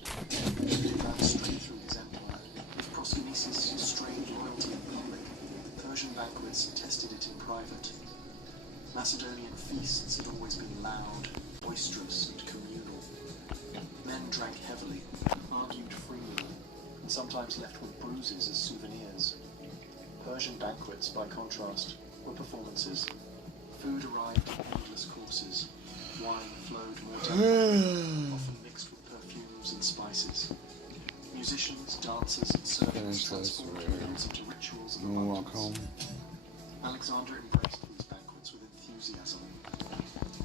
It ran straight through his empire. If proskynesis strained loyalty in public, Persian banquets tested it in private. Macedonian feasts had always been loud, boisterous, and communal. Men drank heavily, argued freely, and sometimes left with bruises as souvenirs. Persian banquets, by contrast, were performances. Food arrived in endless courses. Wine flowed more delicately, often mixed with perfumes and spices. Musicians, dancers, and servants transformed meals into rituals of abundance. Alexander embraced these banquets with enthusiasm.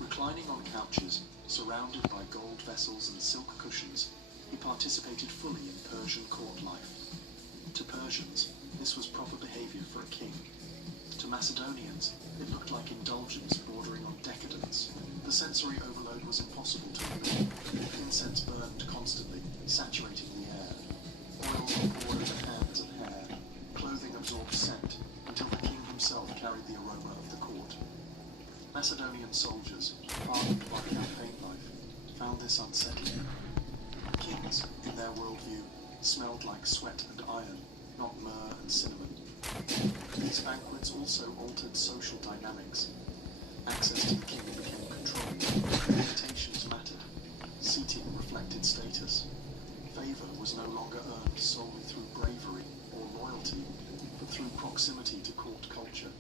Reclining on couches, surrounded by gold vessels and silk cushions, he participated fully in Persian court life. To Persians, this was proper behavior for a king. To Macedonians, it looked like indulgence bordering on decadence. The sensory overload was impossible to ignore. Incense burned constantly, saturating the air. Oils were poured over hands and hair. Clothing absorbed scent, until the king himself carried the aroma of the court. Macedonian soldiers, hardened by campaign life, found this unsettling. Kings, in their worldview, smelled like sweat and iron, not myrrh and cinnamon. These banquets also altered social dynamics. Access to the king became controlled. Invitations mattered. Seating reflected status. Favor was no longer earned solely through bravery or loyalty, but through proximity to court culture.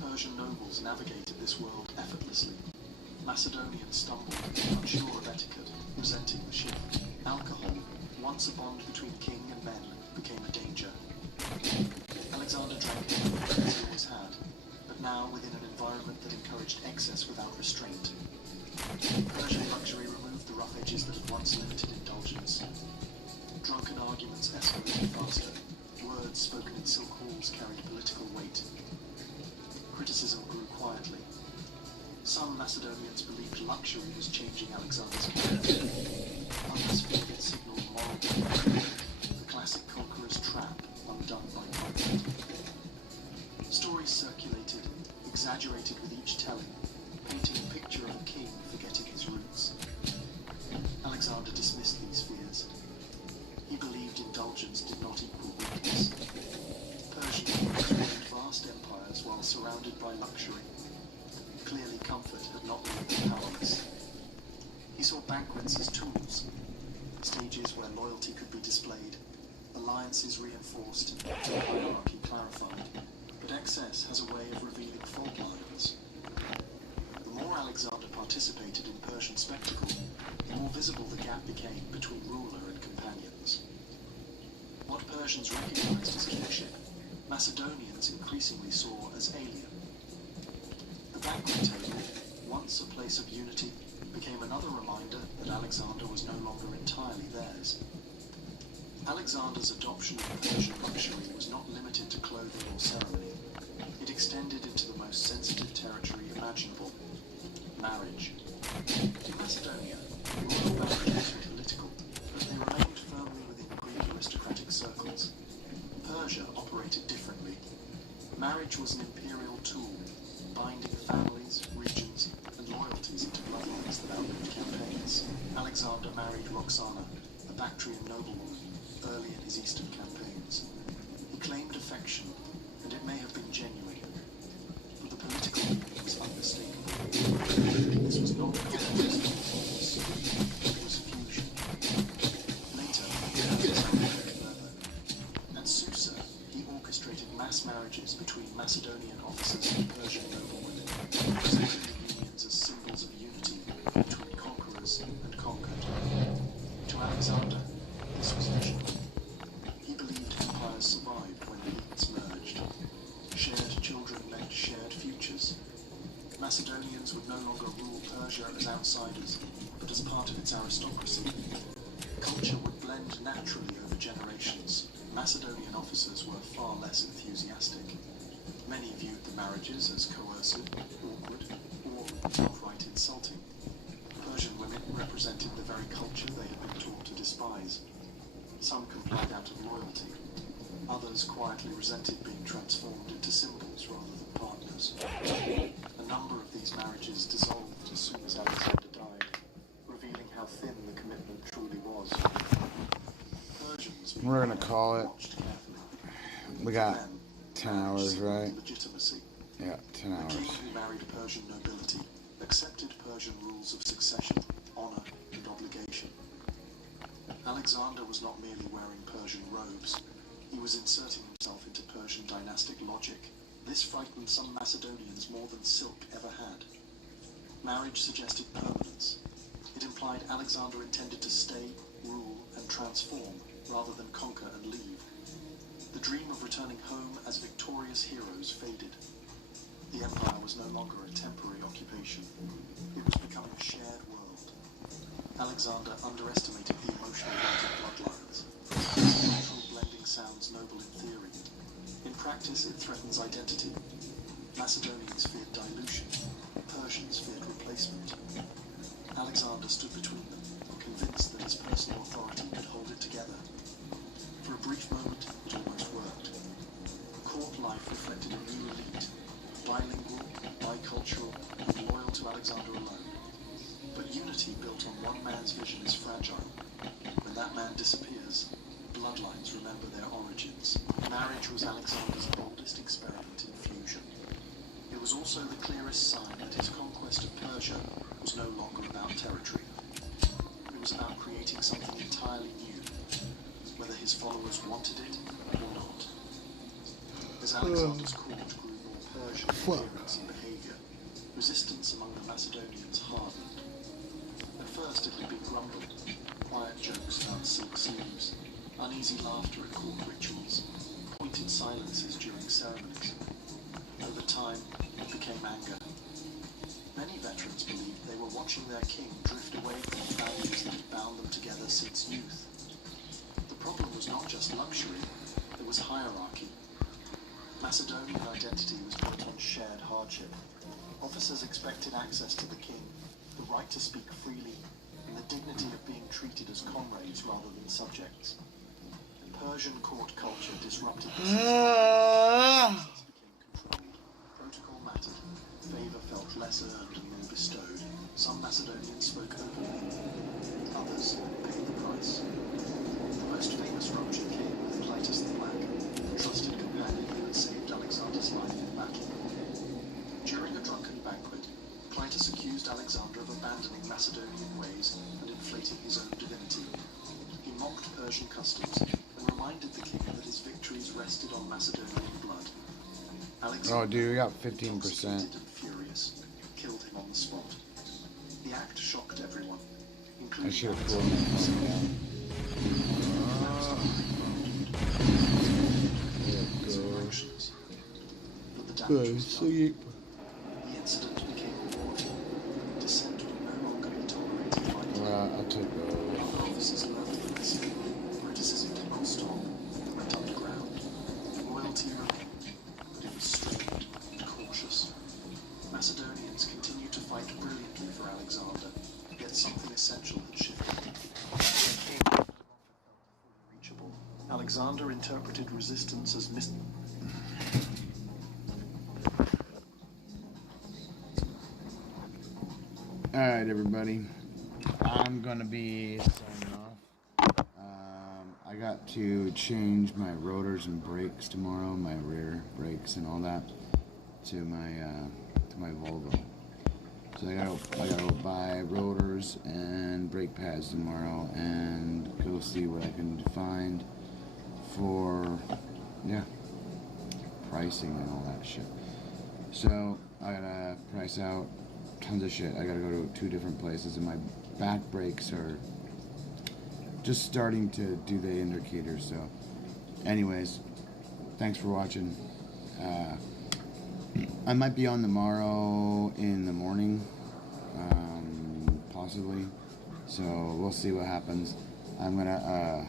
Persian nobles navigated this world effortlessly. Macedonians stumbled, unsure of etiquette, resenting the shift. Alcohol, once a bond between king and men, became a danger. Alexander drank heavily, as he always had, but now within an environment that encouraged excess without restraint. Persian luxury removed the rough edges that had once limited indulgence. Drunken arguments escalated faster. Words spoken in silk halls carried political weight. Criticism grew quietly. Some Macedonians believed luxury was changing Alexander's character. Others feared it signaled moral decline, the classic conqueror's trap undone by comfort. Stories circulated, exaggerated with each telling, painting a picture of a king forgetting his roots. Alexander dismissed these fears. He believed indulgence did not equal weakness. Persian kings ruled vast empires while surrounded by luxury. Clearly comfort had not made them powerless. He saw banquets as tools, stages where loyalty could be displayed, alliances reinforced, hierarchy clarified, but excess has a way of revealing fault lines. The more Alexander participated in Persian spectacle, the more visible the gap became between ruler and companions. What Persians recognized as kingship, Macedonians increasingly saw as alien. The banquet table, once a place of unity, became another reminder that Alexander was no longer entirely theirs. Alexander's adoption of Persian luxury was not limited to clothing or ceremony. It extended into the most sensitive territory imaginable: marriage. In Macedonia, royal marriages were political, but they remained firmly within Greek aristocratic circles. Persia operated differently. Marriage was an imperial tool, binding families, regions, and married Roxana, a Bactrian noblewoman, early in his eastern campaigns. He claimed affection, and it may have been genuine, but the political meaning was unmistakable. This was not conquest or force, it was fusion. Later, Alexander went further. At Susa, he orchestrated mass marriages between Macedonian officers and Persian noblewomen, presenting the unions as symbols of unity between conquerors and conquered. To Alexander, this was vision. He believed empires survived when elites merged. Shared children meant shared futures. Macedonians would no longer rule Persia as outsiders, but as part of its aristocracy. Culture would blend naturally over generations. Macedonian officers were far less enthusiastic. Many viewed the marriages as coercive, awkward, or outright insulting. Persian women represented the very culture they had been taught to despise. Some complied out of loyalty. Others quietly resented being transformed into symbols rather than partners. A number of these marriages dissolved as soon as Alexander died, revealing how thin the commitment truly was. Persians We're gonna call it. We got 10 hours, right? Legitimacy. Yeah, 10 The king hours. who married Persian nobility accepted Persian rules of succession, honor, and obligation. Alexander was not merely wearing Persian robes. He was inserting himself into Persian dynastic logic. This frightened some Macedonians more than silk ever had. Marriage suggested permanence. It implied Alexander intended to stay, rule, and transform, rather than conquer and leave. The dream of returning home as victorious heroes faded. The empire was no longer a temporary occupation. It was becoming a shared world. Alexander underestimated the emotional weight of bloodlines. Natural blending sounds noble in theory. In practice, it threatens identity. Macedonians feared dilution. Persians feared replacement. Alexander stood between them, convinced that his personal authority could hold it together. For a brief moment, it almost worked. Court life reflected a new elite, bilingual, bicultural, and loyal to Alexander alone. But unity built on one man's vision is fragile. When that man disappears, bloodlines remember their origins. Marriage was Alexander's boldest experiment in fusion. It was also the clearest sign that his conquest of Persia was no longer about territory. It was about creating something entirely new, whether his followers wanted it or not. As Alexander's court grew more Persian in appearance and behavior, resistance among the Macedonians hardened. At first it had been grumbled, quiet jokes about silk sleeves, uneasy laughter at court rituals, pointed silences during ceremonies. Over time, it became anger. Many veterans believed they were watching their king drift away from the values that had bound them together since youth. The problem was not just luxury, there was hierarchy. Macedonian identity was built on shared hardship. Officers expected access to the king, the right to speak freely, and the dignity of being treated as comrades rather than subjects. Persian court culture disrupted this. Process became controlled. Protocol mattered. Favor felt less earned and more bestowed. Some Macedonians spoke openly. Others paid the price. The most famous rupture came with Clytus the Black, a trusted companion who had saved Alexander's life in battle. During a drunken banquet, Clytus accused Alexander of abandoning Macedonian ways and inflating his own divinity. He mocked Persian customs and reminded the king that his victories rested on Macedonian blood. Alexander, Oh, dude, we got 15%. intoxicated and furious, killed him on the spot. The act shocked everyone, I including should have Alexander pulled himself. down. His emotions. But the damage Good was done. sleep. The incident became a warning. Dissent would no longer be tolerated by I took those. other officers learned the lesson. Criticism did not stop. It went underground. Loyalty remained, but it was strained and cautious. Macedonians continued to fight brilliantly for Alexander, yet something essential had shifted. The king no longer felt fully reachable. Alexander interpreted resistance as Alright, everybody. I'm gonna be signing off. I got to change my rotors and brakes tomorrow, my rear brakes and all that, to my Volvo. So I gotta buy rotors and brake pads tomorrow and go see what I can find for, yeah, pricing and all that shit. So I gotta price out tons of shit. I gotta go to 2 different places, and my back brakes are just starting to do the indicators. So anyways, thanks for watching. I might be on tomorrow in the morning, possibly, so we'll see what happens. I'm gonna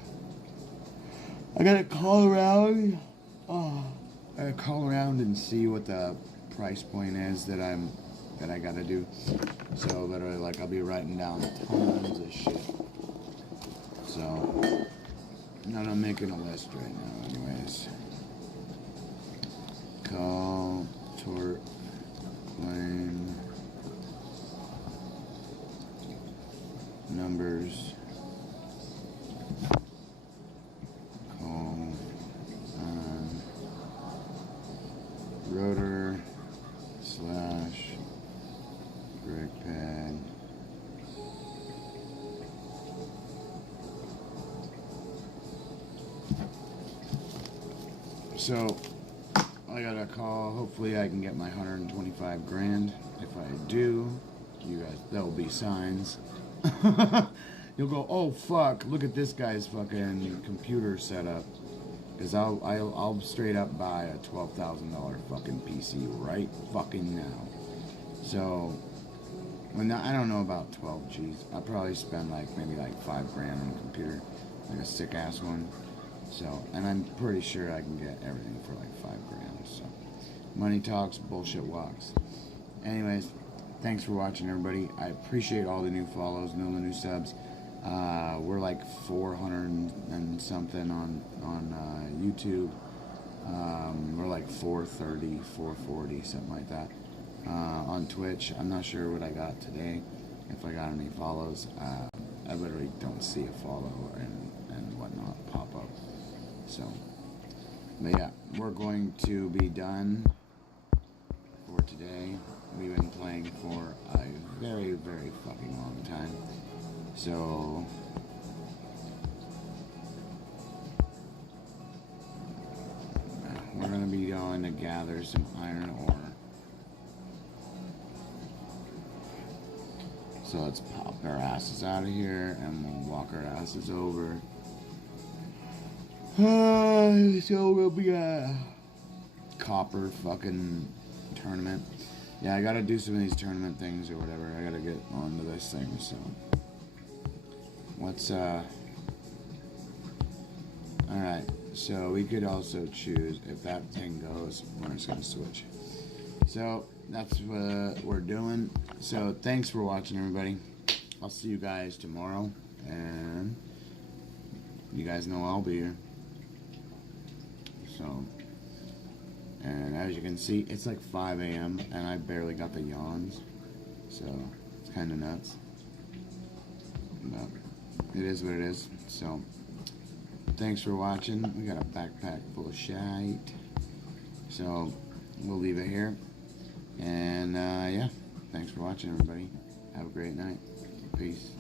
I gotta call around and see what the price point is that I gotta do. So literally, like, I'll be writing down tons of shit. So I'm making a list right now, anyways. Call tort claim numbers. Call on rotor / brake pad. So I got a call. Hopefully I can get my 125 grand. If I do, you guys, there'll be signs. You'll go, oh fuck, look at this guy's fucking computer setup. Cause I'll straight up buy a $12,000 fucking PC right fucking now. So I don't know about 12 G's. I'll probably spend maybe 5 grand on a computer, like a sick ass one. So, and I'm pretty sure I can get everything for 5 grand. So, money talks, bullshit walks. Anyways, thanks for watching, everybody. I appreciate all the new follows and all the new subs. We're 400 and something on YouTube. We're 430, 440, something like that. On Twitch, I'm not sure what I got today. If I got any follows, I literally don't see a follow and whatnot pop up. So, but yeah, we're going to be done for today. We've been playing for a very, very fucking long time. So, we're going to be going to gather some iron ore. So let's pop our asses out of here and we'll walk our asses over. So we'll be a copper fucking tournament. Yeah, I gotta do some of these tournament things or whatever. I gotta get onto this thing, so. Alright, so we could also choose, if that thing goes, we're just gonna switch. So, that's what we're doing. So, thanks for watching, everybody. I'll see you guys tomorrow, and you guys know I'll be here. So, and as you can see, it's 5 a.m. and I barely got the yawns. So, it's kind of nuts. But it is what it is. So, thanks for watching. We got a backpack full of shite. So, we'll leave it here. And, yeah, thanks for watching, everybody. Have a great night. Peace.